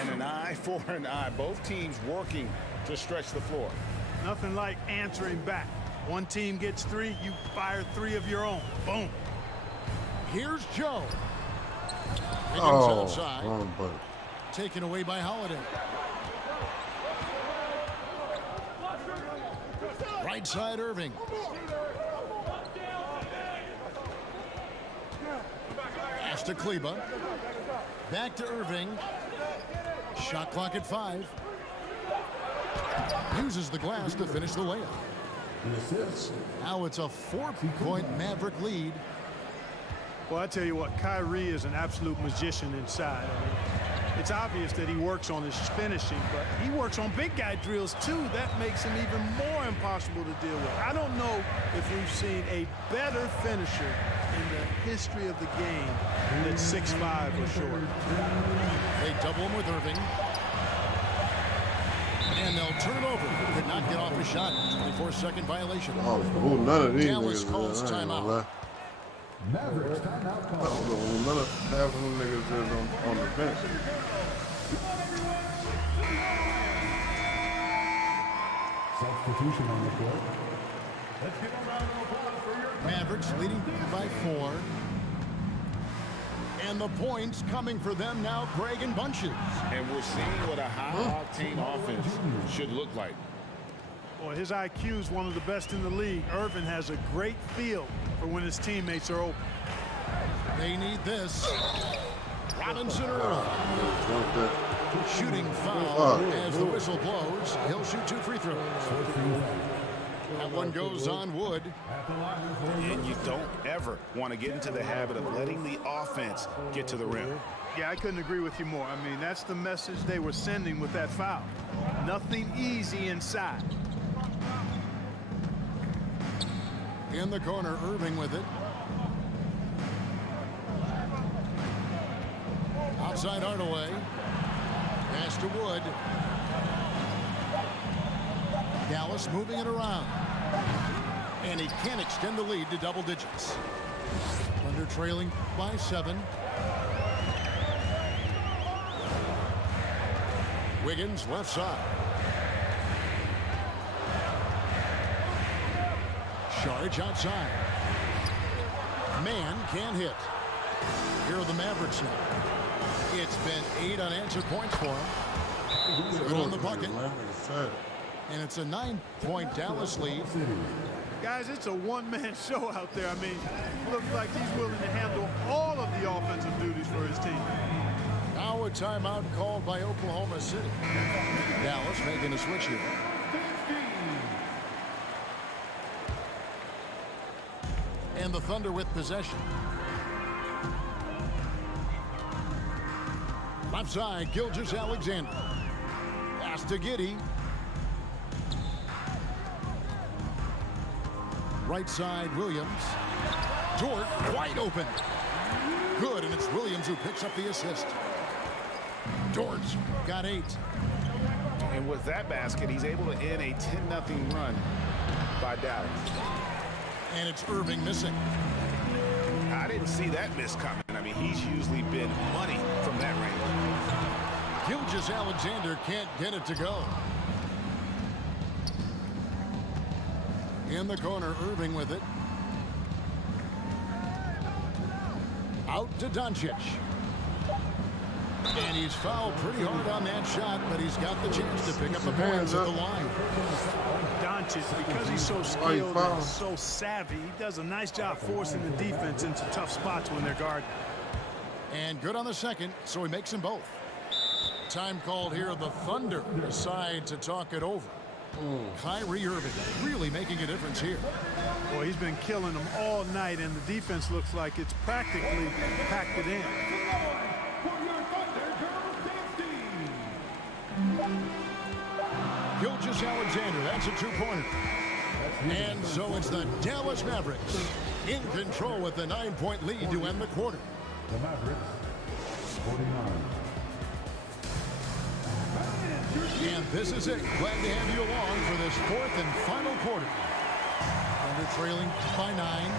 And an eye for an eye. Both teams working to stretch the floor. Nothing like answering back. One team gets 3, you fire 3 of your own. Boom. Here's Joe. Oh, outside. wrong button. Taken away by Holiday. Right side, Irving. Pass to Kleba. Back to Irving. Shot clock at 5. Uses the glass to finish the layup. Now it's a 4-point Maverick lead. Well, I tell you what, Kyrie is an absolute magician inside. I mean, it's obvious that he works on his finishing, but he works on big guy drills too. That makes him even more impossible to deal with. I don't know if we've seen a better finisher in the history of the game that's 6'5" or shorter. They double him with Irving. And they'll turn it over. Could not get off a shot. 24-second violation. Oh, none of these Dallas niggas, calls man. I ain't gonna timeout. lie. Mavericks timeout I call. don't know, none of half of them niggas is on the bench. Substitution on the court. Let's give a round of applause for your Mavericks leading by 4. And the points coming for them now, Greg, in bunches. And we're seeing what a high-octane offense should look like. Boy, his IQ is one of the best in the league. Irvin has a great feel for when his teammates are open. They need this. Robinson Earl. Shooting foul as the whistle blows. He'll shoot 2 free throws. That one goes on Wood. And you don't ever want to get into the habit of letting the offense get to the rim. Yeah, I couldn't agree with you more. I mean, that's the message they were sending with that foul. Nothing easy inside. In the corner, Irving with it. Outside Hardaway. Pass to Wood. Dallas moving it around. And he can't extend the lead to double digits. Thunder trailing by 7. Wiggins left side. Charge outside. Man can't hit. Here are the Mavericks now. It's been 8 unanswered points for him. Good on the bucket. And it's a 9-point Dallas lead. Guys, it's a one-man show out there. I mean, looks like he's willing to handle all of the offensive duties for his team. Now a timeout called by Oklahoma City. Dallas making a switch here. And the Thunder with possession. Left side, Gilgeous-Alexander. Pass to Giddey. Right side, Williams. Dort wide open. Good, and it's Williams who picks up the assist. Dort got 8. And with that basket, he's able to end a 10-0 run by Dallas. And it's Irving missing. I didn't see that miss coming. I mean, he's usually been money from that range. Gilgeous-Alexander can't get it to go. In the corner, Irving with it. Out to Doncic. And he's fouled pretty hard on that shot, but he's got the chance to pick up the points at the line. Doncic, because he's so skilled and so savvy, he does a nice job forcing the defense into tough spots when they're guarding. And good on the second, so he makes them both. Time called here. The Thunder decide to talk it over. Kyrie Irving really making a difference here. Boy, he's been killing them all night, and the defense looks like it's practically packed it in. Gilgeous-Alexander, that's a 2-pointer. And so it's the Dallas Mavericks in control with the 9-point lead to end the quarter. The Mavericks, 49. And this is it. Glad to have you along for this 4th and final quarter. Thunder trailing by 9.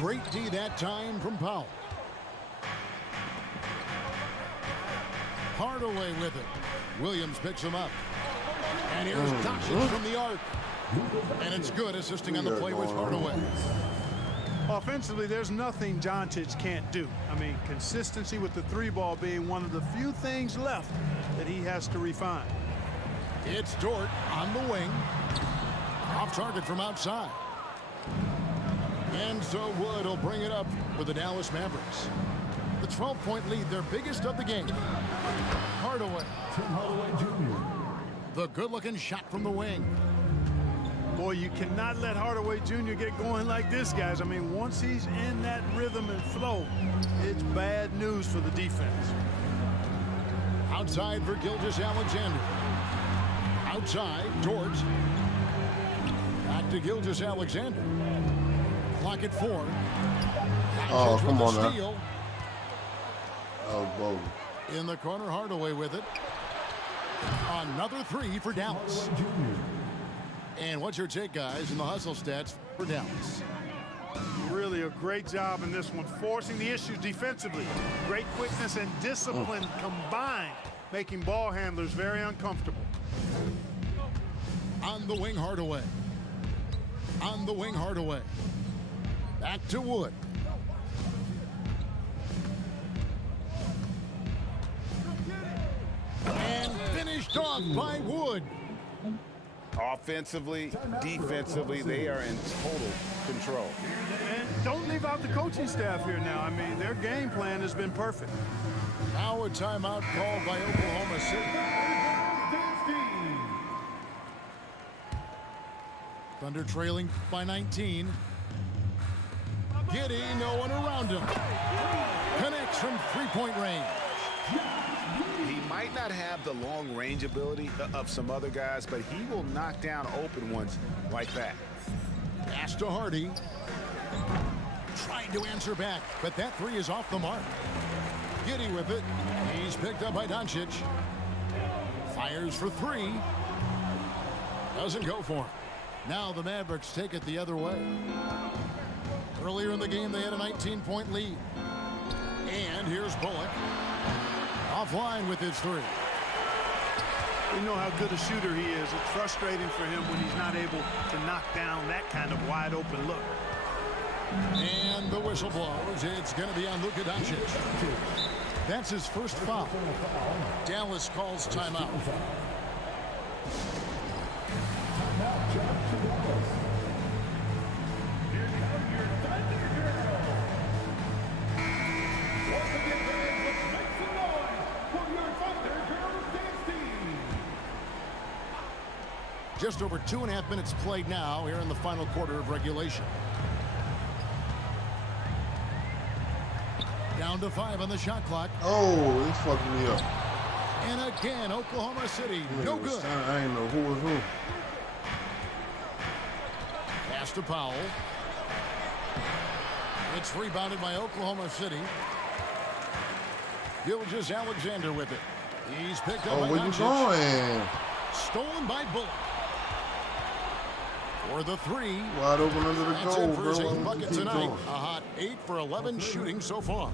Great D that time from Powell. Hardaway with it. Williams picks him up. And here's Doncic from the arc. And it's good, assisting on the play with Hardaway. Offensively, there's nothing Doncic can't do. I mean, consistency with the 3-ball being one of the few things left that he has to refine. It's Dort on the wing. Off target from outside. And so Wood will bring it up for the Dallas Mavericks. The 12-point lead, their biggest of the game. Hardaway. Tim Hardaway Jr. The good-looking shot from the wing. Boy, you cannot let Hardaway Jr. get going like this, guys. I mean, once he's in that rhythm and flow, it's bad news for the defense. Outside for Gilgeous-Alexander. Outside, Dort. Back to Gilgeous-Alexander. Clock at 4. Oh, come on steal. now. Oh, whoa. In the corner, Hardaway with it. Another 3 for Dallas. And what's your take, guys, in the hustle stats for Dallas? Really a great job in this one, forcing the issues defensively. Great quickness and discipline combined, making ball handlers very uncomfortable. On the wing, Hardaway. On the wing, Hardaway. Back to Wood. And finished off by Wood. Offensively, defensively, they are in total control. And don't leave out the coaching staff here now. I mean, their game plan has been perfect. Now a timeout called by Oklahoma City. Thunder trailing by 19. Giddy, no one around him. Connects from three-point range. He might not have the long range ability of some other guys, but he will knock down open ones like that. Pass to Hardy. Trying to answer back, but that three is off the mark. Giddy with it. He's picked up by Doncic. Fires for three. Doesn't go for him. Now the Mavericks take it the other way. Earlier in the game, they had a 19-point lead. And here's Bullock. Offline with his three. We know how good a shooter he is. It's frustrating for him when he's not able to knock down that kind of wide open look. And the whistle blows. It's going to be on Luka Doncic. That's his first foul. Dallas calls timeout. Just over 2.5 minutes played now here in the final quarter of regulation. Down to 5 on the shot clock. Oh, he fucked me up. And again, Oklahoma City, no good. I ain't know who was who. Pass to Powell. It's rebounded by Oklahoma City. Gilgeous-Alexander with it. He's picked up by where you Doncic. going? Stolen by Bullock. For the three. Wide open under the That's goal, it for his bro. 8th bucket Keep tonight. going. A hot 8 for 11 shooting so far.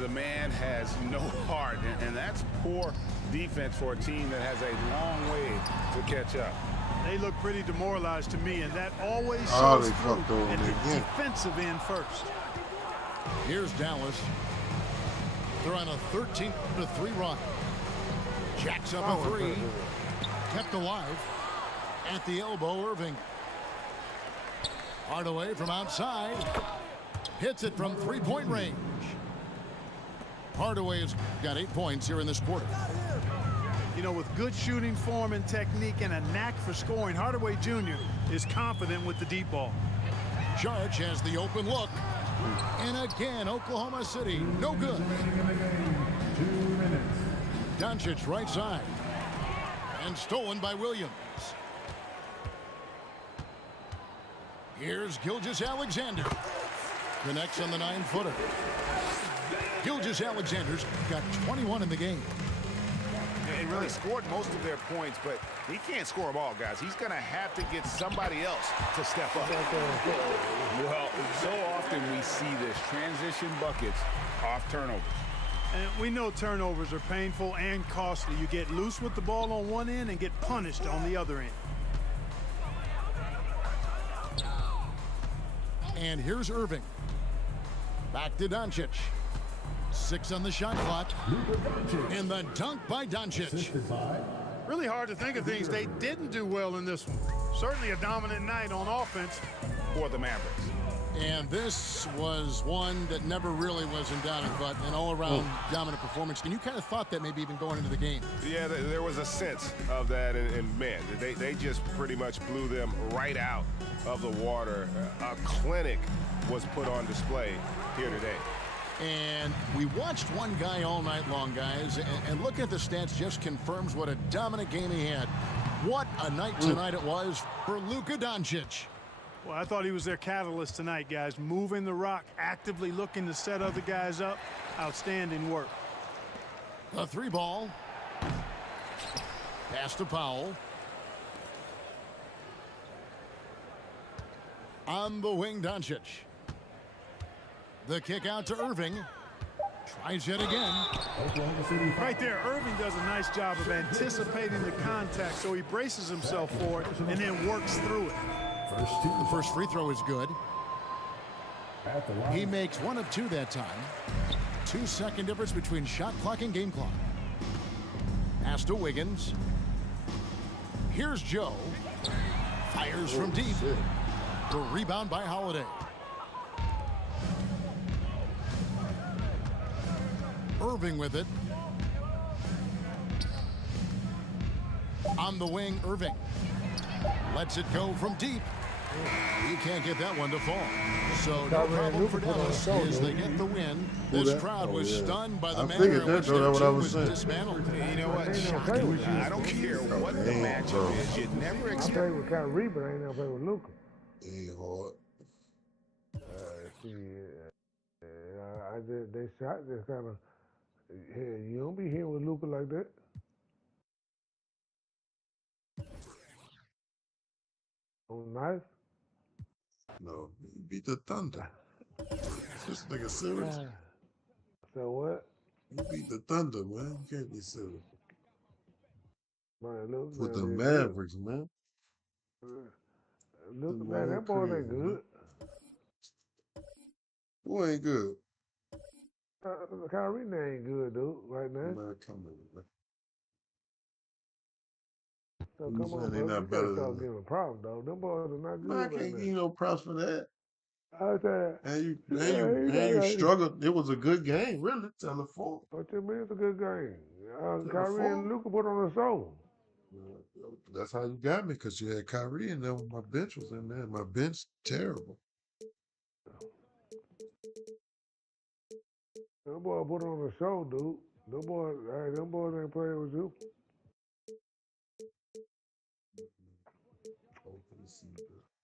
The man has no heart, and that's poor defense for a team that has a long way to catch up. They look pretty demoralized to me, and that always Oh, shows they fucked through over at me the again. defensive end first. Here's Dallas. They're on a 13-3 run. Jacks up a three. Kept alive. At the elbow, Irving. Hardaway from outside. Hits it from three-point range. Hardaway has got 8 points here in this quarter. You know, with good shooting form and technique and a knack for scoring, Hardaway Jr. is confident with the deep ball. Judge has the open look. And again, Oklahoma City, no good. Doncic right side. And stolen by Williams. Here's Gilgeous-Alexander. Connects on the 9-footer. Gilgeous-Alexander's got 21 in the game. And really scored most of their points, but he can't score them all, guys. He's going to have to get somebody else to step up. Well, so often we see this, transition buckets off turnovers. And we know turnovers are painful and costly. You get loose with the ball on one end and get punished on the other end. And here's Irving. Back to Doncic. 6 on the shot clock. And the dunk by Doncic. Really hard to think of things they didn't do well in this one. Certainly a dominant night on offense for the Mavericks. And this was one that never really was in doubt, but an all-around dominant performance. And you kind of thought that maybe even going into the game. Yeah, there was a sense of that, and man, they just pretty much blew them right out of the water. A clinic was put on display here today. And we watched one guy all night long, guys, and looking at the stats just confirms what a dominant game he had. What a night tonight it was for Luka Doncic. Well, I thought he was their catalyst tonight, guys. Moving the rock, actively looking to set other guys up. Outstanding work. The 3-ball. Pass to Powell. On the wing, Doncic. The kick out to Irving. Tries it again. Right there, Irving does a nice job of anticipating the contact, so he braces himself for it and then works through it. The first free throw is good. He makes 1 of 2 that time. 2-second difference between shot clock and game clock. Pass to Wiggins. Here's Joe. Fires from deep. The rebound by Holiday. Irving with it. On the wing, Irving. Lets it go from deep. He can't get that one to fall. So no problem for Dallas as they get the win. This crowd was stunned by the manner in which their team was dismantled. You know what? Shocking. I don't care what the matchup is. You never I expect. played with Kyrie, but I ain't never played with Luka. Ain't hard. They shot this kind of. Hey, you don't be here with Luka like that. On knife. No, he beat the Thunder. This nigga serious. So what? You beat the Thunder, man. You can't be serious. Man, look, With the man, Mavericks, man. Look, man, that boy ain't good. Who ain't good? Kyrie ain't good, dude, right now. Man, come on, man. So You come on, saying they bro. not You better gotta start than giving props, though. Them boys are not good Man, I right can't now. give you no props for that. I said, And you struggled. It was a good game, really, till the fourth. What you mean it's a good game? the Kyrie and Luka put on a show. That's how you got me, because you had Kyrie in there. My bench was in there. My bench, terrible. Them boys put on a show, dude. Them boys ain't playing with you.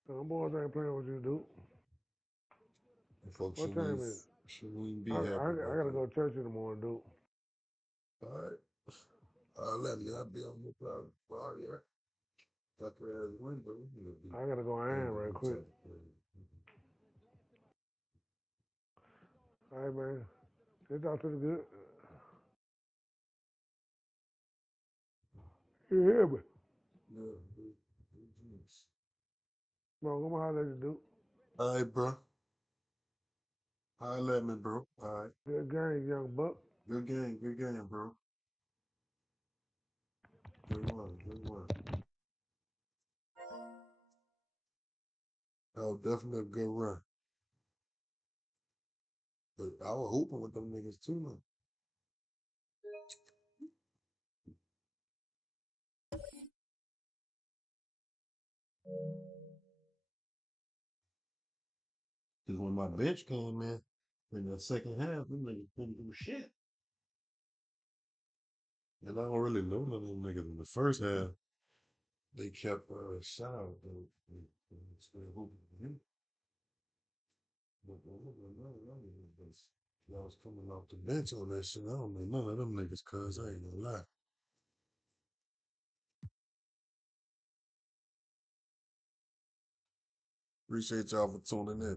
Them boys ain't playing with you, dude. Folks What time is it? Shouldn't even be I happy. gotta go to church in the morning, dude. All right. Let me. I'll be on the cloud. All right. I gotta go iron right quick. All right, man. Get out to the good. You hear me? Come on, come holler at you, dude. All right, bro. Holler at me, bro. All right. Good game, young buck. Good game, bro. Good one. That was definitely a good run. But I was hooping with them niggas too, man. Because when my bench came in the second half, them niggas couldn't do shit. And I don't really know none of them niggas in the first half. They kept shot out and still hooping for him. But I was coming off the bench on that shit. I don't know none of them niggas, cuz I ain't gonna lie. Appreciate y'all for tuning in.